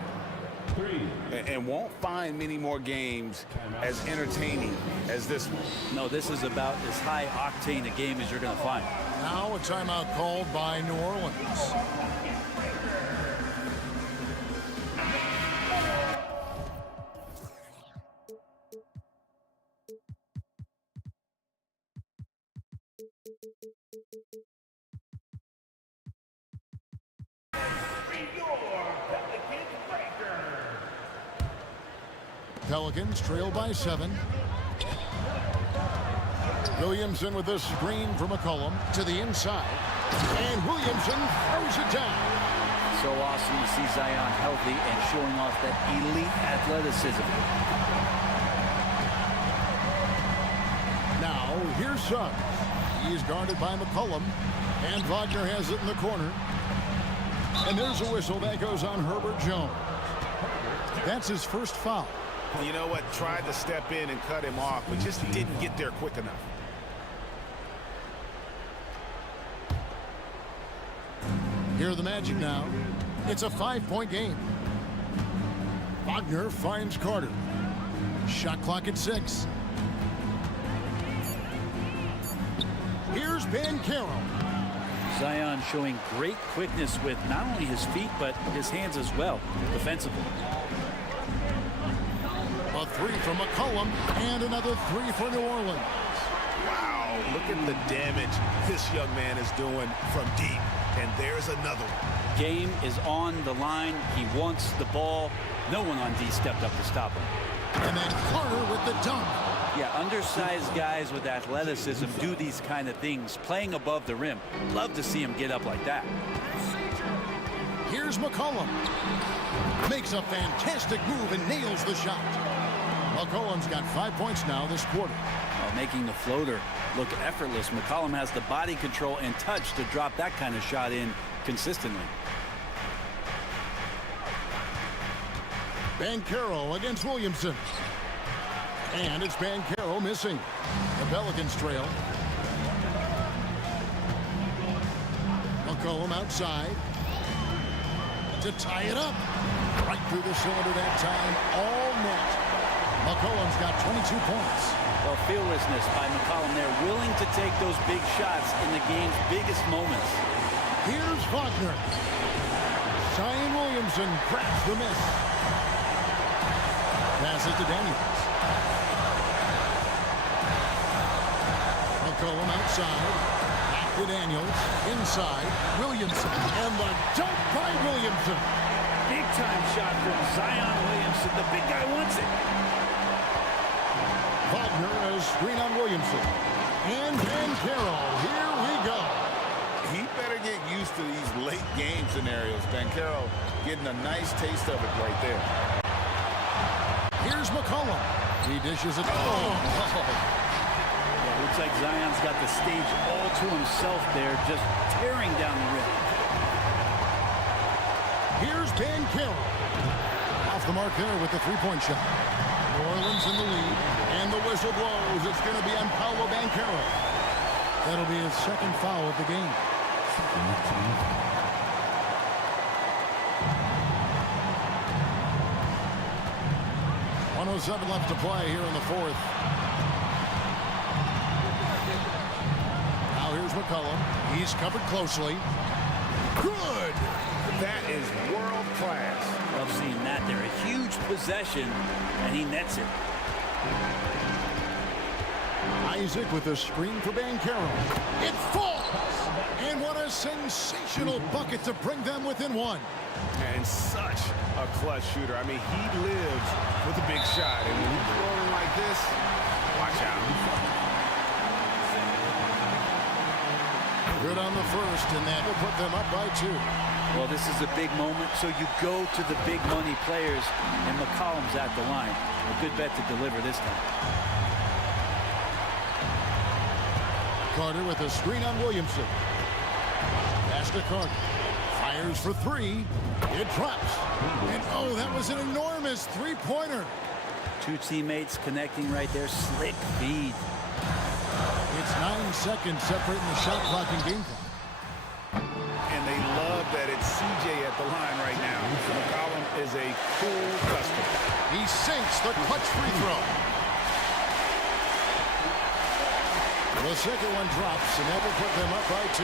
And won't find many more games as entertaining as this one. No, this is about as high octane a game as you're going to find. Now a timeout called by New Orleans. Pelicans trail by 7. Williamson with this screen from McCollum to the inside. And Williamson throws it down. So awesome to see Zion healthy and showing off that elite athleticism. Now, here's Suggs. He's guarded by McCollum. And Wagner has it in the corner. And there's a whistle that goes on Herbert Jones. That's his first foul. You know what? Tried to step in and cut him off, but just didn't get there quick enough. Here are the Magic now. It's a 5-point game. Wagner finds Carter. Shot clock at 6. Here's Banchero. Zion showing great quickness with not only his feet, but his hands as well, defensively. A three from McCollum, and another three for New Orleans. Wow, look at the damage this young man is doing from deep. And there's another one. Game is on the line. He wants the ball. No one on D stepped up to stop him. And then Carter with the dunk. Yeah, undersized guys with athleticism do these kind of things, playing above the rim. Love to see him get up like that. Here's McCollum. Makes a fantastic move and nails the shot. McCollum's got 5 points now this quarter. Making the floater look effortless. McCollum has the body control and touch to drop that kind of shot in consistently. Banchero against Williamson. And it's Banchero missing. The Pelicans trail. McCollum outside to tie it up. Right through the cylinder that time, all net. McCollum's got 22 points. Well, fearlessness by McCollum there, willing to take those big shots in the game's biggest moments. Here's Faulkner. Zion Williamson grabs the miss. Passes to Daniels. McCollum outside. Back to Daniels. Inside. Williamson. And the dunk by Williamson. Big time shot from Zion Williamson. The big guy wants it. Wagner a screen on Williamson. And Banchero. Here we go. He better get used to these late game scenarios. Banchero getting a nice taste of it right there. Here's McCollum. He dishes it. Yeah, looks like Zion's got the stage all to himself there, just tearing down the rim. Here's Banchero. Off the mark there with the three-point shot. New Orleans in the lead, and the whistle blows. It's going to be on Paolo Banchero. That'll be his second foul of the game. 1:07 left to play here in the fourth. Now here's McCollum. He's covered closely. Good! That is world class. Love seeing that there. A huge possession, and he nets it. Isaac with a screen for Banchero. It falls! And what a sensational bucket to bring them within one. And such a clutch shooter. I mean, he lives with a big shot. And when he's rolling like this, watch out. Good on the first, and that will put them up by 2. Well, this is a big moment, so you go to the big money players, and McCollum's at the line. A good bet to deliver this time. Carter with a screen on Williamson. Pass to Carter. Fires for 3. It drops. And oh, that was an enormous three-pointer. Two teammates connecting right there. Slick feed. It's 9 seconds separating the shot clock and game clock. And they love that it's CJ at the line right now. McCollum is a cool customer. He sinks the clutch free throw. The second one drops, and that will put them up by 2.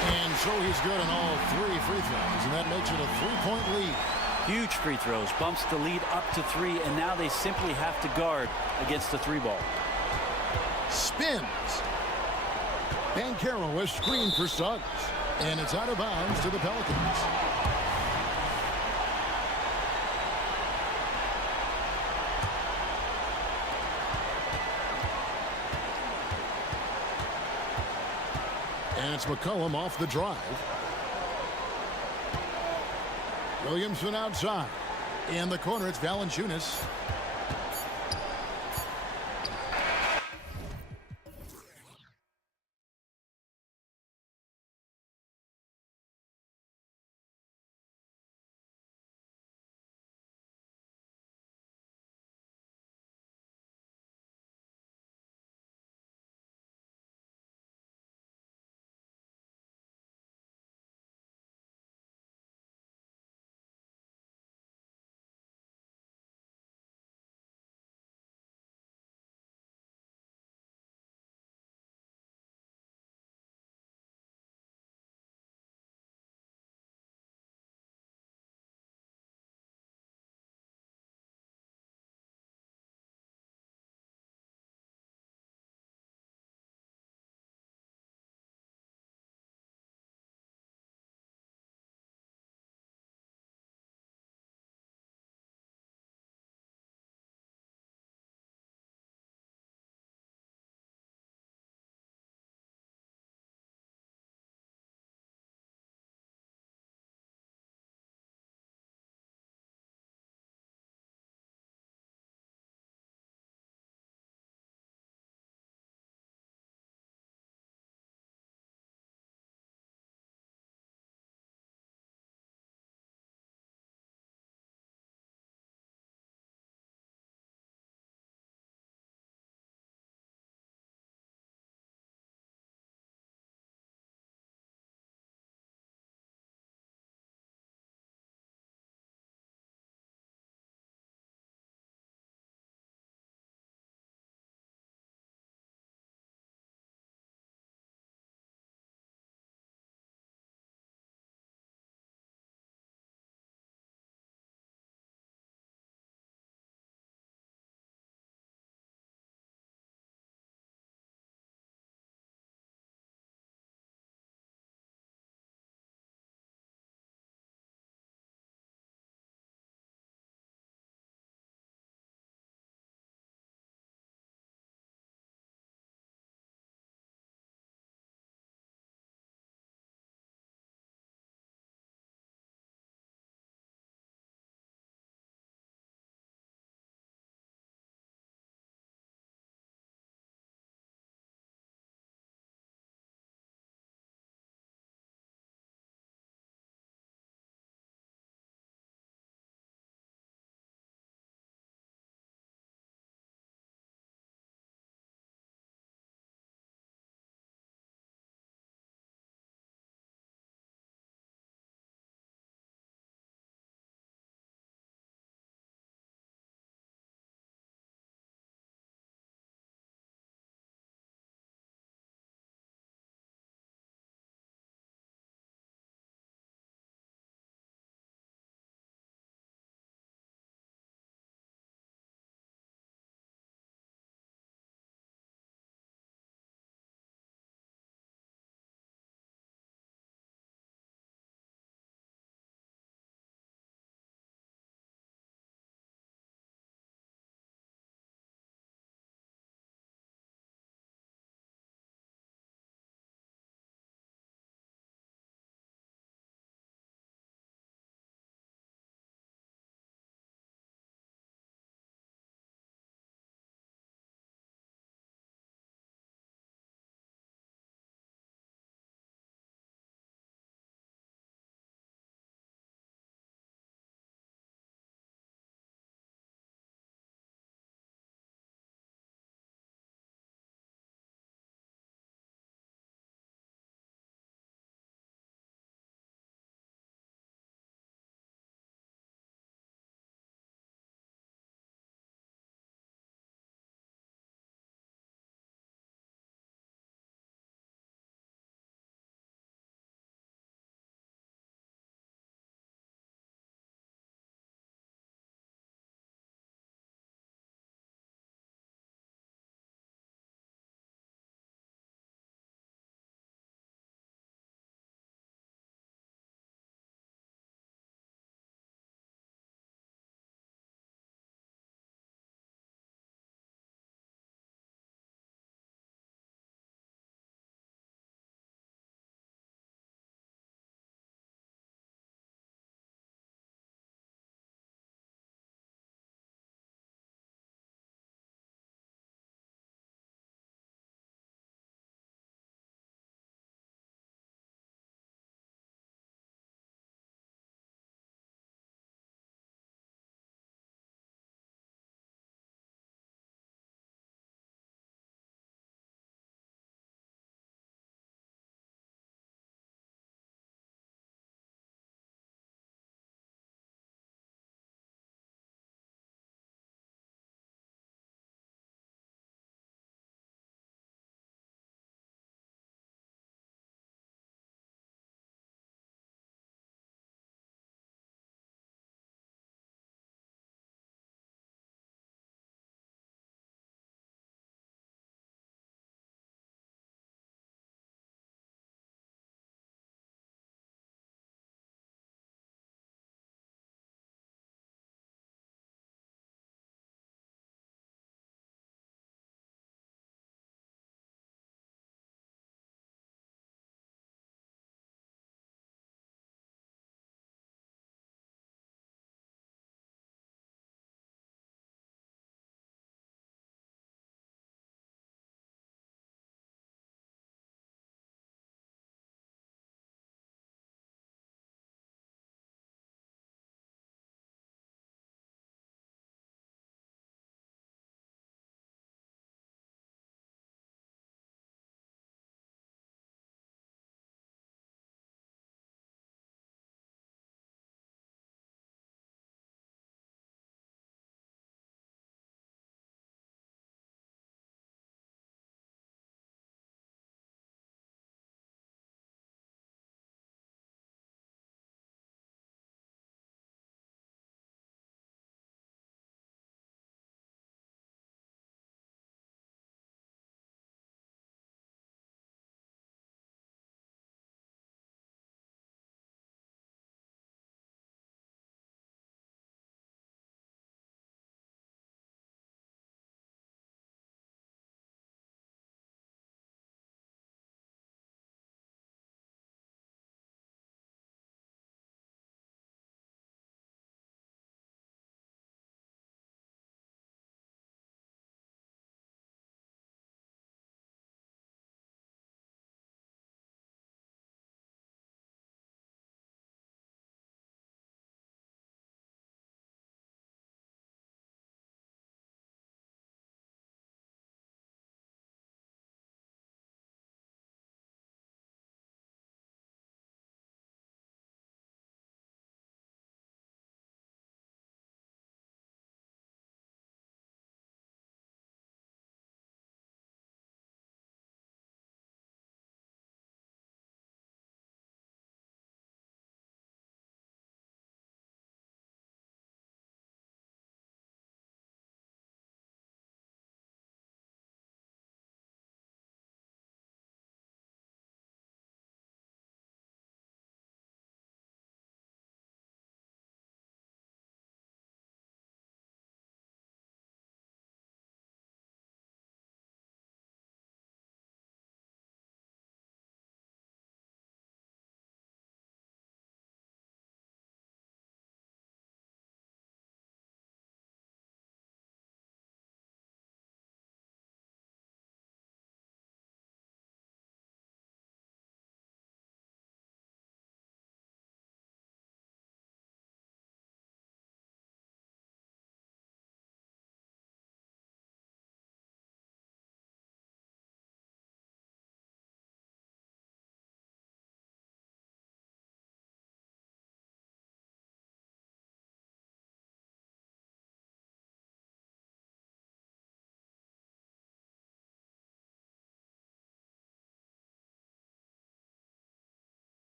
And so he's good on all 3 free throws, and that makes it a 3-point lead. Huge free throws, bumps the lead up to 3, and now they simply have to guard against the 3-ball. Spins. Banchero a screen for Suggs, and it's out of bounds to the Pelicans. And it's McCollum off the drive. Williamson outside. In the corner, it's Valanciunas.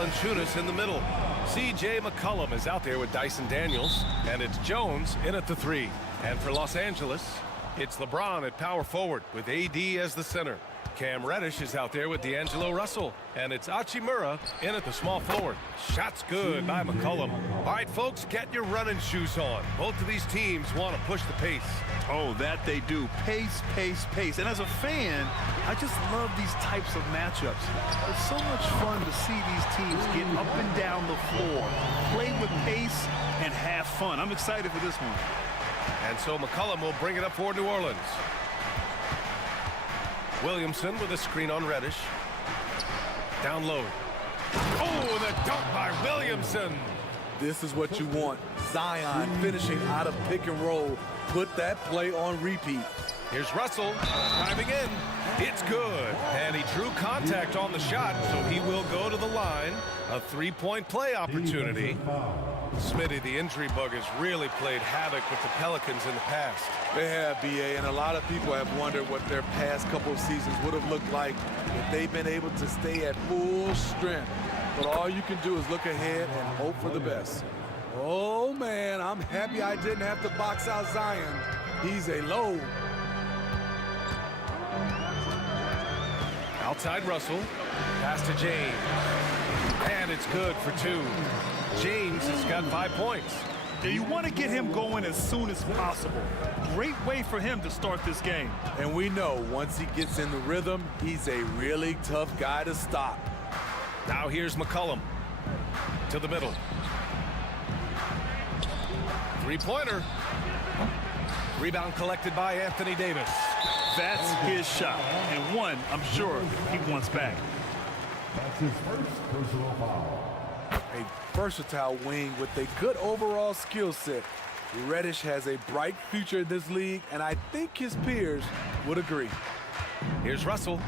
Valanciunas in the middle. C.J. McCollum is out there with Dyson Daniels, and it's Jones in at the 3. And for Los Angeles, it's LeBron at power forward with AD as the center. Cam Reddish is out there with D'Angelo Russell, and it's Hachimura in at the small forward. Shot's good by McCollum. All right, folks, get your running shoes on. Both of these teams want to push the pace. Oh, that they do. Pace, pace, pace. And as a fan, I just love these types of matchups. It's so much fun to see these teams get up and down the floor, play with pace, and have fun. I'm excited for this one. And so McCollum will bring it up for New Orleans. Williamson with a screen on Reddish. Down low. Oh, the dunk by Williamson. This is what you want. Zion finishing out of pick and roll. Put that play on repeat. Here's Russell driving in. It's good. And he drew contact on the shot, so he will go to the line. A three-point play opportunity. Smitty, the injury bug has really played havoc with the Pelicans in the past. They have, B.A., and a lot of people have wondered what their past couple of seasons would have looked like if they've been able to stay at full strength. But all you can do is look ahead and hope for the best. Oh, man, I'm happy I didn't have to box out Zion. He's a load. Outside Russell. Pass to James. And it's good for 2. James has got 5 points. Yeah, you want to get him going as soon as possible. Great way for him to start this game. And we know once he gets in the rhythm, he's a really tough guy to stop. Now here's McCollum to the middle. Three-pointer. Rebound collected by Anthony Davis. That's his shot, and one I'm sure he wants back. That's his first personal foul. A versatile wing with a good overall skill set. Reddish has a bright future in this league, and I think his peers would agree. Here's Russell.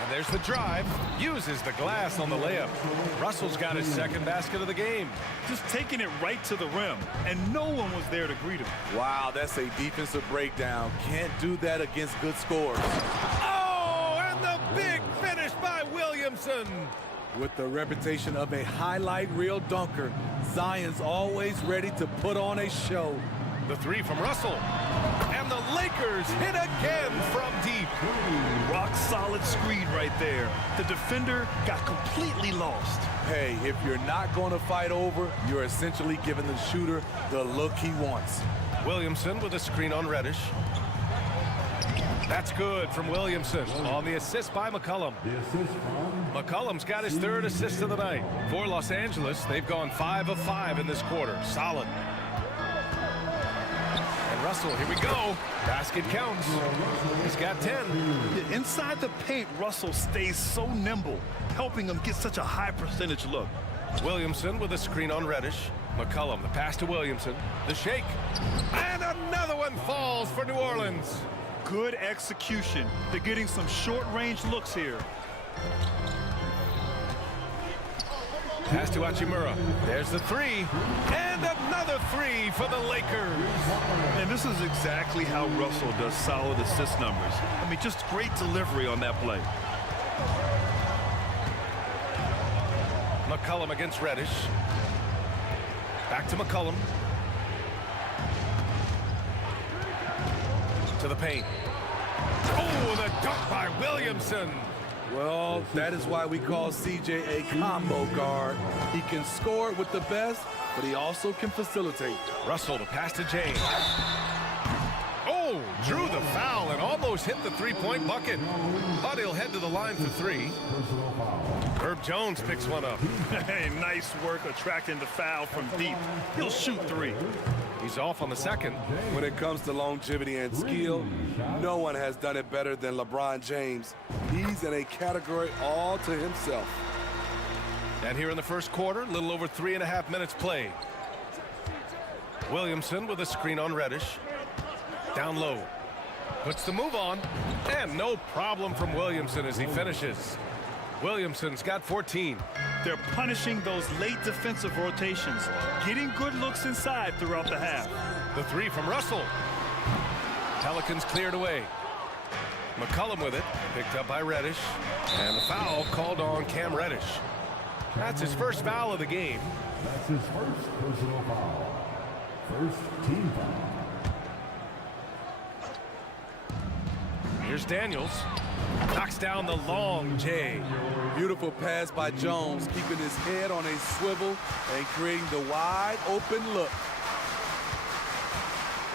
And there's the drive. Uses the glass on the layup. Russell's got his second basket of the game. Just taking it right to the rim, and no one was there to greet him. Wow, that's a defensive breakdown. Can't do that against good scores. Oh, and the big finish by Williamson. With the reputation of a highlight reel dunker, Zion's always ready to put on a show. The 3 from Russell. And the Lakers hit again from deep. Rock solid screen right there. The defender got completely lost. Hey, if you're not going to fight over, you're essentially giving the shooter the look he wants. Williamson with a screen on Reddish. That's good from Williamson on the assist by McCollum. McCollum's got his 3rd assist of the night. For Los Angeles, they've gone 5 of 5 in this quarter. Solid. And Russell, here we go. Basket counts. He's got 10. Yeah, inside the paint, Russell stays so nimble, helping him get such a high percentage look. Williamson with a screen on Reddish. McCollum, the pass to Williamson. The shake. And another one falls for New Orleans. Good execution. They're getting some short-range looks here. Pass to Hachimura. There's the 3. And another 3 for the Lakers. And this is exactly how Russell does solid assist numbers. I mean, just great delivery on that play. McCollum against Reddish. Back to McCollum. To the paint. Oh, the dunk by Williamson. Well, that is why we call CJ a combo guard. He can score with the best, but he also can facilitate. Russell to pass to James. Oh, drew the foul and almost hit the three-point bucket. But he'll head to the line for 3. Herb Jones picks one up. Hey, nice work attracting the foul from deep. He'll shoot 3. He's off on the 2nd. When it comes to longevity and skill, no one has done it better than LeBron James. He's in a category all to himself. And here in the first quarter, a little over 3.5 minutes played. Williamson with a screen on Reddish. Down low. Puts the move on. And no problem from Williamson as he finishes. Williamson's got 14. They're punishing those late defensive rotations, getting good looks inside throughout the half. The 3 from Russell. Pelicans cleared away. McCollum with it, picked up by Reddish, and the foul called on Cam Reddish. That's his first foul of the game. That's his first personal foul. First team foul. Here's Daniels. Knocks down the long J. Beautiful pass by Jones, keeping his head on a swivel and creating the wide open look.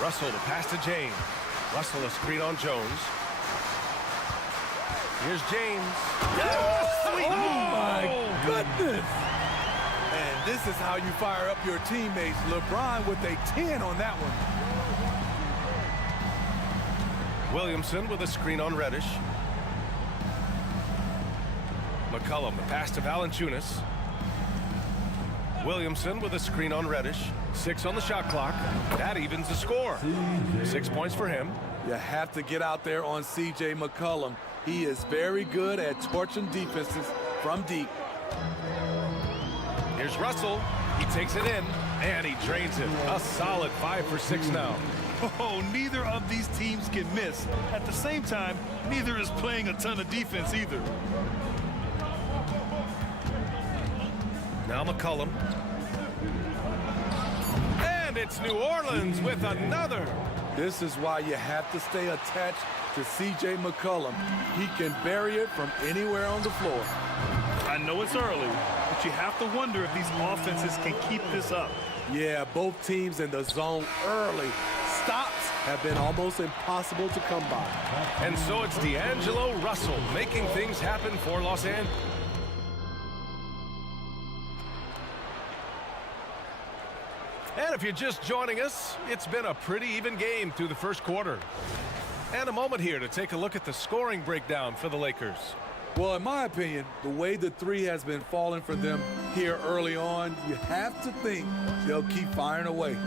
Russell to pass to James. Russell a screen on Jones. Here's James. Yes! Oh my goodness! And this is how you fire up your teammates. LeBron with a 10 on that one. Williamson with a screen on Reddish. McCollum, the pass to Valanciunas. Williamson with a screen on Reddish. 6 on the shot clock. That evens the score. 6 points for him. You have to get out there on C.J. McCollum. He is very good at torching defenses from deep. Here's Russell. He takes it in, and he drains it. A solid 5 for 6 now. Oh, neither of these teams can miss. At the same time, neither is playing a ton of defense either. Now McCollum. And it's New Orleans with another. This is why you have to stay attached to C.J. McCollum. He can bury it from anywhere on the floor. I know it's early, but you have to wonder if these offenses can keep this up. Yeah, both teams in the zone early. Stops have been almost impossible to come by. And so it's D'Angelo Russell making things happen for Los Angeles. And if you're just joining us, it's been a pretty even game through the first quarter. And a moment here to take a look at the scoring breakdown for the Lakers. Well, in my opinion, the way the three has been falling for them here early on, you have to think they'll keep firing away.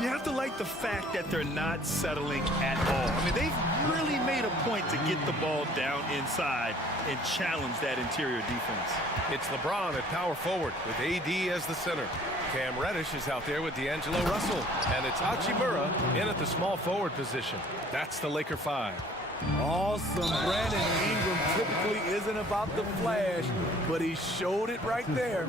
You have to like the fact that they're not settling at all. I mean, they've really made a point to get the ball down inside and challenge that interior defense. It's LeBron at power forward with AD as the center. Cam Reddish is out there with D'Angelo Russell. And it's Hachimura in at the small forward position. That's the Laker 5. Awesome. Brandon Ingram typically isn't about the flash, but he showed it right there.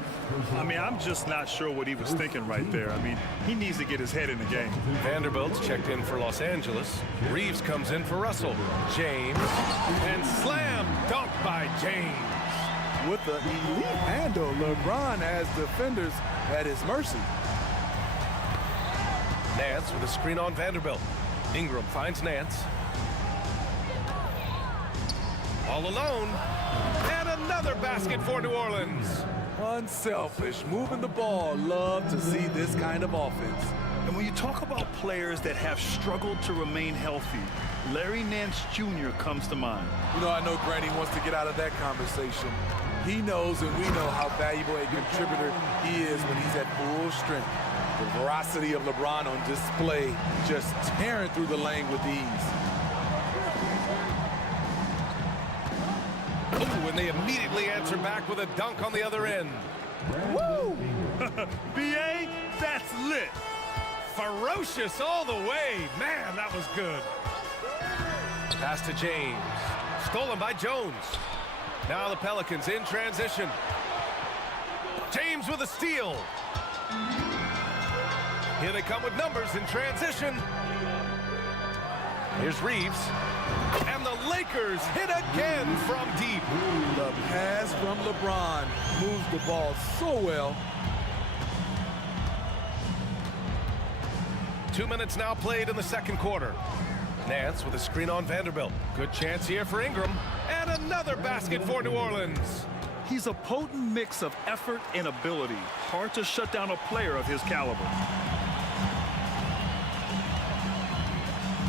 I mean, I'm just not sure what he was thinking right there. I mean, he needs to get his head in the game. Vanderbilt's checked in for Los Angeles. Reeves comes in for Russell. James. And slam dunk by James. With the elite handle, LeBron has defenders at his mercy. Nance with a screen on Vanderbilt. Ingram finds Nance. All alone. And another basket for New Orleans. Unselfish, moving the ball. Love to see this kind of offense. And when you talk about players that have struggled to remain healthy, Larry Nance Jr. comes to mind. You know, I know Granny wants to get out of that conversation. He knows and we know how valuable a contributor he is when he's at full strength. The veracity of LeBron on display, just tearing through the lane with ease. Ooh, and they immediately answer back with a dunk on the other end. Woo! B.A., that's lit. Ferocious all the way. Man, that was good. Pass to James. Stolen by Jones. Now the Pelicans in transition. James with a steal. Here they come with numbers in transition. Here's Reeves. And the Lakers hit again from deep. The pass from LeBron moves the ball so well. 2 minutes now played in the second quarter. Nance with a screen on Vanderbilt. Good chance here for Ingram. And another basket for New Orleans. He's a potent mix of effort and ability. Hard to shut down a player of his caliber.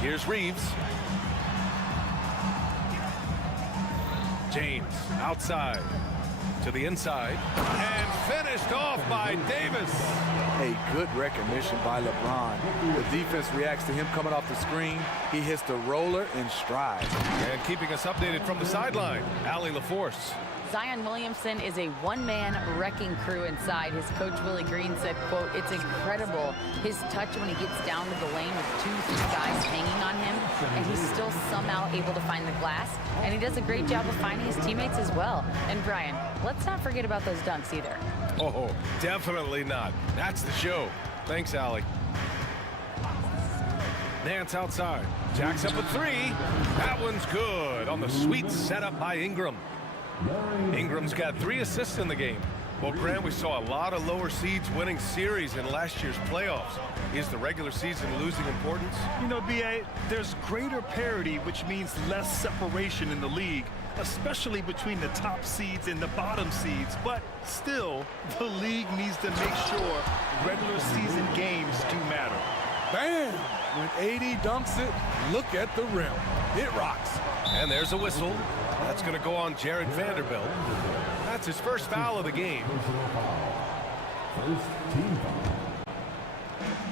Here's Reeves. James outside to the inside and finished off by Davis. A good recognition by LeBron. The defense reacts to him coming off the screen. He hits the roller in stride. And keeping us updated from the sideline, Allie LaForce. Zion Williamson is a one-man wrecking crew inside. His coach, Willie Green, said, quote, "It's incredible, his touch when he gets down to the lane with 2-3 guys hanging on him, and he's still somehow able to find the glass, and he does a great job of finding his teammates as well." And Brian, let's not forget about those dunks either. Oh, definitely not. That's the show. Thanks, Allie. Nance outside. Jacks up a three. That one's good on the sweet setup by Ingram. Ingram's got 3 assists in the game. Well, Grant, we saw a lot of lower seeds winning series in last year's playoffs. Is the regular season losing importance? You know, B.A., there's greater parity, which means less separation in the league, especially between the top seeds and the bottom seeds. But still, the league needs to make sure regular season games do matter. Bam! When AD dunks it, look at the rim. It rocks. And there's a whistle. That's going to go on Jared Vanderbilt. That's his first foul of the game.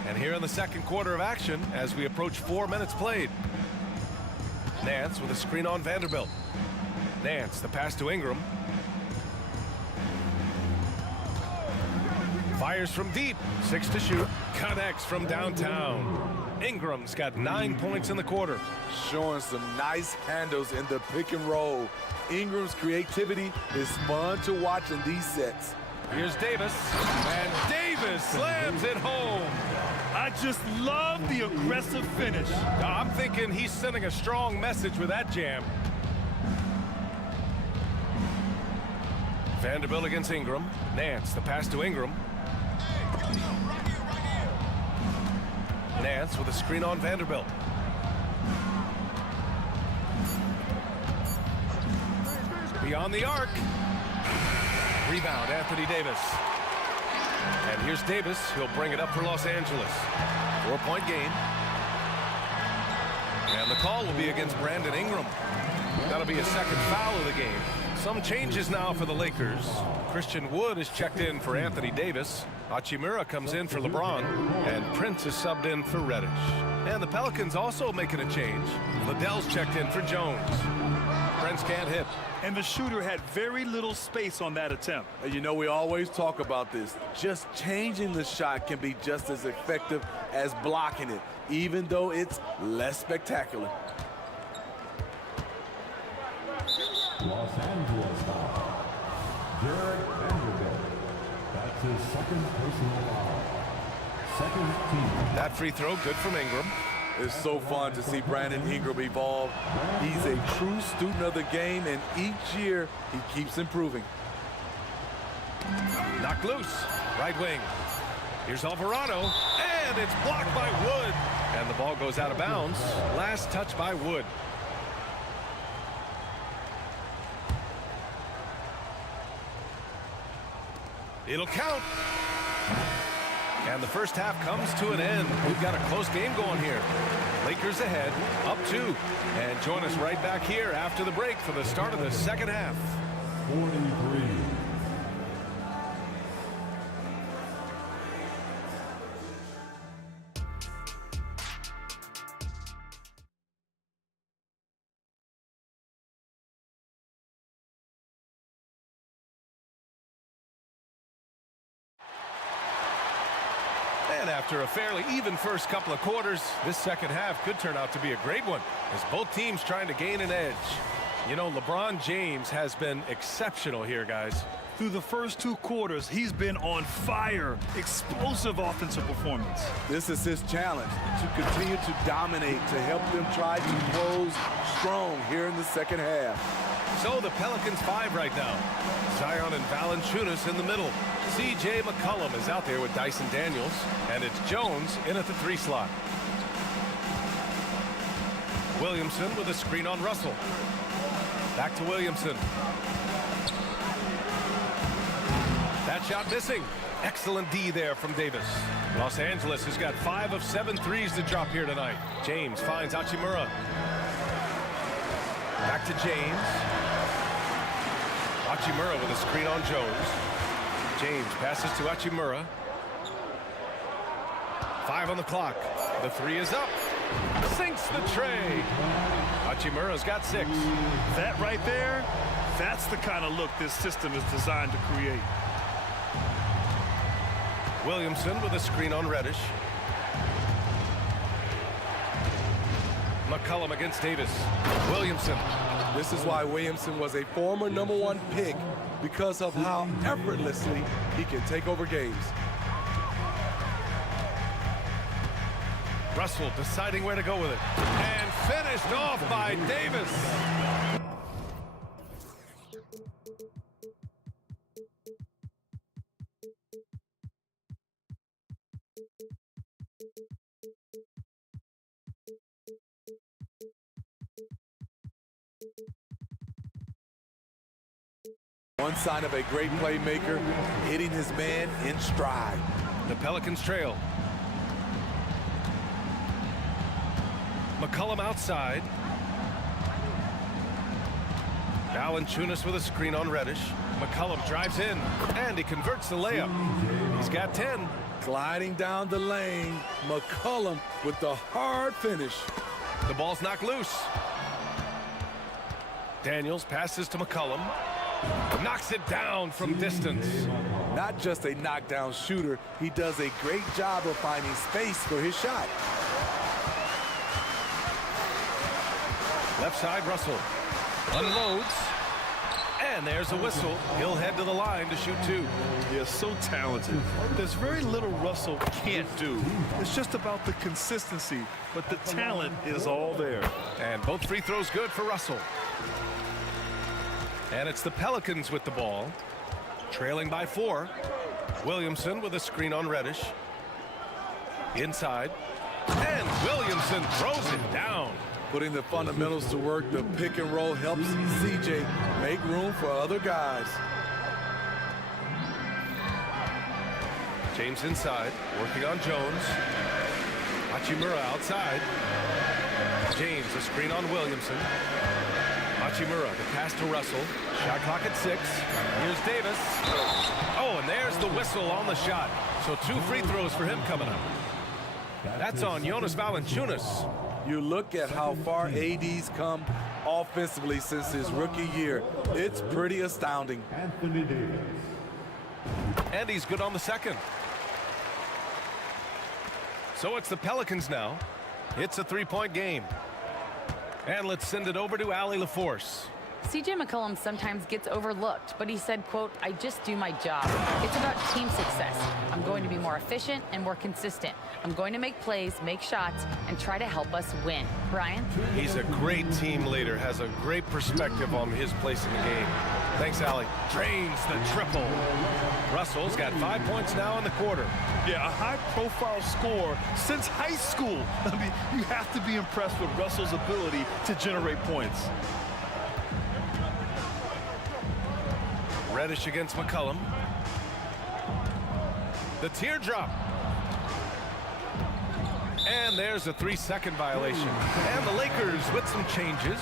And here in the second quarter of action, as we approach 4 minutes played. Nance with a screen on Vanderbilt. Nance, the pass to Ingram. Fires from deep. 6 to shoot. Connects from downtown. Ingram's got 9 points in the quarter. Showing some nice handles in the pick and roll. Ingram's creativity is fun to watch in these sets. Here's Davis. And Davis slams it home. I just love the aggressive finish. I'm thinking he's sending a strong message with that jam. Vanderbilt against Ingram. Nance, the pass to Ingram. Nance with a screen on Vanderbilt. Beyond the arc. Rebound, Anthony Davis. And here's Davis. He'll bring it up for Los Angeles. 4-point game. And the call will be against Brandon Ingram. That'll be a second foul of the game. Some changes now for the Lakers. Christian Wood is checked in for Anthony Davis. Hachimura comes in for LeBron. And Prince is subbed in for Reddish. And the Pelicans also making a change. Liddell's checked in for Jones. Prince can't hit. And the shooter had very little space on that attempt. You know, we always talk about this. Just changing the shot can be just as effective as blocking it, even though it's less spectacular. Los Angeles foul. Jared Vanderbilt. That's his second personal foul. Second team. That free throw good from Ingram. It's so fun to see Brandon Ingram evolve. He's a true student of the game, and each year he keeps improving. Knocked loose. Right wing. Here's Alvarado. And it's blocked by Wood. And the ball goes out of bounds. Last touch by Wood. It'll count. And the first half comes to an end. We've got a close game going here. Lakers ahead, up 2. And join us right back here after the break for the start of the second half. 43. And after a fairly even first couple of quarters, this second half could turn out to be a great one as both teams trying to gain an edge. You know, LeBron James has been exceptional here, guys. Through the first 2 quarters, he's been on fire. Explosive offensive performance. This is his challenge, to continue to dominate, to help them try to close strong here in the second half. So the Pelicans 5 right now. Zion and Valanciunas in the middle. C.J. McCollum is out there with Dyson Daniels. And it's Jones in at the 3 slot. Williamson with a screen on Russell. Back to Williamson. That shot missing. Excellent D there from Davis. Los Angeles has got 5 of 7 threes to drop here tonight. James finds Hachimura. Back to James. Hachimura with a screen on Jones. James passes to Hachimura. 5 on the clock. The 3 is up. Sinks the tray. Hachimura's got 6. That right there, That's the kind of look this system is designed to create. Williamson with a screen on Reddish. McCollum against Davis. Williamson. This is why Williamson was a former #1 pick, because of how effortlessly he can take over games. Russell deciding where to go with it. And finished off by Davis. One sign of a great playmaker, hitting his man in stride. The Pelicans trail. McCollum outside. Valanciunas with a screen on Reddish. McCollum drives in, and he converts the layup. He's got 10. Gliding down the lane, McCollum with the hard finish. The ball's knocked loose. Daniels passes to McCollum. Knocks it down from distance. Not just a knockdown shooter, he does a great job of finding space for his shot. Left side, Russell unloads, and there's a whistle. He'll head to the line to shoot 2. They're so talented. There's very little Russell can't do. It's just about the consistency, but the talent is all there. And both free throws good for Russell. And it's the Pelicans with the ball, trailing by 4. Williamson with a screen on Reddish. Inside, and Williamson throws it down. Putting the fundamentals to work, the pick and roll helps CJ make room for other guys. James inside, working on Jones. Hachimura outside. James, a screen on Williamson. Hachimura, the pass to Russell. Shot clock at 6. Here's Davis. Oh, and there's the whistle on the shot. So 2 free throws for him coming up. That's on Jonas Valanciunas. You look at how far AD's come offensively since his rookie year. It's pretty astounding. Anthony Davis. And he's good on the second. So it's the Pelicans now. It's a 3-point game. And let's send it over to Allie LaForce. CJ McCollum sometimes gets overlooked, but he said, quote, "I just do my job. It's about team success. I'm going to be more efficient and more consistent. I'm going to make plays, make shots, and try to help us win." Brian? He's a great team leader, has a great perspective on his place in the game. Thanks, Allie. Drains the triple. Russell's got 5 points now in the quarter. Yeah, a high-profile score since high school. I mean, you have to be impressed with Russell's ability to generate points. Reddish against McCollum. The teardrop. And there's a 3-second violation. And the Lakers with some changes.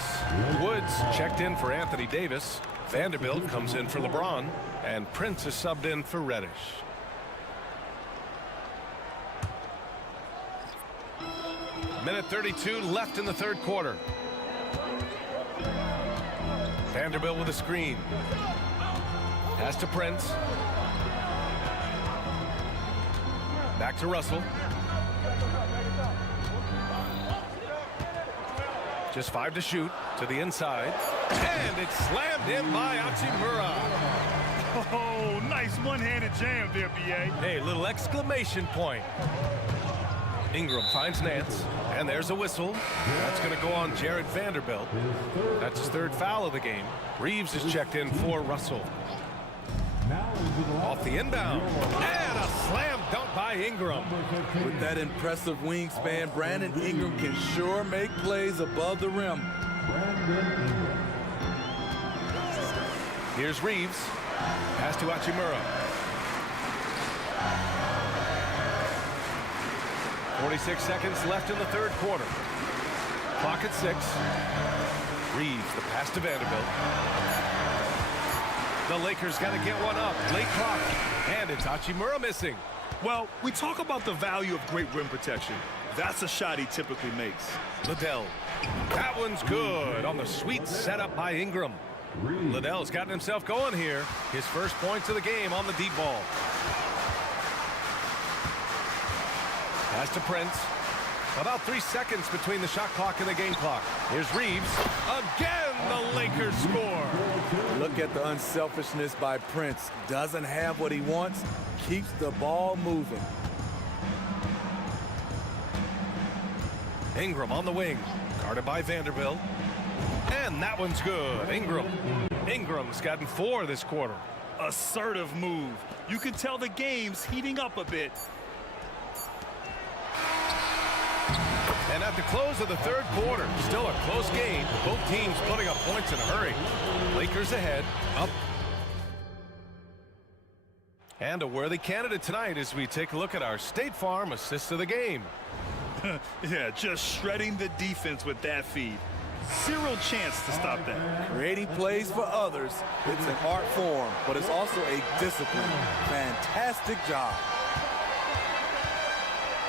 Woods checked in for Anthony Davis. Vanderbilt comes in for LeBron. And Prince is subbed in for Reddish. Minute 32 left in the third quarter. Vanderbilt with a screen. Pass to Prince. Back to Russell. Just 5 to shoot. To the inside. And it's slammed in by Hachimura. Oh, nice one-handed jam there, B.A. Hey, little exclamation point. Ingram finds Nance. And there's a whistle. That's going to go on Jared Vanderbilt. That's his 3rd foul of the game. Reeves is checked in for Russell. Off the inbound. And a slam dunk by Ingram. With that impressive wingspan, Brandon Ingram can sure make plays above the rim. Here's Reeves. Pass to Hachimura. 46 seconds left in the third quarter. Clock at 6. Reeves, the pass to Vanderbilt. The Lakers got to get one up. Late clock. And it's Hachimura missing. Well, we talk about the value of great rim protection. That's a shot he typically makes. Liddell. That one's good on the sweet setup by Ingram. Liddell's gotten himself going here. His first points of the game on the deep ball. Pass to Prince. About 3 seconds between the shot clock and the game clock. Here's Reeves. Again, the Lakers score. Look at the unselfishness by Prince. Doesn't have what he wants, keeps the ball moving. Ingram on the wing, guarded by Vanderbilt. And that one's good. Ingram's gotten 4 this quarter. Assertive move. You can tell the game's heating up a bit. And at the close of the third quarter, still a close game. Both teams putting up points in a hurry. Lakers ahead, up. And a worthy candidate tonight as we take a look at our State Farm assist of the game. Yeah, just shredding the defense with that feed. Zero chance to stop that. Creating plays for others. It's an art form, but it's also a discipline. Fantastic job.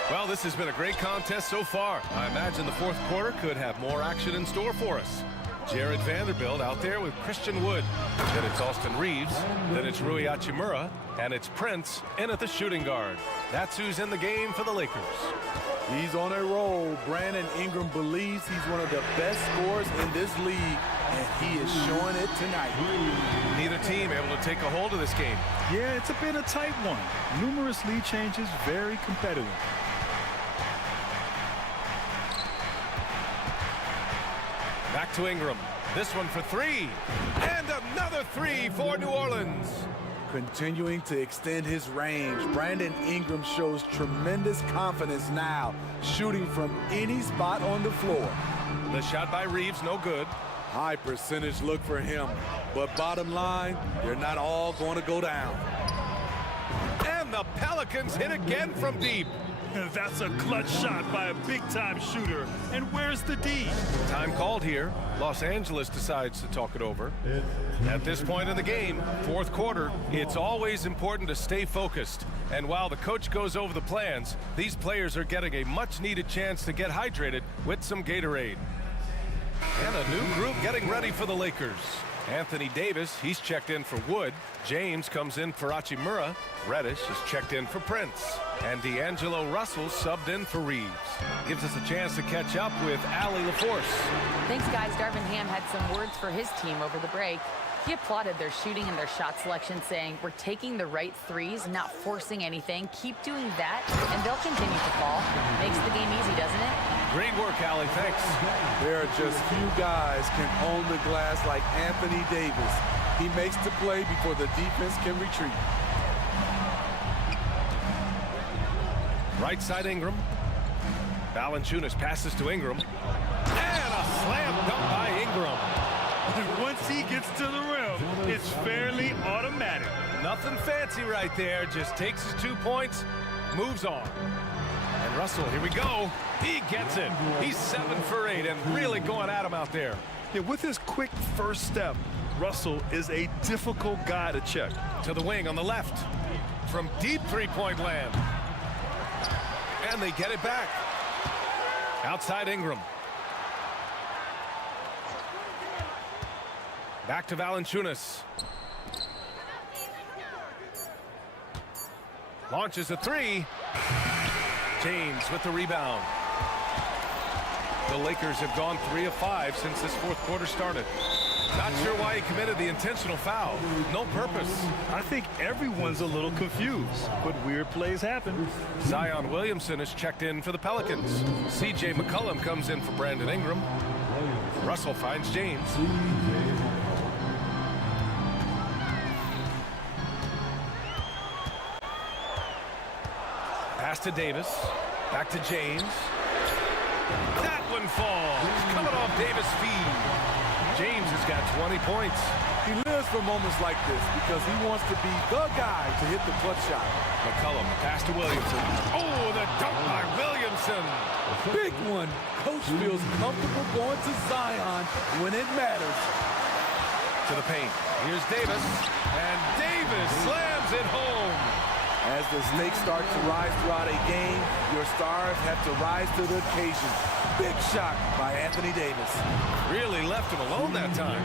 Well, this has been a great contest so far. I imagine the fourth quarter could have more action in store for us. Jared Vanderbilt out there with Christian Wood. Then it's Austin Reeves. Then it's Rui Hachimura. And it's Prince in at the shooting guard. That's who's in the game for the Lakers. He's on a roll. Brandon Ingram believes he's one of the best scorers in this league, and he is showing it tonight. Neither team able to take a hold of this game. Yeah, it's been a tight one. Numerous lead changes, very competitive. Back to Ingram. This one for 3. And another 3 for New Orleans. Continuing to extend his range, Brandon Ingram shows tremendous confidence now, shooting from any spot on the floor. The shot by Reeves, no good. High percentage look for him, but bottom line, they're not all going to go down. And the Pelicans hit again from deep. That's a clutch shot by a big-time shooter. And where's the D? Time called here. Los Angeles decides to talk it over. At this point in the game, fourth quarter, it's always important to stay focused. And while the coach goes over the plans, these players are getting a much-needed chance to get hydrated with some Gatorade. And a new group getting ready for the Lakers. Anthony Davis, he's checked in for Wood. James comes in for Hachimura. Reddish is checked in for Prince. And D'Angelo Russell subbed in for Reeves. Gives us a chance to catch up with Allie LaForce. Thanks, guys. Darvin Ham had some words for his team over the break. He applauded their shooting and their shot selection, saying, "We're taking the right threes, not forcing anything. Keep doing that, and they'll continue to fall." Makes the game easy, doesn't it? Great work, Allie. Thanks. There are just few guys can own the glass like Anthony Davis. He makes the play before the defense can retreat. Right side Ingram. Valanciunas passes to Ingram. And a slam dunk by Ingram. Once he gets to the rim, it's fairly automatic. Nothing fancy right there. Just takes his 2 points, moves on. And Russell, here we go. He gets it. He's 7 for 8 and really going at him out there. Yeah, with his quick first step, Russell is a difficult guy to check. To the wing on the left. From deep three-point land. And they get it back. Outside Ingram. Back to Valanciunas. Launches a 3. James with the rebound. The Lakers have gone 3 of 5 since this fourth quarter started. Not sure why he committed the intentional foul. No purpose. I think everyone's a little confused, but weird plays happen. Zion Williamson is checked in for the Pelicans. C.J. McCollum comes in for Brandon Ingram. Russell finds James. Pass to Davis. Back to James. That one falls. Coming off Davis' feed. James has got 20 points. He lives for moments like this because he wants to be the guy to hit the clutch shot. McCollum, pass to Williamson. Oh, the dunk by Williamson. Big one. Coach feels comfortable going to Zion when it matters. To the paint. Here's Davis. And Davis slams it home. As the stakes start to rise throughout a game, your stars have to rise to the occasion. Big shot by Anthony Davis. Really left him alone that time.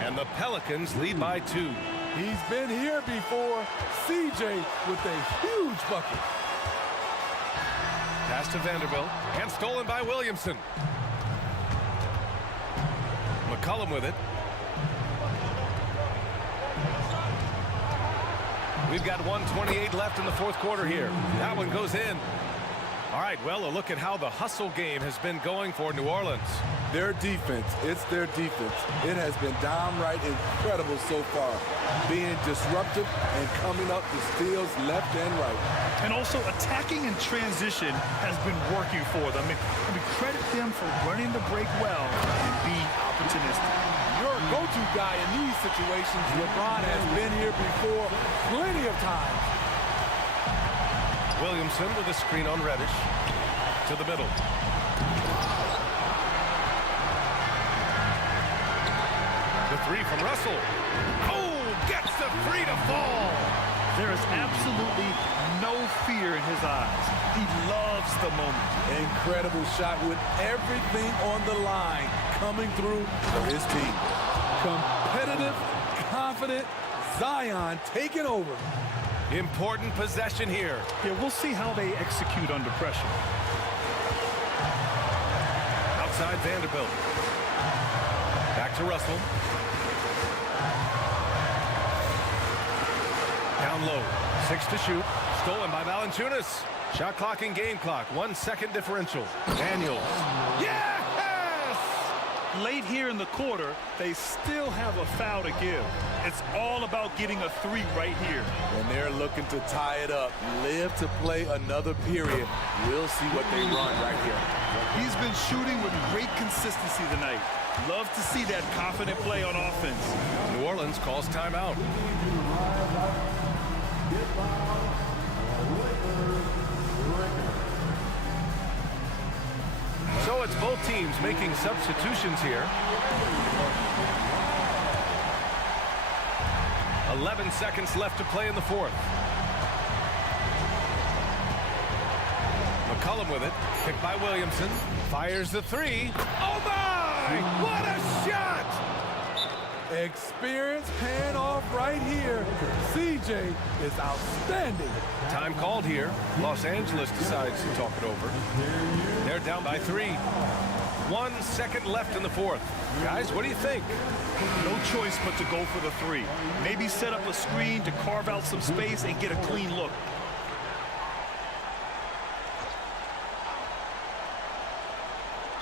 And And the Pelicans lead by 2. He's been here before. CJ with a huge bucket. Pass to Vanderbilt, and stolen by Williamson. McCollum with it. We've got 1:28 left in the fourth quarter here. That one goes in. All right, well, a look at how the hustle game has been going for New Orleans. Their defense, it's their defense. It has been downright incredible so far. Being disruptive and coming up with steals left and right. And also attacking in transition has been working for them. I mean, credit them for running the break well and being opportunistic. Your go-to guy in these situations, LeBron has been here before plenty of times. Williamson with a screen on Reddish. To the middle. The three from Russell. Oh, gets the three to fall. There is absolutely no fear in his eyes. He loves the moment. Incredible shot with everything on the line coming through for his team. Competitive, confident, Zion taking over. Important possession here. Yeah, we'll see how they execute under pressure. Outside Vanderbilt. Back to Russell. Down low. 6 to shoot. Stolen by Valanciunas. Shot clock and game clock. 1 second differential. Daniels. Yes! Late here in the quarter, they still have a foul to give. It's all about getting a three right here. And they're looking to tie it up. Live to play another period. We'll see what they run right here. He's been shooting with great consistency tonight. Love to see that confident play on offense. New Orleans calls timeout. So it's both teams making substitutions here. 11 seconds left to play in the fourth. McCollum with it. Picked by Williamson. Fires the three. Oh my! What a shot! Experience paying off right here. CJ is outstanding. Time called here. Los Angeles decides to talk it over. They're down by 3. 1 second left in the fourth. Guys, what do you think? No choice but to go for the three. Maybe set up a screen to carve out some space and get a clean look.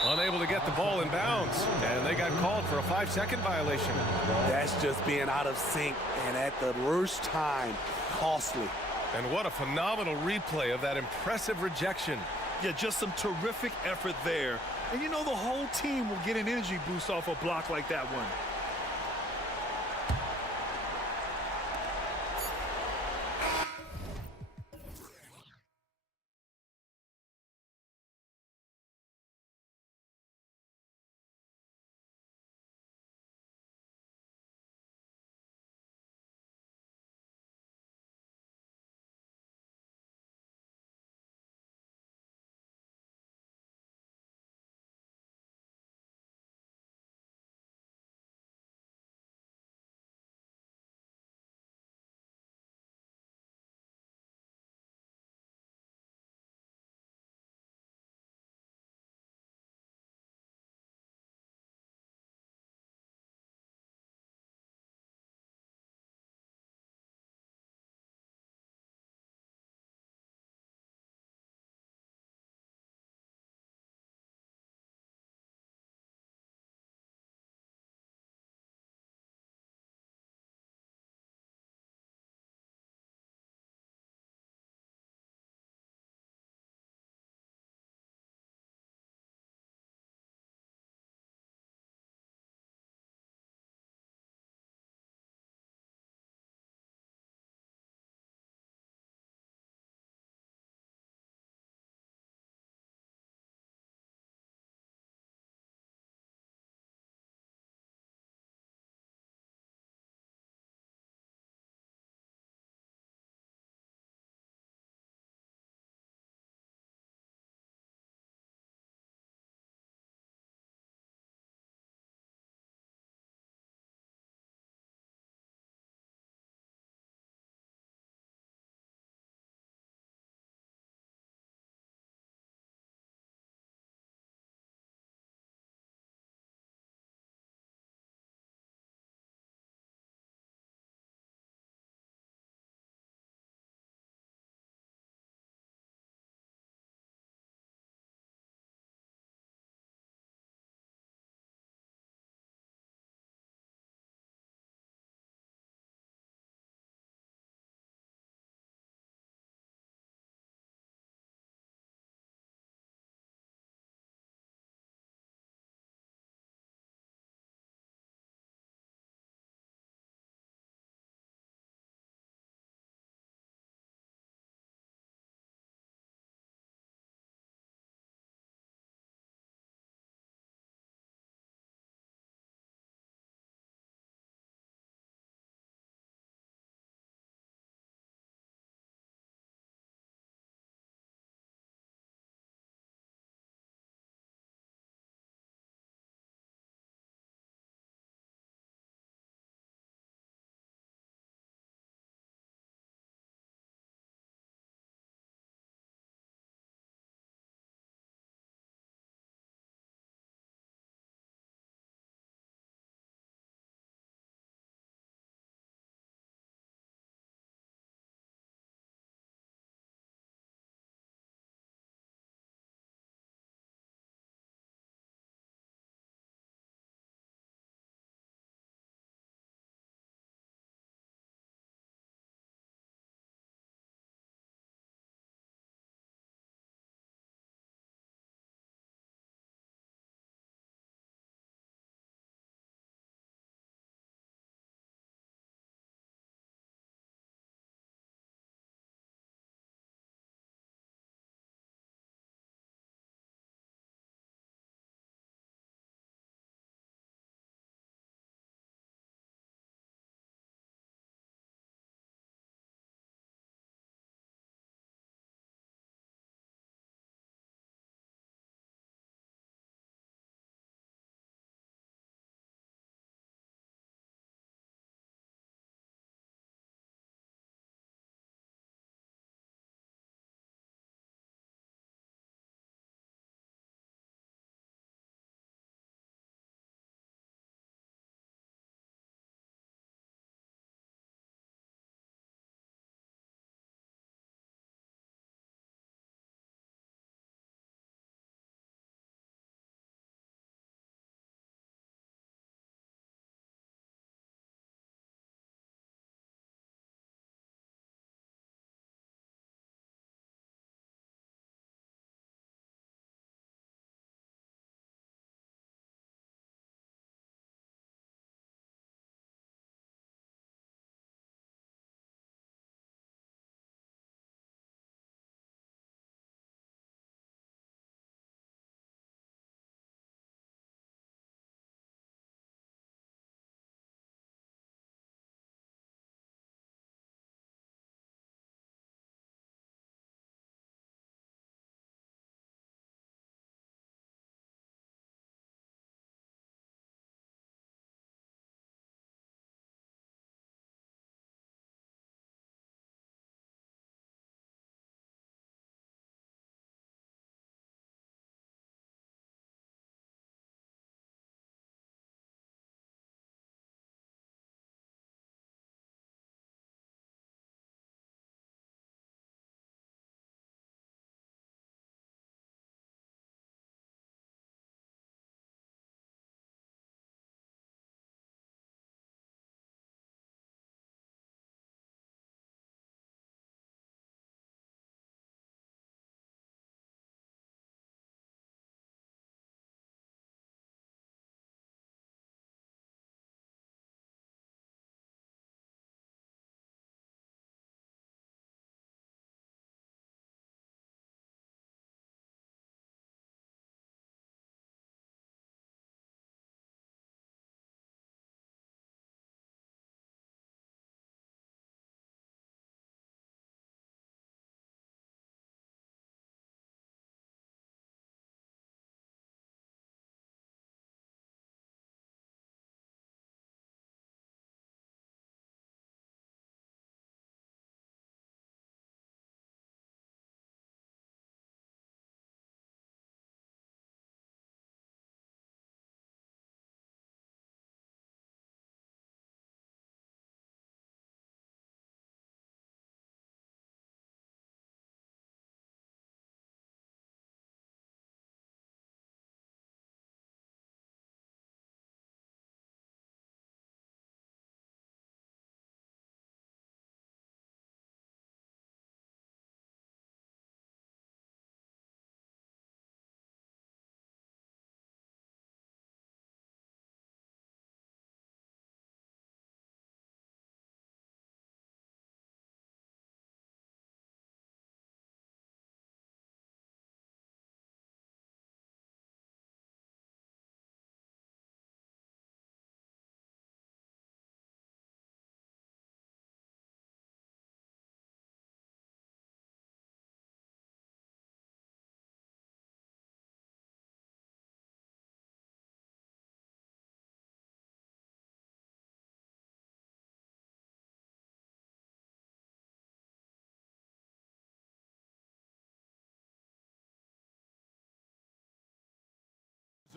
Unable to get the ball in bounds, and they got called for a 5-second violation. That's just being out of sync, and at the worst time, costly. And what a phenomenal replay of that impressive rejection. Yeah, just some terrific effort there. And you know the whole team will get an energy boost off a block like that one.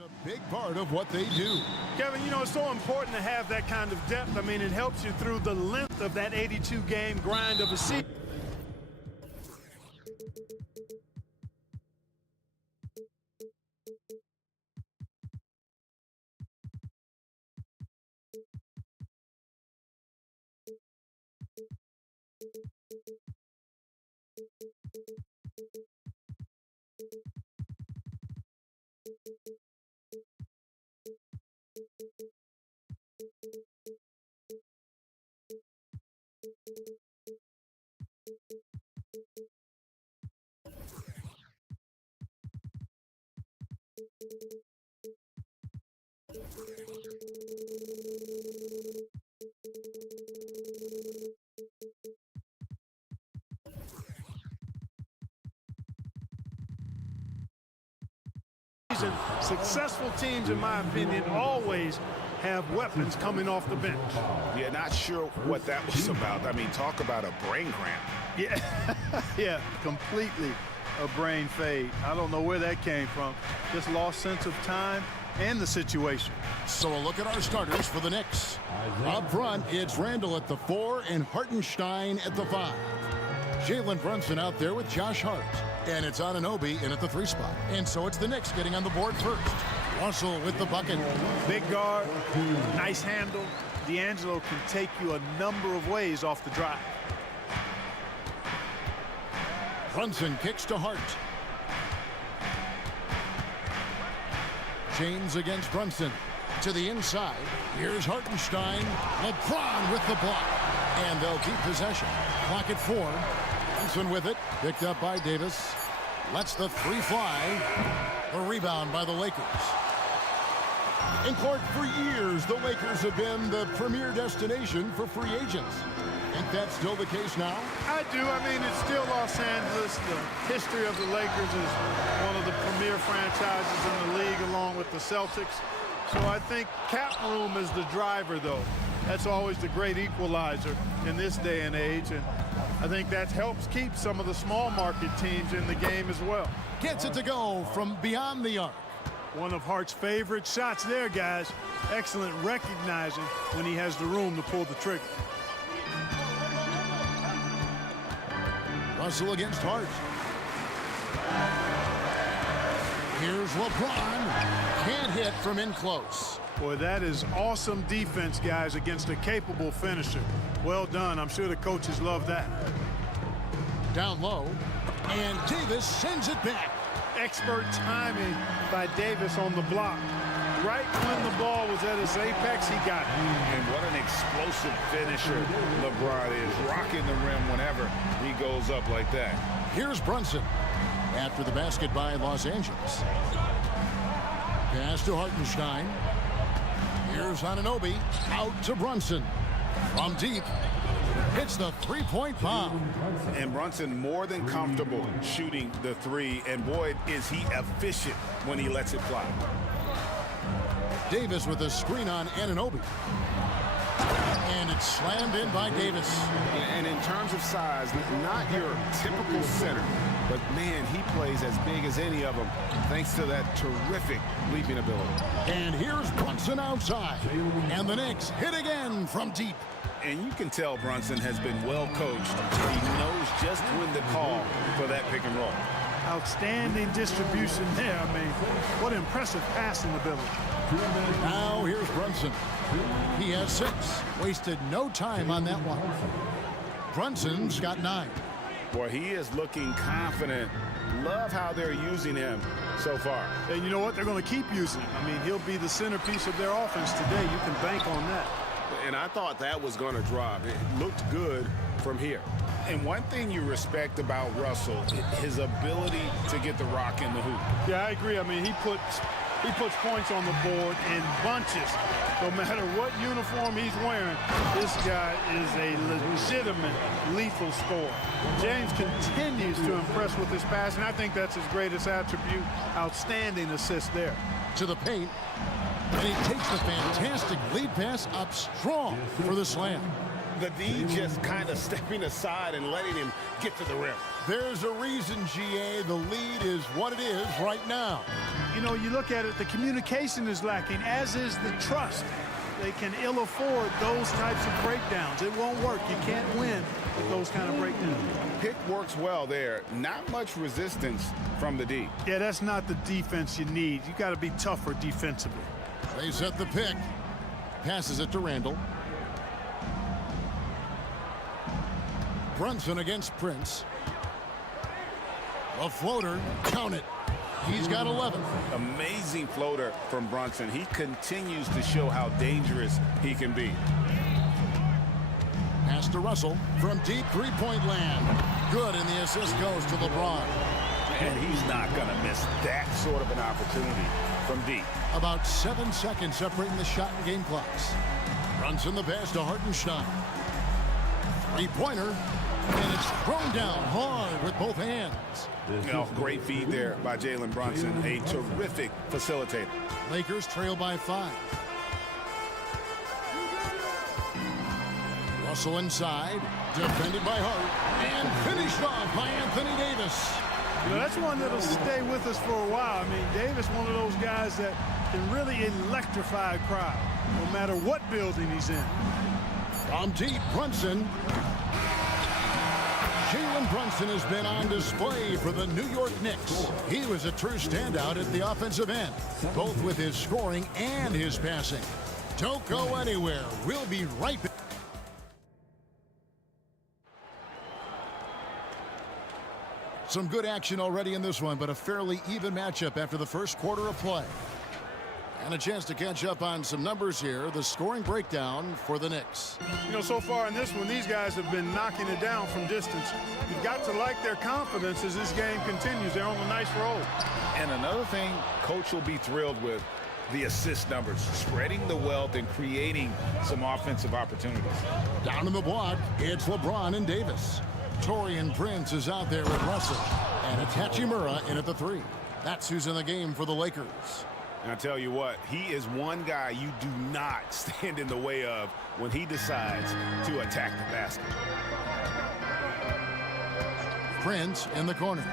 a big part of what they do. Kevin, you know, it's so important to have that kind of depth. I mean, it helps you through the length of that 82-game grind of a season. Successful teams, in my opinion, always have weapons coming off the bench. Yeah, not sure what that was about. I mean, talk about a brain cramp. Yeah, yeah, completely a brain fade. I don't know where that came from. Just lost sense of time and the situation. So a look at our starters for the Knicks. Up front, it's Randall at the 4 and Hartenstein at the 5. Jalen Brunson out there with Josh Hart. And it's Anunoby in at the 3 spot. And so it's the Knicks getting on the board first. Russell with the bucket. Big guard, nice handle. D'Angelo can take you a number of ways off the drive. Brunson kicks to Hart. James against Brunson. To the inside. Here's Hartenstein. LeBron with the block. And they'll keep possession. Clock at 4. Brunson with it. Picked up by Davis. Lets the 3 fly. The rebound by the Lakers. In court for years, the Lakers have been the premier destination for free agents. Think that's still the case now? I do. I mean, it's still Los Angeles. The history of the Lakers is one of the premier franchises in the league, along with the Celtics. So I think cap room is the driver, though. That's always the great equalizer in this day and age. And I think that helps keep some of the small market teams in the game as well. Gets it to go from beyond the arc. One of Hart's favorite shots there, guys. Excellent recognizing when he has the room to pull the trigger. Russell against Hart. Here's LeBron. Can't hit from in close. Boy, that is awesome defense, guys, against a capable finisher. Well done. I'm sure the coaches love that. Down low. And Davis sends it back. Expert timing by Davis on the block. Right when the ball was at its apex, he got it. And what an explosive finisher LeBron is, rocking the rim whenever he goes up like that. Here's Brunson after the basket by Los Angeles. Pass to Hartenstein. Here's Anunoby out to Brunson. From deep, hits the 3-point bomb. And Brunson more than comfortable shooting the 3, and boy, is he efficient when he lets it fly. Davis with a screen on Anunoby. And it's slammed in by Davis. And in terms of size, not your typical center, but man, he plays as big as any of them thanks to that terrific leaping ability. And here's Brunson outside. And the Knicks hit again from deep. And you can tell Brunson has been well coached. He knows just when to call for that pick and roll. Outstanding distribution there. I mean, what impressive passing ability. Now here's Brunson. He has 6. Wasted no time on that one. Brunson's got 9. Boy, he is looking confident. Love how they're using him so far. And you know what? They're going to keep using him. I mean, he'll be the centerpiece of their offense today. You can bank on that. And I thought that was going to drop. It looked good from here. And one thing you respect about Russell, his ability to get the rock in the hoop. Yeah, I agree. I mean, he puts points on the board in bunches. No matter what uniform he's wearing, this guy is a legitimate lethal scorer. James continues to impress with his passing. I think that's his greatest attribute. Outstanding assist there. To the paint. And he takes the fantastic lead pass up strong for the slam. The D just kind of stepping aside and letting him get to the rim. There's a reason, GA, the lead is what it is right now. You know, you look at it, the communication is lacking, as is the trust. They can ill afford those types of breakdowns. It won't work. You can't win with those kind of breakdowns. Pick works well there. Not much resistance from the D. Yeah, that's not the defense you need. You got to be tougher defensively. They set the pick. Passes it to Randall. Brunson against Prince. A floater. Count it. He's got 11. Amazing floater from Brunson. He continues to show how dangerous he can be. Pass to Russell from deep three-point land. Good, and the assist goes to LeBron. And he's not going to miss that sort of an opportunity from deep. About 7 seconds separating the shot and game clocks. Brunson the pass to Hartenstein. Three-pointer, and it's thrown down hard with both hands. Great feed there by Jalen Brunson, a terrific facilitator. Lakers trail by 5. Russell inside, defended by Hart, and finished off by Anthony Davis. You know, that's one that'll stay with us for a while. I mean, Davis, one of those guys that can really electrify a crowd, no matter what building he's in. From deep, Brunson. Jalen Brunson has been on display for the New York Knicks. He was a true standout at the offensive end, both with his scoring and his passing. Don't go anywhere. We'll be right back. Some good action already in this one, but a fairly even matchup after the first quarter of play. And a chance to catch up on some numbers here. The scoring breakdown for the Knicks. You know, so far in this one, these guys have been knocking it down from distance. You've got to like their confidence as this game continues. They're on a nice roll. And another thing Coach will be thrilled with, the assist numbers, spreading the wealth and creating some offensive opportunities. Down in the block, it's LeBron and Davis. Taurean Prince is out there with Russell. And it's Hachimura in at the 3. That's who's in the game for the Lakers. And I tell you what, he is one guy you do not stand in the way of when he decides to attack the basket. Prince in the corner.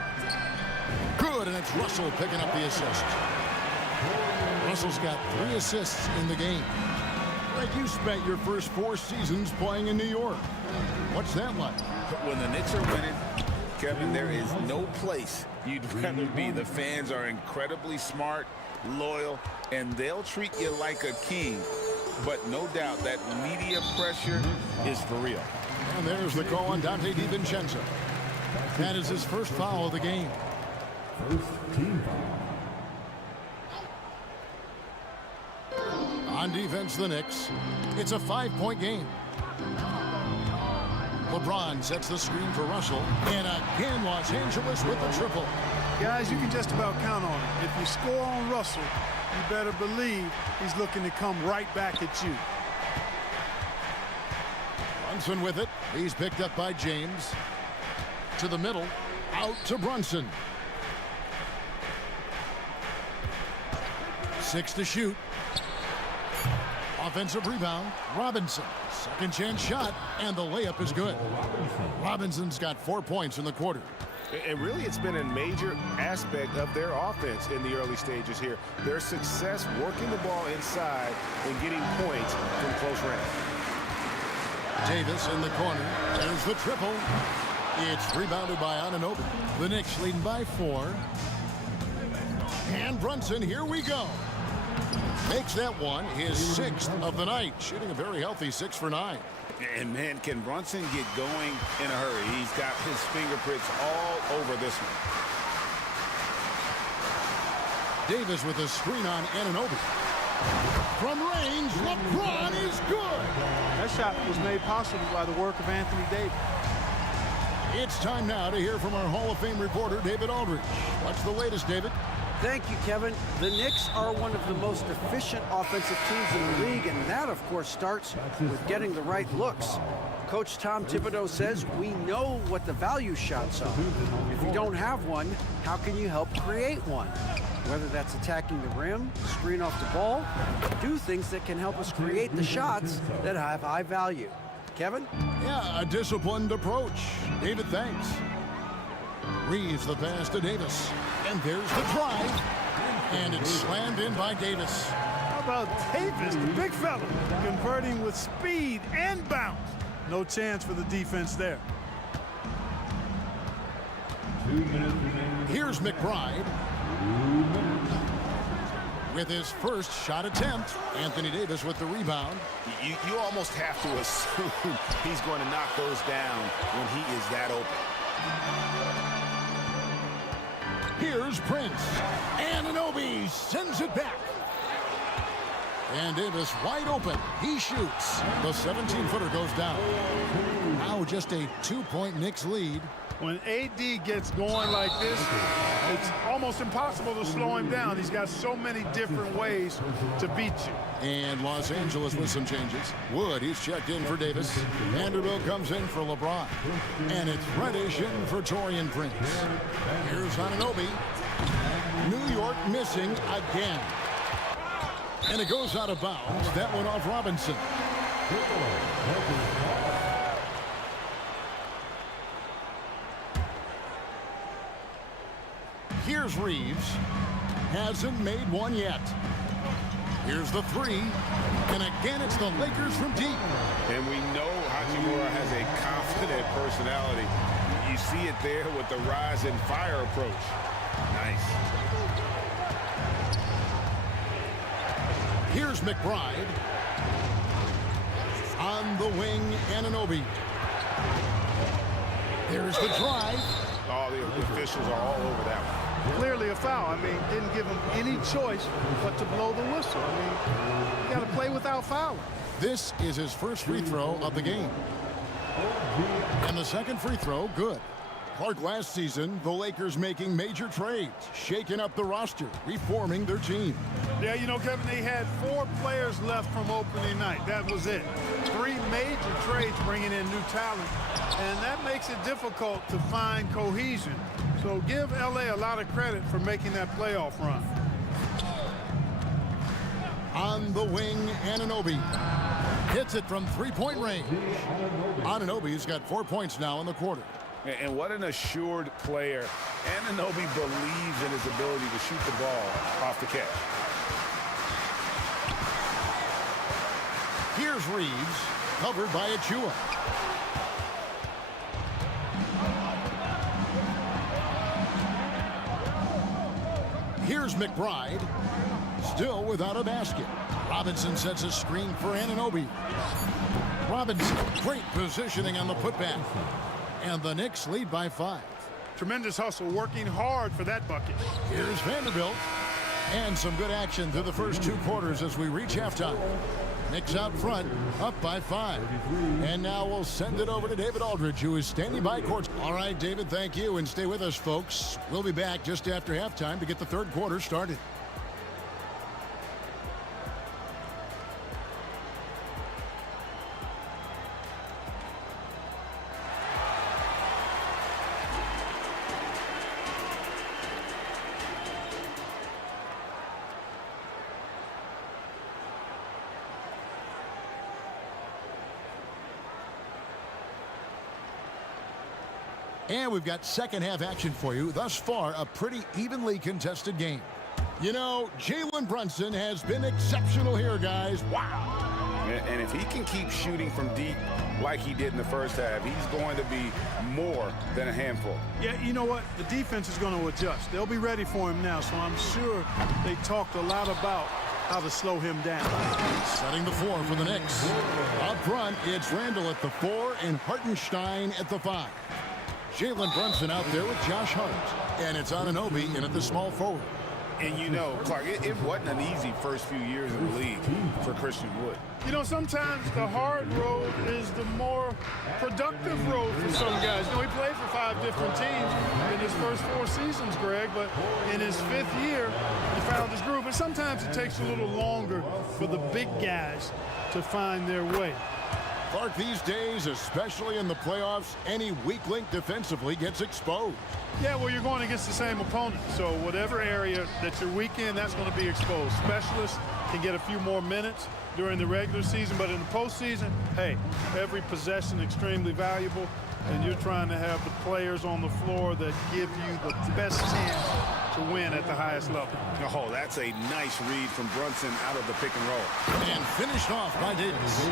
Good, and it's Russell picking up the assist. Russell's got 3 assists in the game. Like you spent your first 4 seasons playing in New York. What's that like? When the Knicks are winning, Kevin, there is no place you'd rather be. The fans are incredibly smart, loyal, and they'll treat you like a king. But no doubt that media pressure is for real. And there's the call on Dante DiVincenzo. That is his first foul of the game. First team foul. On defense, the Knicks. It's a 5-point game. LeBron sets the screen for Russell. And again, Los Angeles with the triple. Guys, you can just about count on it. If you score on Russell, you better believe he's looking to come right back at you. Brunson with it. He's picked up by James. To the middle. Out to Brunson. 6 to shoot. Offensive rebound. Robinson. Second chance shot. And the layup is good. Robinson's got 4 points in the quarter. And really, it's been a major aspect of their offense in the early stages here. Their success working the ball inside and getting points from close range. Davis in the corner. There's the triple. It's rebounded by Anunoby. The Knicks leading by 4. And Brunson, here we go. Makes that one his 6th of the night, shooting a very healthy 6 for 9. And man, can Brunson get going in a hurry? He's got his fingerprints all over this one. Davis with a screen on Anunoby. From range, LeBron is good. That shot was made possible by the work of Anthony Davis. It's time now to hear from our Hall of Fame reporter, David Aldridge. What's the latest, David? Thank you, Kevin. The Knicks are one of the most efficient offensive teams in the league, and that, of course, starts with getting the right looks. Coach Tom Thibodeau says we know what the value shots are. If you don't have one, how can you help create one? Whether that's attacking the rim, screen off the ball, do things that can help us create the shots that have high value. Kevin? Yeah, a disciplined approach. David, thanks. Reeves the pass to Davis. And there's the drive. And it's slammed in by Davis. How about Davis, the big fella, converting with speed and bounce. No chance for the defense there. Here's McBride. With his first shot attempt, Anthony Davis with the rebound. You almost have to assume he's going to knock those down when he is that open. Here's Prince. Anunoby sends it back. And Davis wide open. He shoots. The 17-footer goes down. Now just a 2-point Knicks lead. When AD gets going like this, it's almost impossible to slow him down. He's got so many different ways to beat you. And Los Angeles with some changes. Wood, he's checked in for Davis. Vanderbilt comes in for LeBron. And it's Reddish in for Taurean Prince. Here's Anunoby. New York missing again. And it goes out of bounds. That one off Robinson. Here's Reeves. Hasn't made one yet. Here's the three. And again, it's the Lakers from deep. And we know Hachimura has a confident personality. You see it there with the rise and fire approach. Nice. Here's McBride. On the wing, Anunoby. There's the drive. All the officials are all over that one. Clearly a foul. I mean, didn't give him any choice but to blow the whistle. I mean, you got to play without fouling. This is his first free throw of the game. And the second free throw, good. Clark, last season, the Lakers making major trades, shaking up the roster, reforming their team. Yeah, you know, Kevin, they had 4 players left from opening night. That was it. 3 major trades bringing in new talent, and that makes it difficult to find cohesion. So give LA a lot of credit for making that playoff run. On the wing, Anunoby hits it from three-point range. Anunoby's got 4 points now in the quarter. And what an assured player. Anunoby believes in his ability to shoot the ball off the catch. Here's Reeves, covered by Achua. Here's McBride, still without a basket. Robinson sets a screen for Anunoby. Robinson, great positioning on the putback. And the Knicks lead by 5. Tremendous hustle, working hard for that bucket. Here's Vanderbilt. And some good action through the first 2 quarters as we reach halftime. Knicks out front, up by 5. And now we'll send it over to David Aldridge, who is standing by court. All right, David, thank you. And stay with us, folks. We'll be back just after halftime to get the third quarter started. And we've got second half action for you. Thus far, a pretty evenly contested game. You know, Jalen Brunson has been exceptional here, guys. Wow. And if he can keep shooting from deep like he did in the first half, he's going to be more than a handful. Yeah, you know what? The defense is going to adjust. They'll be ready for him now, so I'm sure they talked a lot about how to slow him down. Setting the floor for the Knicks. Up front, it's Randall at the 4 and Hartenstein at the 5. Jalen Brunson out there with Josh Hart. And it's Anunoby in at the small forward. And you know, Clark, it wasn't an easy first few years in the league for Christian Wood. You know, sometimes the hard road is the more productive road for some guys. You know, he played for 5 different teams in his first 4 seasons, Greg, but in his 5th year, he found his groove. And sometimes it takes a little longer for the big guys to find their way. Clark, these days, especially in the playoffs, any weak link defensively gets exposed. Yeah, well, you're going against the same opponent. So whatever area that you're weak in, that's going to be exposed. Specialists can get a few more minutes during the regular season, but in the postseason, hey, every possession extremely valuable, and you're trying to have the players on the floor that give you the best chance to win at the highest level. Oh, that's a nice read from Brunson out of the pick and roll. And finished off by Davis.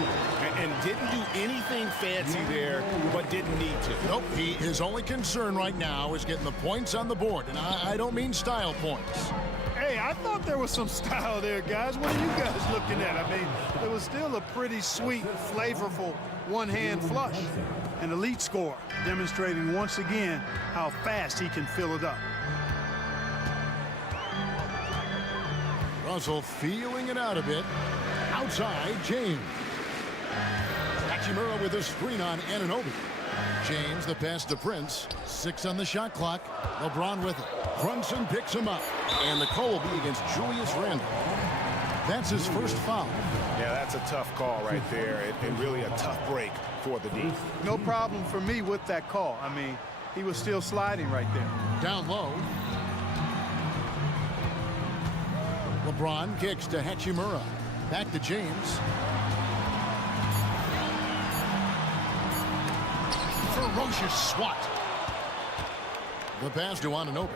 And didn't do anything fancy there, but didn't need to. Nope, his only concern right now is getting the points on the board, and I don't mean style points. Hey, I thought there was some style there, guys. What are you guys looking at? I mean, it was still a pretty sweet, flavorful one-hand flush. An elite score, demonstrating once again how fast he can fill it up. Russell feeling it out a bit. Outside, James. Hachimura with a screen on Anunoby. James, the pass to Prince. 6 on the shot clock. LeBron with it. Brunson picks him up. And the call will be against Julius Randle. That's his first foul. Yeah, that's a tough call right there, and really a tough break for the D. No problem for me with that call. I mean, he was still sliding right there. Down low. LeBron kicks to Hachimura. Back to James. Ferocious swat. The pass to Anunoby.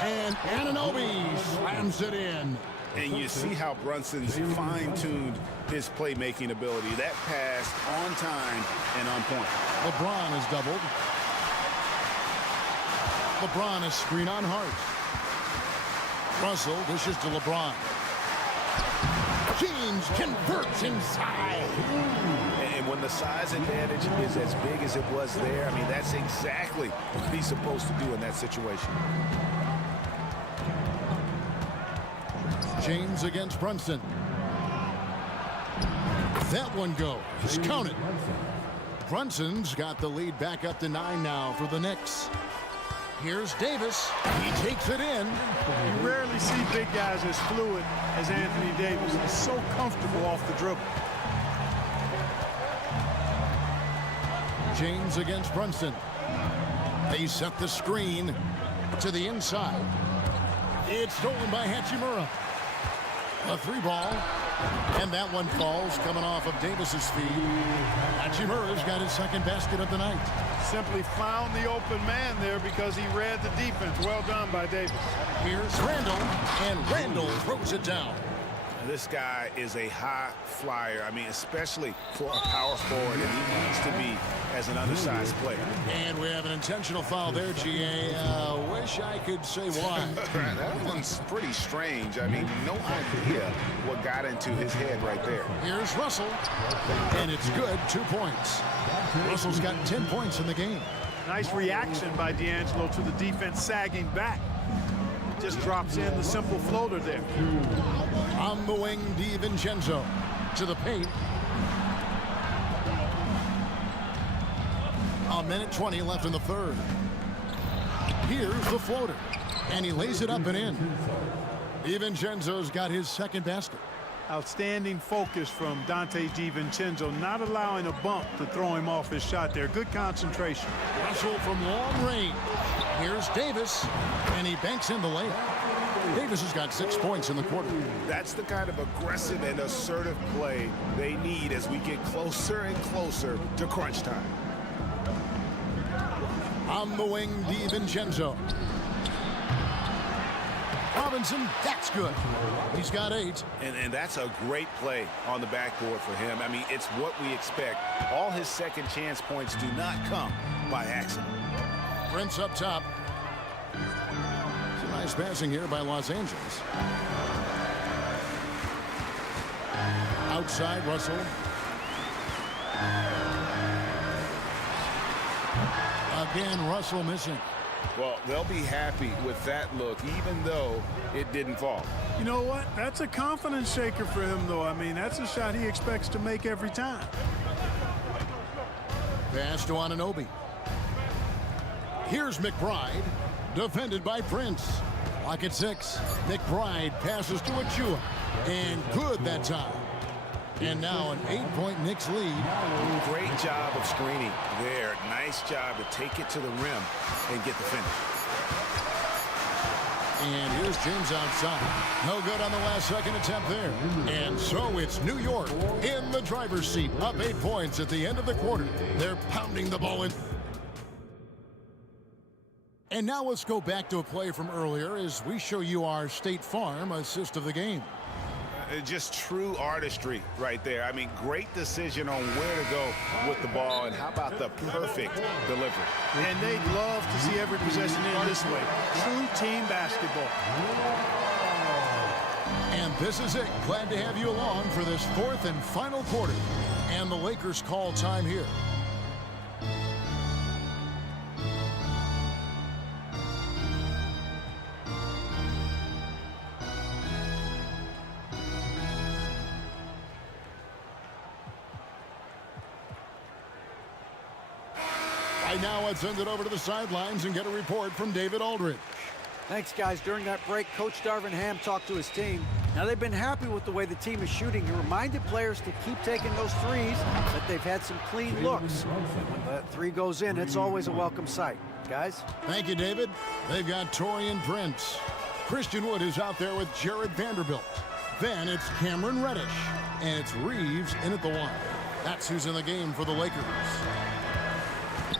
And Anunoby slams it in. And you see how Brunson's fine-tuned his playmaking ability. That pass on time and on point. LeBron is doubled. LeBron is screen on Hart. Russell dishes to LeBron. James converts inside. And when the size advantage is as big as it was there, I mean, that's exactly what he's supposed to do in that situation. James against Brunson. That one goes. Count it. Brunson's got the lead back up to 9 now for the Knicks. Here's Davis. He takes it in. You rarely see big guys as fluid as Anthony Davis. He's so comfortable off the dribble. James against Brunson. They set the screen to the inside. It's stolen by Hachimura. A 3-ball. And that one falls coming off of Davis's feet. Hachimura's got his second basket of the night. Simply found the open man there because he read the defense. Well done by Davis. Here's Randle, and Randle throws it down. This guy is a high flyer. I mean, especially for a power forward, and he needs to be as an undersized player. And we have an intentional foul there, GA. Wish I could say why. That one's pretty strange. I mean, no idea what got into his head right there. Here's Russell, and it's good. 2 points. Russell's got 10 points in the game. Nice reaction by D'Angelo to the defense sagging back. Just drops in the simple floater there. On the wing, DiVincenzo to the paint. A minute 20 left in the third. Here's the floater, and he lays it up and in. DiVincenzo's got his second basket. Outstanding focus from Dante DiVincenzo, not allowing a bump to throw him off his shot there. Good concentration. Russell from long range. Here's Davis, and he banks in the layup. Davis has got 6 points in the quarter. That's the kind of aggressive and assertive play they need as we get closer and closer to crunch time. On the wing, DiVincenzo. Robinson, that's good. He's got 8. And that's a great play on the backboard for him. I mean, it's what we expect. All his second chance points do not come by accident. Prince up top. Some nice passing here by Los Angeles. Outside, Russell. Again, Russell missing. Well, they'll be happy with that look, even though it didn't fall. You know what? That's a confidence shaker for him, though. I mean, that's a shot he expects to make every time. Pass to Anunoby. Here's McBride, defended by Prince. Lock at 6. McBride passes to Achua, and good that time. And now an 8-point Knicks lead. Great job of screening there. Nice job to take it to the rim and get the finish. And here's James outside. No good on the last second attempt there. And so it's New York in the driver's seat, up 8 points at the end of the quarter. They're pounding the ball in. And now let's go back to a play from earlier as we show you our State Farm assist of the game. Just true artistry right there. I mean, great decision on where to go with the ball, and how about the perfect delivery. And they'd love to see every possession in this way. True team basketball. And this is it. Glad to have you along for this fourth and final quarter. And the Lakers call time here. Right now, let's send it over to the sidelines and get a report from David Aldridge. Thanks, guys. During that break, Coach Darvin Ham talked to his team. Now, they've been happy with the way the team is shooting. He reminded players to keep taking those threes, that they've had some clean looks. When that three goes in, it's always a welcome sight. Guys? Thank you, David. They've got Taurean Prince. Christian Wood is out there with Jared Vanderbilt. Then it's Cameron Reddish. And it's Reeves in at the one. That's who's in the game for the Lakers.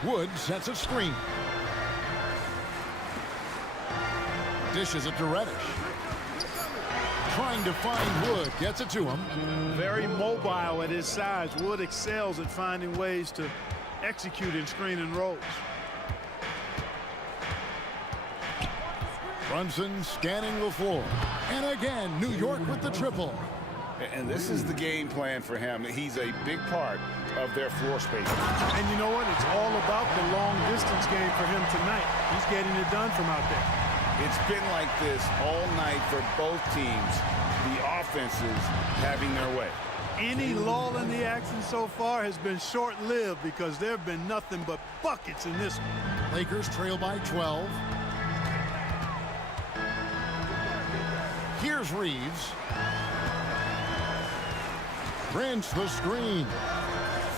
Wood sets a screen. Dishes it to Reddish. Trying to find Wood. Gets it to him. Very mobile at his size. Wood excels at finding ways to execute in screen and rolls. Brunson scanning the floor. And again, New York with the triple. And this is the game plan for him. He's a big part of their floor space. And you know what? It's all about the long distance game for him tonight. He's getting it done from out there. It's been like this all night for both teams. The offenses having their way. Any lull in the action so far has been short-lived because there have been nothing but buckets in this one. Lakers trail by 12. Here's Reeves. Prince the screen.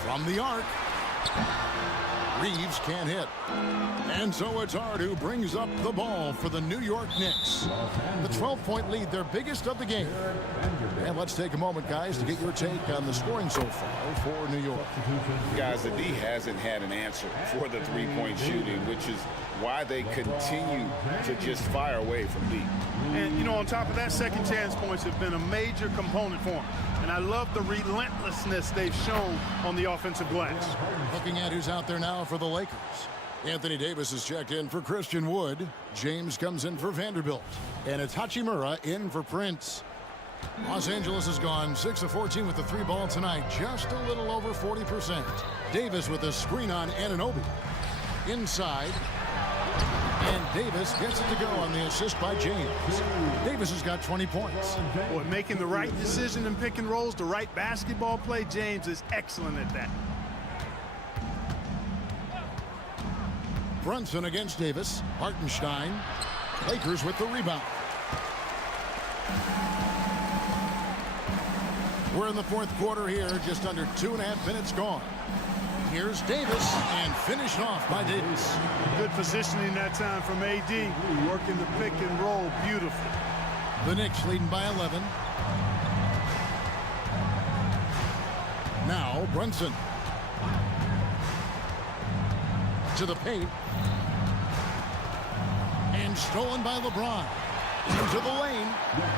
From the arc. Reeves can't hit. And so it's Ard who brings up the ball for the New York Knicks. The 12-point lead, their biggest of the game. And let's take a moment, guys, to get your take on the scoring so far for New York. Guys, the D hasn't had an answer for the three-point shooting, which is why they continue to just fire away from deep. And, you know, on top of that, second chance points have been a major component for them. And I love the relentlessness they've shown on the offensive glass. Looking at who's out there now for the Lakers. Anthony Davis is checked in for Christian Wood. James comes in for Vanderbilt. And it's Hachimura in for Prince. Los Angeles has gone 6 of 14 with the three ball tonight. Just a little over 40%. Davis with a screen on Anunoby. Inside. And Davis gets it to go on the assist by James. Davis has got 20 points. Boy, making the right decision in pick and rolls, the right basketball play, James is excellent at that. Brunson against Davis. Hartenstein. Lakers with the rebound. We're in the fourth quarter here, just under 2.5 minutes gone. Here's Davis, and finished off by Davis. Good positioning that time from AD, working the pick and roll beautifully. The Knicks leading by 11. Now Brunson. To the paint. And stolen by LeBron. Into the lane.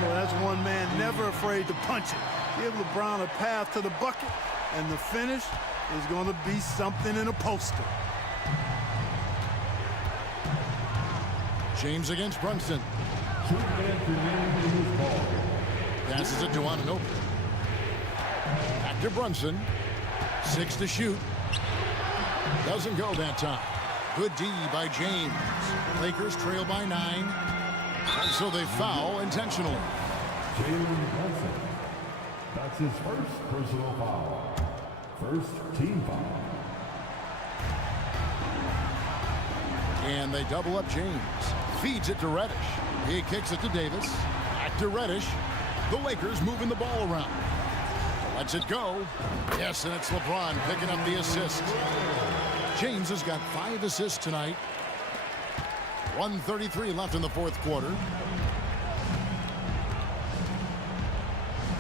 Well, that's one man never afraid to punch it. Give LeBron a path to the bucket, and the finish is going to be something in a poster. James against Brunson. Passes it to Anunoby. Back to Brunson. 6 to shoot. Doesn't go that time. Good D by James. Lakers trail by 9. And so they foul intentionally. That's his first personal foul. First team foul. And they double up James. Feeds it to Reddish. He kicks it to Davis. Back to Reddish. The Lakers moving the ball around. Lets it go. Yes, and it's LeBron picking up the assist. James has got 5 assists tonight. 1:33 left in the fourth quarter.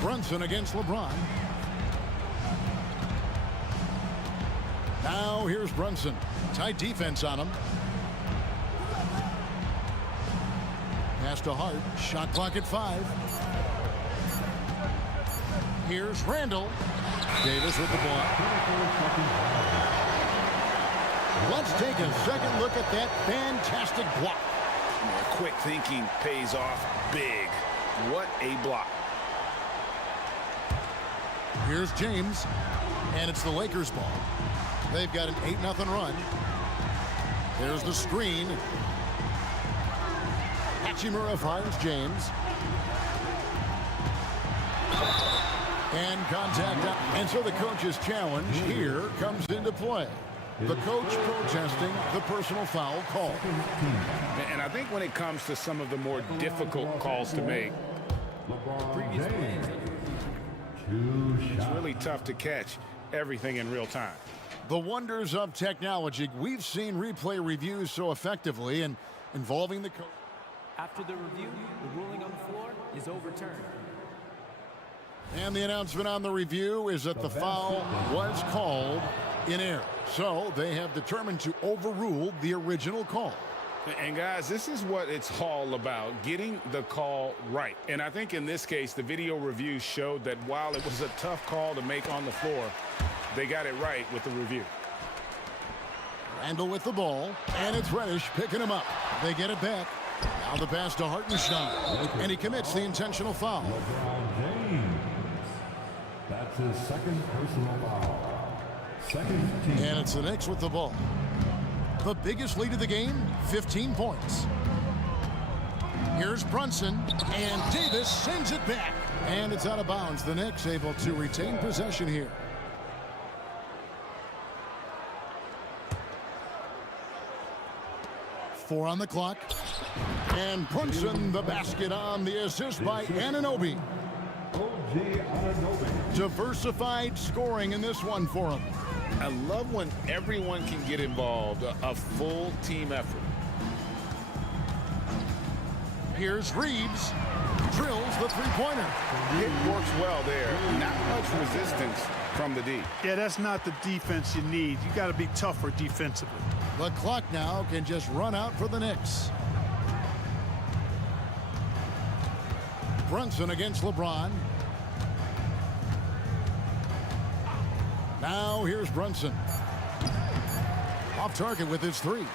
Brunson against LeBron. Now here's Brunson. Tight defense on him. Pass to Hart. Shot clock at 5. Here's Randall. Davis with the ball. Let's take a second look at that fantastic block. Quick thinking pays off big. What a block. Here's James, and it's the Lakers ball. They've got an 8-0 run. There's the screen. Hachimura finds James. And contact up. And so the coach's challenge here comes into play. The coach protesting the personal foul call. And I think when it comes to some of the more difficult calls to make, it's really tough to catch everything in real time. The wonders of technology. We've seen replay reviews so effectively and involving the coach. After the review, the ruling on the floor is overturned. And the announcement on the review is that the foul was called in error. So they have determined to overrule the original call. And guys, this is what it's all about, getting the call right. And I think in this case, the video review showed that while it was a tough call to make on the floor, they got it right with the review. Randall with the ball, and it's Reddish picking him up. They get it back. Now the pass to Hartenstein, and he commits the intentional foul. That's his second personal foul. Second team. And it's the Knicks with the ball. The biggest lead of the game, 15 points. Here's Brunson, and Davis sends it back. And it's out of bounds. The Knicks able to retain possession here. Four on the clock. And Brunson, the basket on the assist by Anunoby. Diversified scoring in this one for him. I love when everyone can get involved, a full team effort. Here's Reeves. Drills the three-pointer. It works well there. Not much resistance from the D. Yeah, that's not the defense you need. You got to be tougher defensively. The clock now can just run out for the Knicks. Brunson against LeBron. Now here's Brunson. Off target with his three.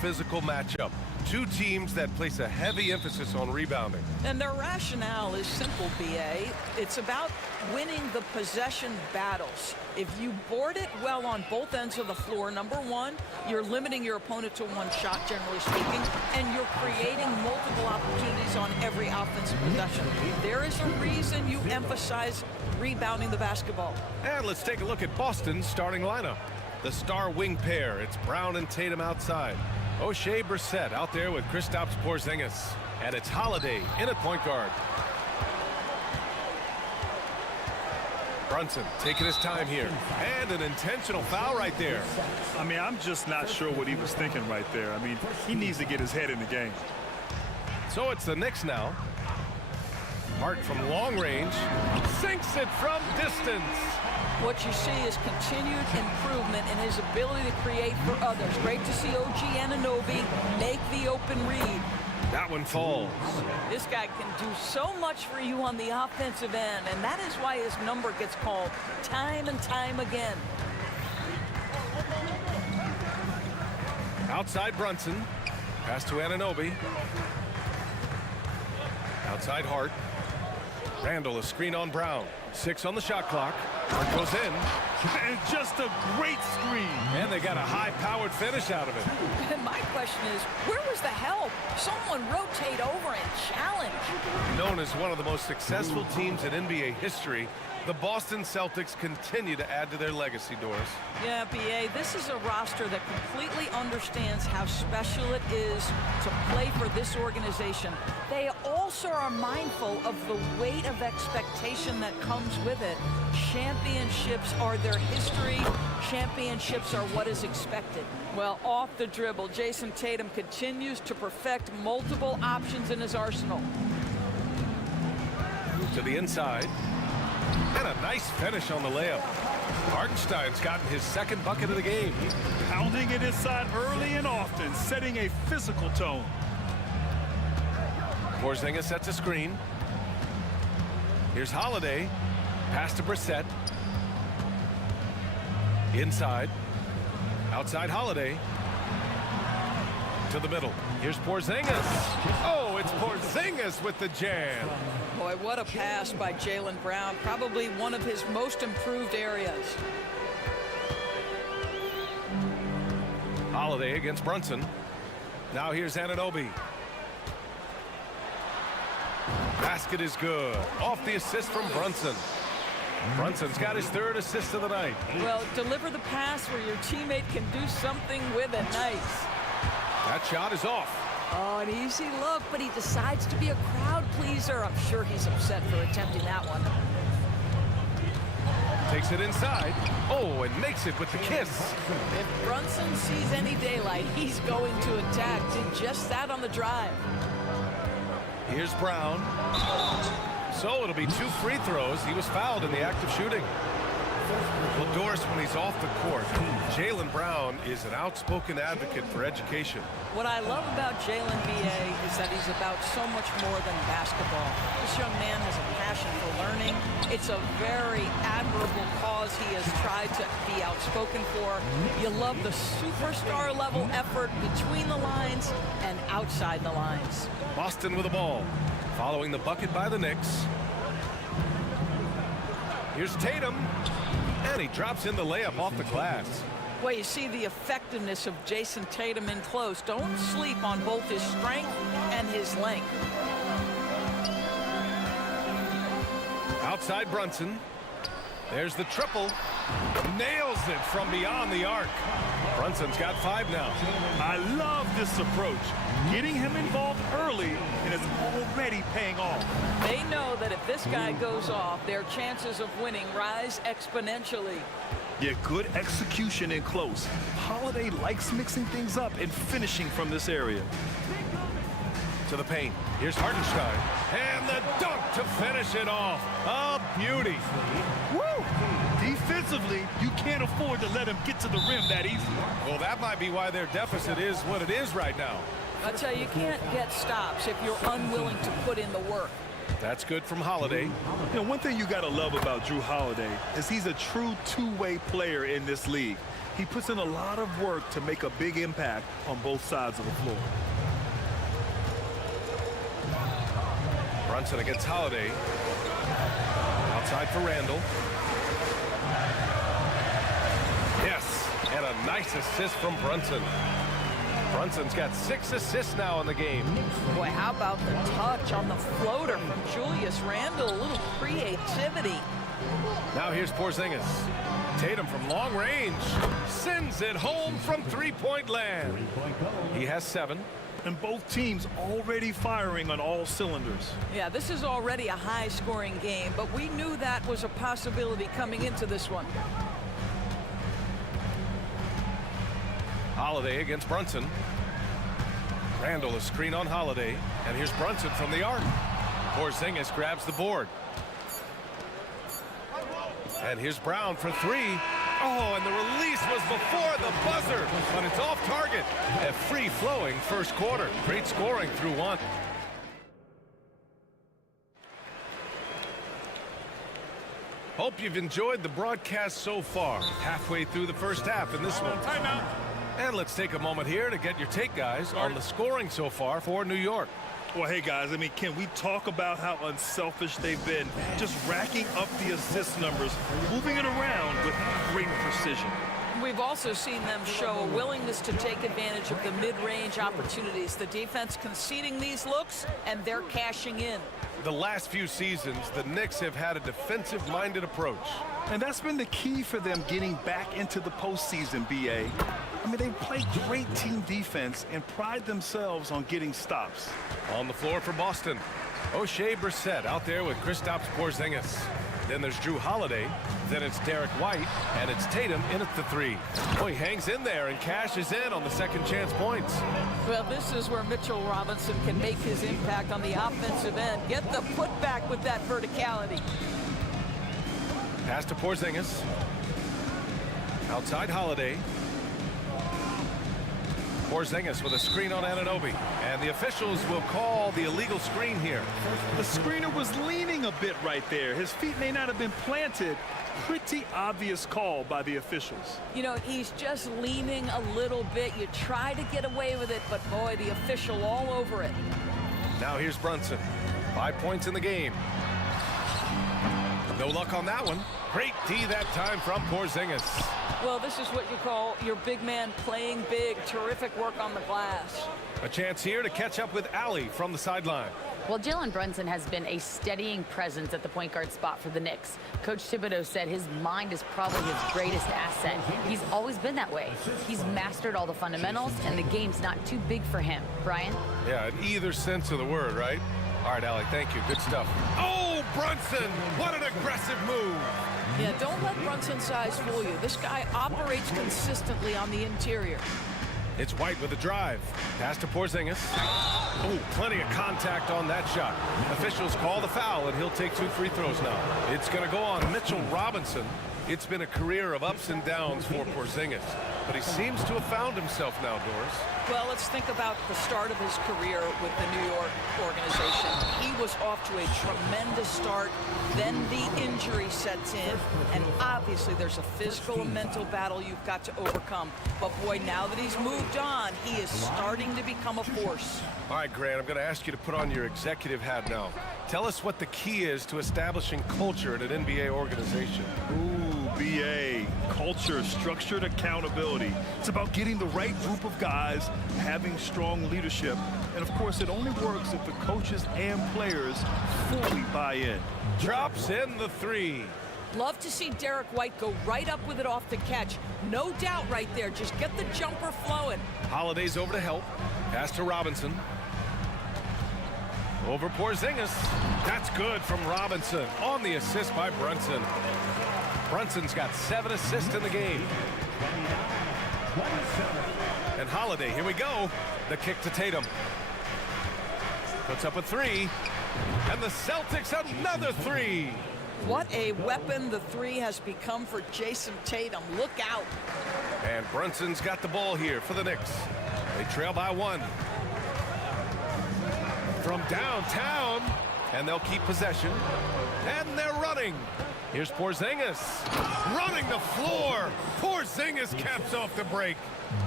physical matchup. Two teams that place a heavy emphasis on rebounding. And their rationale is simple, BA. It's about winning the possession battles. If you board it well on both ends of the floor, number one, you're limiting your opponent to one shot, generally speaking, and you're creating multiple opportunities on every offensive possession. There is a reason you emphasize rebounding the basketball. And let's take a look at Boston's starting lineup. The star wing pair, it's Brown and Tatum outside. O'Shea Brissett out there with Kristaps Porzingis. And it's Holiday in at point guard. Brunson taking his time here. And an intentional foul right there. I mean, I'm just not sure what he was thinking right there. I mean, he needs to get his head in the game. So it's the Knicks now. Hart from long range. Sinks it from distance. What you see is continued improvement in his ability to create for others. Great to see OG Anunoby make the open read. That one falls. This guy can do so much for you on the offensive end, and that is why his number gets called time and time again. Outside Brunson. Pass to Anunoby. Outside Hart. Randall, a screen on Brown. 6 on the shot clock. Hart goes in. And just a great screen. And they got a high-powered finish out of it. And my question is, where was the help? Someone rotate over and challenge. Known as one of the most successful teams in NBA history, the Boston Celtics continue to add to their legacy, Doris. Yeah, BA, this is a roster that completely understands how special it is to play for this organization. They also are mindful of the weight of expectation that comes with it. Championships are their history. Championships are what is expected. Well, off the dribble, Jason Tatum continues to perfect multiple options in his arsenal. To the inside. And a nice finish on the layup. Hartenstein's gotten his second bucket of the game. Pounding it inside early and often, setting a physical tone. Porzingis sets a screen. Here's Holiday. Pass to Brissett. Inside. Outside Holiday. To the middle. Here's Porzingis. Oh, it's Porzingis with the jam. Boy, what a pass by Jaylen Brown. Probably one of his most improved areas. Holiday against Brunson. Now here's Anunoby. Basket is good. Off the assist from Brunson. Brunson's got his third assist of the night. Well, deliver the pass where your teammate can do something with it. Nice. That shot is off. Oh, an easy look, but he decides to be a crowd pleaser. I'm sure he's upset for attempting that one. Takes it inside. Oh, and makes it with the kiss. If Brunson sees any daylight, he's going to attack. Did just that on the drive. Here's Brown. So it'll be 2 free throws. He was fouled in the act of shooting. Well, Doris, when he's off the court, Jaylen Brown is an outspoken advocate for education. What I love about Jaylen, BA, is that he's about so much more than basketball. This young man has a passion for learning. It's a very admirable cause he has tried to be outspoken for. You love the superstar level effort between the lines and outside the lines. Boston with the ball, following the bucket by the Knicks. Here's Tatum, and he drops in the layup off the glass. Well, you see the effectiveness of Jason Tatum in close. Don't sleep on both his strength and his length. Outside Brunson. There's the triple. Nails it from beyond the arc. Brunson's got 5 now. I love this approach. Getting him involved early, and it's already paying off. They know that if this guy goes off, their chances of winning rise exponentially. Yeah, good execution in close. Holiday likes mixing things up and finishing from this area. To the paint. Here's Hartenstein. And the dunk to finish it off. A beauty. Woo! Defensively, you can't afford to let him get to the rim that easy. Well, that might be why their deficit is what it is right now. I tell you, you can't get stops if you're unwilling to put in the work. That's good from Holiday. You know, one thing you got to love about Drew Holiday is he's a true two-way player in this league. He puts in a lot of work to make a big impact on both sides of the floor. Brunson against Holiday. Outside for Randall. Yes, and a nice assist from Brunson. Brunson's got 6 assists now in the game. Boy, how about the touch on the floater from Julius Randle? A little creativity. Now here's Porzingis. Tatum from long range sends it home from three-point land. He has 7. And both teams already firing on all cylinders. Yeah, this is already a high-scoring game, but we knew that was a possibility coming into this one. Holiday against Brunson. Randall a screen on Holiday, and here's Brunson from the arc. Porzingis grabs the board. And here's Brown for 3. Oh, and the release was before the buzzer, but it's off target. A free-flowing first quarter. Great scoring through 1. Hope you've enjoyed the broadcast so far. Halfway through the first half in this one. Timeout. And let's take a moment here to get your take, guys, on the scoring so far for New York. Well, hey, guys, I mean, can we talk about how unselfish they've been? Just racking up the assist numbers, moving it around with great precision. We've also seen them show a willingness to take advantage of the mid-range opportunities. The defense conceding these looks, and they're cashing in. The last few seasons, the Knicks have had a defensive-minded approach. And that's been the key for them getting back into the postseason, B.A. I mean, they play great team defense and pride themselves on getting stops. On the floor for Boston, O'Shea Brissett out there with Kristaps Porzingis. Then there's Drew Holiday. Then it's Derek White, and it's Tatum in at the 3. Oh, he hangs in there and cashes in on the second chance points. Well, this is where Mitchell Robinson can make his impact on the offensive end. Get the putback with that verticality. Pass to Porzingis. Outside Holiday. Porzingis with a screen on Anunoby. And the officials will call the illegal screen here. The screener was leaning a bit right there. His feet may not have been planted. Pretty obvious call by the officials. You know, he's just leaning a little bit. You try to get away with it, but boy, the official all over it. Now here's Brunson. 5 points in the game. No luck on that one. Great D that time from Porzingis. Well, this is what you call your big man playing big. Terrific work on the glass. A chance here to catch up with Allie from the sideline. Well, Jalen Brunson has been a steadying presence at the point guard spot for the Knicks. Coach Thibodeau said his mind is probably his greatest asset. He's always been that way. He's mastered all the fundamentals, and the game's not too big for him. Brian? Yeah, in either sense of the word, right? All right, Allie, thank you. Good stuff. Oh, Brunson! What an aggressive move! Yeah, don't let Brunson's size fool you. This guy operates consistently on the interior. It's White with a drive. Pass to Porzingis. Oh, plenty of contact on that shot. Officials call the foul, and he'll take 2 free throws now. It's going to go on Mitchell Robinson. It's been a career of ups and downs for Porzingis, but he seems to have found himself now, Doris. Well, let's think about the start of his career with the New York organization. He was off to a tremendous start. Then the injury sets in, and obviously there's a physical and mental battle you've got to overcome. But boy, now that he's moved on, he is starting to become a force. All right, Grant, I'm going to ask you to put on your executive hat now. Tell us what the key is to establishing culture at an NBA organization. Ooh, BA. Culture, structured accountability. It's about getting the right group of guys, having strong leadership. And of course, it only works if the coaches and players fully buy in. Drops in the 3. Love to see Derek White go right up with it off the catch. No doubt right there. Just get the jumper flowing. Holiday's over to help. Pass to Robinson. Over Porzingis. That's good from Robinson on the assist by Brunson. Brunson's got 7 assists in the game. And Holiday, here we go. The kick to Tatum. Puts up a 3. And the Celtics another 3. What a weapon the 3 has become for Jason Tatum. Look out. And Brunson's got the ball here for the Knicks. They trail by 1. From downtown, And they'll keep possession. And they're running. Here's Porzingis running the floor. Porzingis caps off the break.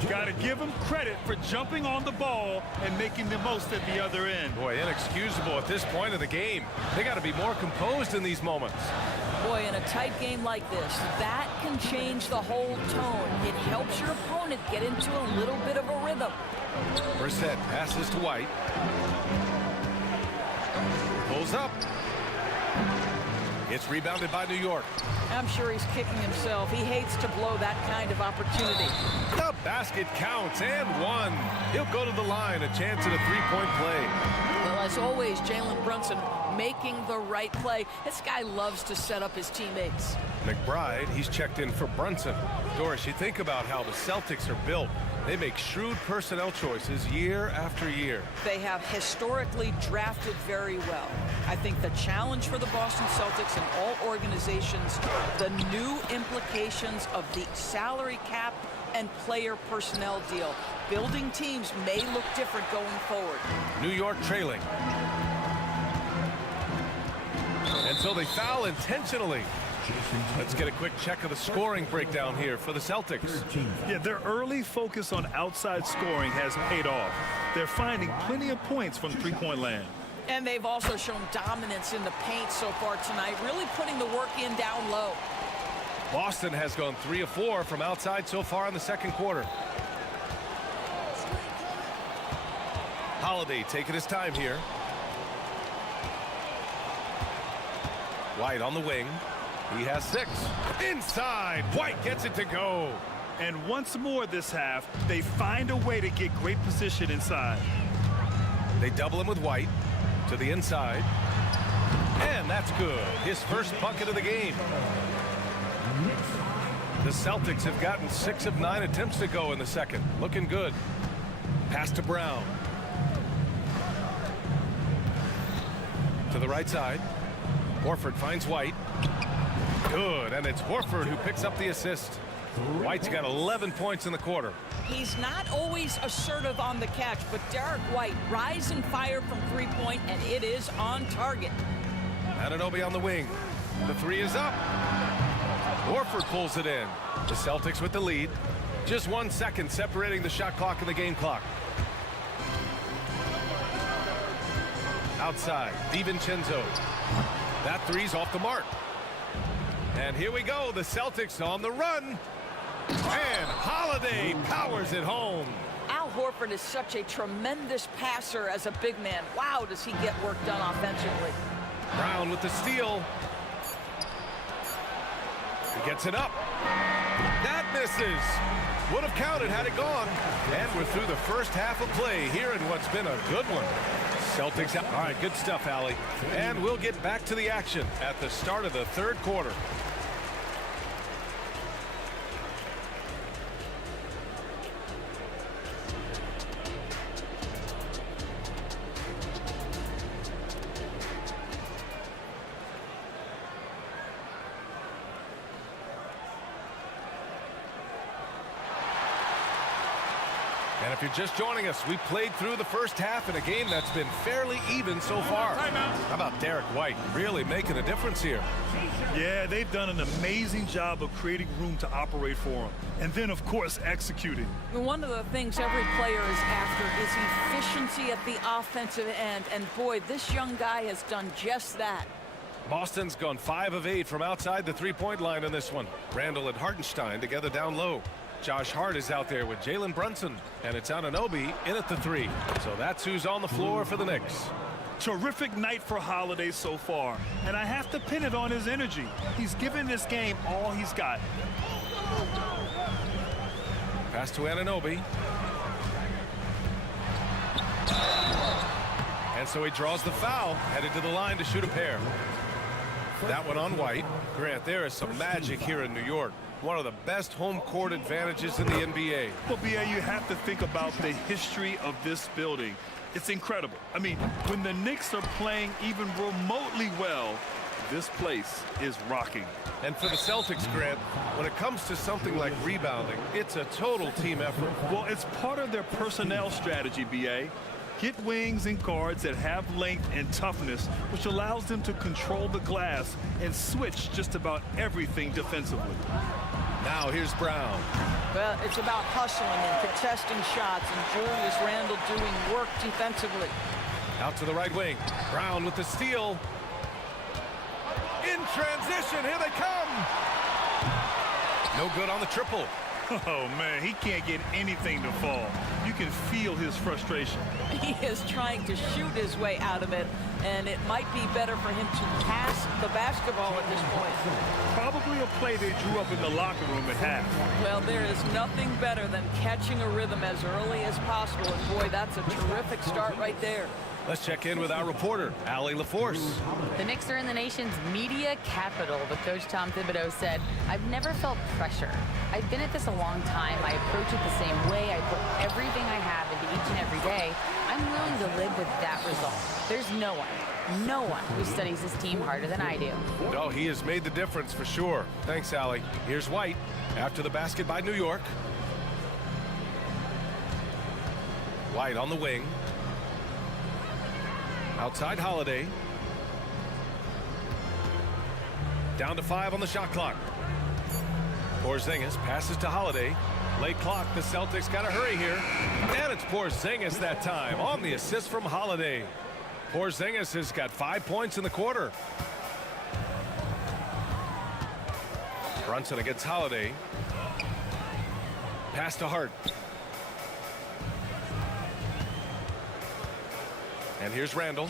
Got to give him credit for jumping on the ball and making the most at the other end. Boy, inexcusable at this point of the game. They got to be more composed in these moments. Boy, in a tight game like this, that can change the whole tone. It helps your opponent get into a little bit of a rhythm. Brissett passes to White. Pulls up. It's rebounded by New York. I'm sure he's kicking himself. He hates to blow that kind of opportunity. The basket counts and one. He'll go to the line, a chance at a three-point play. Well, as always, Jalen Brunson making the right play. This guy loves to set up his teammates. McBride, he's checked in for Brunson. Doris, you think about how the Celtics are built. They make shrewd personnel choices year after year. They have historically drafted very well. I think the challenge for the Boston Celtics and all organizations, the new implications of the salary cap and player personnel deal. Building teams may look different going forward. New York trailing. And so they foul intentionally. Let's get a quick check of the scoring breakdown here for the Celtics. Yeah, their early focus on outside scoring has paid off. They're finding plenty of points from three-point land. And they've also shown dominance in the paint so far tonight, really putting the work in down low. Boston has gone 3 of 4 from outside so far in the second quarter. Holiday taking his time here. White on the wing. He has 6. Inside. White gets it to go. And once more this half, they find a way to get great position inside. They double him with White to the inside. And that's good. His first bucket of the game. The Celtics have gotten 6 of 9 attempts to go in the second. Looking good. Pass to Brown. To the right side. Horford finds White. Good, and it's Horford who picks up the assist. White's got 11 points in the quarter. He's not always assertive on the catch, but Derek White rise and fire from three-point, and it is on target. Anunoby on the wing. The 3 is up. Horford pulls it in. The Celtics with the lead. Just 1 second separating the shot clock and the game clock. Outside, DiVincenzo. That 3's off the mark. And here we go, the Celtics on the run. And Holiday powers it home. Al Horford is such a tremendous passer as a big man. Wow, does he get work done offensively. Brown with the steal. He gets it up. That misses. Would have counted had it gone. And we're through the first half of play here in what's been a good one. Celtics out. All right, good stuff, Allie. And we'll get back to the action at the start of the third quarter. And if you're just joining us, we played through the first half in a game that's been fairly even so far. How about Derek White really making a difference here? Yeah, they've done an amazing job of creating room to operate for him. And then, of course, executing. One of the things every player is after is efficiency at the offensive end. And boy, this young guy has done just that. Boston's gone 5 of 8 from outside the three-point line in this one. Randall and Hartenstein together down low. Josh Hart is out there with Jalen Brunson, and it's Anunoby in at the 3. So that's who's on the floor for the Knicks. Terrific night for Holiday so far, and I have to pin it on his energy. He's given this game all he's got. Pass to Anunoby. And so he draws the foul, headed to the line to shoot a pair. That one on White. Grant, there is some magic here in New York. One of the best home court advantages in the NBA. Well, B.A., you have to think about the history of this building. It's incredible. I mean, when the Knicks are playing even remotely well, this place is rocking. And for the Celtics, Grant, when it comes to something like rebounding, it's a total team effort. Well, it's part of their personnel strategy, B.A. Get wings and guards that have length and toughness, which allows them to control the glass and switch just about everything defensively. Now here's Brown. Well, it's about hustling and contesting shots, and Julius Randle doing work defensively. Out to the right wing. Brown with the steal. In transition, here they come. No good on the triple. Oh, man, he can't get anything to fall. You can feel his frustration. He is trying to shoot his way out of it, and it might be better for him to pass the basketball at this point. Probably a play they drew up in the locker room at half. Well, there is nothing better than catching a rhythm as early as possible, and boy, that's a terrific start right there. Let's check in with our reporter, Allie LaForce. The Knicks are in the nation's media capital, but Coach Tom Thibodeau said, "I've never felt pressure. I've been at this a long time. I approach it the same way. I put everything I have into each and every day. I'm willing to live with that result. There's no one who studies his team harder than I do." No, he has made the difference for sure. Thanks, Allie. Here's White after the basket by New York. White on the wing. Outside Holiday. Down to 5 on the shot clock. Porzingis passes to Holiday. Late clock, the Celtics got to hurry here. And it's Porzingis that time on the assist from Holiday. Porzingis has got 5 points in the quarter. Brunson against Holiday. Pass to Hart. And here's Randle.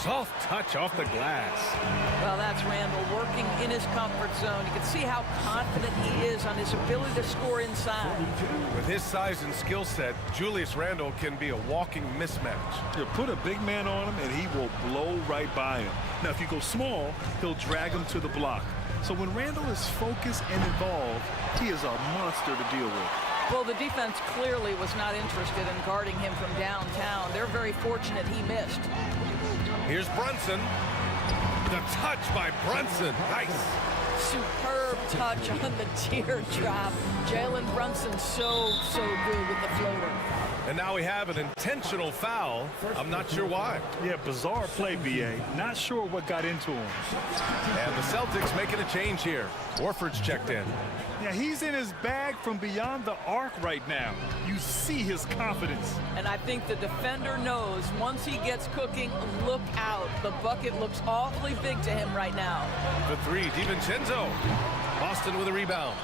Soft touch off the glass. Well, that's Randle working in his comfort zone. You can see how confident he is on his ability to score inside. With his size and skill set, Julius Randle can be a walking mismatch. You put a big man on him, and he will blow right by him. Now, if you go small, he'll drag him to the block. So when Randle is focused and involved, he is a monster to deal with. Well, the defense clearly was not interested in guarding him from downtown. They're very fortunate he missed. Here's Brunson. The touch by Brunson. Nice. Superb touch on the teardrop. Jalen Brunson so good with the floater. And now we have an intentional foul. I'm not sure why. Yeah, bizarre play, B.A. Not sure what got into him. And the Celtics making a change here. Warford's checked in. Yeah, he's in his bag from beyond the arc right now. You see his confidence. And I think the defender knows once he gets cooking, look out. The bucket looks awfully big to him right now. The three, DiVincenzo. Boston with a rebound.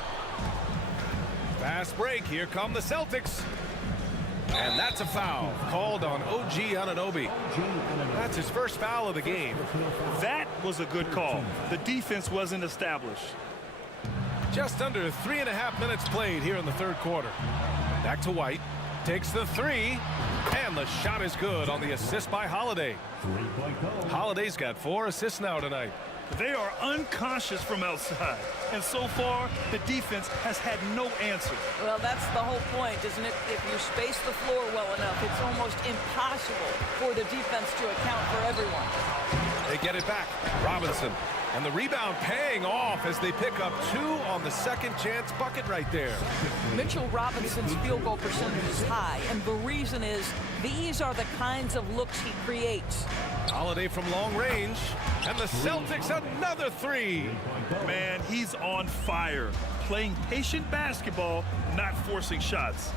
Fast break. Here come the Celtics. And that's a foul called on OG Anunoby. That's his first foul of the game. That was a good call. The defense wasn't established. Just under 3.5 minutes played here in the third quarter. Back to White. Takes the three. And the shot is good on the assist by Holiday. Holiday's got 4 assists now tonight. They are unconscious from outside. And so far, the defense has had no answer. Well, that's the whole point, isn't it? If you space the floor well enough, it's almost impossible for the defense to account for everyone. They get it back. Robinson. And the rebound paying off as they pick up 2 on the second chance bucket right there. Mitchell Robinson's field goal percentage is high, and the reason is these are the kinds of looks he creates. Holiday from long range, and the Celtics another 3. Man, he's on fire. Playing patient basketball, not forcing shots.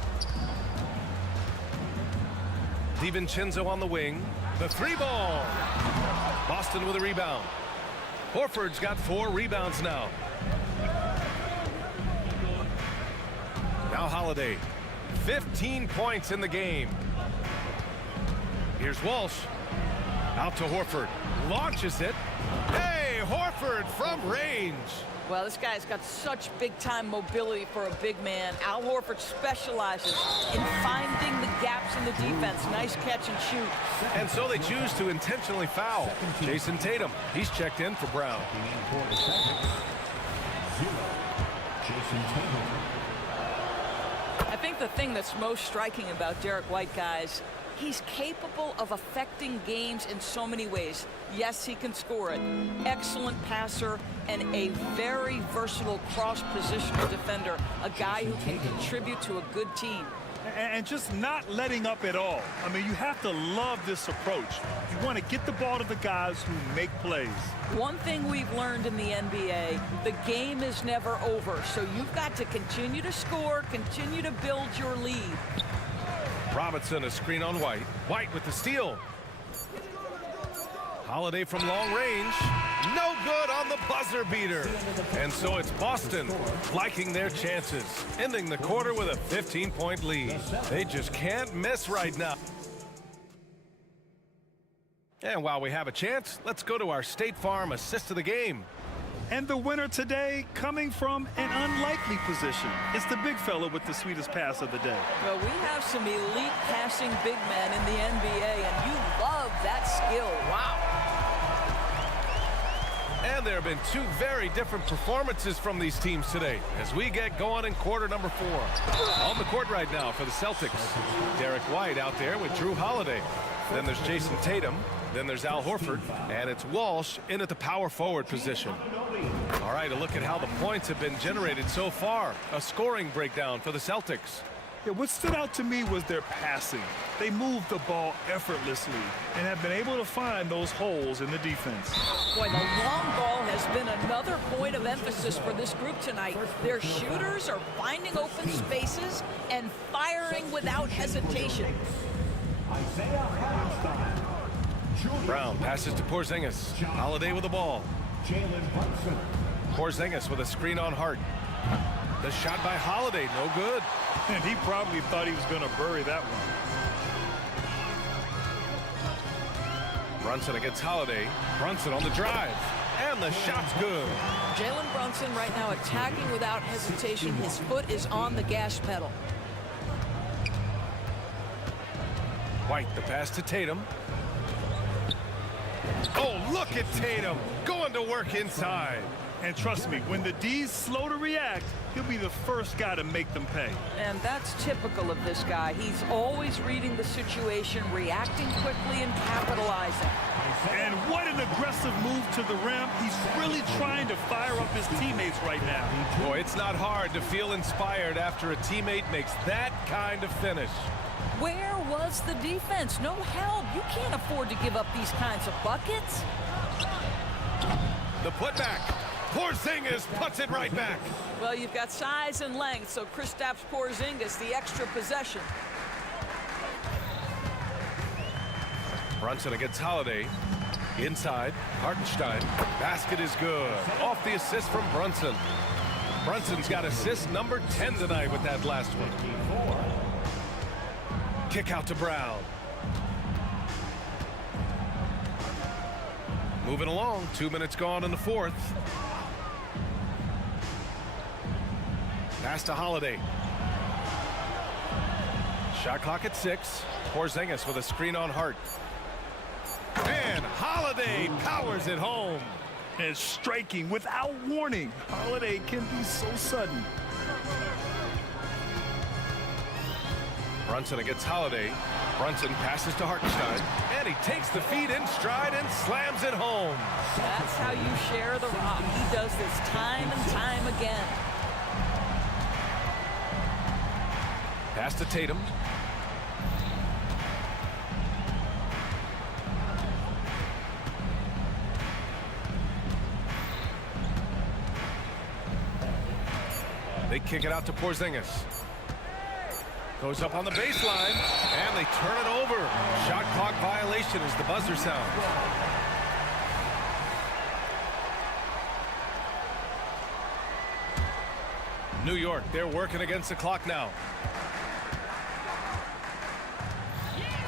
DiVincenzo on the wing. The 3 ball. Boston with a rebound. Horford's got 4 rebounds now. Now Holiday. 15 points in the game. Here's Walsh. Out to Horford. Launches it. Hey, Horford from range. Well, this guy's got such big-time mobility for a big man. Al Horford specializes in finding the gaps in the defense. Nice catch and shoot. And so they choose to intentionally foul. Jason Tatum, he's checked in for Brown. I think the thing that's most striking about Derek White, guys, he's capable of affecting games in so many ways. Yes, he can score it. Excellent passer and a very versatile cross-positional defender. A guy who can contribute to a good team. And just not letting up at all. I mean, you have to love this approach. You want to get the ball to the guys who make plays. One thing we've learned in the NBA, the game is never over. So you've got to continue to score, continue to build your lead. Robinson, a screen on White. White with the steal. Holiday from long range. No good on the buzzer beater. And so it's Boston liking their chances, ending the quarter with a 15-point lead. They just can't miss right now. And while we have a chance, let's go to our State Farm assist of the game. And the winner today coming from an unlikely position. It's the big fella with the sweetest pass of the day. Well, we have some elite passing big men in the NBA, and you love that skill. Wow. And there have been two very different performances from these teams today as we get going in quarter number 4. On the court right now for the Celtics, Derek White out there with Drew Holiday. Then there's Jason Tatum. Then there's Al Horford. And it's Walsh in at the power forward position. All right, a look at how the points have been generated so far. A scoring breakdown for the Celtics. Yeah, what stood out to me was their passing. They moved the ball effortlessly and have been able to find those holes in the defense. Boy, the long ball has been another point of emphasis for this group tonight. Their shooters are finding open spaces and firing without hesitation. Brown passes to Porzingis. Holiday with the ball. Porzingis with a screen on Hart. The shot by Holiday, no good. And he probably thought he was going to bury that one. Brunson against Holiday. Brunson on the drive. And the shot's good. Jalen Brunson right now attacking without hesitation. His foot is on the gas pedal. White, the pass to Tatum. Oh, look at Tatum going to work inside. And trust me, when the D's slow to react, he'll be the first guy to make them pay. And that's typical of this guy. He's always reading the situation, reacting quickly and capitalizing. And what an aggressive move to the rim. He's really trying to fire up his teammates right now. Boy, it's not hard to feel inspired after a teammate makes that kind of finish. Where was the defense? No help. You can't afford to give up these kinds of buckets. The putback. Porzingis puts it right back. Well, you've got size and length, so Kristaps Porzingis, the extra possession. Brunson against Holiday. Inside, Hartenstein. Basket is good. Off the assist from Brunson. Brunson's got assist number 10 tonight with that last one. Kick out to Brown. Moving along, 2 minutes gone in the fourth. Pass to Holiday. Shot clock at 6. Porzingis with a screen on Hart. And Holiday powers it home. And striking without warning. Holiday can be so sudden. Brunson against Holiday. Brunson passes to Hartenstein. And he takes the feed in stride and slams it home. That's how you share the rock. He does this time and time again. Pass to Tatum. They kick it out to Porzingis. Goes up on the baseline, and they turn it over. Shot clock violation as the buzzer sounds. New York, they're working against the clock now.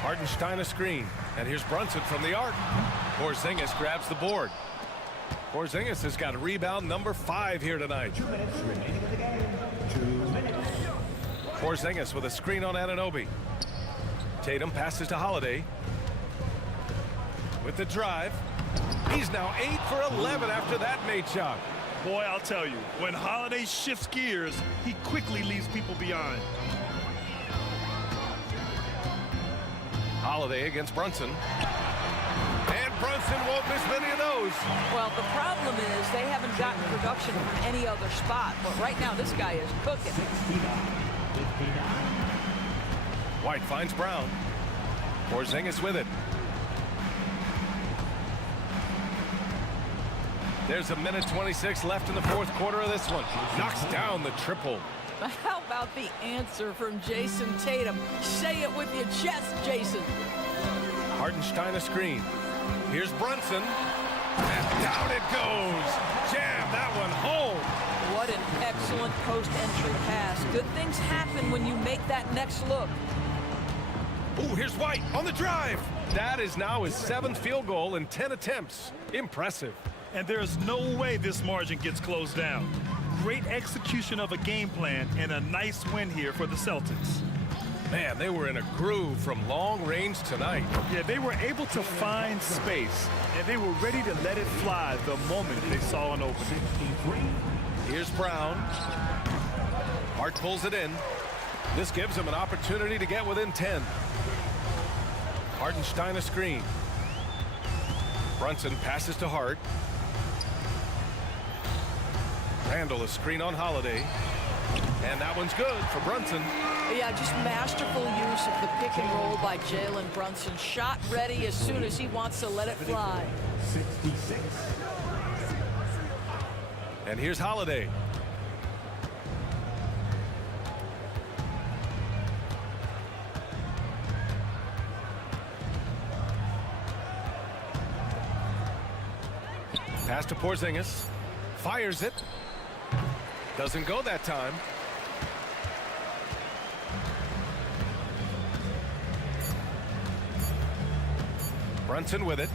Hartenstein a screen, and here's Brunson from the arc. Porzingis grabs the board. Porzingis has got rebound number 5 here tonight. 2 minutes remaining in the game. 2 minutes. Porzingis with a screen on Anunoby. Tatum passes to Holiday. With the drive. He's now 8 for 11 after that made shot. Boy, I'll tell you, when Holiday shifts gears, he quickly leaves people behind. Holiday against Brunson. And Brunson won't miss many of those. Well, the problem is they haven't gotten production from any other spot. But right now, this guy is cooking. White finds Brown. Porzingis with it. There's a minute 26 left in the fourth quarter of this one. Knocks down the triple. How about the answer from Jason Tatum? Say it with your chest, Jason. Hartenstein a screen. Here's Brunson. And down it goes. Jam that one home. What an excellent post-entry pass. Good things happen when you make that next look. Ooh, here's White on the drive. That is now his 7th field goal in 10 attempts. Impressive. And there's no way this margin gets closed down. Great execution of a game plan and a nice win here for the Celtics. Man, they were in a groove from long range tonight. Yeah, they were able to find space, and they were ready to let it fly the moment they saw an opening. Here's Brown. Hart pulls it in. This gives him an opportunity to get within 10. Hartenstein a screen. Brunson passes to Hart. Randall a screen on Holiday. And that one's good for Brunson. Yeah, just masterful use of the pick and roll by Jalen Brunson. Shot ready as soon as he wants to let it fly. 66. And here's Holiday. Pass to Porzingis. Fires it. Doesn't go that time. Brunson with it.